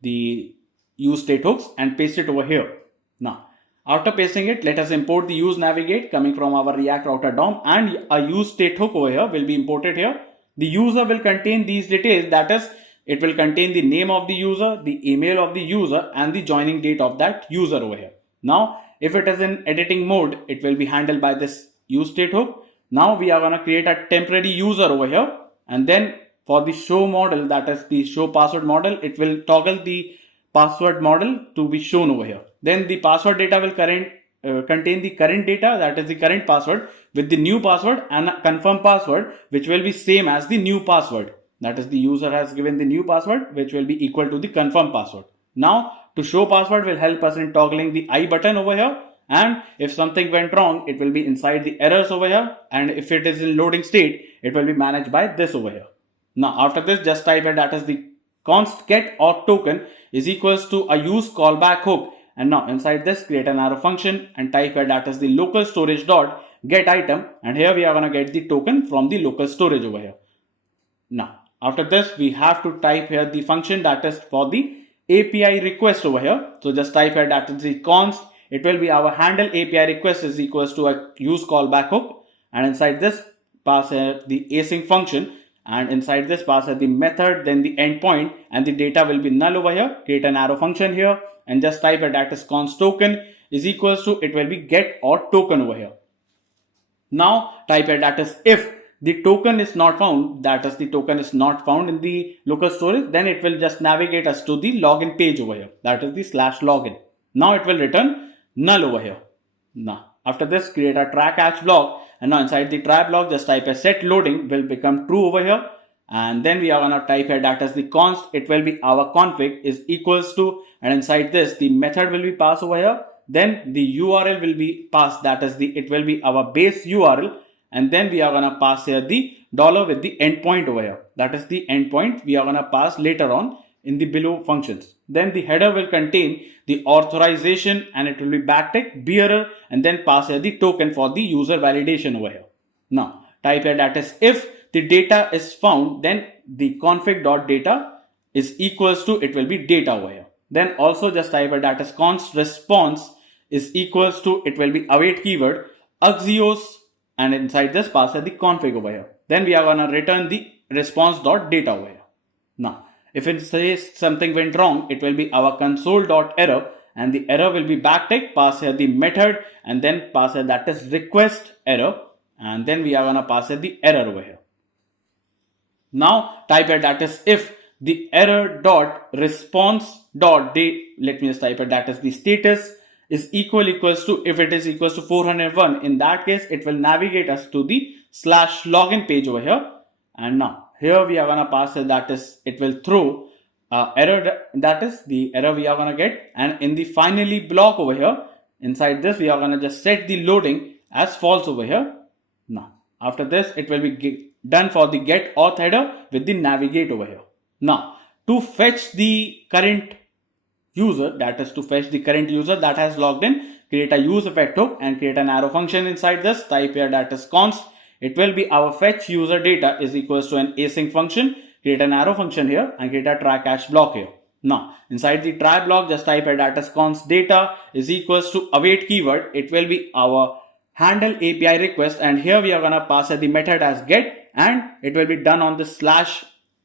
the use state hooks, and paste it over here. Now after pasting it, let us import the use navigate coming from our React router DOM, and a use state hook over here will be imported here. The user will contain these details, that is it will contain the name of the user, the email of the user, and the joining date of that user over here. Now if it is in editing mode, it will be handled by this use state hook. Now we are going to create a temporary user over here, and then for the show model, that is the show password model, it will toggle the password model to be shown over here. Then the password data will contain the current data, that is the current password, with the new password and a confirm password which will be same as the new password, that is the user has given the new password which will be equal to the confirm password. Now to show password will help us in toggling the I button over here, and if something went wrong, it will be inside the errors over here, and if it is in loading state, it will be managed by this over here. Now after this, just type it, that is the const get auth token is equals to a use callback hook, and now inside this create an arrow function and type it, that is the local storage dot get item, and here we are going to get the token from the local storage over here. Now after this, we have to type here the function that is for the API request over here. So just type here that is the const, it will be our handle API request is equals to a use callback hook, and inside this pass the async function, and inside this pass the method, then the endpoint, and the data will be null over here. Create an arrow function here and just type it, that is const token is equals to, it will be get auth token over here. Now type it, that is if the token is not found, that is the token is not found in the local storage, then it will just navigate us to the login page over here, that is the /login. Now it will return null over here. Now after this, create a try catch block, and now inside the try block just type a set loading will become true over here, and then we are gonna type here that as the const, it will be our config is equals to, and inside this the method will be passed over here, then the URL will be passed, that is the it will be our base URL, and then we are gonna pass here the dollar with the endpoint over here, that is the endpoint we are gonna pass later on in the below functions. Then the header will contain the authorization, and it will be backtick bearer, and then pass here the token for the user validation over here. Now type here that is if the data is found, then the config.data is equals to, it will be data over here. Then also just type here that is const response is equals to, it will be await keyword axios, and inside this pass here the config over here. Then we are gonna return the response.data over here. Now, if it says something went wrong, it will be our console.error, and the error will be backtick, pass here the method, and then pass here that is request error, and then we are gonna pass here the error over here. Now type here that is if the error dot response dot date, let me just type it, that is the status is equals to, if it is equals to 401, in that case it will navigate us to the /login page over here. And now here we are gonna pass it, that is it will throw error, that is the error we are gonna get, and in the finally block over here, inside this we are gonna just set the loading as false over here. Now after this it will be done for the get auth header with the navigate over here. Now to fetch the current user, that is to fetch the current user that has logged in, create a use effect hook and create an arrow function inside this. Type here that is const, it will be our fetch user data is equals to an async function, create an arrow function here and create a try catch block here. Now inside the try block just type here that is const data is equals to await keyword, it will be our handle API request, and here we are gonna pass the method as get, and it will be done on the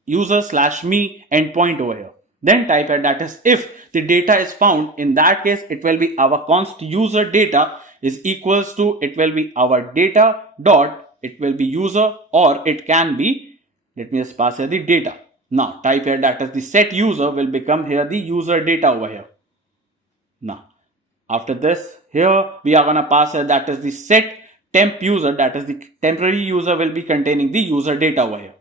/user/me endpoint over here. Then type here that is if the data is found, in that case it will be our const user data is equals to, it will be our data dot, it will be user, or it can be, let me just pass here the data. Now type here that is the set user will become here the user data over here. Now after this here we are gonna pass here that is the set temp user, that is the temporary user will be containing the user data over here.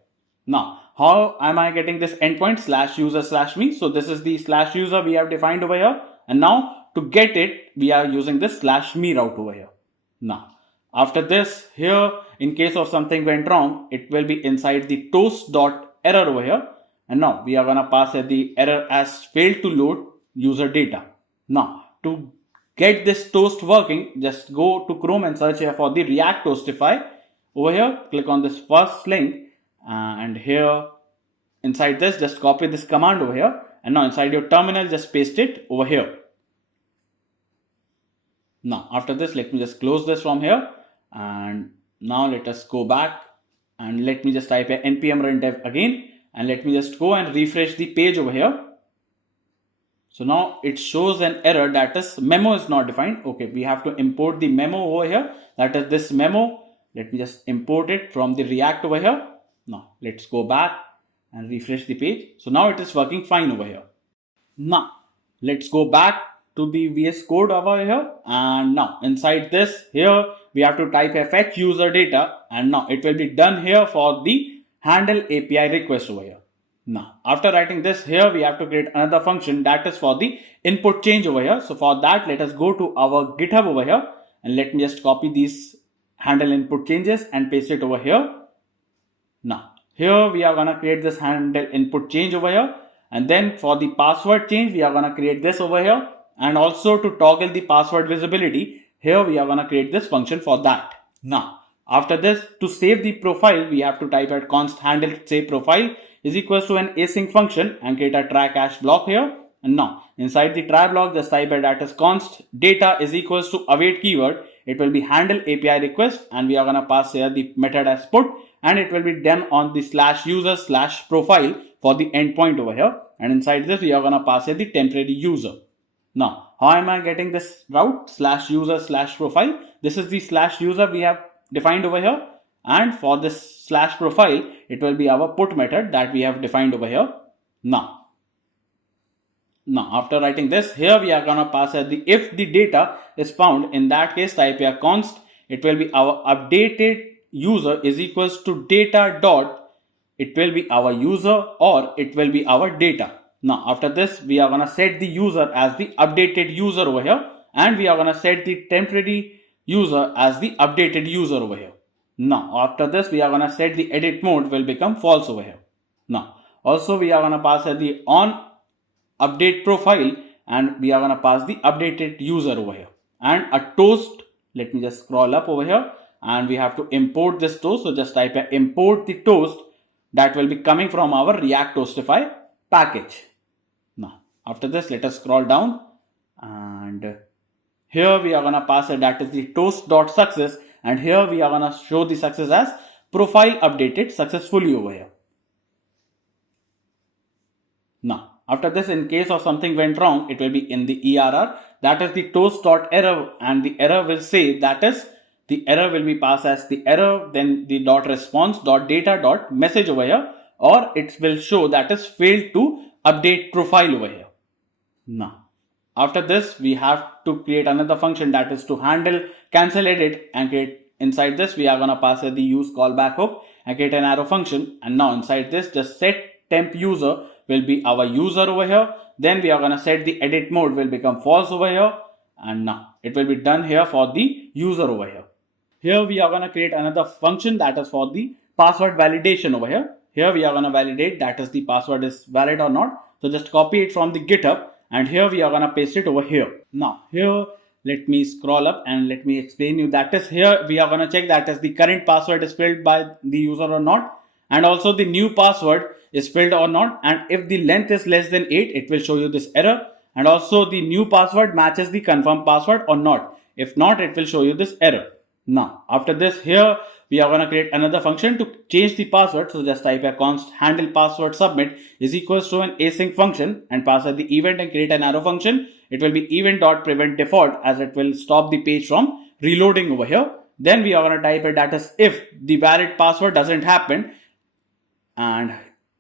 Now how am I getting this endpoint /user/me? So this is the /user we have defined over here, and now to get it we are using this /me route over here. Now after this here, in case of something went wrong, it will be inside the toast.error over here, and now we are gonna pass here the error as failed to load user data. Now to get this toast working, just go to Chrome and search here for the React Toastify. Over here, click on this first link, and here inside this just copy this command over here, and now inside your terminal just paste it over here. Now after this let me just close this from here, and now let us go back and let me just type here npm run dev again, and let me just go and refresh the page over here. So now it shows an error that is memo is not defined. Okay, we have to import the memo over here, that is this memo. Let me just import it from the React over here. Now let's go back and refresh the page. So now it is working fine over here. Now let's go back to the VS Code over here, and now inside this here we have to type a fetch user data, and now it will be done here for the handle API request over here. Now after writing this here we have to create another function that is for the input change over here. So for that let us go to our GitHub over here, and let me just copy these handle input changes and paste it over here. Now here we are gonna create this handle input change over here, and then for the password change we are gonna create this over here, and also to toggle the password visibility here we are gonna create this function for that. Now after this, to save the profile we have to type at const handle save profile is equals to an async function and create a try catch block here. And now inside the try block just type it that is const data is equals to await keyword, it will be handle API request, and we are gonna pass here the method as put, and it will be done on the /user/profile for the endpoint over here, and inside this we are gonna pass here the temporary user. Now how am I getting this route /user/profile? This is the /user we have defined over here, and for this /profile it will be our put method that we have defined over here. Now after writing this here we are gonna pass here the if the data is found, in that case type here const, it will be our updated user is equals to data dot, it will be our user or it will be our data. Now after this we are gonna set the user as the updated user over here, and we are gonna set the temporary user as the updated user over here. Now after this we are gonna set the edit mode will become false over here. Now also we are gonna pass the on update profile, and we are gonna pass the updated user over here, and a toast. Let me just scroll up over here, and we have to import this toast. So just type import the toast that will be coming from our React Toastify package. Now after this let us scroll down, and here we are gonna pass it that is the toast.success, and here we are gonna show the success as profile updated successfully over here. Now, after this, in case of something went wrong, it will be in the ERR, that is the toast.error, and the error will say, that is the error will be passed as the error, then the dot response dot data dot message over here, or it will show that is failed to update profile over here. Now, after this, we have to create another function, that is to handle cancel edit, and create inside this we are gonna pass the use callback hook and create an arrow function. And now inside this, just set temp user will be our user over here. Then we are gonna set the edit mode will become false over here, and now it will be done here for the user over here. Here we are gonna create another function, that is for the password validation over here. Here we are gonna validate that is the password is valid or not. So just copy it from the GitHub, and here we are gonna paste it over here. Now here let me scroll up and let me explain you, that is here we are gonna check that is the current password is filled by the user or not, and also the new password is filled or not, and if the length is less than 8, it will show you this error, and also the new password matches the confirmed password or not. If not, it will show you this error. Now after this, here we are going to create another function to change the password. So just type a const handle password submit is equals to an async function, and pass the event and create an arrow function. It will be event.prevent default, as it will stop the page from reloading over here. Then we are going to type it, that is if the valid password doesn't happen, and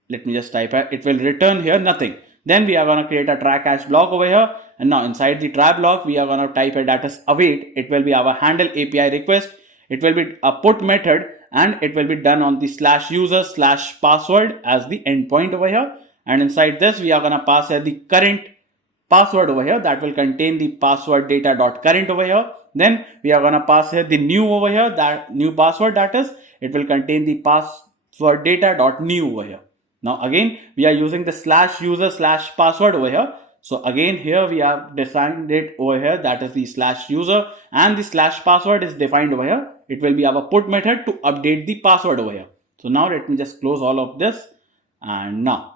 let me just type it will return here nothing. Then we are going to create a try catch block over here, and now inside the try block we are going to type it, that is await. It will be our handle API request. It will be a put method, and it will be done on the /user/password as the endpoint over here. And inside this we are going to pass here the current password over here, that will contain the password data.current over here. Then we are going to pass here the new over here, that new password, that is it will contain the password data.new over here. Now again we are using the /user/password over here. So again here we have defined it over here, that is the /user, and the /password is defined over here. It will be our put method to update the password over here. So now let me just close all of this, and now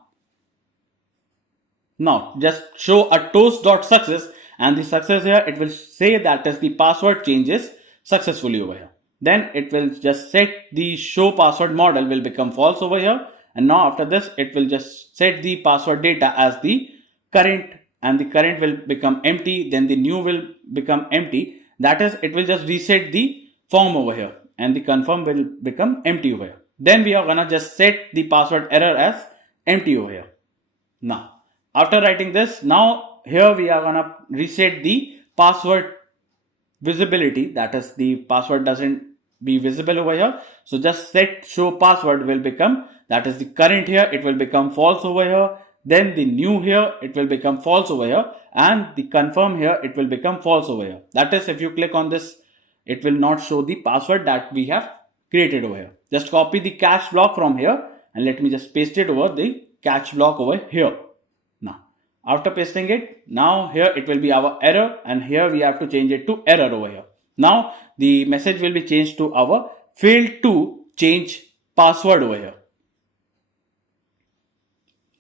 just show a toast.success, and the success here it will say that is the password changes successfully over here. Then it will just set the show password model will become false over here, and now after this it will just set the password data as the current, and the current will become empty, then the new will become empty, that is it will just reset the form over here, and the confirm will become empty over here. Then we are gonna just set the password error as empty over here. Now after writing this, now here we are gonna reset the password visibility, that is the password doesn't be visible over here. So just set show password will become, that is the current here, it will become false over here. Then the new here it will become false over here, and the confirm here it will become false over here. That is if you click on this, it will not show the password that we have created over here. Just copy the catch block from here, and let me just paste it over the catch block over here. Now after pasting it, now here it will be our error, and here we have to change it to error over here. Now the message will be changed to our failed to change password over here.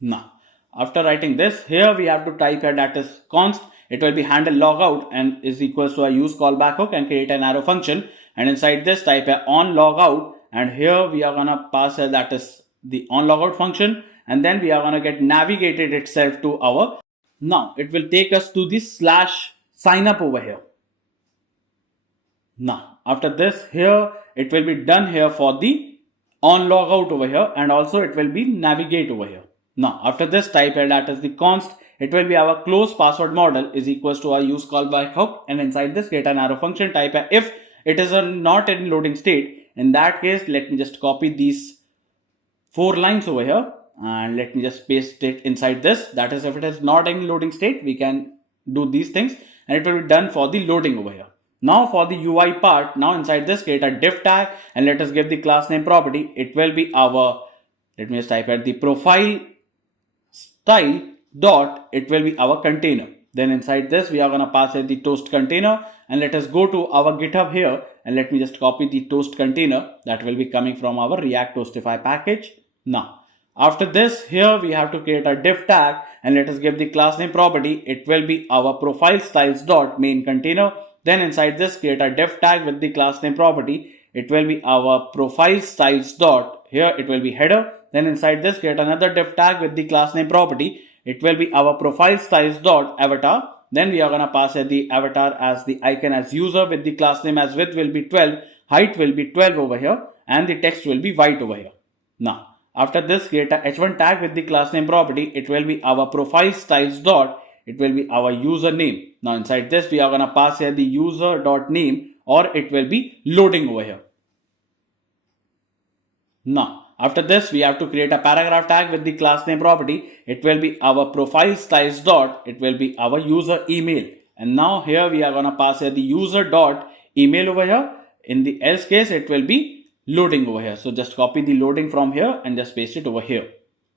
Now after writing this, here we have to type here, that is const, it will be handle logout and is equals to a use callback hook, and create an arrow function, and inside this type a on logout, and here we are gonna pass here, that is the on logout function, and then we are gonna get navigated itself to our, now it will take us to the /signup over here. Now after this, here it will be done here for the on logout over here, and also it will be navigate over here. Now after this type here, that is the const, it will be our close password model is equals to our use callback hook, and inside this create an arrow function, type a if it is not in loading state. In that case, let me just copy these 4 lines over here, and let me just paste it inside this. That is if it is not in loading state, we can do these things, and it will be done for the loading over here. Now for the UI part, now inside this create a div tag, and let us give the class name property. It will be our, let me just type at the profile style dot, it will be our container. Then inside this we are going to pass it the toast container, and let us go to our GitHub here, and let me just copy the toast container that will be coming from our React Toastify package. Now after this, here we have to create a div tag, and let us give the class name property. It will be our profile styles dot main container. Then inside this create a div tag with the class name property. It will be our profile styles dot, here it will be header. Then inside this create another div tag with the class name property. it will be our profile styles dot avatar. Then we are gonna pass here the avatar as the icon as user with the class name as width will be 12, height will be 12 over here, and the text will be white over here. Now, after this, create a h1 tag with the class name property. It will be our profile styles dot, it will be our username. Now inside this, we are gonna pass here the user dot name, or it will be loading over here. Now, after this, we have to create a paragraph tag with the class name property. It will be our profile styles dot, it will be our user email. And now here we are gonna pass here the user dot email over here. In the else case, it will be loading over here. So just copy the loading from here and just paste it over here.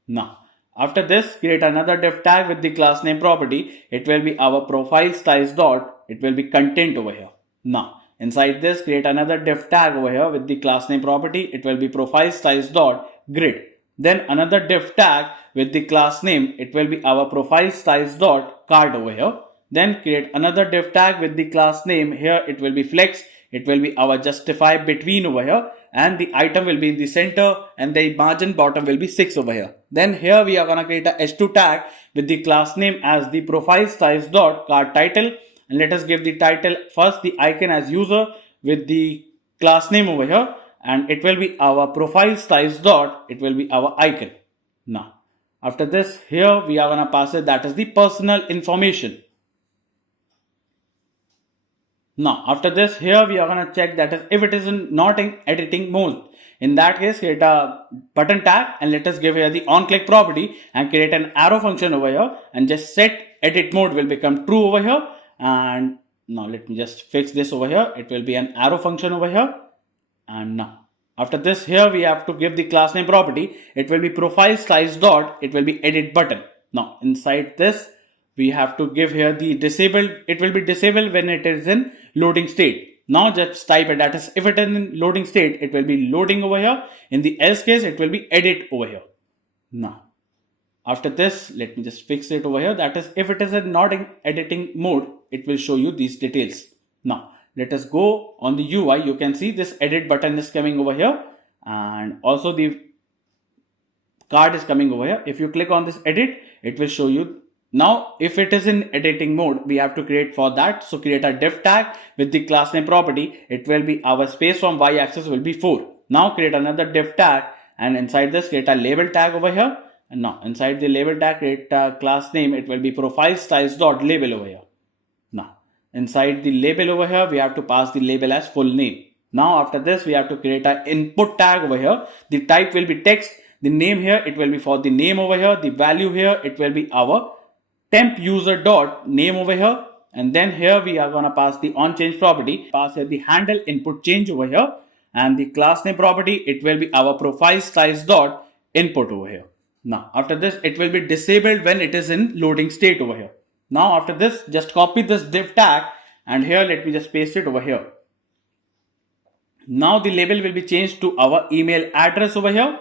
Now, after this, create another div tag with the class name property. It will be our profile styles dot, it will be content over here. Now, inside this, create another div tag over here with the class name property. It will be profile styles dot grid. Then another div tag with the class name. It will be our profile styles dot card over here. Then create another div tag with the class name. Here it will be flex. It will be our justify between over here, and the item will be in the center, and the margin bottom will be 6 over here. Then here we are gonna create a h2 tag with the class name as the profile styles dot card title. And let us give the title first the icon as user with the class name over here, and it will be our profile styles dot, it will be our icon. Now, after this, here we are gonna pass it that is the personal information. Now, after this, here we are gonna check that is if it is not in editing mode. In that case, create a button tag and let us give here the on click property and create an arrow function over here and just set edit mode will become true over here. And now let me just fix this over here. It will be an arrow function over here. And now after this, here we have to give the class name property. It will be profile styles dot, it will be edit button. Now inside this, we have to give here the disabled. It will be disabled when it is in loading state. Now just type it, that is if it is in loading state, it will be loading over here. In the else case, it will be edit over here. Now after this, let me just fix it over here. That is if it is in not in editing mode, it will show you these details. Now let us go on the UI. You can see this edit button is coming over here, and also the card is coming over here. If you click on this edit, it will show you. Now, if it is in editing mode, we have to create for that. So create a div tag with the class name property. It will be our space from y axis will be 4. Now create another div tag, and inside this create a label tag over here. And now inside the label tag, create a class name. It will be profile styles dot label over here. Now inside the label over here, we have to pass the label as full name. Now after this, we have to create an input tag over here. The type will be text. The name here, it will be for the name over here. The value here, it will be our temp user dot name over here. And then here we are gonna pass the on change property. Pass here the handle input change over here, and the class name property, it will be our profile styles dot input over here. Now after this, it will be disabled when it is in loading state over here. Now after this, just copy this div tag, and here let me just paste it over here. Now the label will be changed to our email address over here,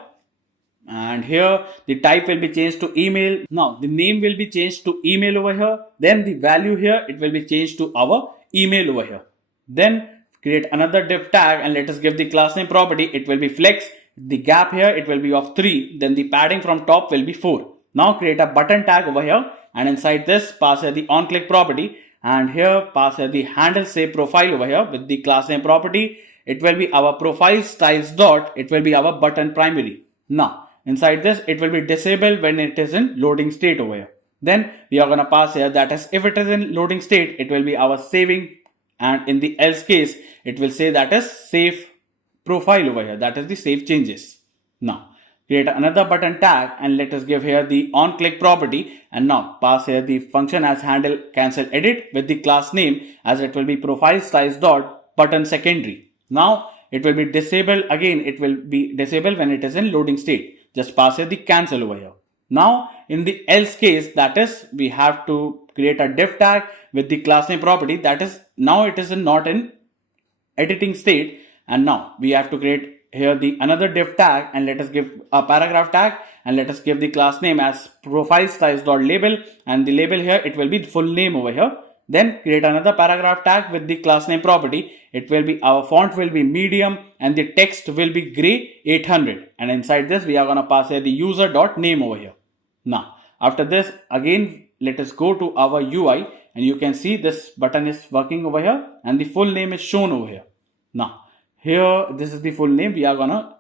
and here the type will be changed to email. Now the name will be changed to email over here. Then the value here, it will be changed to our email over here. Then create another div tag and let us give the class name property. It will be flex. The gap here, it will be of 3. Then the padding from top will be 4. Now create a button tag over here, and inside this pass here the on click property, and here pass here the handle save profile over here with the class name property. It will be our profile styles dot, it will be our button primary. Now inside this, it will be disabled when it is in loading state over here. Then we are gonna pass here that is if it is in loading state, it will be our saving, and in the else case, it will say that is save profile over here, that is the save changes. Now create another button tag and let us give here the on click property, and now pass here the function as handle cancel edit with the class name as it will be profile styles dot button secondary. Now it will be disabled again, it will be disabled when it is in loading state. Just pass here the cancel over here. Now in the else case, that is we have to create a div tag with the class name property, that is now it is not in editing state, and now we have to create here the another div tag and let us give a paragraph tag and let us give the class name as profile styles dot label, and the label here, it will be full name over here. Then create another paragraph tag with the class name property. It will be our font will be medium and the text will be gray 800, and inside this we are gonna pass here the user dot name over here. Now After this, again, let us go to our UI, and you can see this button is working over here and the full name is shown over here. Now, here, this is the full name. We are gonna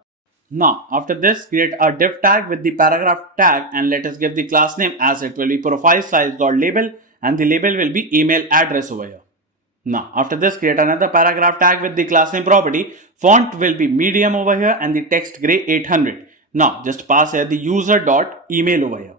now, after this, create a div tag with the paragraph tag and let us give the class name as it will be profile size.label and the label will be email address over here. Now, after this, create another paragraph tag with the class name property. Font will be medium over here and the text gray 800. Now, just pass here the user.email over here.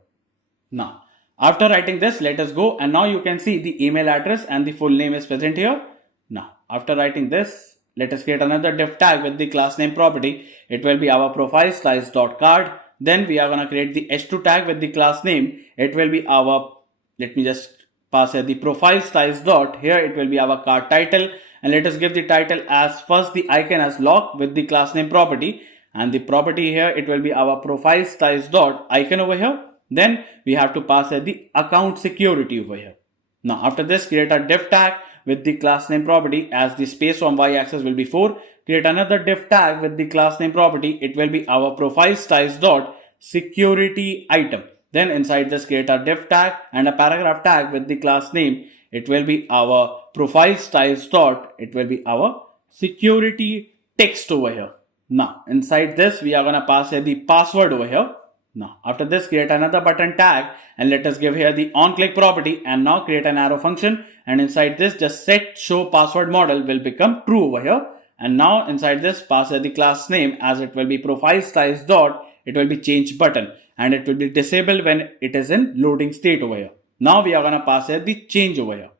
Now, after writing this, let us go and now you can see the email address and the full name is present here. Now, after writing this, let us create another div tag with the class name property. It will be our profile size.card. Then we are going to create the h2 tag with the class name. It will be our, let me just pass here the profile size dot. Here it will be our card title. And let us give the title as first the icon as lock with the class name property. And the property here, it will be our profile size dot icon over here. Then we have to pass here the account security over here. Now after this, create a div tag with the class name property as the space on y-axis will be 4. Create another div tag with the class name property. It will be our profile size dot security item. Then inside this, create a div tag and a paragraph tag with the class name. It will be our profile size dot. It will be our security text over here. Now inside this, we are gonna pass here the password over here. Now after this, create another button tag and let us give here the onClick property and now create an arrow function, and inside this just set show password model will become true over here. And now inside this, pass here the class name as it will be profile size dot, it will be change button and it will be disabled when it is in loading state over here. Now we are gonna pass here the change over here.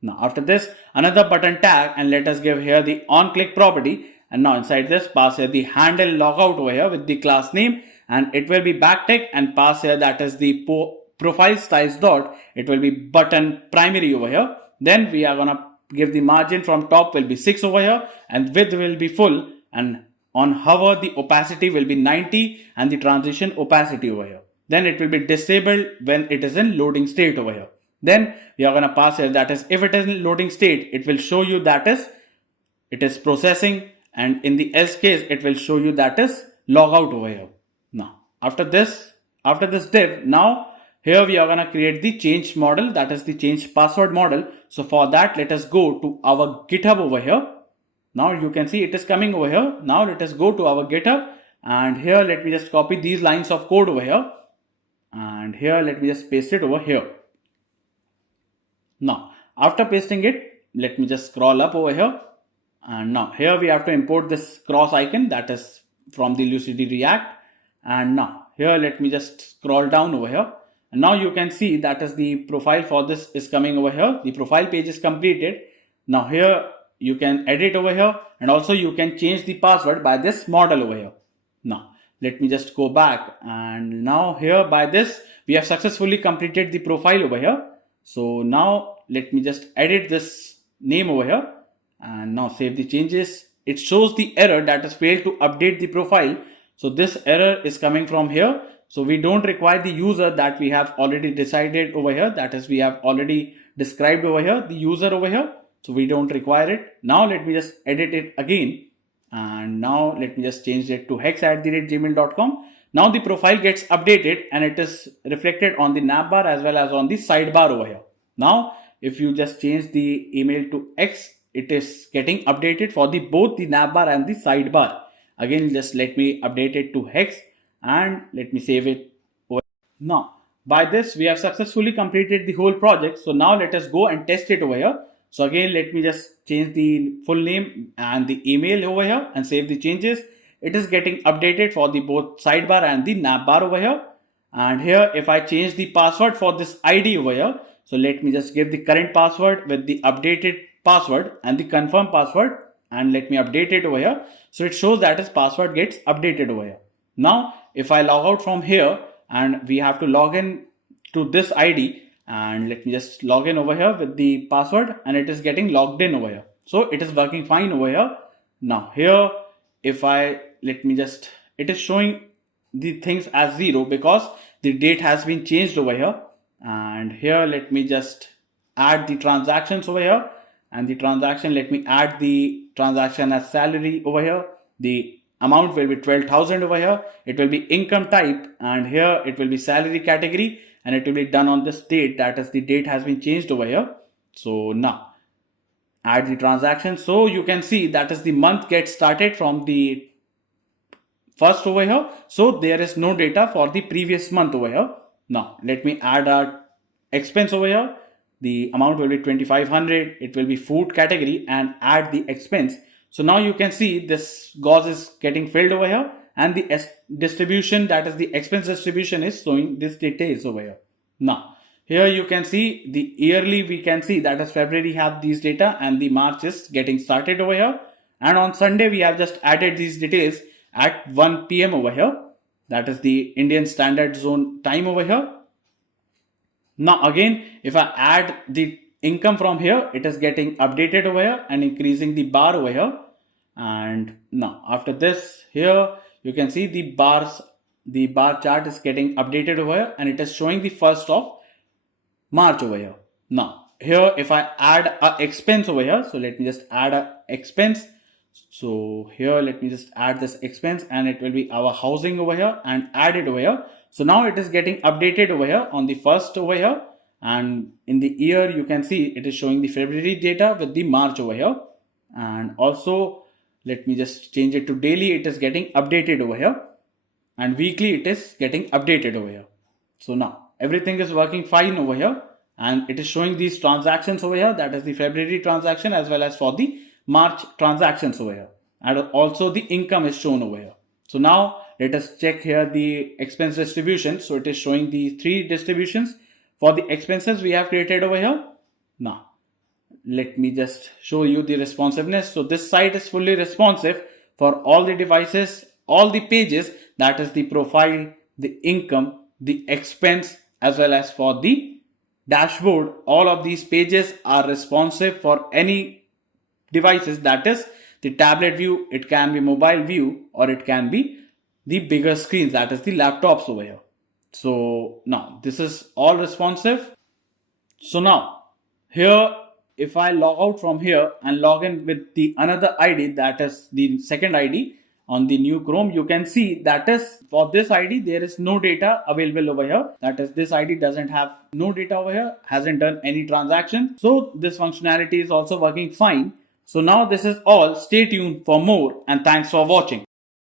Now after this, another button tag and let us give here the onClick property, and now inside this, pass here the handle logout over here with the class name and it will be backtick and pass here that is the profile size dot, it will be button primary over here. Then we are gonna give the margin from top will be 6 over here and width will be full, and on hover the opacity will be 90 and the transition opacity over here. Then it will be disabled when it is in loading state over here. Then we are gonna pass here that is if it is in loading state, it will show you that is it is processing, and in the else case it will show you that is logout over here. Now after this div, now here we are going to create the change model, that is the change password model. So for that, let us go to our GitHub over here. Now you can see it is coming over here. Now let us go to our GitHub and here let me just copy these lines of code over here and here let me just paste it over here. Now after pasting it, let me just scroll up over here, and now here we have to import this cross icon that is from the Lucidity React. And now here let me just scroll down over here, and now you can see that is the profile for this is coming over here. The profile page is completed. Now here you can edit over here and also you can change the password by this model over here. Now let me just go back, and now here by this we have successfully completed the profile over here. So now let me just edit this name over here and now save the changes. It shows the error that has failed to update the profile. So this error is coming from here. So we don't require the user that we have already decided over here. That is, we have already described over here, the user over here. So we don't require it. Now let me just edit it again. And now let me just change it to hex@gmail.com. Now the profile gets updated and it is reflected on the navbar as well as on the sidebar over here. Now, if you just change the email to X, it is getting updated for the both the navbar and the sidebar. Again, just let me update it to hex and let me save it. Now, by this, we have successfully completed the whole project. So now let us go and test it over here. So again, let me just change the full name and the email over here and save the changes. It is getting updated for the both sidebar and the navbar over here. And here, if I change the password for this ID over here, so let me just give the current password with the updated password and the confirm password, and let me update it over here. So it shows that his password gets updated over here. Now, if I log out from here and we have to log in to this ID, and let me just log in over here with the password, and it is getting logged in over here. So it is working fine over here. Now here, if I, let me just, it is showing the things as 0 because the date has been changed over here. And here, let me just add the transactions over here. And the transaction, let me add the transaction as salary over here. The amount will be 12,000 over here. It will be income type, and here it will be salary category. and it will be done on this date, that is the date has been changed over here. So now add the transaction. So you can see that is the month gets started from the first over here. So there is no data for the previous month over here. Now let me add our expense over here. The amount will be 2500. It will be food category and add the expense. So now you can see this gauze is getting filled over here, and the distribution, that is the expense distribution, is showing this details over here. Now here you can see the yearly, we can see that is February have these data and the March is getting started over here. And on Sunday we have just added these details at 1 p.m. over here. That is the Indian Standard Zone time over here. Now again, if I add the income from here, it is getting updated over here and increasing the bar over here. And now after this, here you can see the bar chart is getting updated over here, and it is showing the 1st of March over here. Now here if I add a expense over here, so let me just add a expense. So here let me just add this expense, and it will be our housing over here and add it over here. So now it is getting updated over here on the 1st over here, and in the year you can see it is showing the February data with the March over here. And also let me just change it to daily, it is getting updated over here, and weekly it is getting updated over here. So now everything is working fine over here, and it is showing these transactions over here, that is the February transaction as well as for the March transactions over here, and also the income is shown over here. So now let us check here the expense distribution. So it is showing the 3 distributions for the expenses we have created over here. Now let me just show you the responsiveness. So this site is fully responsive for all the devices, all the pages, that is the profile, the income, the expense, as well as for the dashboard. All of these pages are responsive for any devices, that is the tablet view, it can be mobile view, or it can be the bigger screens, that is the laptops over here. So now this is all responsive. So now here if I log out from here and log in with the another ID, that is the second ID on the new Chrome, you can see that is for this ID there is no data available over here. That is this ID doesn't have no data over here, hasn't done any transaction. So this functionality is also working fine. So now this is all. Stay tuned for more, and thanks for watching.